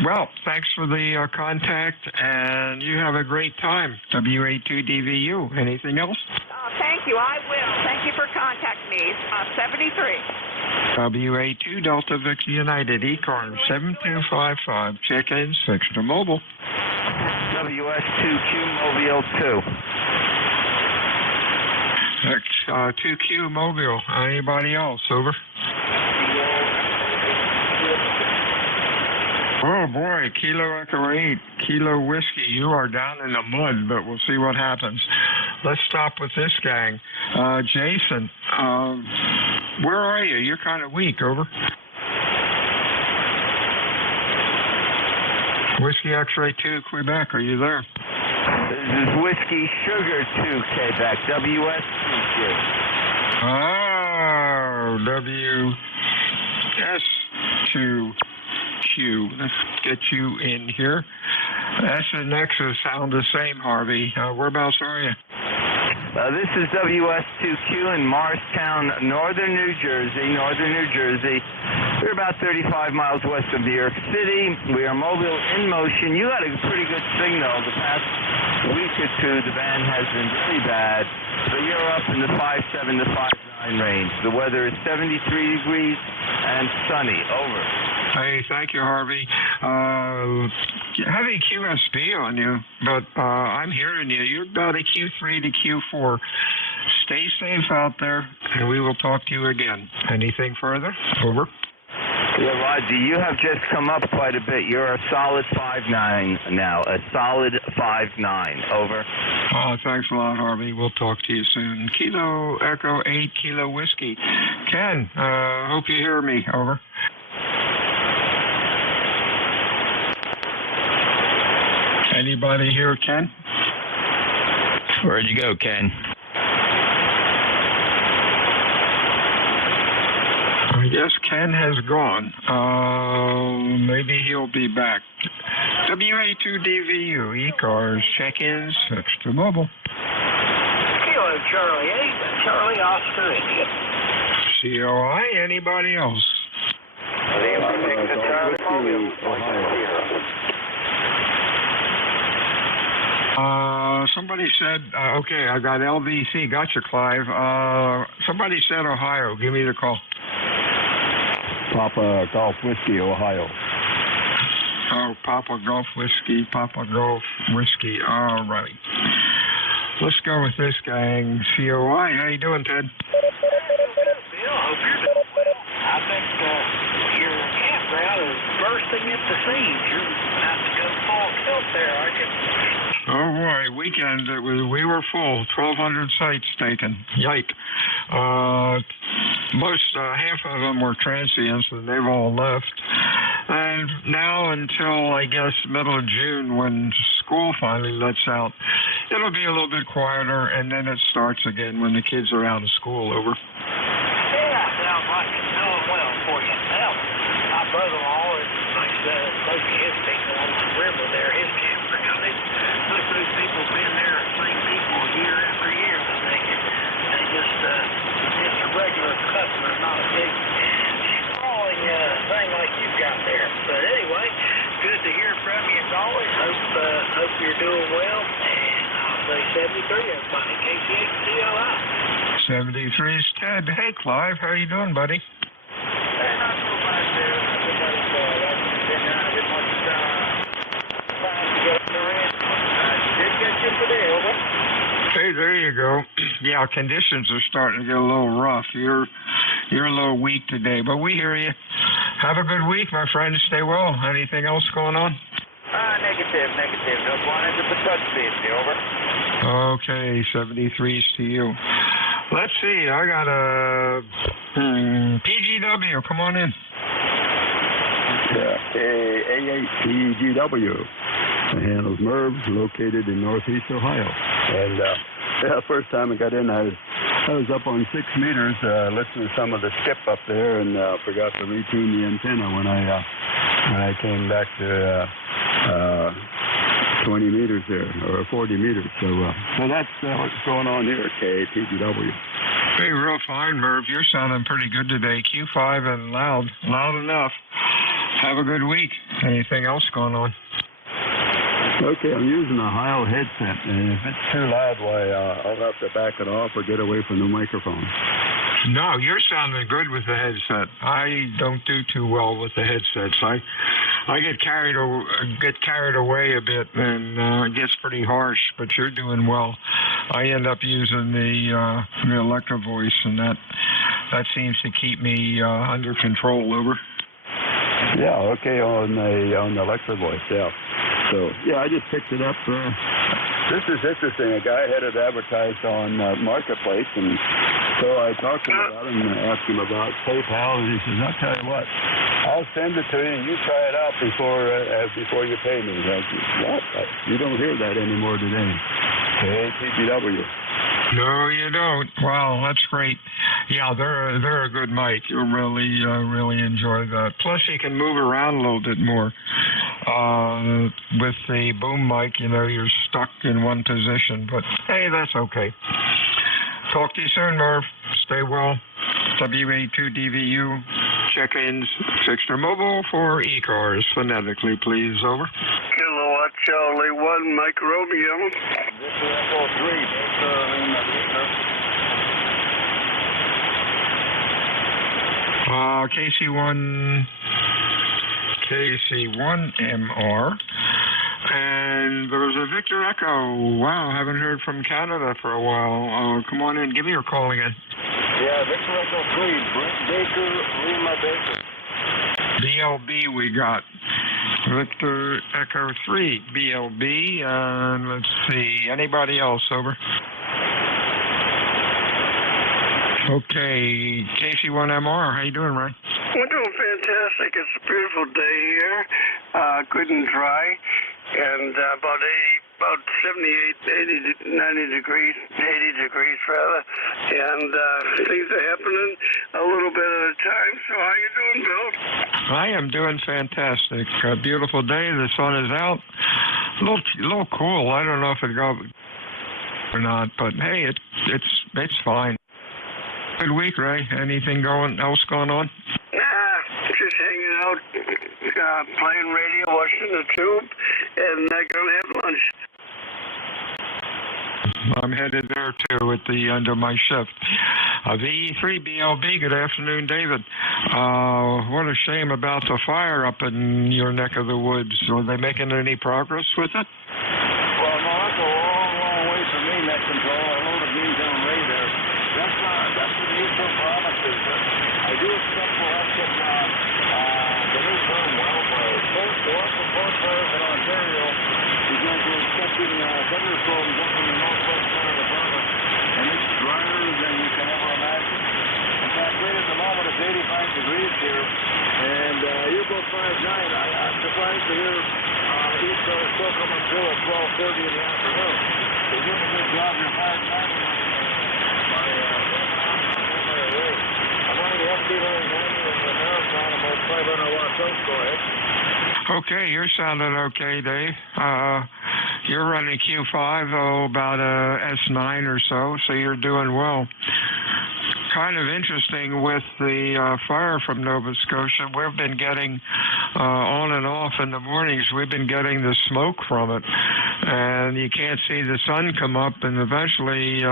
Well, thanks for the contact, and you have a great time. WA2DVU. Anything else? Thank you. I will. Thank you for contacting me. 73. WA2 Delta Victor United, ECARS 7255. Check-ins, fixed or mobile. WS2Q Mobile 2. 2Q Mobile. Anybody else? Over. Oh boy, Kilo Echo 8, Kilo Whiskey. You are down in the mud, but we'll see what happens. Let's stop with this gang. Jason, where are you? You're kind of weak, over. Whiskey X-Ray 2, Quebec, are you there? This is Whiskey Sugar 2, Quebec, WS2Q. Oh, WS2Q. Let's get you in here. S and X's sound the same, Harvey. Whereabouts are you? This is WS2Q in Morristown, northern New Jersey. We're about 35 miles west of New York City. We are mobile in motion. You had a pretty good signal the past week or two. The band has been really bad, but you're up in the 5.7 to 5.9 range. The weather is 73 degrees and sunny. Over. Hey, thank you, Harvey. Having QSB on you, but I'm hearing you. You're about a Q3 to Q4. Stay safe out there, and we will talk to you again. Anything further? Over. Yeah, Roger, you have just come up quite a bit. You're a solid 5.9 now, a solid 5.9. Over. Oh, thanks a lot, Harvey. We'll talk to you soon. Kilo Echo 8, Kilo Whiskey. Ken, hope you hear me. Over. Anybody here, Ken? Where'd you go, Ken? I guess Ken has gone. Maybe he'll be back. WA2DVU, ECARS, check-ins, extra mobile. Kilo Charlie 8, Charlie Oscar India. COI, anybody else? Somebody said, okay, I got LVC. Gotcha, Clive. Somebody said Ohio. Give me the call. Papa Golf Whiskey, Ohio. Oh, Papa Golf Whiskey, Papa Golf Whiskey. All right. Let's go with this gang. COI, how you doing, Ted? Bill, I hope you're doing well. I think your campground is bursting at the seams. You're about to go full tilt there, aren't you? Oh boy, weekend we were full, 1,200 sites taken. Yike. Half of them were transients, and they've all left. And now until, I guess, middle of June, when school finally lets out, it'll be a little bit quieter, and then it starts again when the kids are out of school. Over. Yeah, sounds like it's doing well for you. Now, my brother-in-law is most of his people on the river there, his campground. Most of those people have been there, same people year after year. They just, it's a regular customer, not a big sprawling thing like you've got there. But anyway, good to hear from you as always. Hope you're doing well. And I'll say 73, everybody. KCH COI. 73 is Ted. Hey, Clive, how you doing, buddy? Hey, not too much there. Not too much. Didn't have much time to get up there in. Did get you today, over. Hey, there you go. Yeah, conditions are starting to get a little rough. You're a little weak today, but we hear you. Have a good week, my friend. Stay well. Anything else going on? Negative. Just wanted to touch base, over. Okay, 73's to you. Let's see. I got a PGW. Come on in. A8PGW. handles MIRVs, located in Northeast Ohio. And first time I got in, I was up on 6 meters listening to some of the skip up there, and forgot to retune the antenna when I came back to 20 meters there, or 40 meters. So that's what's going on here at KATGW. Hey, real fine, Merv. You're sounding pretty good today. Q5 and loud enough. Have a good week. Anything else going on? Okay, I'm using a Heil headset, and if it's too loud, why, I'll have to back it off or get away from the microphone. No, you're sounding good with the headset. I don't do too well with the headsets. I get carried away a bit, and it gets pretty harsh. But you're doing well. I end up using the Electro Voice, and that seems to keep me under control. Over. Yeah, okay, on the Alexa voice, yeah. So, yeah, I just picked it up. This is interesting. A guy had it advertised on Marketplace, and so I talked to him about it and asked him about PayPal, and he says, I'll tell you what, I'll send it to you, and you try it out before you pay me. I said, what? You don't hear that anymore today. KPPW. No, you don't. Wow, that's great. Yeah, they're a good mic. You'll really enjoy that. Plus, you can move around a little bit more. With the boom mic, you're stuck in one position. But hey, that's okay. Talk to you soon, Merv. Stay well. WA2DVU. Check-ins. Extra mobile for ECARS. Phonetically, please. Over. Kilowatt Charlie 1, Mike Romeo. This is Echo 3. KC1MR. And there's a Victor Echo. Wow, haven't heard from Canada for a while. Come on in. Give me your call again. Yeah, Victor Echo 3. Brent Baker, Lima Baker. BLB we got. Victor Echo 3, BLB. Let's see. Anybody else? Over. Okay. KC1MR. How you doing, Ray? We're doing fantastic. It's a beautiful day here, good and dry, and about 78, 80, 90 degrees, 80 degrees rather, and things are happening a little bit at a time. So how you doing, Bill? I am doing fantastic. A beautiful day. The sun is out. A little cool. I don't know if it go or not, but hey, it's fine. Good week, Ray. Anything else going on? Just hanging out, playing radio, watching the tube, and gonna have lunch. I'm headed there too at the end of my shift. VE3BLB, good afternoon, David. What a shame about the fire up in your neck of the woods. Are they making any progress with it? Well, no, that's a long way from me, net control. I know the Greentown Ray there. That's the Eastern provinces. I do expect we'll have some the new term wildfires. Lots of wildfires in Ontario because we're expecting thunderstorms up in the northwest part of the province, and it's drier than you can ever imagine. In fact, right at the moment it's 85 degrees here, and U-boat 59, I'm surprised to hear ECARS still coming through at 12:30 in the afternoon. They're doing a good job. You're 590 I'm running the FT-190 in the marathon about 500 watts out. Go ahead. Okay, you're sounding okay, Dave. You're running Q5, about S9 or so you're doing well. Kind of interesting with the fire from Nova Scotia. We've been getting on and off in the mornings. We've been getting the smoke from it, and you can't see the sun come up, and eventually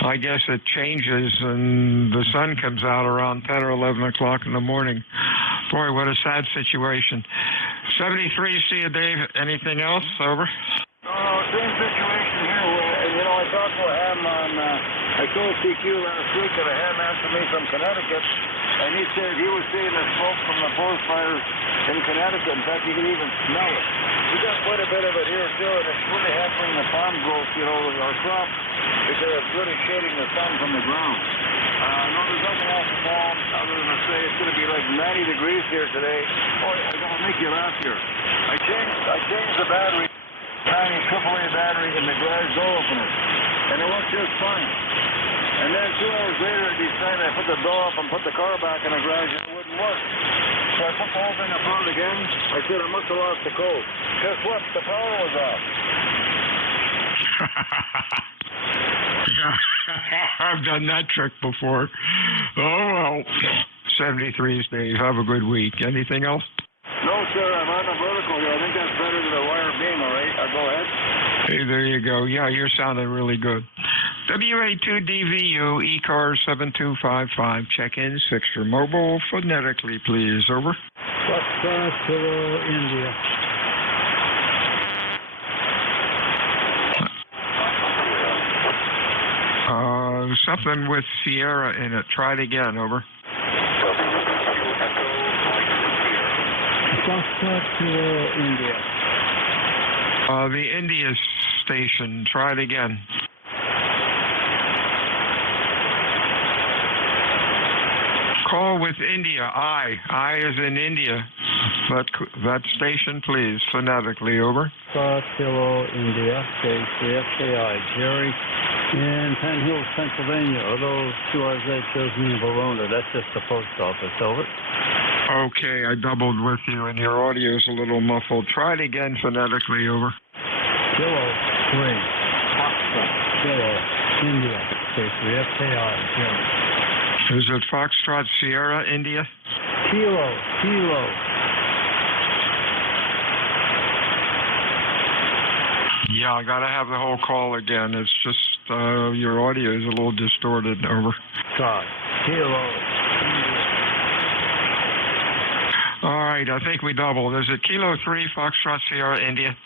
I guess it changes and the sun comes out around 10 or 11 o'clock in the morning. Boy, what a sad situation. 73, see you, Dave. Anything else? Over. Same situation here. I talked to a ham on, I told CQ last week that a ham asked me from Connecticut, and he said he was seeing the smoke from the forest fires in Connecticut. In fact, you can even smell it. We got quite a bit of it here, too, and it's really hampering the farm growth, our crops, because it's really shading the sun from the ground. No, there's nothing else involved other than to say it's going to be like 90 degrees here today. Oh, I got to make you laugh here. I changed the battery, 90 AAA battery in the garage door opener, and it worked just fine. And then 2 hours later, I decided I put the door up and put the car back in the garage, and it wouldn't work. So I put the whole thing apart again. I said I must have lost the code. Guess what? The power was off. Yeah, I've done that trick before. Oh, well. 73's, Dave. Have a good week. Anything else? No, sir. I'm on the vertical here. I think that's better than a wire beam, all right? Go ahead. Hey, there you go. Yeah, you're sounding really good. WA2DVU, ECARS 7255. Check-in, 6 mobile, phonetically, please. Over. Kilo, India. Something with Sierra in it. Try it again. Over. Foxtrot Kilo India. The India station. Try it again. Call with India. I is in India. That station, please, phonetically, over. Foxtrot Kilo India, K3FKI. Jerry in Penn Hills, Pennsylvania. Although QRZ shows me in Verona. That's just the post office. Over. Okay, I doubled with you, and your audio is a little muffled. Try it again phonetically, over. Kilo 3, Foxtrot, Kilo, India, K3FKI, Jerry. Is it Foxtrot Sierra, India? Kilo. Yeah, I got to have the whole call again. It's just your audio is a little distorted, over. Kilo. All right, I think we doubled. Is it Kilo 3, Foxtrot Sierra, India?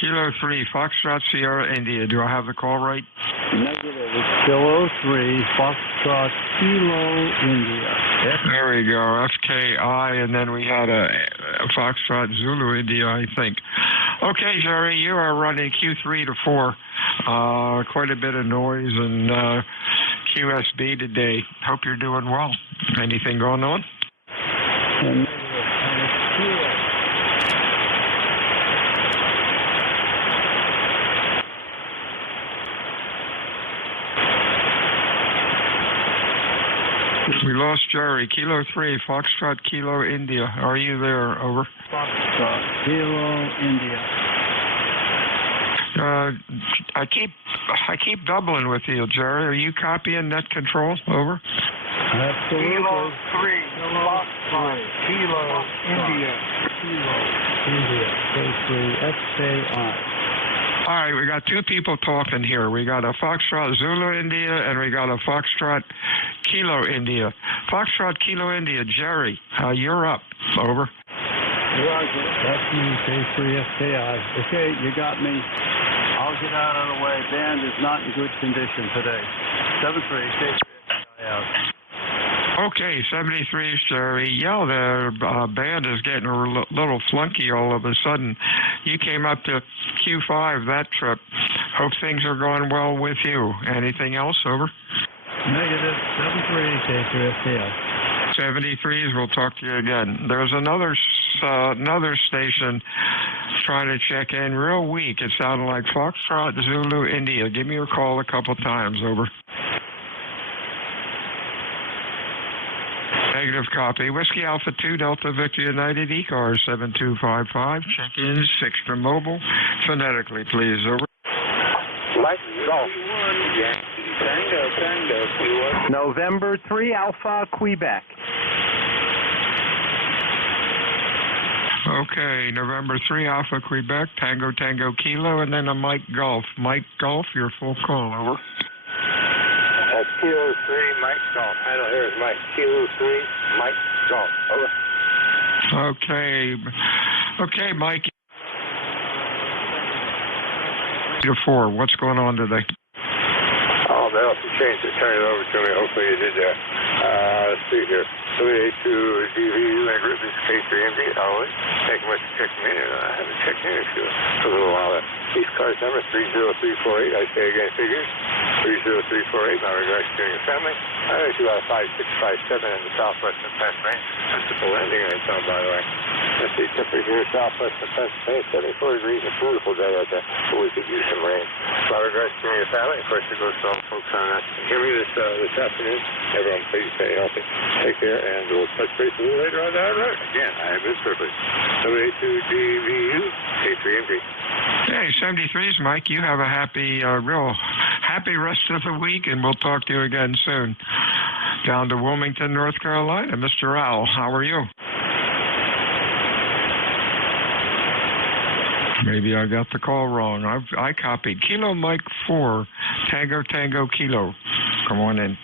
Kilo 3, Foxtrot Sierra, India. Do I have the call right? Negative. It's Kilo 3, Foxtrot Kilo India. There we go, FKI, and then we had a Foxtrot Zulu India, I think. Okay, Jerry, you are running Q3 to 4. Quite a bit of noise and QSB today. Hope you're doing well. Anything going on? We lost Jerry. Kilo 3, Foxtrot Kilo India. Are you there? Over. Foxtrot Kilo India. I keep doubling with you, Jerry. Are you copying net control? Over. Absolutely. Kilo 3, Foxtrot Kilo India. Kilo India. K3FKI. All right, we got two people talking here. We got a Foxtrot Zulu India, and we got a Foxtrot Kilo India. Foxtrot Kilo India, Jerry, you're up. Over. Roger. That's me, K3FKI. Okay, you got me. I'll get out of the way. Band is not in good condition today. 73, K3FKI out. Okay, 73, Jerry. Yeah, the band is getting a little flunky all of a sudden. You came up to Q5 that trip. Hope things are going well with you. Anything else? Over. Negative. 73, K3FKI. 73s, we'll talk to you again. There's another station trying to check in real weak. It sounded like Foxtrot Zulu India. Give me a call a couple times. Over. Negative copy. Whiskey Alpha 2 Delta Victor United ECARS 7255. Check-in 6 to mobile. Phonetically, please. Over. Mike Golf. Tango, Q1. November 3 Alpha Quebec. Okay, November 3 Alpha Quebec, Tango Kilo, and then a Mike Golf. Mike Golf, your full call. Over. That's Kilo 3, Mike Golf. Handle here is Mike. Kilo 3, Mike Golf. Over. Okay, Mike. 4. What's going on today? Oh, they also changed it. Turn it over to me. Hopefully you did that. Let's see here. 382 DVU and group is K3MD. Always. Thank you much for checking in. I haven't checked in for a little while. ECARS number 30348. I say again, figures 30348. My regards to your family. I know you got a 5657 in the southwestern Pennsylvania. Principal landing on its own, by the way. Let's see, temperature here, southwestern Pennsylvania, 74 degrees. A beautiful day out there, but we could use some rain. My regards to your family. Of course, it goes to all folks on that. Hear me this afternoon. Everyone, please stay healthy. Take care, and we'll touch base a little later on down the road. Again, I have been privileged. 782 DVU, K3MD. Hey, 73s, Mike. You have a real happy rest of the week, and we'll talk to you again soon. Down to Wilmington, North Carolina. Mr. Al, how are you? Maybe I got the call wrong. I copied. Kilo Mike 4, Tango Kilo. Come on in.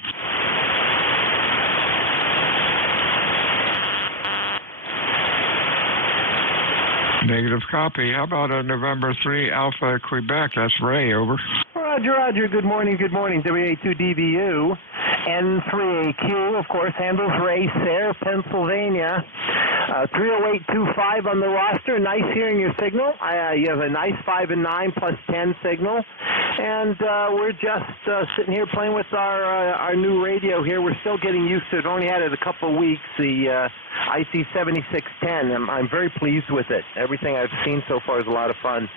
Negative copy. How about a November 3 Alpha Quebec? That's Ray. Over. Roger. Good morning. WA2DVU. N3AQ, of course, handles race there, Pennsylvania. 30825 on the roster. Nice hearing your signal. You have a nice 5 and 9 plus 10 signal. And we're just sitting here playing with our new radio here. We're still getting used to it. Only had it a couple of weeks, the IC7610. I'm very pleased with it. Everything I've seen so far is a lot of fun.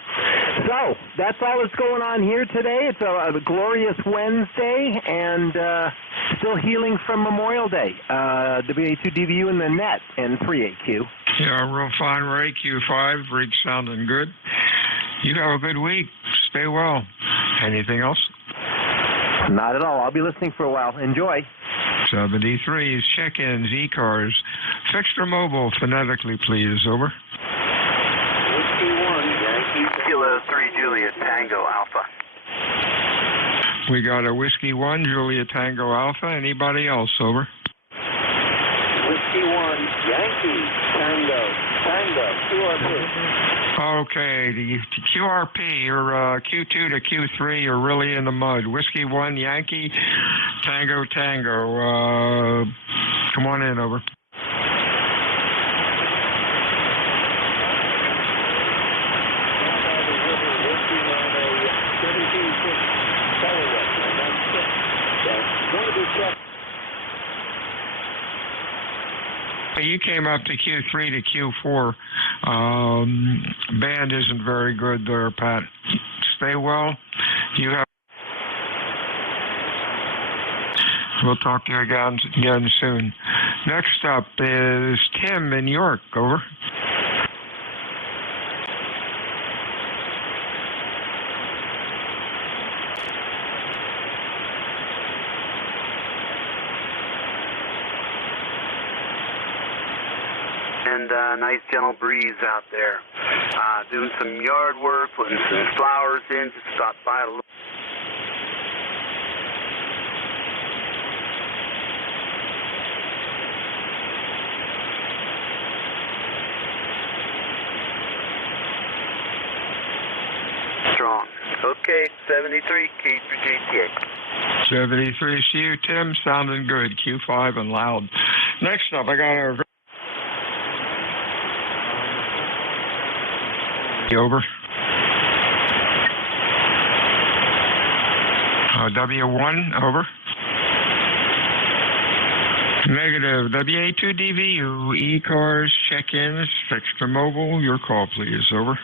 So that's all that's going on here today. It's a glorious Wednesday and still healing from Memorial Day. WA2DVU in the net and 3AQ. Yeah, real fine, Ray. Q5, Rick sounding good. You have a good week. Stay well. Anything else? Not at all. I'll be listening for a while. Enjoy. 73s, check-ins, ECARS. Fixed or mobile, phonetically, please. Over. Whiskey 1, Yankee. Kilo 3, Juliet Tango Alpha. We got a Whiskey 1, Juliet Tango Alpha. Anybody else? Over. Whiskey 1, Yankee. Tango, QRP. Okay, the QRP, your Q2 to Q3, you're really in the mud. Whiskey 1, Yankee, Tango. Come on in, over. You came up to Q3 to Q4. Band isn't very good there, Pat. Stay well. You have. We'll talk to you again soon. Next up is Tim in York. Over. And nice gentle breeze out there. Doing some yard work, putting some flowers in, just stopped by a little. Strong. Okay, 73, Key for GTA. 73 to you, Tim. Sounding good. Q5 and loud. Next up, I got our. Over. W1, over. Negative. WA2DVU, ECARS, check-ins, fixed or mobile. Your call, please. Over.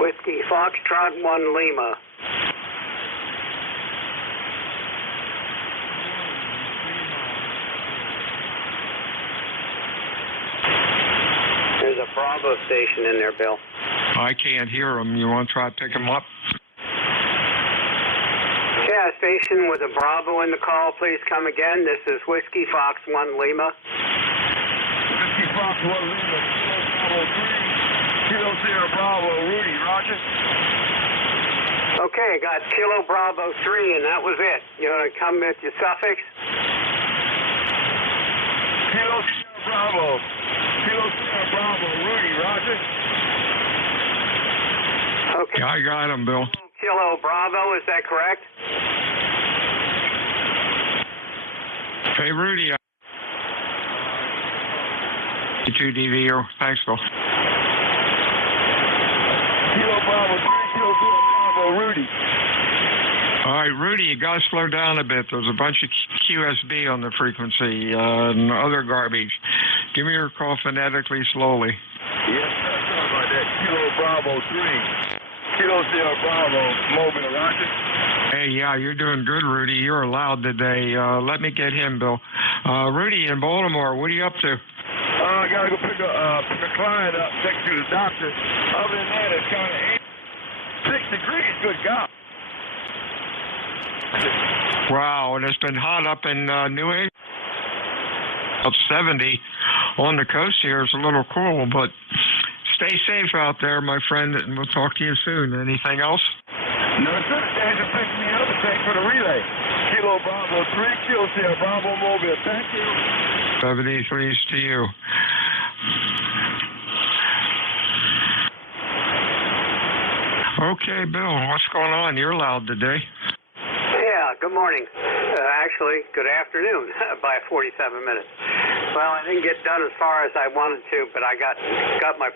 Whiskey Foxtrot 1 Lima. There's a Bravo station in there, Bill. I can't hear them. You want to try to pick them up? Yeah, station with a Bravo in the call. Please come again. This is Whiskey Fox 1 Lima. Whiskey Fox 1 Lima, Bravo 3, Kilo Sierra Bravo, Rudy, Roger. Okay, got Kilo Bravo 3, and that was it. You want to come with your suffix? Kilo Sierra Bravo. Kilo Sierra Bravo, Rudy, Roger. Okay. I got him, Bill. Kilo Bravo, is that correct? Hey, Rudy. 2DVU. Thanks, Bill. Kilo Bravo, 3, Kilo Sierra Bravo, Rudy. All right, Rudy, you got to slow down a bit. There's a bunch of QSB on the frequency and other garbage. Give me your call phonetically slowly. Yes, sir. Sorry about that. Kilo Bravo 3. Kilo Sierra Bravo, Mobile, Roger. Hey, yeah, you're doing good, Rudy. You're loud today. Let me get him, Bill. Rudy in Baltimore, what are you up to? I got to go pick a client up, take her to the doctor. Other than that, it's kind of 6 degrees. Good God. Wow, and it's been hot up in New England. Up 70 on the coast here. It's a little cool, but stay safe out there, my friend, and we'll talk to you soon. Anything else? No, sir. Thanks for picking me up and thanks for the relay. Kilo Bravo 3, Kilo Sierra Bravo Mobile. Thank you. 73s to you. Okay, Bill, what's going on? You're loud today. Yeah, good morning. Actually, good afternoon by 47 minutes. Well, I didn't get done as far as I wanted to, but I got my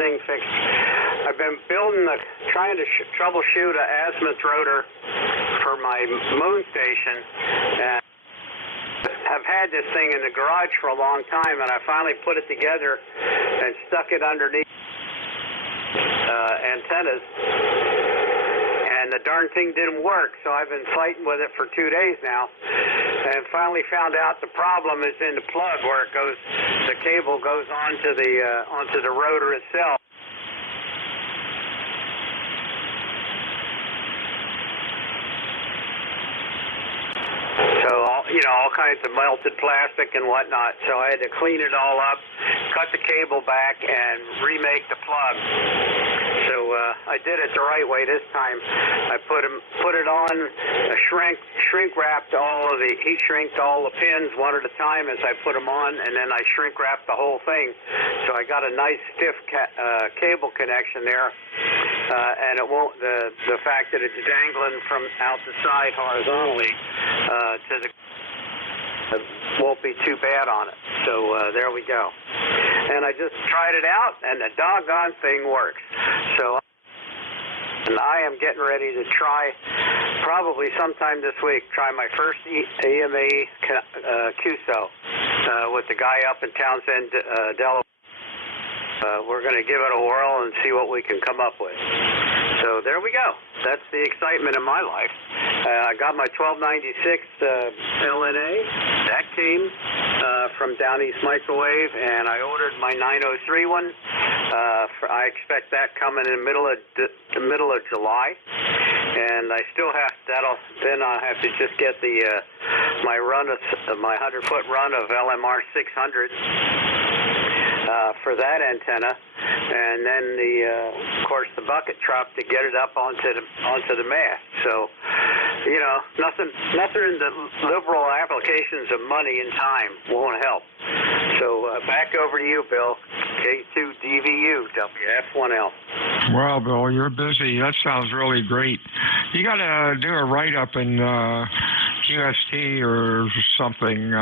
thing fixed. I've been trying to troubleshoot an azimuth rotor for my moon station, and I've had this thing in the garage for a long time, and I finally put it together and stuck it underneath antennas, and the darn thing didn't work, so I've been fighting with it for 2 days now, and finally found out the problem is in the plug where it goes, the cable goes onto the rotor itself. So, all kinds of melted plastic and whatnot. So I had to clean it all up, cut the cable back, and remake the plug. So I did it the right way this time. I put it on, shrink wrapped heat shrinked all the pins one at a time as I put them on, and then I shrink wrapped the whole thing. So I got a nice stiff cable connection there. And it won't, the fact that it's dangling from out the side horizontally to the won't be too bad on it. So there we go. And I just tried it out, and the doggone thing works. So and I am getting ready to try, probably sometime this week, try my first EMA QSO with the guy up in Townsend, Delaware. We're going to give it a whirl and see what we can come up with. So there we go. That's the excitement in my life. I got my 1296 LNA. That came from Down East Microwave, and I ordered my 903 one. I expect that coming in the middle of July. And I still have then I'll have to just get my 100-foot run of LMR 600. For that antenna, and then of course the bucket truck to get it up onto the mast. So, nothing in the liberal applications of money and time won't help. So back over to you, Bill. K2DVU WF1L. Well, Bill, you're busy. That sounds really great. You got to do a write-up in QST or something,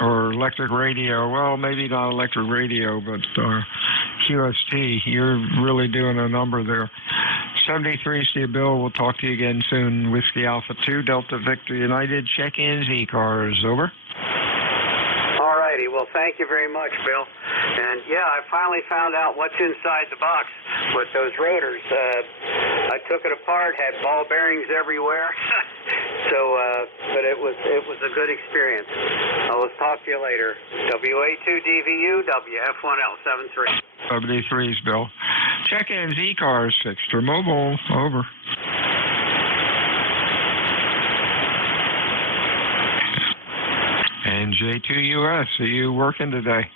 or electric radio. Well, maybe not electric radio, but QST. You're really doing a number there. 73 Steve Bill. We'll talk to you again soon. Whiskey Alpha 2, Delta Victor United. Check-ins, ECARS. Over. All righty. Well, thank you very much, Bill. And yeah, I finally found out what's inside the box with those rotors. I took it apart, had ball bearings everywhere. So, but it was a good experience. I'll talk to you later. WA2DVU WF1L 73. 73's Bill. Check-ins, ECARS, fixed or mobile. Over. NJ2US, are you working today?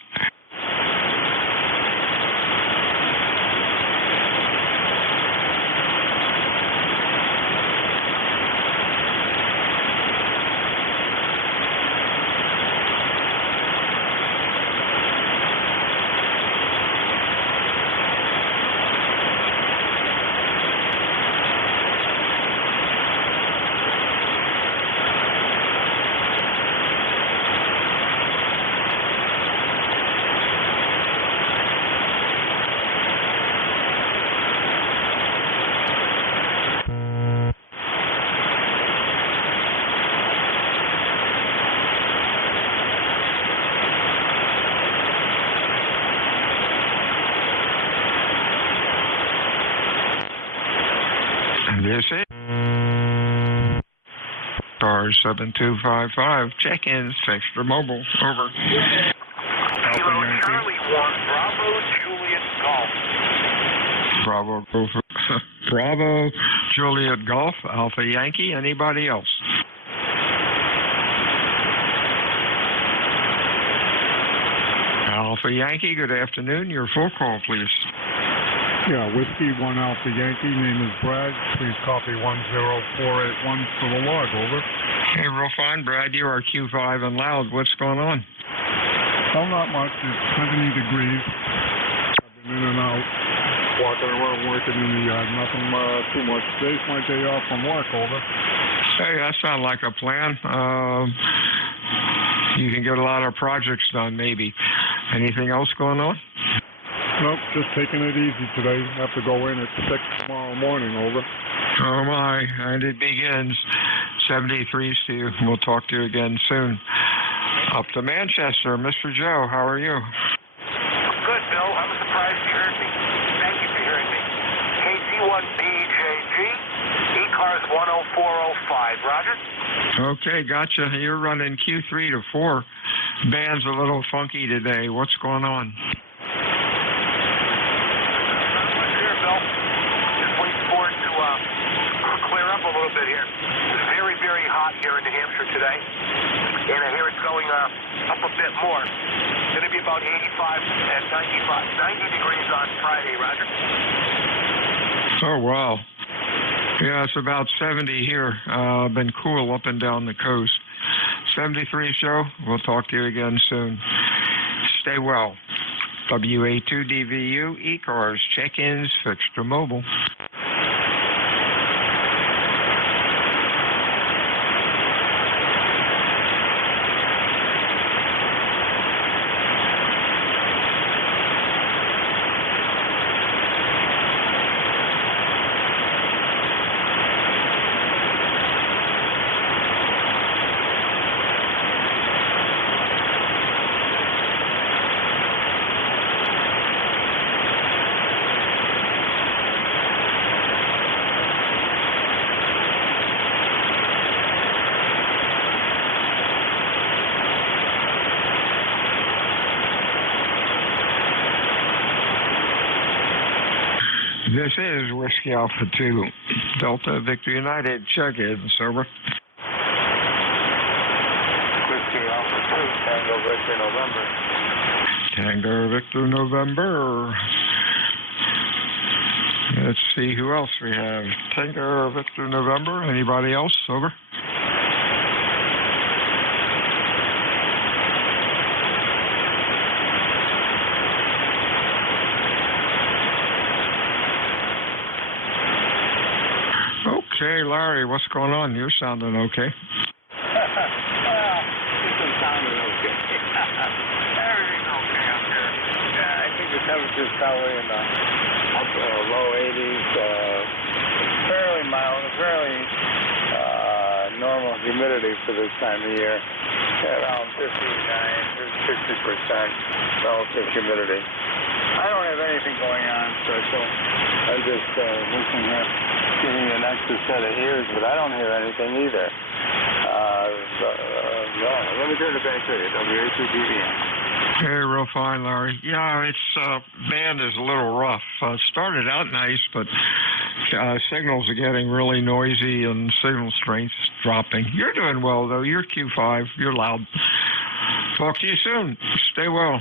This is ECARS 7255. Check-ins, fixed or mobile. Over. Kilo Charlie 1, Bravo Juliet Golf. Bravo Juliet Golf, Alpha Yankee. Anybody else? Alpha Yankee, good afternoon. Your full call, please. Yeah, Whiskey 1 Alpha Yankee. Name is Brad. Please copy 10481 for the log. Over. Hey, real fine, Brad. You are Q5 and loud. What's going on? Oh, not much. It's 70 degrees. I've been in and out. walking around working in the yard. Nothing too much. Today's my day off from work, over. Hey, that sounds like a plan. You can get a lot of projects done, maybe. Anything else going on? Nope, just taking it easy today. Have to go in at 6 tomorrow morning, over. Oh, my. And it begins. 73 to you. We'll talk to you again soon. Up to Manchester, Mr. Joe, how are you? Good, Bill. I'm surprised you heard me. Thank you for hearing me. KC1BJG, ECARS 10405. Roger? Okay, gotcha. You're running Q3 to 4. Band's a little funky today. What's going on? Here, Bill. Just waiting for it to clear up a little bit here. It's very, very hot here in New Hampshire today. And I hear it's going up a bit more. It's going to be about 85 and 90 degrees on Friday, Roger? Oh, wow. Yeah, it's about 70 here. Been cool up and down the coast. 73 show. We'll talk to you again soon. Stay well. WA2DVU, ECARS, check-ins, fixed or mobile. This is Whiskey Alpha 2, Delta Victor United, check-in, sober. Whiskey Alpha 2, Tango Victor November. Tango Victor November. Let's see who else we have. Tango Victor November, anybody else, sober? Okay, Larry, what's going on? You're sounding okay. Well, it's sounding okay. Everything's okay up here. Yeah, I think the temperature's probably in the low 80s. Fairly mild, fairly normal humidity for this time of year. Around 59 to 60% relative humidity. I don't have anything going on special. I'm just listening here, giving you an extra set of ears, but I don't hear anything either. No, let me turn it back to you, WA2DVN. Hey, real fine, Larry. Yeah, it's band is a little rough. Started out nice, but signals are getting really noisy and signal strength's dropping. You're doing well, though. You're Q5. You're loud. Talk to you soon. Stay well.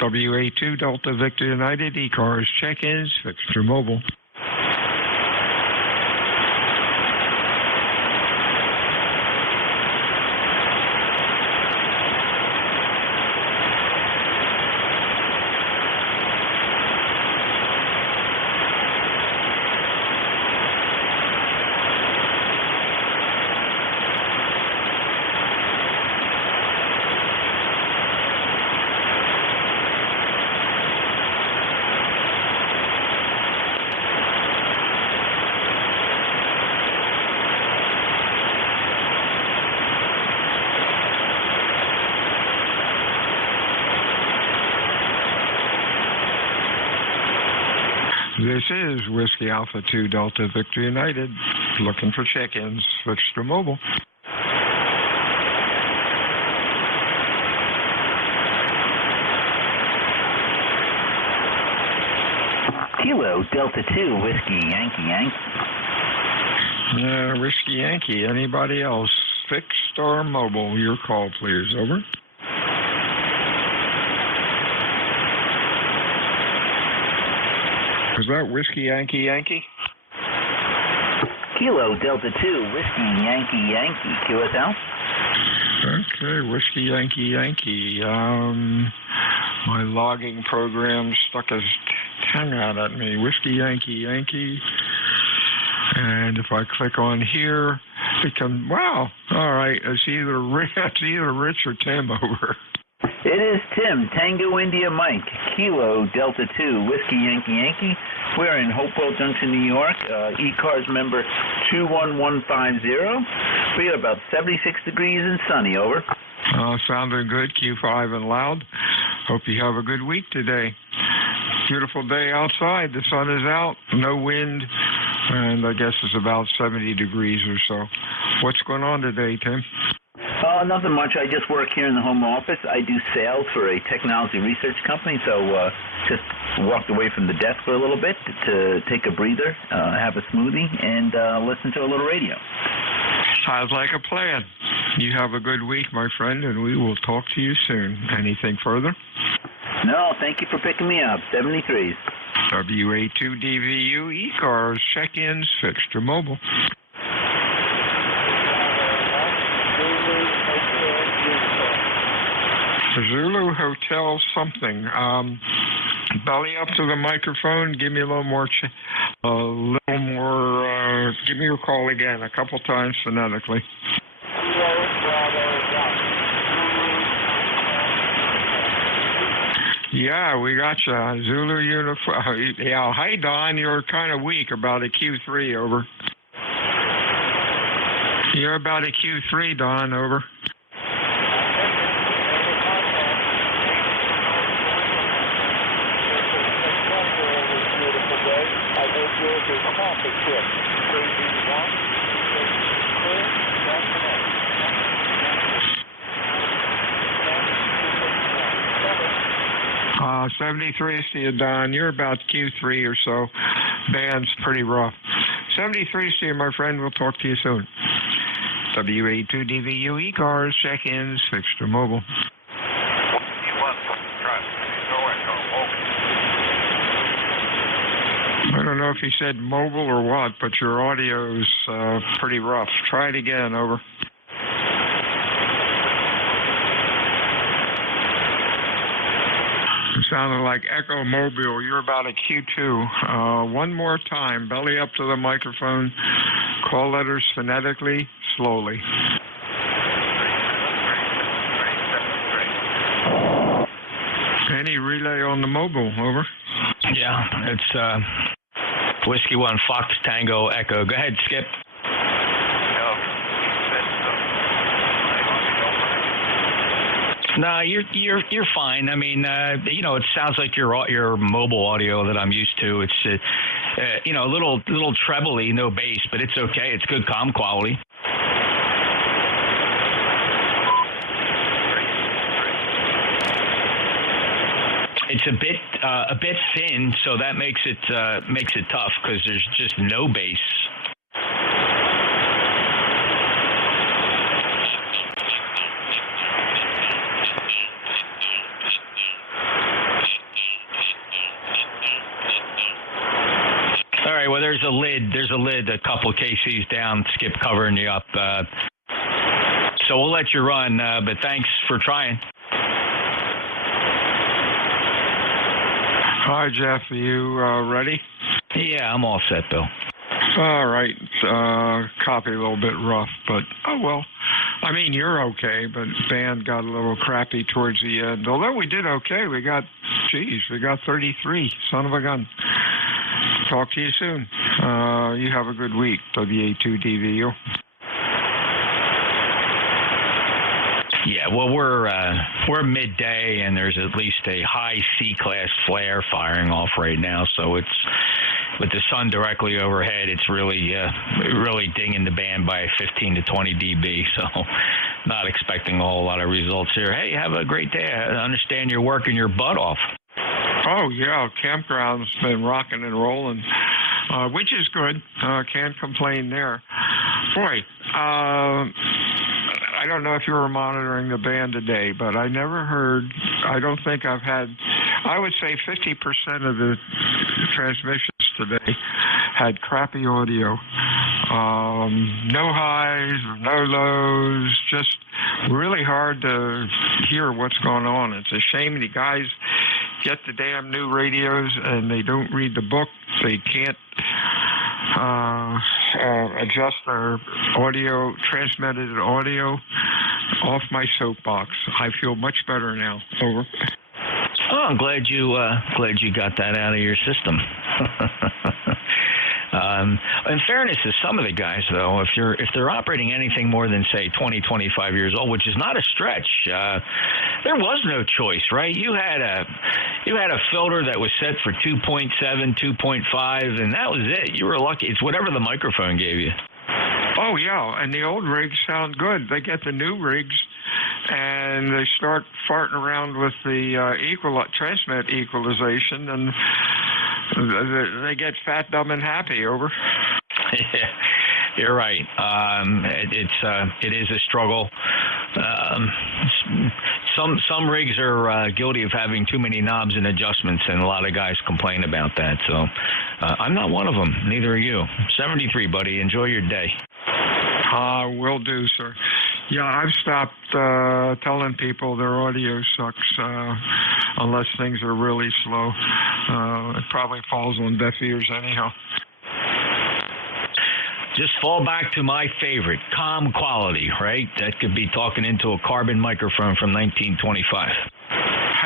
WA2 Delta Victor United, ECARS, check-ins, fixed your mobile. This is Whiskey Alpha 2 Delta Victor United, looking for check-ins, switch to mobile. Kilo Delta 2 Whiskey Yankee Yankee. Whiskey Yankee, anybody else? Fixed or mobile? Your call, please. Over. Is that Whiskey Yankee Yankee? Kilo Delta 2 Whiskey Yankee Yankee. QSL? Okay, Whiskey Yankee Yankee. My logging program stuck as hang out at me. Whiskey Yankee Yankee. And if I click on here, it can, wow, all right, it's either Rich or Tim over. It is Tim, Tango India Mike, Kilo Delta 2, Whiskey Yankee Yankee. We're in Hopewell Junction, New York, ECARS member 21150. We are about 76 degrees and sunny, over. Sounding good, Q5 and loud. Hope you have a good week today. Beautiful day outside. The sun is out, no wind, and I guess it's about 70 degrees or so. What's going on today, Tim? Nothing much. I just work here in the home office. I do sales for a technology research company, so just walked away from the desk for a little bit to take a breather, have a smoothie, and listen to a little radio. Sounds like a plan. You have a good week, my friend, and we will talk to you soon. Anything further? No, thank you for picking me up. 73s. WA2DVU ECARS check-ins fixed to mobile. Zulu Hotel something. Belly up to the microphone. Give me a little more. Give me your call again a couple times phonetically. Yeah, we got you. Zulu uniform. Yeah, hi Don. You're kind of weak. About a Q3 over. You're about a Q3, Don. Over. Coffee kit. 73 to you, Don. You're about Q3 or so. Band's pretty rough. 73 to you, my friend. We'll talk to you soon. WA2DVU ECARS check-ins fixed to mobile. I don't know if he said mobile or what, but your audio's pretty rough. Try it again, over. It sounded like Echo Mobile. You're about a Q2. One more time. Belly up to the microphone. Call letters phonetically, slowly. Any relay on the mobile, over. Yeah, it's Whiskey 1 Fox Tango Echo. Go ahead, Skip. No, you're fine. I mean, it sounds like your mobile audio that I'm used to. It's a little trebly, no bass, but it's okay. It's good comm quality. It's a bit thin, so that makes it tough because there's just no bass. All right, well, there's a lid, a couple KCs down, Skip, covering you up. So we'll let you run, but thanks for trying. Hi, Jeff. Are you ready? Yeah, I'm all set, Bill. All right. Copy a little bit rough, but oh well. I mean, you're okay, but band got a little crappy towards the end. Although we did okay. We got 33. Son of a gun. Talk to you soon. You have a good week, WA2DVU. Yeah, well, we're midday, and there's at least a high C-class flare firing off right now. So it's with the sun directly overhead. It's really dinging the band by 15 to 20 dB. So not expecting a whole lot of results here. Hey, have a great day. I understand you're working your butt off. Oh yeah, campground's been rocking and rolling, which is good. Can't complain there. Boy. I don't know if you were monitoring the band today, but I never heard, I don't think I've had, I would say 50% of the transmissions today had crappy audio. No highs, no lows, just really hard to hear what's going on. It's a shame the guys get the damn new radios and they don't read the book. They can't adjust their audio, transmitted audio. Off my soapbox. I feel much better now. Over. Oh, I'm glad you got that out of your system. In fairness to some of the guys, though, if they're operating anything more than, say, 20, 25 years old, which is not a stretch, there was no choice, right? You had a filter that was set for 2.7, 2.5, and that was it. You were lucky. It's whatever the microphone gave you. Oh, yeah, and the old rigs sound good. They get the new rigs, and they start farting around with the transmit equalization, and they get fat, dumb, and happy. Over. Yeah, you're right. It is a struggle. Some rigs are guilty of having too many knobs and adjustments, and a lot of guys complain about that. So I'm not one of them. Neither are you. 73, buddy. Enjoy your day. Will do, sir. Yeah, I've stopped telling people their audio sucks unless things are really slow. It probably falls on deaf ears anyhow. Just fall back to my favorite, calm quality, right? That could be talking into a carbon microphone from 1925.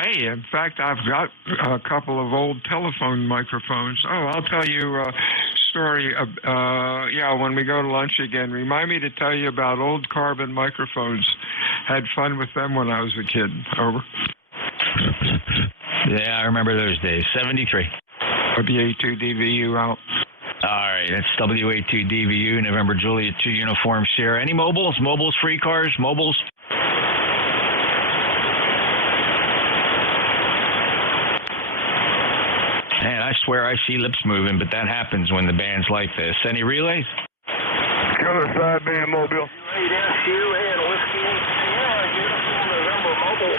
Hey, in fact, I've got a couple of old telephone microphones. Oh, I'll tell you a story. When we go to lunch again, remind me to tell you about old carbon microphones. Had fun with them when I was a kid. Over. Yeah, I remember those days. 73. WA2DVU out. All right, that's WA2DVU, November Juliet 2 Uniform Sierra. Any mobiles? Mobiles, free cars, mobiles? Man, I swear I see lips moving, but that happens when the band's like this. Any relays? Killer side band mobile. NJ2US Whiskey Sierra Uniform November mobile.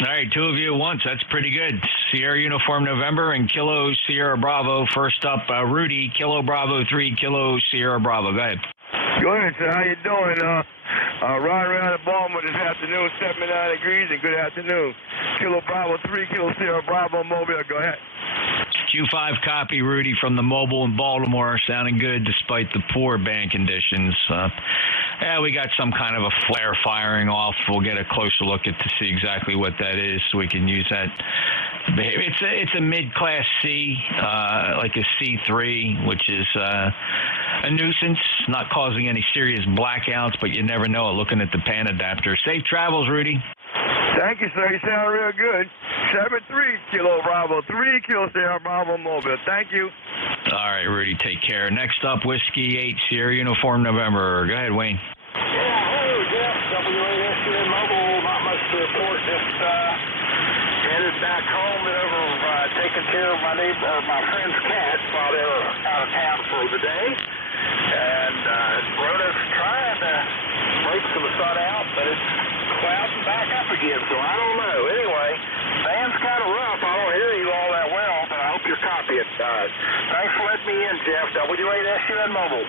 All right, two of you at once. That's pretty good. Sierra Uniform November and Kilo Sierra Bravo. First up, Rudy, Kilo Bravo 3, Kilo Sierra Bravo. Go ahead. Good, sir. How you doing? Riding around the Baltimore this afternoon, 79 degrees, and good afternoon. Kilo Bravo 3, Kilo Sierra Bravo mobile. Go ahead. Q5 copy, Rudy, from the mobile in Baltimore. Sounding good despite the poor band conditions. We got some kind of a flare firing off. We'll get a closer look to see exactly what that is so we can use that behavior. It's a mid-class C, like a C3, which is a nuisance, not causing any serious blackouts, but you never know it looking at the pan adapter. Safe travels, Rudy. Thank you, sir. You sound real good. 7-3, Kilo Bravo 3, Kilo Sierra Bravo mobile. Thank you. All right, Rudy, take care. Next up, Whiskey 8, Sierra Uniform November. Go ahead, Wayne. Yeah, hello, Jeff. WASUN mobile. Not much to report. Just headed back home and over taking care of my friend's cat while they were out of town for the day. And Rhoda's trying to break some sun out, but it's clouding back up again, so I don't know. Anyway, band's kind of rough. I don't hear you all that well, but I hope you're copying. Thanks for letting me in, Jeff. WASUN mobile.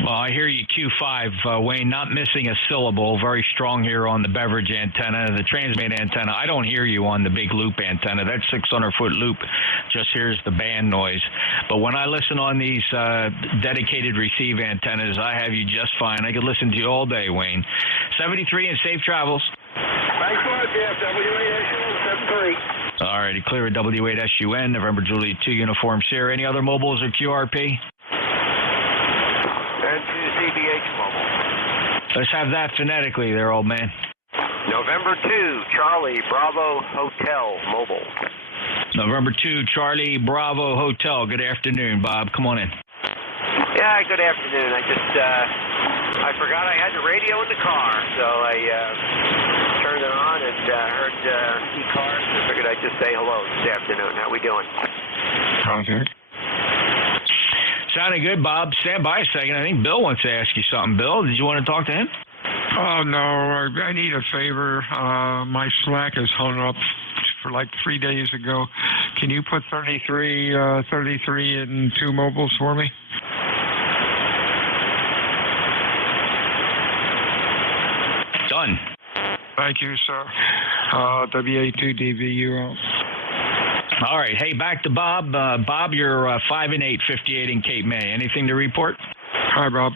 Well, I hear you, Q5, Wayne, not missing a syllable. Very strong here on the beverage antenna, the transmit antenna. I don't hear you on the big loop antenna. That 600-foot loop just hears the band noise. But when I listen on these dedicated receive antennas, I have you just fine. I could listen to you all day, Wayne. 73 and safe travels. Thanks a lot, Jeff. WASUN 73. All righty, clear at W8SUN, November Juliet 2 Uniform Sierra. Any other mobiles or QRP? NJ2US mobile. Let's have that phonetically there, old man. November 2, Charlie, Bravo, Hotel, mobile. November 2, Charlie, Bravo, Hotel. Good afternoon, Bob. Come on in. Yeah, good afternoon. I forgot I had the radio in the car, so I turned it on and heard ECARS. I figured I'd just say hello this afternoon. How we doing? Contact. Sounding good, Bob. Stand by a second. I think Bill wants to ask you something. Bill, did you want to talk to him? Oh, no. I need a favor. My Slack is hung up for like 3 days ago. Can you put 33 in 2 mobiles for me? Done. Thank you, sir. WA2DVU. All right. Hey, back to Bob. Bob, you're 5 and 8, 58 in Cape May. Anything to report? Hi, Bob.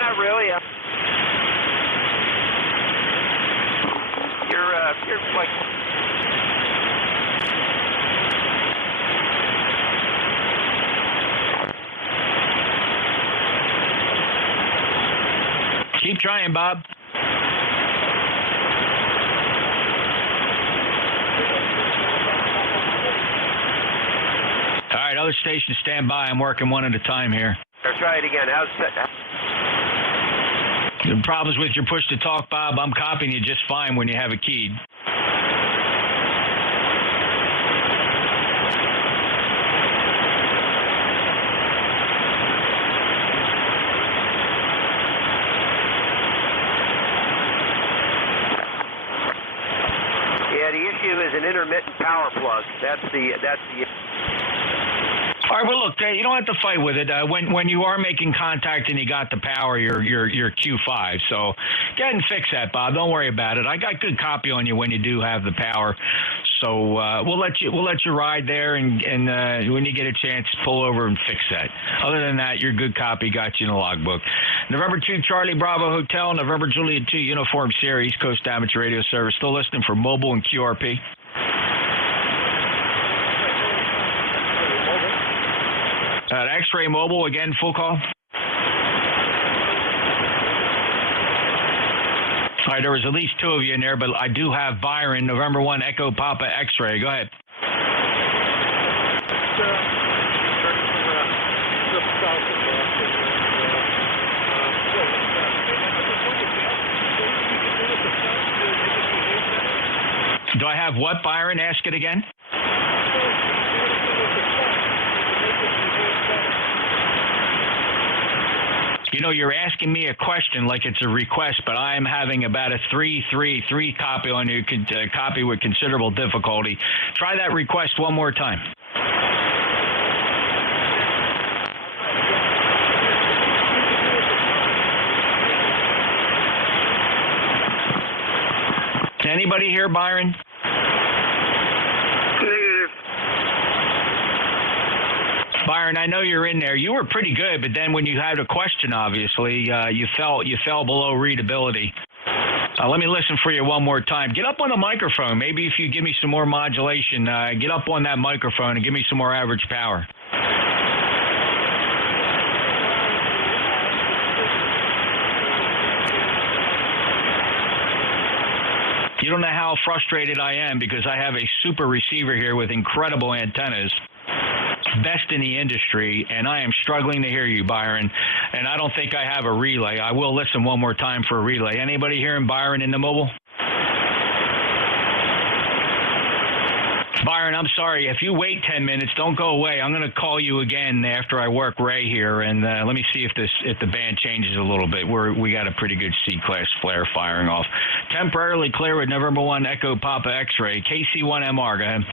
Not really. You're like. Keep trying, Bob. All right, other stations stand by. I'm working one at a time here. Try it again. How's that? The problems with your push to talk, Bob. I'm copying you just fine when you have it keyed. Yeah, the issue is an intermittent power plug. That's the. All right, well, look, you don't have to fight with it. When you are making contact and you got the power, you're Q5. So go ahead and fix that, Bob. Don't worry about it. I got good copy on you when you do have the power. So we'll let you ride there, and when you get a chance, pull over and fix that. Other than that, your good copy got you in the logbook. November 2, Charlie Bravo Hotel, November Juliet 2, Uniform Sierra, East Coast Amateur Radio Service. Still listening for mobile and QRP. X-Ray Mobile, again, full call. All right, there was at least two of you in there, but I do have Byron, November 1, Echo Papa X-Ray. Go ahead. Do I have what, Byron? Ask it again. You know, you're asking me a question like it's a request, but I am having about a 333 copy on you, copy with considerable difficulty. Try that request one more time. Anybody here, Byron? Byron, I know you're in there. You were pretty good, but then when you had a question, obviously, you fell below readability. Let me listen for you one more time. Get up on the microphone. Maybe if you give me some more modulation, get up on that microphone and give me some more average power. You don't know how frustrated I am because I have a super receiver here with incredible antennas. Best in the industry, and I am struggling to hear you, Byron, and I don't think I have a relay. I will listen one more time for a relay. Anybody hearing Byron in the mobile? Byron, I'm sorry. If you wait 10 minutes, don't go away. I'm going to call you again after I work Ray here, and let me see if the band changes a little bit. We got a pretty good C-class flare firing off. Temporarily clear with November 1 Echo Papa X-Ray. KC1MR, go ahead.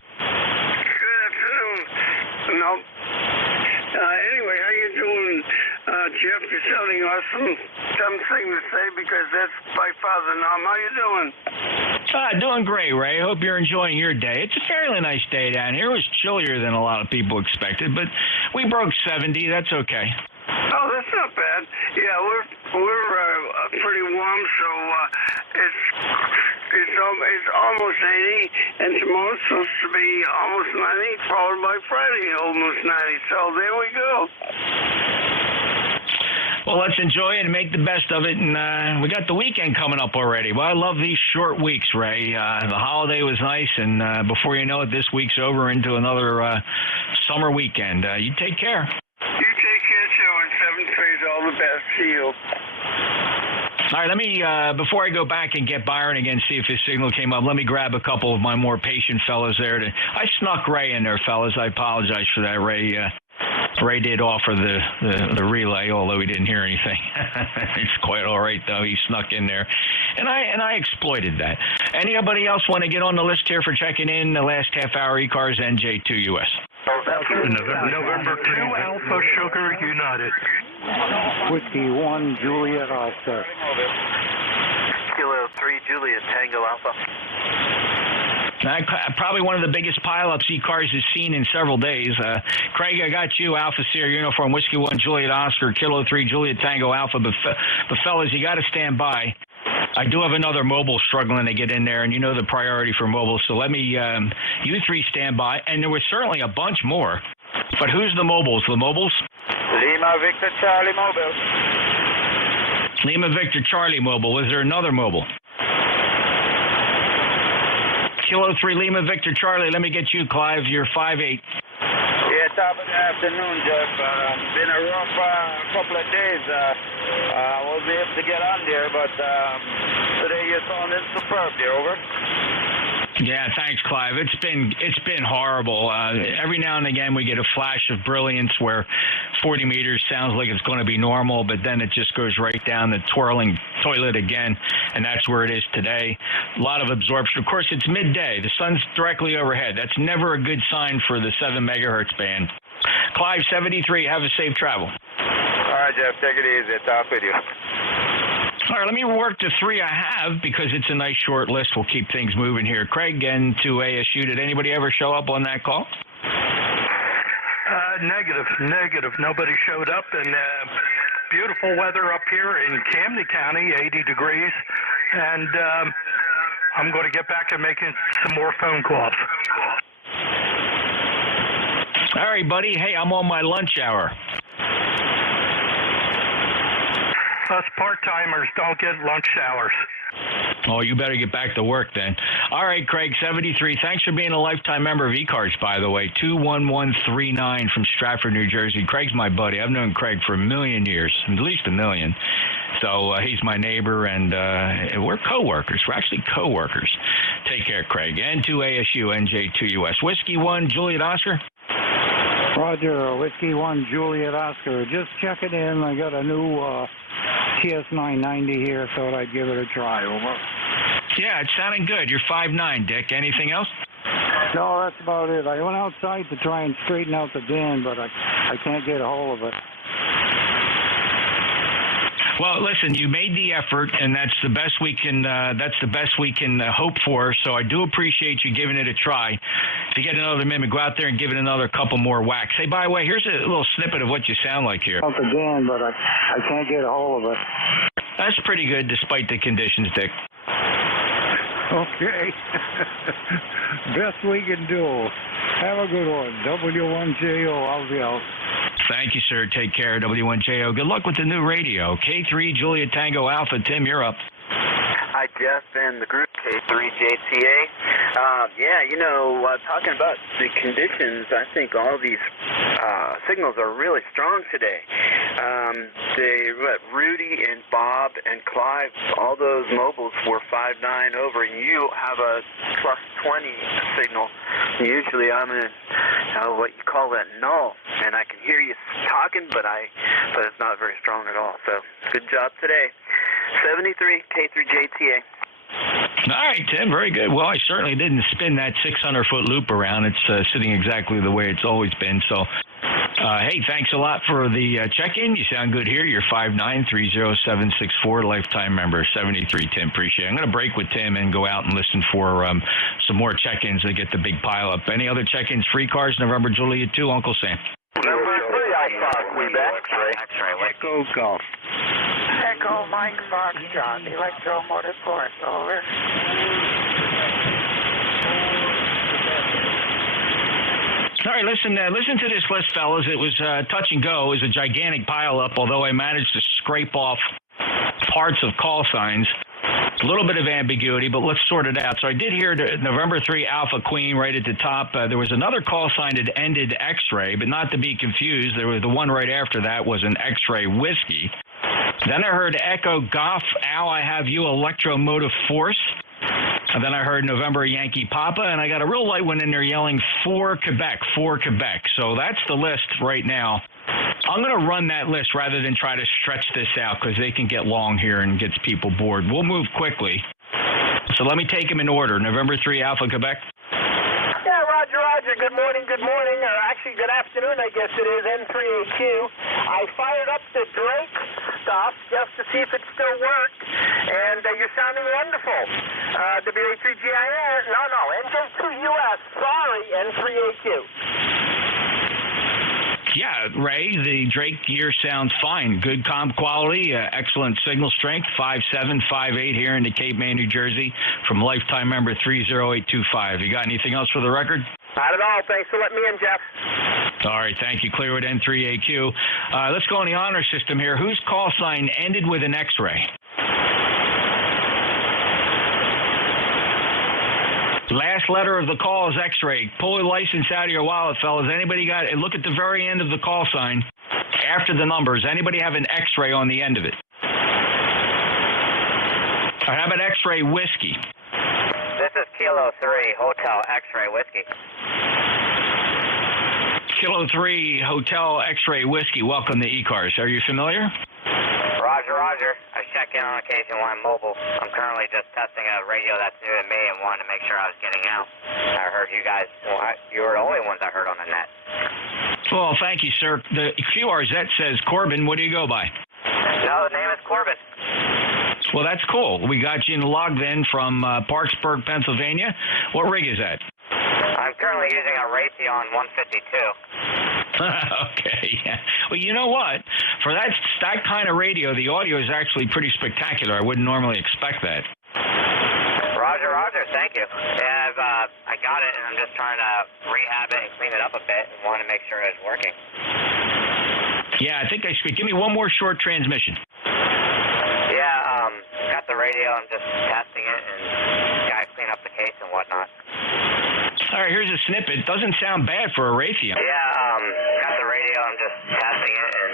No. Anyway, how you doing, Jeff? You're sounding awesome. Something to say because that's by far the norm. How you doing? Doing great, Ray. I hope you're enjoying your day. It's a fairly nice day down here. It was chillier than a lot of people expected, but we broke 70. That's okay. Oh, that's not bad. Yeah, we're pretty warm, so it's almost 80, and tomorrow's supposed to be almost 90, followed by Friday almost 90. So there we go. Well, let's enjoy it and make the best of it. And we got the weekend coming up already. Well, I love these short weeks, Ray. The holiday was nice, and before you know it, this week's over into another summer weekend. You take care. You take care, too, and 7th grade, all the best to you. All right, let me, before I go back and get Byron again, see if his signal came up, let me grab a couple of my more patient fellas there. I snuck Ray in there, fellas. I apologize for that, Ray. Ray did offer the relay, although he didn't hear anything. It's quite all right, though. He snuck in there, and I exploited that. Anybody else want to get on the list here for checking in the last half hour? ECARS NJ2US. November 2 Alpha Sugar United. Whiskey 1 Juliet Alpha. Kilo 3 Juliet Tango Alpha. Probably one of the biggest pileups ECARS has seen in several days. Craig, I got you, Alpha Sierra Uniform, Whiskey 1, Juliet Oscar, Kilo 3, Juliet Tango Alpha. But fellas, you got to stand by. I do have another mobile struggling to get in there, and you know the priority for mobile. So let me, you three stand by. And there was certainly a bunch more. But who's the mobiles? The mobiles? Lima Victor Charlie Mobile. Lima Victor Charlie Mobile. Was there another mobile? Kilo 3 Lima Victor Charlie. Let me get you, Clive. You're 5'8". Yeah, top of the afternoon, Jeff. Been a rough couple of days. I wasn't able to get on there, but today you're sounding superb there. Over. Yeah, thanks, Clive. It's been horrible. Every now and again we get a flash of brilliance where 40 meters sounds like it's going to be normal, but then it just goes right down the twirling toilet again, and that's where it is today. A lot of absorption. Of course, it's midday. The sun's directly overhead. That's never a good sign for the 7 megahertz band. Clive, 73, have a safe travel. All right, Jeff, take it easy. Talk with you. All right, let me work to 3 I have because it's a nice short list. We'll keep things moving here. Craig, N2 ASU, did anybody ever show up on that call? Negative. Nobody showed up, and beautiful weather up here in Camden County, 80 degrees, and I'm going to get back to making some more phone calls. All right, buddy. Hey, I'm on my lunch hour. Us part-timers don't get lunch hours. Oh, you better get back to work then. All right, Craig, 73. Thanks for being a lifetime member of ECARS, by the way. 21139 from Stratford, New Jersey. Craig's my buddy. I've known Craig for a million years, at least a million. So he's my neighbor, and we're co-workers. We're actually co-workers. Take care, Craig. N2 ASU, NJ2US. Whiskey 1, Juliet Oscar. Roger, Whiskey 1, Juliet Oscar. Just checking in. I got a new TS990 here. Thought I'd give it a try. Over. Yeah, it's sounding good. You're 5'9", Dick. Anything else? No, that's about it. I went outside to try and straighten out the band, but I can't get a hold of it. Well, listen, you made the effort, and that's the best we can. Hope for. So I do appreciate you giving it a try. If you get another minute, go out there and give it another couple more whacks. Hey, by the way, here's a little snippet of what you sound like here. Out the band, but I can't get a hold of it. That's pretty good, despite the conditions, Dick. Okay. Best we can do. Have a good one. W1JO, I'll be out. Thank you, sir. Take care, W1JO. Good luck with the new radio. K3 Juliet Tango Alpha. Tim, you're up. Hi, Jeff and the group, K3JTA. Talking about the conditions, I think all these signals are really strong today. Rudy and Bob and Clive, all those mobiles were 5'9" over, and you have a +20 signal. Usually I'm in what you call that null, and I can hear you talking, but it's not very strong at all. So good job today. 73 K3JTA. All right, Tim, very good. Well, I certainly didn't spin that 600-foot loop around. It's sitting exactly the way it's always been. So, hey, thanks a lot for the check-in. You sound good here. You're 5'9", 30764, lifetime member, 73, Tim. Appreciate it. I'm going to break with Tim and go out and listen for some more check-ins to get the big pile-up. Any other check-ins? Free cars, November Juliet 2, Uncle Sam. Number 3, Alpha, Quebec. Echo Golf. Echo Mike Foxtrot, Electro Motorsports, over. All right, listen to this list, fellas. It was touch and go. It was a gigantic pileup, although I managed to scrape off parts of call signs. A little bit of ambiguity, but let's sort it out. So I did hear the November 3 Alpha Queen right at the top. There was another call sign that ended X-ray, but not to be confused. There was the one right after that was an X-ray Whiskey. Then I heard Echo Golf, Al, I have you, Electromotive Force. And then I heard November Yankee Papa, and I got a real light one in there yelling for Quebec. So that's the list right now. I'm going to run that list rather than try to stretch this out because they can get long here and gets people bored. We'll move quickly. So let me take them in order. November 3 Alpha Quebec. Yeah, Roger. Good morning. Or actually, good afternoon, I guess it is, N3AQ. I fired up the Drake stuff just to see if it still worked, and you're sounding wonderful. WA3GIN, no, NJ2 Ray, the Drake gear sounds fine. Good comm quality, excellent signal strength, 5.7, 5.8 here in the Cape May, New Jersey, from lifetime member 30825. You got anything else for the record? Not at all. Thanks for letting me in, Jeff. All right, thank you. Clear with N3AQ. Let's go on the honor system here. Whose call sign ended with an X-ray? Last letter of the call is X-ray. Pull your license out of your wallet, fellas. Anybody got it? Look at the very end of the call sign. After the numbers, anybody have an X-ray on the end of it? Or how about X-ray whiskey? This is Kilo 3 Hotel X-ray Whiskey. Kilo 3 Hotel X-ray Whiskey. Welcome to ECARS. Are you familiar? Roger. I check in on occasion when I'm mobile. I'm currently just testing a radio that's new to me and wanted to make sure I was getting out. I heard you guys, you were the only ones I heard on the net. Well, thank you, sir. The QRZ says Corbin. What do you go by? No, the name is Corbin. Well, that's cool. We got you in the log then from Parksburg, Pennsylvania. What rig is that? I'm currently using a Raytheon 152. Okay. Yeah. Well, you know what? For that kind of radio, the audio is actually pretty spectacular. I wouldn't normally expect that. Roger. Thank you. Yeah, I got it, and I'm just trying to rehab it and clean it up a bit and want to make sure it's working. Yeah, I think I should. Give me one more short transmission. Yeah, got the radio. I'm just testing it and gotta clean up the case and whatnot. All right, here's a snippet. Doesn't sound bad for a Raytheon. Yeah, got the radio. I'm just testing it and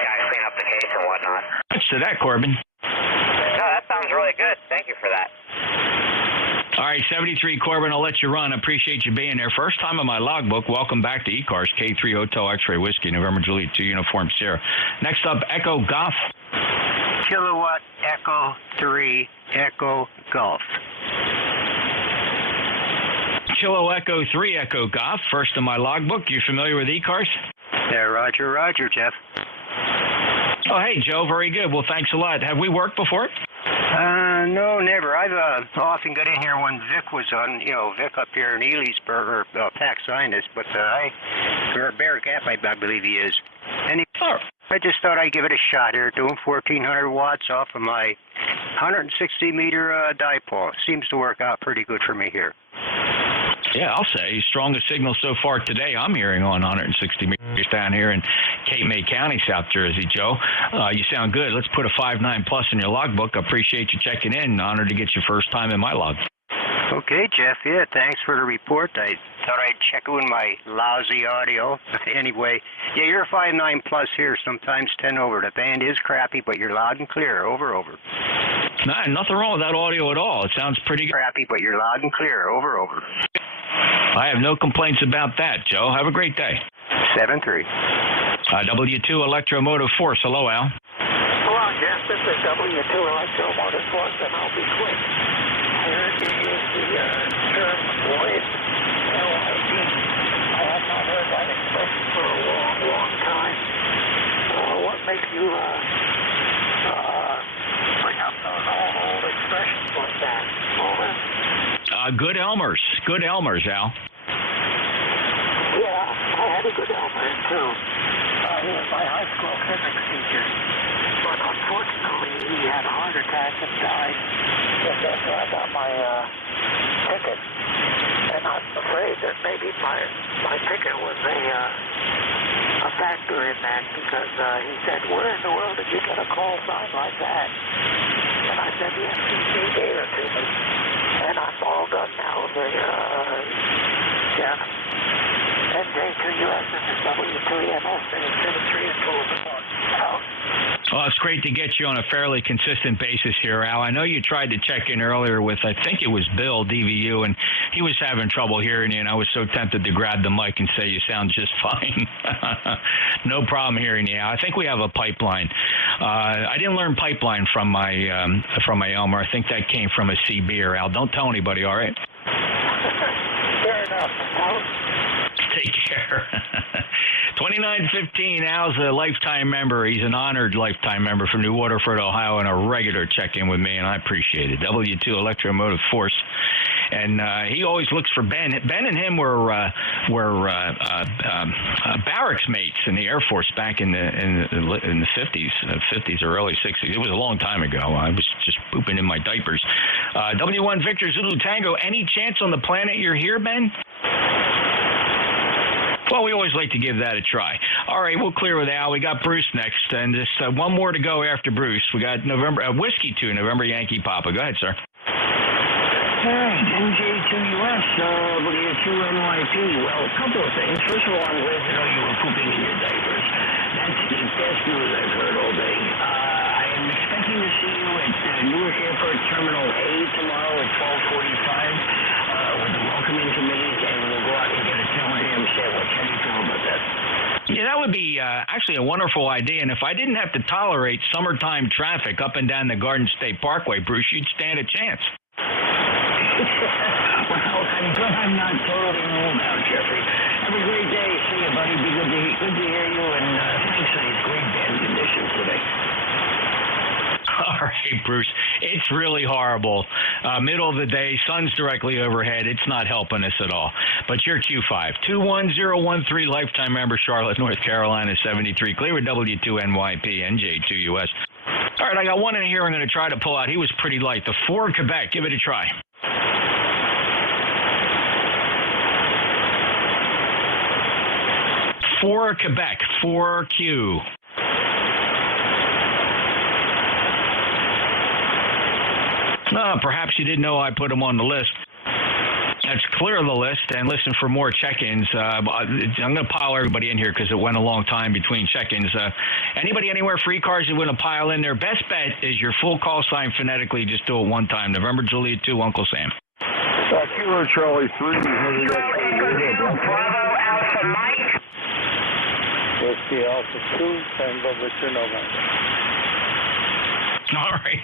gotta clean up the case and whatnot. Much to that, Corbin. No, that sounds really good. Thank you for that. All right, 73 Corbin, I'll let you run. I appreciate you being there. First time on my logbook. Welcome back to ECARS, K3 Hotel X-Ray Whiskey, November Juliet 2 Uniform Sierra. Next up, Echo Golf. Kilowatt Echo 3 Echo Golf. Kilo Echo 3 Echo Golf. First in my logbook. You familiar with ECARS? Yeah, Roger, Jeff. Oh, hey, Joe. Very good. Well, thanks a lot. Have we worked before? No, never. I've often got in here when Vic was on, Vic up here in Elysburg, or Pac Sinus, but or Bear Gap, I believe he is. And I just thought I'd give it a shot here, doing 1,400 watts off of my 160-meter dipole. Seems to work out pretty good for me here. Yeah, I'll say strongest signal so far today I'm hearing on 160 meters down here in Cape May County, South Jersey, Joe. You sound good. Let's put a 5.9 plus in your logbook. Appreciate you checking in. Honored to get your first time in my log. Okay, Jeff. Yeah, thanks for the report. I thought I'd check with my lousy audio. Anyway, yeah, you're a 5.9 plus here, sometimes 10 over. The band is crappy, but you're loud and clear. Over. Nah, nothing wrong with that audio at all. It sounds pretty good. Crappy, but you're loud and clear. Over. I have no complaints about that, Joe. Have a great day. 7-3. W2 Electromotive Force. Hello, Al. Hello, Jeff. This is W2 Electromotive Force, and I'll be quick. I heard you use the term void, L-I-D. I have not heard that expression for a long time. What makes you bring up those old expressions like that? Good Elmers, Al. Yeah, I had a good Elmer, too. He was my high school physics teacher. But unfortunately, he had a heart attack and died just after I got my ticket. And I'm afraid that maybe my ticket was a factor in that, because he said, "Where in the world did you get a call sign like that?" And I said, "The FCC gave it to me." And I'm all done now. Jeff. NJ2US, this is W2EMS, and 73 and 12. Well, it's great to get you on a fairly consistent basis here, Al. I know you tried to check in earlier with, I think it was Bill, DVU, and he was having trouble hearing you, and I was so tempted to grab the mic and say you sound just fine. No problem hearing you, Al. I think we have a pipeline. I didn't learn pipeline from my Elmer. I think that came from a CB or Al. Don't tell anybody, all right? Fair enough. Take care. 2915, Al's a lifetime member. He's an honored lifetime member from New Waterford, Ohio, and a regular check-in with me, and I appreciate it. W2 Electromotive Force. and he always looks for Ben. Ben and him were barracks mates in the Air Force back in the 50s or early 60s. It was a long time ago. I was just pooping in my diapers. W1 Victor Zulu Tango. Any chance on the planet you're here, Ben? Well, we always like to give that a try. All right, we'll clear with Al. We got Bruce next, and just one more to go after Bruce. We got Whiskey 2, November Yankee Papa. Go ahead, sir. All right, NJ2US, W2NYP. Well, a couple of things. First of all, I'm glad to know you were pooping in your diapers. That's the best news I've heard all day. I am expecting to see you at Newark Airport Terminal A tomorrow at 12:45 with the welcoming committee, and we'll go out and get a Telegram sandwich. How do you feel about that? Yeah, that would be actually a wonderful idea, and if I didn't have to tolerate summertime traffic up and down the Garden State Parkway, Bruce, you'd stand a chance. Well, I'm glad I'm not totally ruled out, Jeffrey. Have a great day. See you, buddy. Be good to hear you, and thanks for these great band conditions today. All right, Bruce. It's really horrible. Middle of the day, sun's directly overhead. It's not helping us at all. But you're Q5. 21013, lifetime member, Charlotte, North Carolina, 73. Clear with W2NYP, NJ2US. All right, I got one in here I'm going to try to pull out. He was pretty light. The 4 Quebec. Give it a try. For Quebec, 4Q. Perhaps you didn't know I put them on the list. Let's clear the list and listen for more check-ins. I'm going to pile everybody in here because it went a long time between check-ins. Anybody anywhere for ECARS you want to pile in there? Best bet is your full call sign phonetically. Just do it one time. November Juliet 2, Uncle Sam. Kilo Charlie 3. Bravo Alpha Mike. Whiskey Alpha 2, Tango Victor November. All right.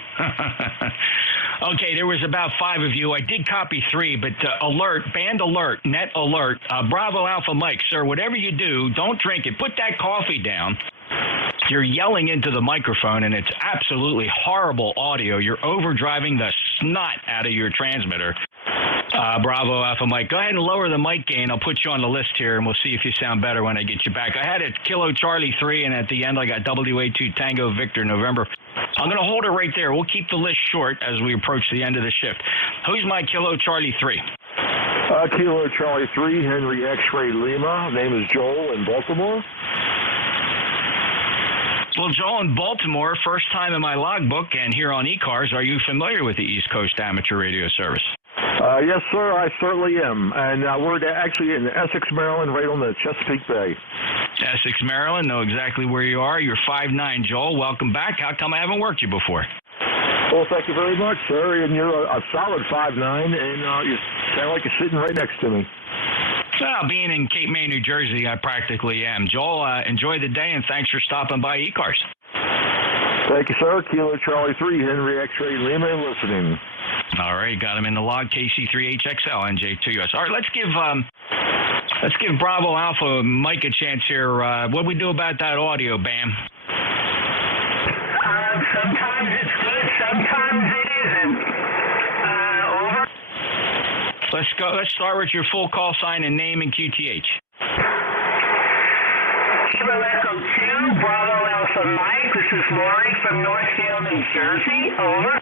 Okay, there was about 5 of you. I did copy 3, but alert, band alert, net alert, Bravo Alpha Mike, sir, whatever you do, don't drink it. Put that coffee down. You're yelling into the microphone, and it's absolutely horrible audio. You're overdriving the snot out of your transmitter. Bravo Alpha Mike. Go ahead and lower the mic gain. I'll put you on the list here, and we'll see if you sound better when I get you back. I had it Kilo Charlie 3, and at the end I got WA2 Tango Victor November. I'm going to hold it right there. We'll keep the list short as we approach the end of the shift. Who's my Kilo Charlie 3? Kilo Charlie 3, Henry X-Ray Lima. Name is Joel in Baltimore. Well, Joel in Baltimore, first time in my logbook, and here on ECARS, are you familiar with the East Coast Amateur Radio Service? Yes, sir, I certainly am. And we're actually in Essex, Maryland, right on the Chesapeake Bay. Essex, Maryland, know exactly where you are. You're 5'9", Joel. Welcome back. How come I haven't worked you before? Well, thank you very much, sir. And you're a solid 5'9", and you sound like you're sitting right next to me. Well, being in Cape May, New Jersey, I practically am. Joel, enjoy the day, and thanks for stopping by ECARS. Thank you, sir. Kilo Charlie 3, Henry X-Ray Lima, listening. All right, got him in the log. KC3HXL, NJ2US. All right, let's give Bravo Alpha Mike a chance here. What do we do about that audio, Bam? Sometimes it's good, sometimes it isn't. Over. Let's go. Let's start with your full call sign and name and QTH. Kilo Echo 2, Bravo Alpha Mike. This is Lori from Northfield, New Jersey. Over.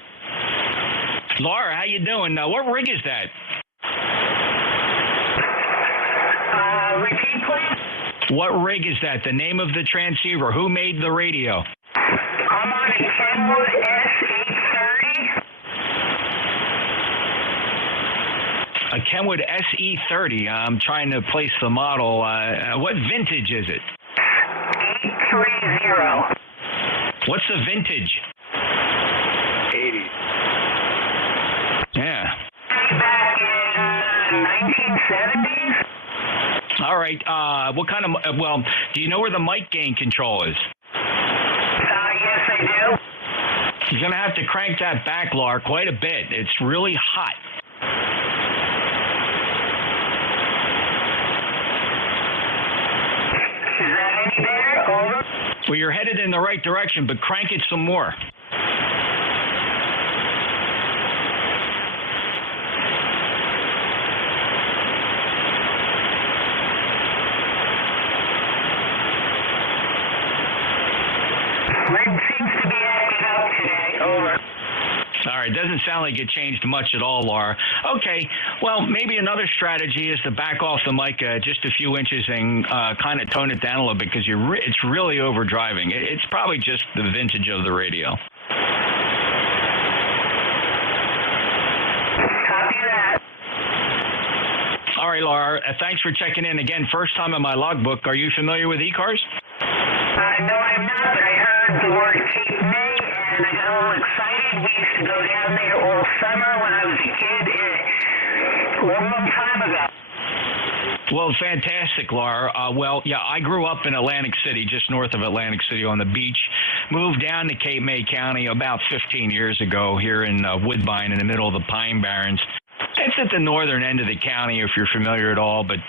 Laura, how you doing? What rig is that? Repeat, please. What rig is that? The name of the transceiver. Who made the radio? I'm on a Kenwood S830. A Kenwood SE30. I'm trying to place the model. What vintage is it? 830. What's the vintage? 80. Yeah. Back in 1970s. All right. What kind of? Well, do you know where the mic gain control is? Yes, I do. You're gonna have to crank that back, Laura, quite a bit. It's really hot. Is that any better? Over. Well, you're headed in the right direction, but crank it some more. sound like it changed much at all, Laura. Okay, well, maybe another strategy is to back off the mic just a few inches and kind of tone it down a little bit, because it's really overdriving. It's probably just the vintage of the radio. Copy that. All right, Laura, thanks for checking in. Again, first time in my logbook. Are you familiar with ECARS? No, I'm not, but I heard the word Cape May, and I got a little excited. We used to go down there all summer when I was a kid, a long time ago. Well, fantastic, Laura. Well, yeah, I grew up in Atlantic City, just north of Atlantic City on the beach. Moved down to Cape May County about 15 years ago here in Woodbine in the middle of the Pine Barrens. It's at the northern end of the county, if you're familiar at all, but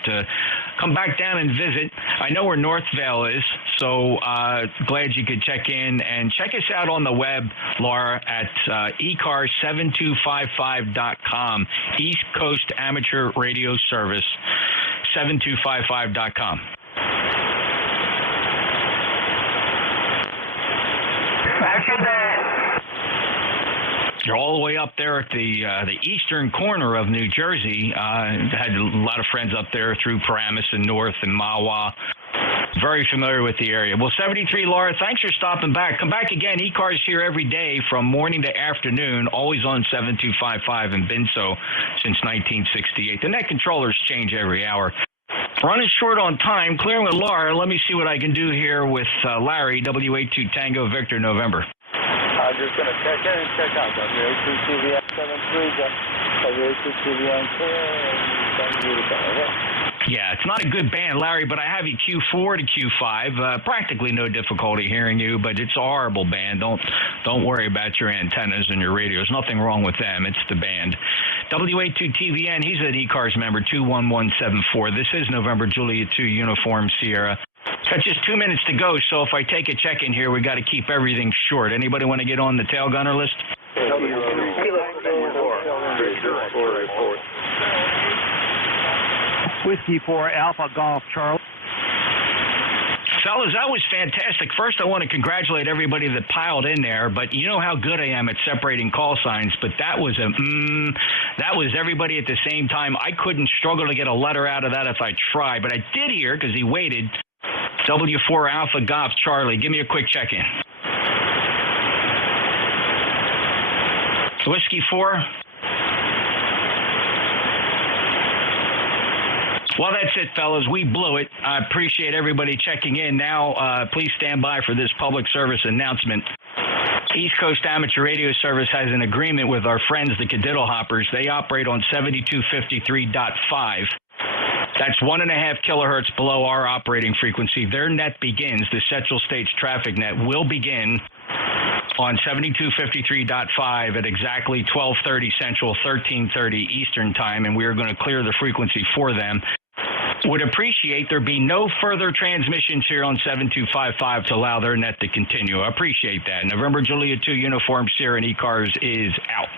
come back down and visit. I know where Northvale is, so glad you could check in. And check us out on the web, Laura, at ECARS7255.com, East Coast Amateur Radio Service, 7255.com. Roger that. You're all the way up there at the eastern corner of New Jersey. Had a lot of friends up there through Paramus and North and Mahwah. Very familiar with the area. Well, 73, Laura, thanks for stopping back. Come back again. ECARS here every day from morning to afternoon, always on 7255, and been so since 1968. The net controllers change every hour. Running short on time, clearing with Laura. Let me see what I can do here with Larry, W82 Tango Victor November. I'm just going to check in and check out. W82 TVN 73, W82 TVN 4, and send you the okay? Yeah, it's not a good band, Larry, but I have you Q4 to Q5. Practically no difficulty hearing you, but it's a horrible band. Don't worry about your antennas and your radios. Nothing wrong with them. It's the band. W82TVN, he's an ECARS member, 21174. This is November Juliet 2 Uniform Sierra. Got just 2 minutes to go, so if I take a check-in here, we got to keep everything short. Anybody want to get on the tail gunner list? Whiskey 4 Alpha Golf Charlie. Fellas, that was fantastic. First, I want to congratulate everybody that piled in there, but you know how good I am at separating call signs, but that was that was everybody at the same time. I couldn't struggle to get a letter out of that if I tried, but I did hear, because he waited, W4 Alpha Golf Charlie. Give me a quick check-in. Whiskey 4. Well, that's it, fellas. We blew it. I appreciate everybody checking in. Now, please stand by for this public service announcement. East Coast Amateur Radio Service has an agreement with our friends, the Cadiddle Hoppers. They operate on 7253.5. That's 1.5 kilohertz below our operating frequency. Their net begins, the Central States traffic net will begin on 7253.5 at exactly 12:30 Central, 13:30 Eastern Time, and we are going to clear the frequency for them. Would appreciate there be no further transmissions here on 7255 to allow their net to continue. I appreciate that. November Juliet 2 Uniform Sierra and ECARS is out.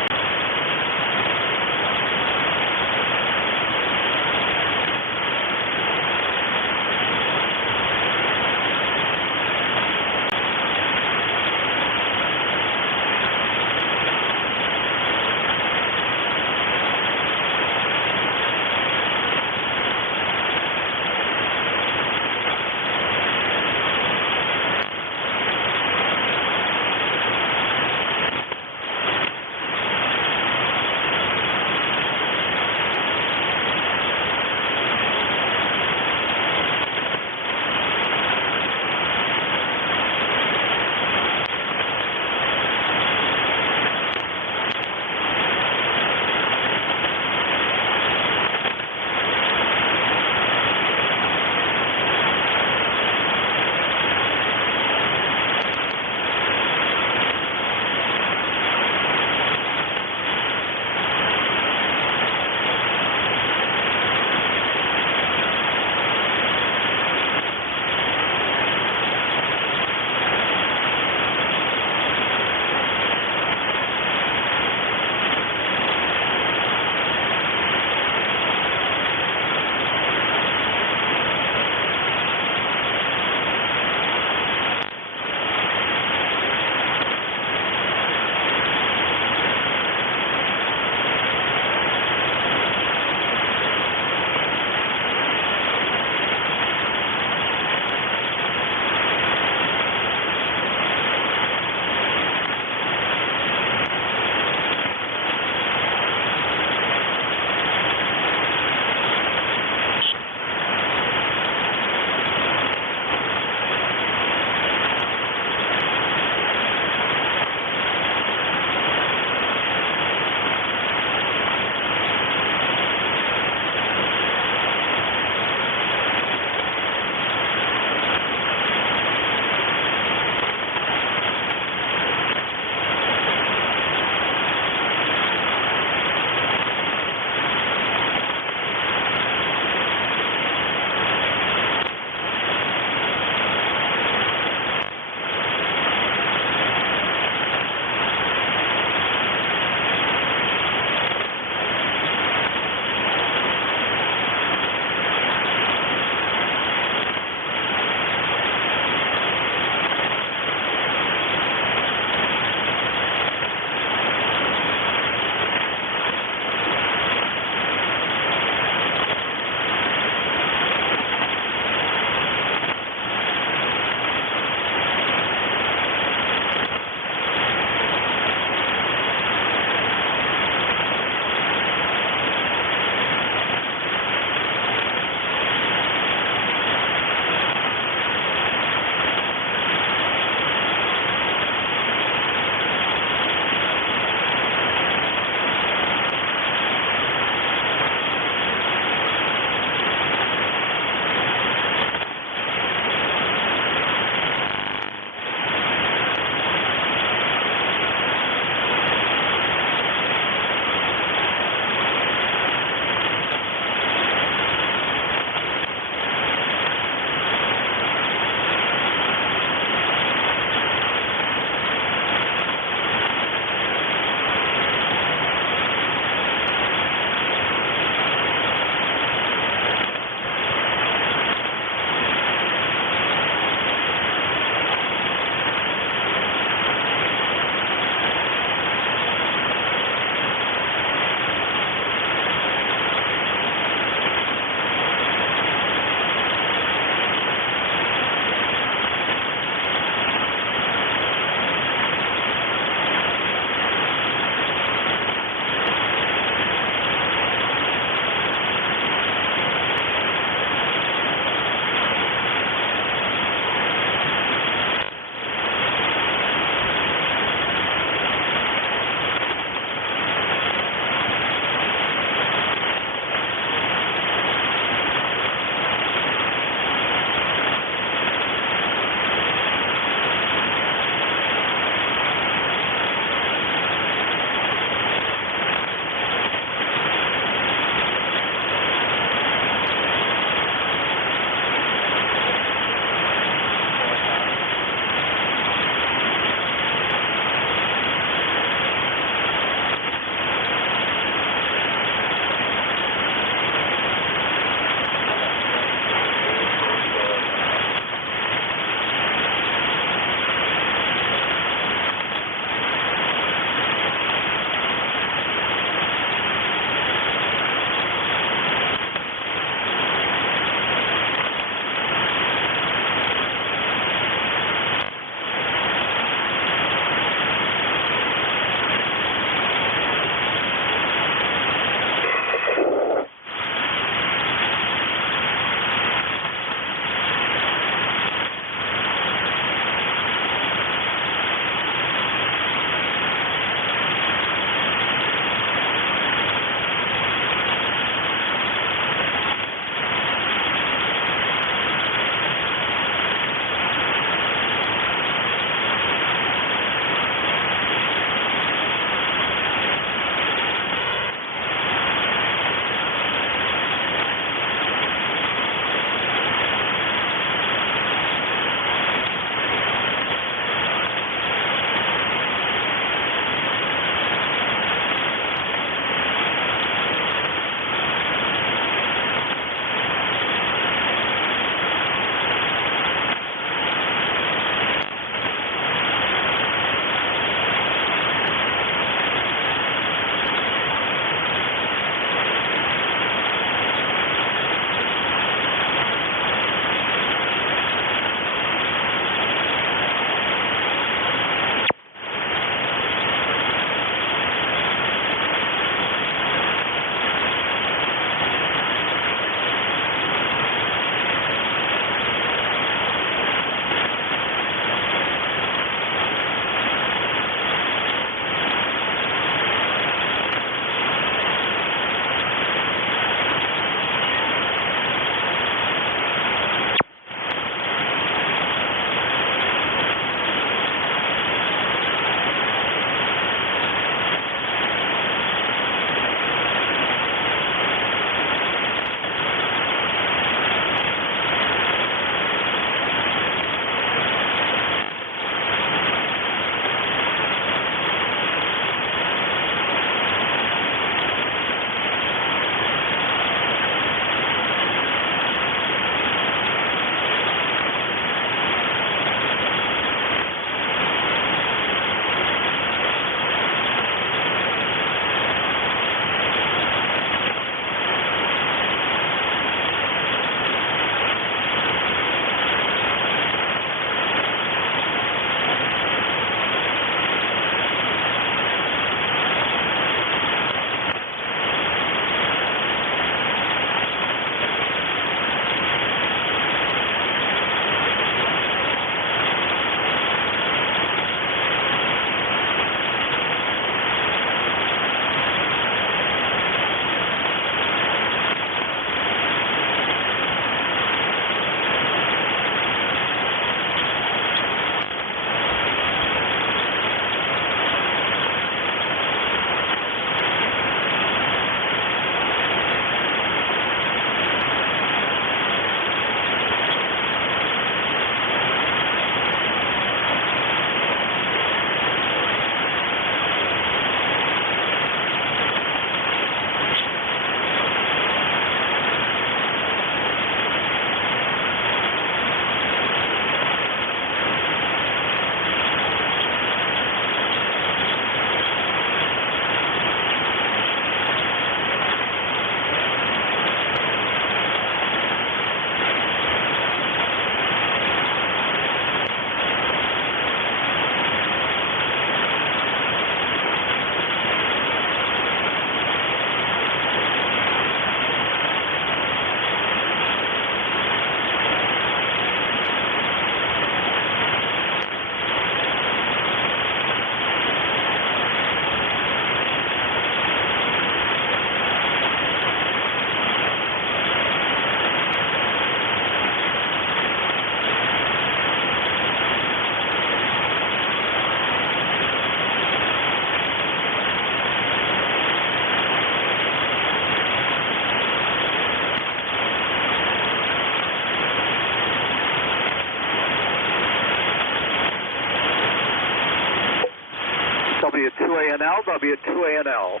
KN2ANL, W2ANL.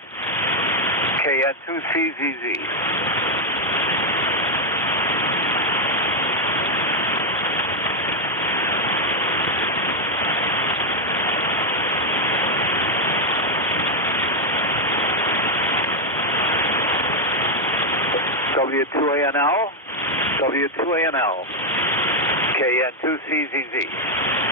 KN2CZZ. W2ANL, W2ANL, KN2CZZ.